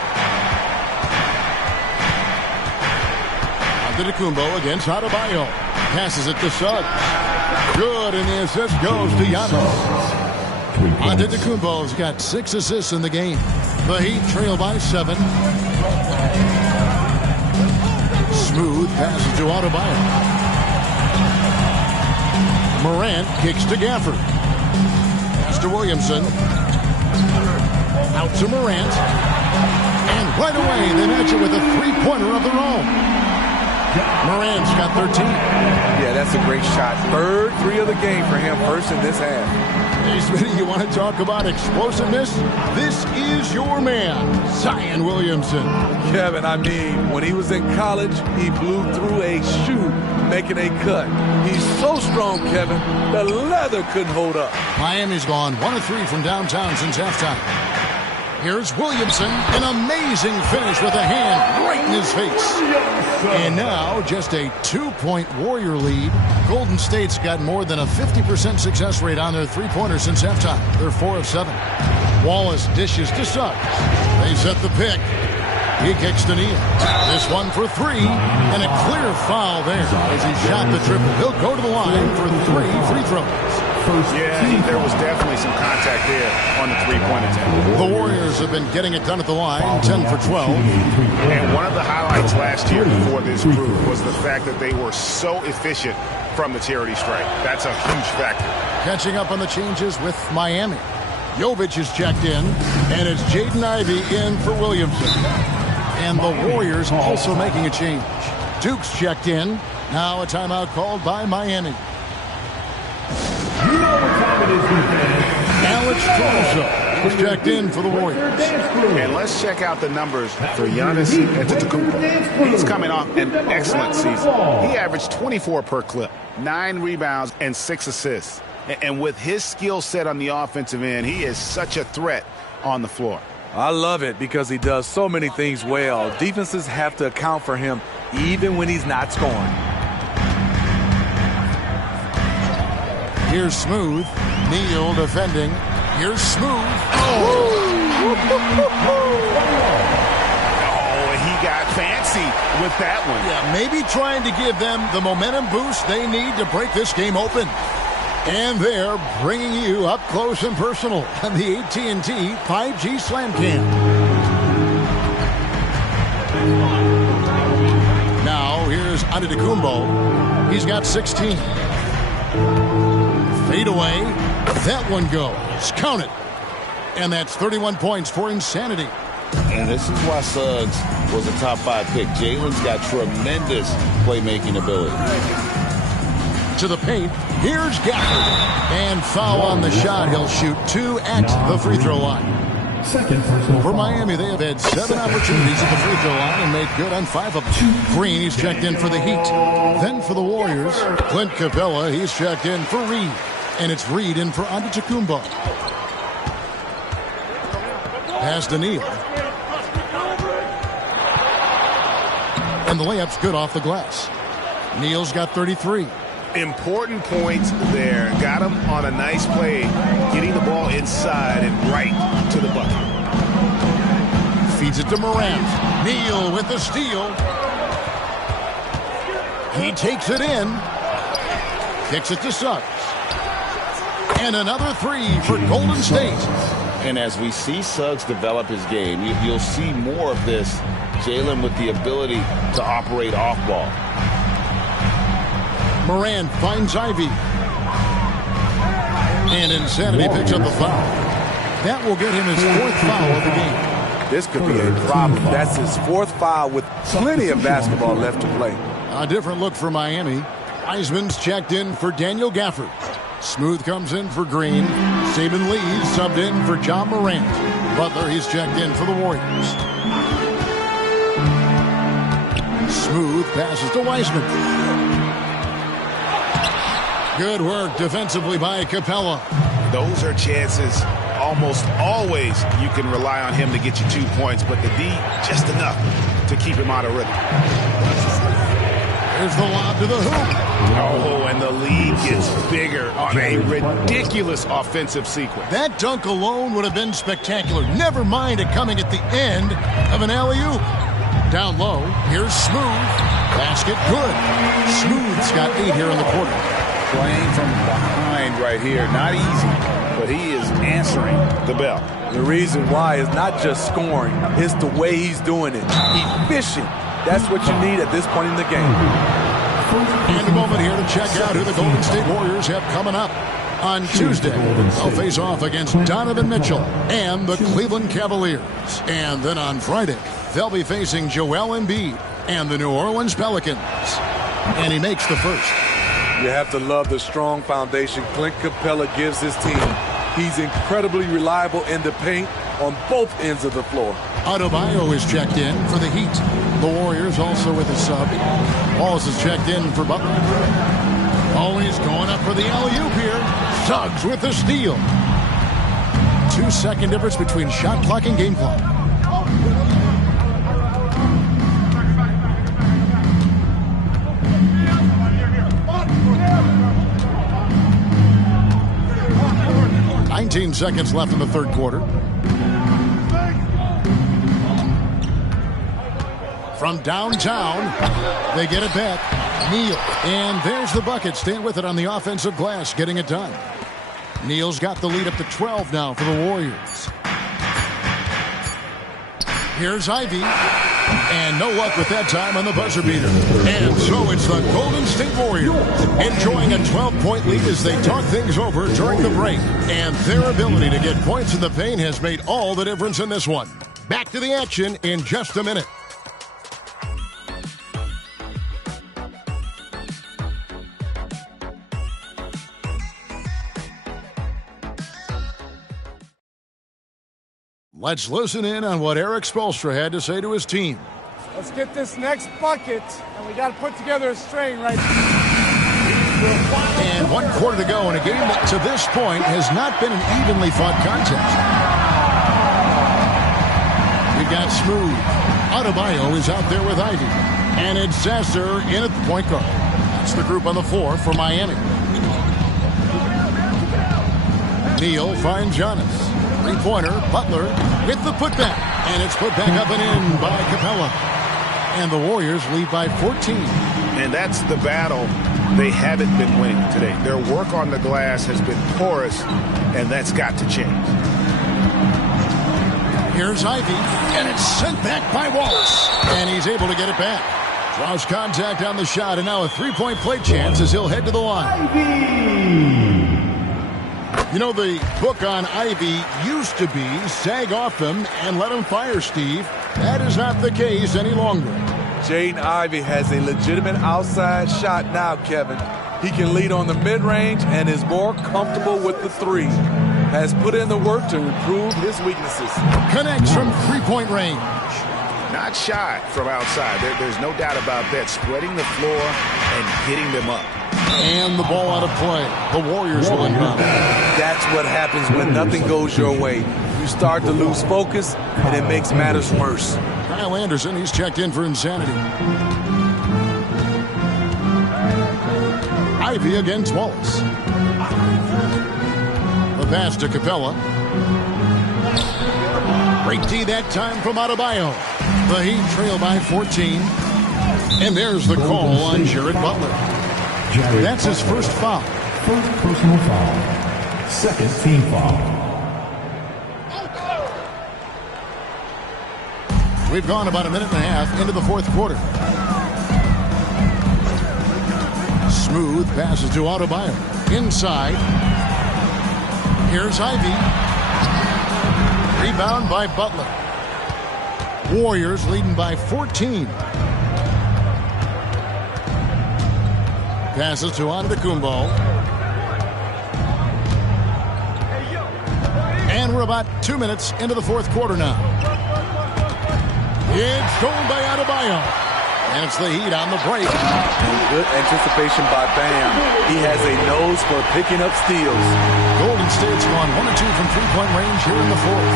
Antetokounmpo against Adebayo. Passes it to Suggs. Good, and the assist goes to Giannis. Antetokounmpo's got 6 assists in the game. The Heat trail by 7. Smooth passes to Adebayo. Morant kicks to Gafford. To Williamson. Out to Morant. And right away, they match it with a 3-pointer of their own. Morant's got 13. Yeah, that's a great shot. 3rd 3 of the game for him, first in this half. Hey, Smitty, you want to talk about explosiveness? This is your man, Zion Williamson. Kevin, I mean, when he was in college, he blew through a shoe making a cut. He's so strong, Kevin, the leather couldn't hold up. Miami's gone 1 of 3 from downtown since halftime. Here's Williamson, an amazing finish with a hand right in his face. And now just a 2-point Warrior lead. Golden State's got more than a 50% success rate on their 3-pointers since halftime. They're 4 of 7. Wallace dishes to Suggs. They set the pick. He kicks to Neal. This one for 3, and a clear foul there as he shot the triple. He'll go to the line for 3 free throws. Yeah, there was definitely some contact there on the 3-point attempt. The Warriors have been getting it done at the line, 10 for 12. And one of the highlights last year for this group was the fact that they were so efficient from the charity stripe. That's a huge factor. Catching up on the changes with Miami. Jovic is checked in, and it's Jaden Ivey in for Williamson. And the Warriors also making a change. Duke's checked in. Now a timeout called by Miami. You know what time it is, defense. Alex Caruso is checked in for the Warriors. And let's check out the numbers for Giannis Antetokounmpo. He's coming off an excellent season. He averaged 24 per clip, 9 rebounds, and 6 assists. And with his skill set on the offensive end, he is such a threat on the floor. I love it because he does so many things well. Defenses have to account for him even when he's not scoring. Here's Smooth. Neal defending. Here's Smooth. Oh, and he got fancy with that one. Yeah, maybe trying to give them the momentum boost they need to break this game open. And they're bringing you up close and personal on the AT&T 5G Slam Cam. Now here's Antetokounmpo. He's got 16. Fade away. That one goes. Count it. And that's 31 points for Insanity. And this is why Suggs was a top 5 pick. Jalen's got tremendous playmaking ability. To the paint. Here's Gafford. And foul on the shot. He'll shoot 2 at the free throw line. For Miami, they have had 7 opportunities at the free throw line and made good on 5 of them. Green, he's checked in for the Heat. Then for the Warriors, Clint Capella, he's checked in for Reed. And it's Reed in for Antetokounmpo. Pass to Neal. And the layup's good off the glass. Neal's got 33. Important points there. Got him on a nice play, getting the ball inside and right to the bucket. Feeds it to Morant. Neal with the steal. He takes it in. Kicks it to Suggs. And another 3 for Golden State. And as we see Suggs develop his game, you'll see more of this. Jalen with the ability to operate off ball. Morant finds Ivy. And Insanity picks up the foul. That will get him his 4th foul of the game. This could be a problem. That's his 4th foul with plenty of basketball left to play. A different look for Miami. Wiseman's checked in for Daniel Gafford. Smooth comes in for Green. Saban Lee subbed in for John Morant. Butler, he's checked in for the Warriors. Smooth passes to Wiseman. Good work defensively by Capella. Those are chances almost always you can rely on him to get you 2 points, but the D just enough to keep him out of rhythm. Here's the lob to the hoop. Oh, and the lead gets bigger on a ridiculous offensive sequence. That dunk alone would have been spectacular. Never mind it coming at the end of an alley-oop. Down low, here's Smooth. Basket good. Smooth's got 8 here in the quarter. Playing from behind right here. Not easy, but he is answering the bell. The reason why is not just scoring. It's the way he's doing it. Efficient. That's what you need at this point in the game. And a moment here to check out who the Golden State Warriors have coming up. On Tuesday, they'll face off against Donovan Mitchell and the Cleveland Cavaliers. And then on Friday, they'll be facing Joel Embiid and the New Orleans Pelicans. And he makes the first. You have to love the strong foundation Clint Capella gives his team. He's incredibly reliable in the paint on both ends of the floor. Adebayo is checked in for the Heat. The Warriors also with a sub. Wallace is checked in for Butler. Always going up for the alley-oop here. Suggs with the steal. 2-second difference between shot clock and game clock. Seconds left in the third quarter. From downtown, they get it back. Neal, and there's the bucket. Staying with it on the offensive glass, getting it done. Neal's got the lead up to 12 now for the Warriors. Here's Ivy. And no luck with that time on the buzzer beater. And so it's the Golden State Warriors enjoying a 12-point lead as they talk things over during the break. And their ability to get points in the paint has made all the difference in this one. Back to the action in just a minute. Let's listen in on what Eric Spoelstra had to say to his team. Let's get this next bucket, and we got to put together a string right now. And 1 quarter to go in a game that to this point has not been an evenly fought contest. We've got Smooth. Adebayo is out there with Ivy. And it's Sasser in at the point guard. That's the group on the floor for Miami. Neal finds Giannis. Three-pointer, Butler with the putback. And it's put back up and in by Capella. And the Warriors lead by 14. And that's the battle they haven't been winning today. Their work on the glass has been porous, and that's got to change. Here's Ivy, and it's sent back by Wallace. And he's able to get it back. Draws contact on the shot, and now a three-point play chance as he'll head to the line. You know, the book on Ivy used to be sag off him and let him fire, Steve. That is not the case any longer. Jaden Ivey has a legitimate outside shot now, Kevin. He can lead on the mid-range and is more comfortable with the three. Has put in the work to improve his weaknesses. Connects from three-point range. Not shy from outside. There's no doubt about that. Spreading the floor and hitting them up. And the ball out of play. The Warriors will inbound. That's what happens when nothing goes your way. You start to lose focus, and it makes matters worse. Kyle Anderson, he's checked in for insanity. Ivy against Wallace. The pass to Capella. Great D that time from Adebayo. The Heat trail by 14. And there's the call on Jared Butler. That's his first foul. First personal foul. Second team foul. We've gone about a minute and a half into the fourth quarter. Smooth passes to Adebayo. Inside. Here's Ivy. Rebound by Butler. Warriors leading by 14. Passes to Antetokounmpo. And we're about 2 minutes into the fourth quarter now. It's stolen by Adebayo. And it's the Heat on the break. And good anticipation by Bam. He has a nose for picking up steals. Golden State's gone 1 or 2 from three-point range here in the fourth.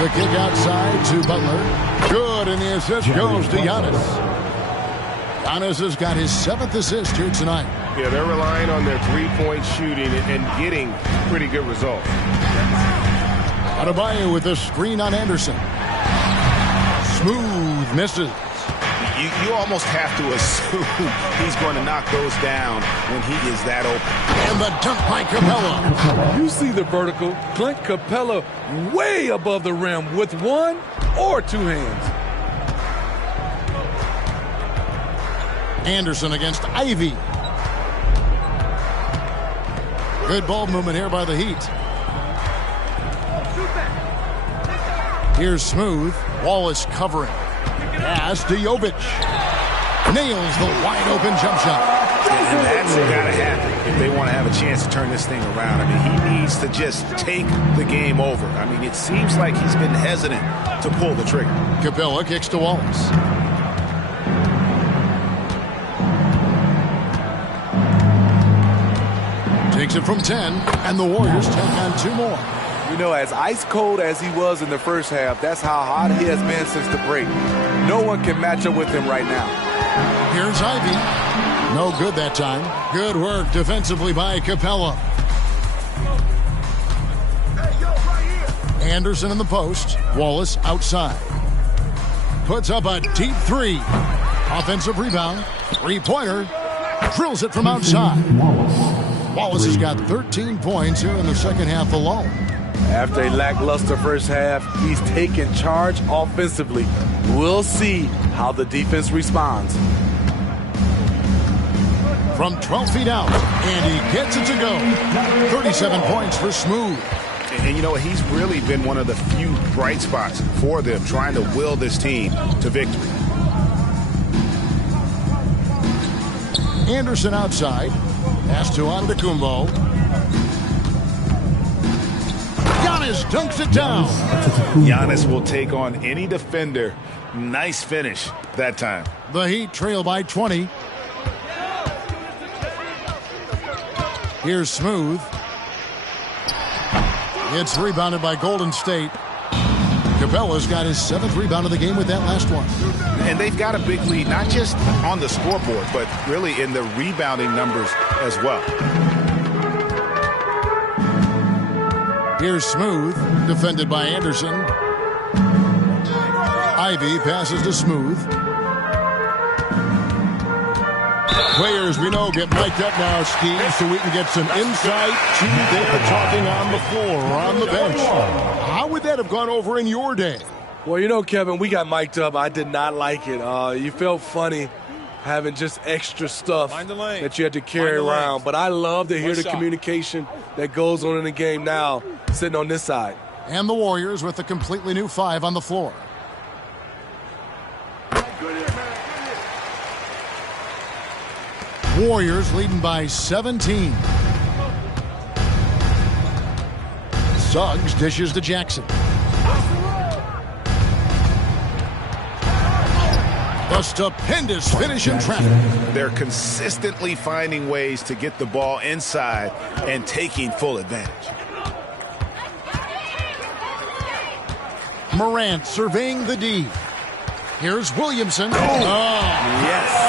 The kick outside to Butler. Good, and the assist goes to Giannis. Giannis has got his 7th assist here tonight. Yeah, they're relying on their three-point shooting and getting pretty good results. Adebayo with a screen on Anderson. Smooth misses. You almost have to assume he's going to knock those down when he is that open. And the dunk by Capella. You see the vertical. Clint Capella way above the rim with one or two hands. Anderson against Ivy. Good ball movement here by the Heat. Here's Smooth. Wallace covering. Pass to Jovic. Nails the wide open jump shot. And that's got to happen if they want to have a chance to turn this thing around. I mean, he needs to just take the game over. I mean, it seems like he's been hesitant to pull the trigger. Capella kicks to Wallace. Takes it from 10, and the Warriors take on 2 more. You know, as ice cold as he was in the first half, that's how hot he has been since the break. No one can match up with him right now. Here's Ivy. No good that time. Good work defensively by Capella. Anderson in the post. Wallace outside. Puts up a deep three. Offensive rebound. Three-pointer. Drills it from outside. Wallace has got 13 points here in the second half alone. After a lackluster first half, he's taken charge offensively. We'll see how the defense responds. From 12 feet out, and he gets it to go. 37 points for Smooth. And you know what? He's really been one of the few bright spots for them, trying to will this team to victory. Anderson outside. Pass to Antetokounmpo. Giannis dunks it down. Giannis will take on any defender. Nice finish that time. The Heat trail by 20. Here's Smooth. It's rebounded by Golden State. Capella's got his 7th rebound of the game with that last one. And they've got a big lead, not just on the scoreboard, but really in the rebounding numbers as well. Here's Smooth, defended by Anderson. Ivy passes to Smooth. Players we know get mic'd up now, Steve, so we can get some insight to their talking on the floor or on the bench. How would that have gone over in your day? Well, you know, Kevin, we got mic'd up. I did not like it. You felt funny having just extra stuff that you had to carry around. But I love to hear the communication that goes on in the game now, sitting on this side. And the Warriors with a completely new 5 on the floor. Warriors leading by 17. Suggs dishes to Jackson. A stupendous finish in traffic. They're consistently finding ways to get the ball inside and taking full advantage. Morant surveying the D. Here's Williamson. Yes.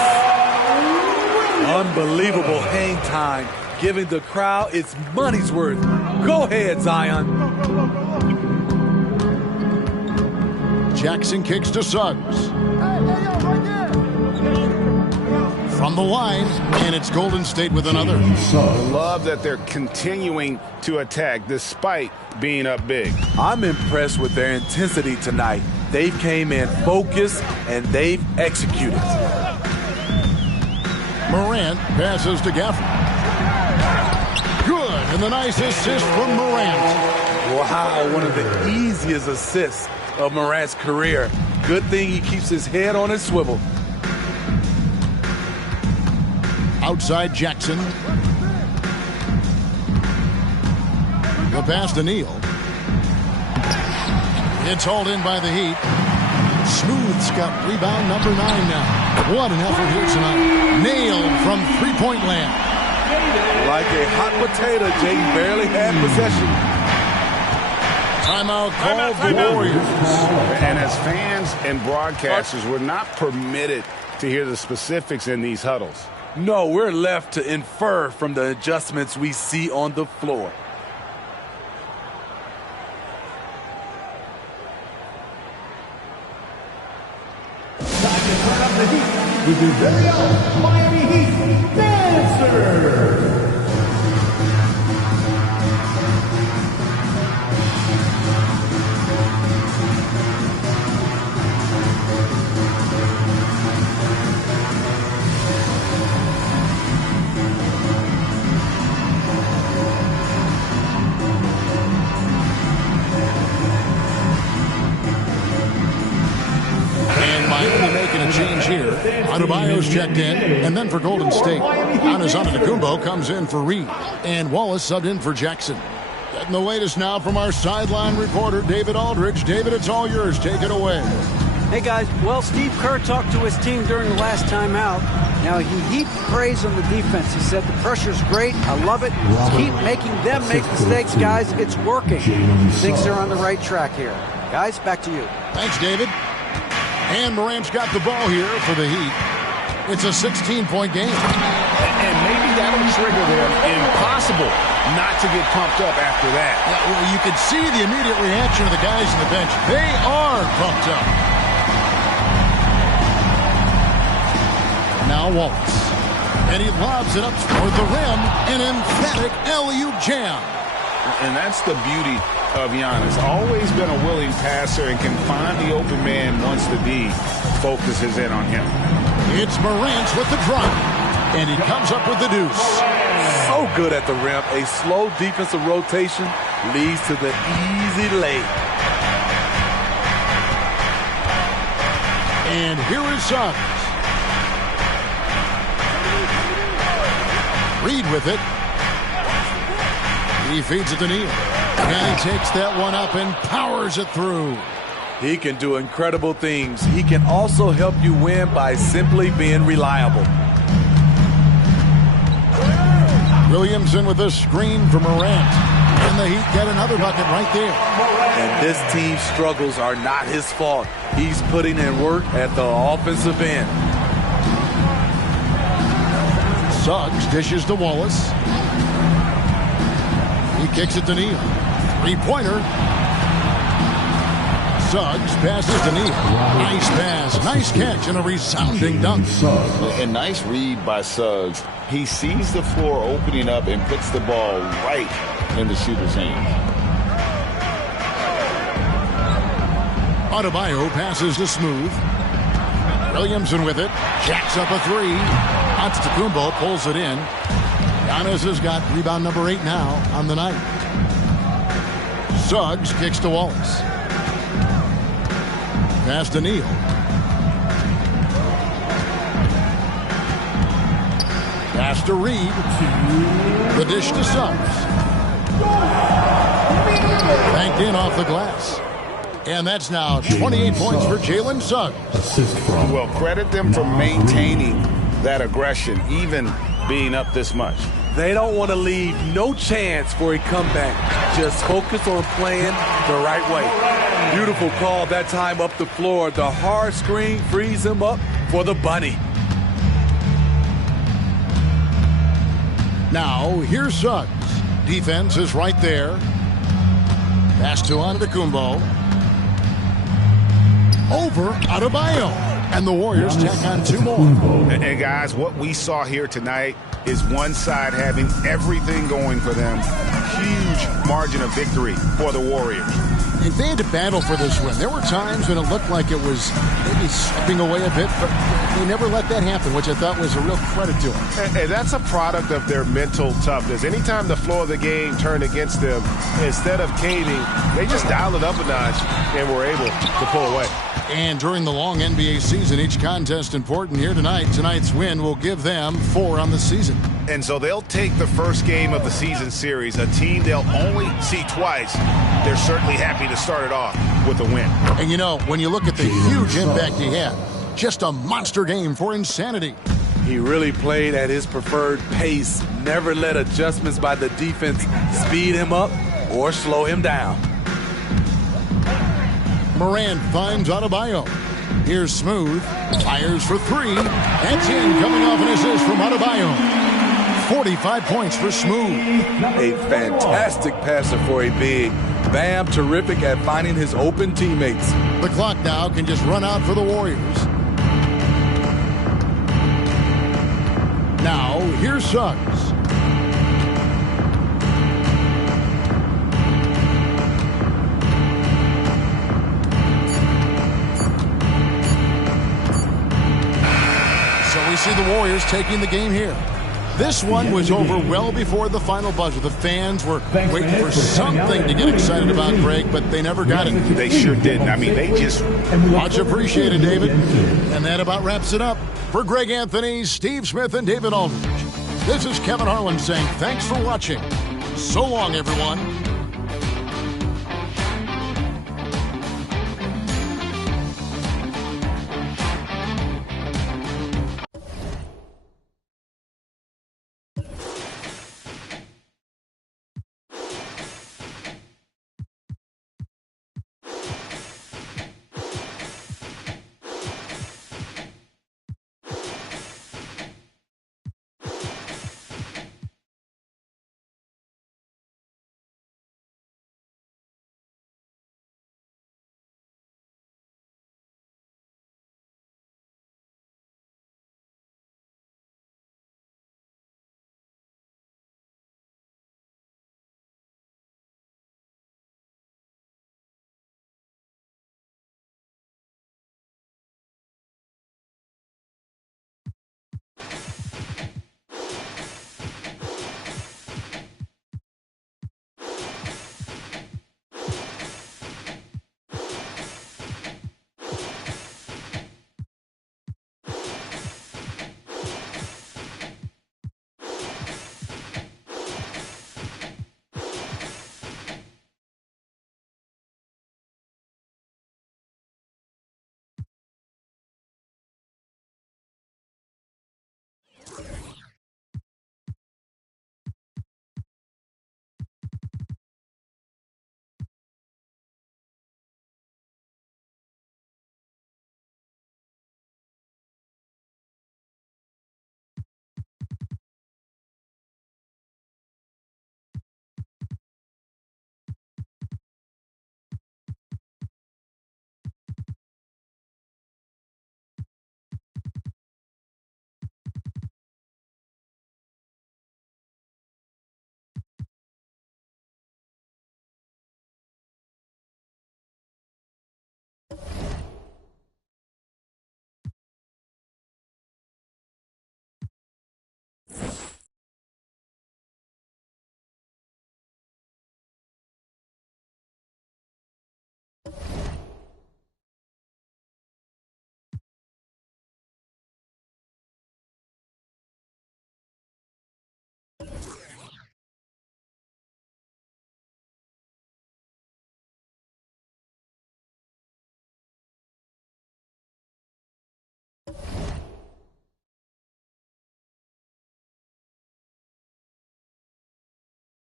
Unbelievable hang time, giving the crowd its money's worth. Go ahead, Zion. Jackson kicks to Suggs. From the line, and it's Golden State with another. Love that they're continuing to attack despite being up big. I'm impressed with their intensity tonight. They came in focused, and they've executed. Morant passes to Gafford. Good, and the nice assist from Morant. Wow, one of the easiest assists of Morant's career. Good thing he keeps his head on his swivel. Outside Jackson. The pass to Neal. It's hauled in by the Heat. Smooth's got rebound number 9 now. What an effort here tonight. Nailed from three-point land. Like a hot potato, Jayden barely had possession. Timeout call for the Warriors. And as fans and broadcasters, we're not permitted to hear the specifics in these huddles. No, we're left to infer from the adjustments we see on the floor. With your very own Miami Heat Dancer. Change here. Adebayo's checked in, and then for Golden State, Giannis Antetokounmpo comes in for Reed, and Wallace subbed in for Jackson. Getting the latest now from our sideline reporter, David Aldridge. David, it's all yours. Take it away. Hey, guys. Well, Steve Kerr talked to his team during the last timeout. Now, he heaped praise on the defense. He said the pressure's great. I love it. Keep making them make mistakes, guys. It's working. Thinks they're on the right track here. Guys, back to you. Thanks, David. And Morant's got the ball here for the Heat. It's a 16-point game. And maybe that'll trigger them. Impossible not to get pumped up after that. Yeah, well, you can see the immediate reaction of the guys on the bench. They are pumped up. Now Wallace. And he lobs it up toward the rim. An emphatic alley-oop jam. And that's the beauty of Giannis. Always been a willing passer and can find the open man once the D focuses in on him. It's Morant with the drive. And he comes up with the deuce. So good at the rim. A slow defensive rotation leads to the easy lay. And here is Suggs. Reed with it. He feeds it to Neal. And he takes that one up and powers it through. He can do incredible things. He can also help you win by simply being reliable. Williamson with a screen for Morant. And the Heat get another bucket right there. And this team's struggles are not his fault. He's putting in work at the offensive end. Suggs dishes to Wallace. He kicks it to Neal. Three-pointer. Suggs passes to Neal. Nice pass, nice catch, and a resounding dunk. A nice read by Suggs. He sees the floor opening up and puts the ball right in the shooter's hands. Adebayo passes to Smooth. Williamson with it. Jacks up a three. Antetokounmpo pulls it in. Giannis has got rebound number 8 now on the night. Suggs kicks to Wallace. Pass to Neal. Pass to Reed. The dish to Suggs. Banked in off the glass. And that's now 28 points for Jalen Suggs. Well, credit them for maintaining that aggression, even being up this much. They don't want to leave no chance for a comeback. Just focus on playing the right way. Beautiful call that time up the floor. The hard screen frees him up for the bunny. Now, here's Suggs. Defense is right there. Pass to Antetokounmpo. Over Adebayo. And the Warriors tack on 2 more. And guys, what we saw here tonight is one side having everything going for them. Huge margin of victory for the Warriors. And they had to battle for this win. There were times when it looked like it was maybe slipping away a bit, but they never let that happen, which I thought was a real credit to them. And that's a product of their mental toughness. Anytime the flow of the game turned against them, instead of caving, they just dialed it up a notch and were able to pull away. And during the long NBA season, each contest important here tonight. Tonight's win will give them 4 on the season. And so they'll take the first game of the season series, a team they'll only see twice. They're certainly happy to start it off with a win. And you know, when you look at the huge impact he had, just a monster game for Insanity. He really played at his preferred pace, never let adjustments by the defense speed him up or slow him down. Morant finds Adebayo. Here's Smooth. Fires for 3. That's in, coming off an assist from Adebayo. 45 points for Smooth. A fantastic passer for a big. Bam, terrific at finding his open teammates. The clock now can just run out for the Warriors. Now, here's Suggs. We see the Warriors taking the game here. This one was over well before the final buzzer. The fans were waiting for something to get excited about, Greg, but they never got it. They sure didn't. I mean, they just... Much appreciated, David. And that about wraps it up. For Greg Anthony, Steve Smith, and David Aldridge, this is Kevin Harlan saying thanks for watching. So long, everyone.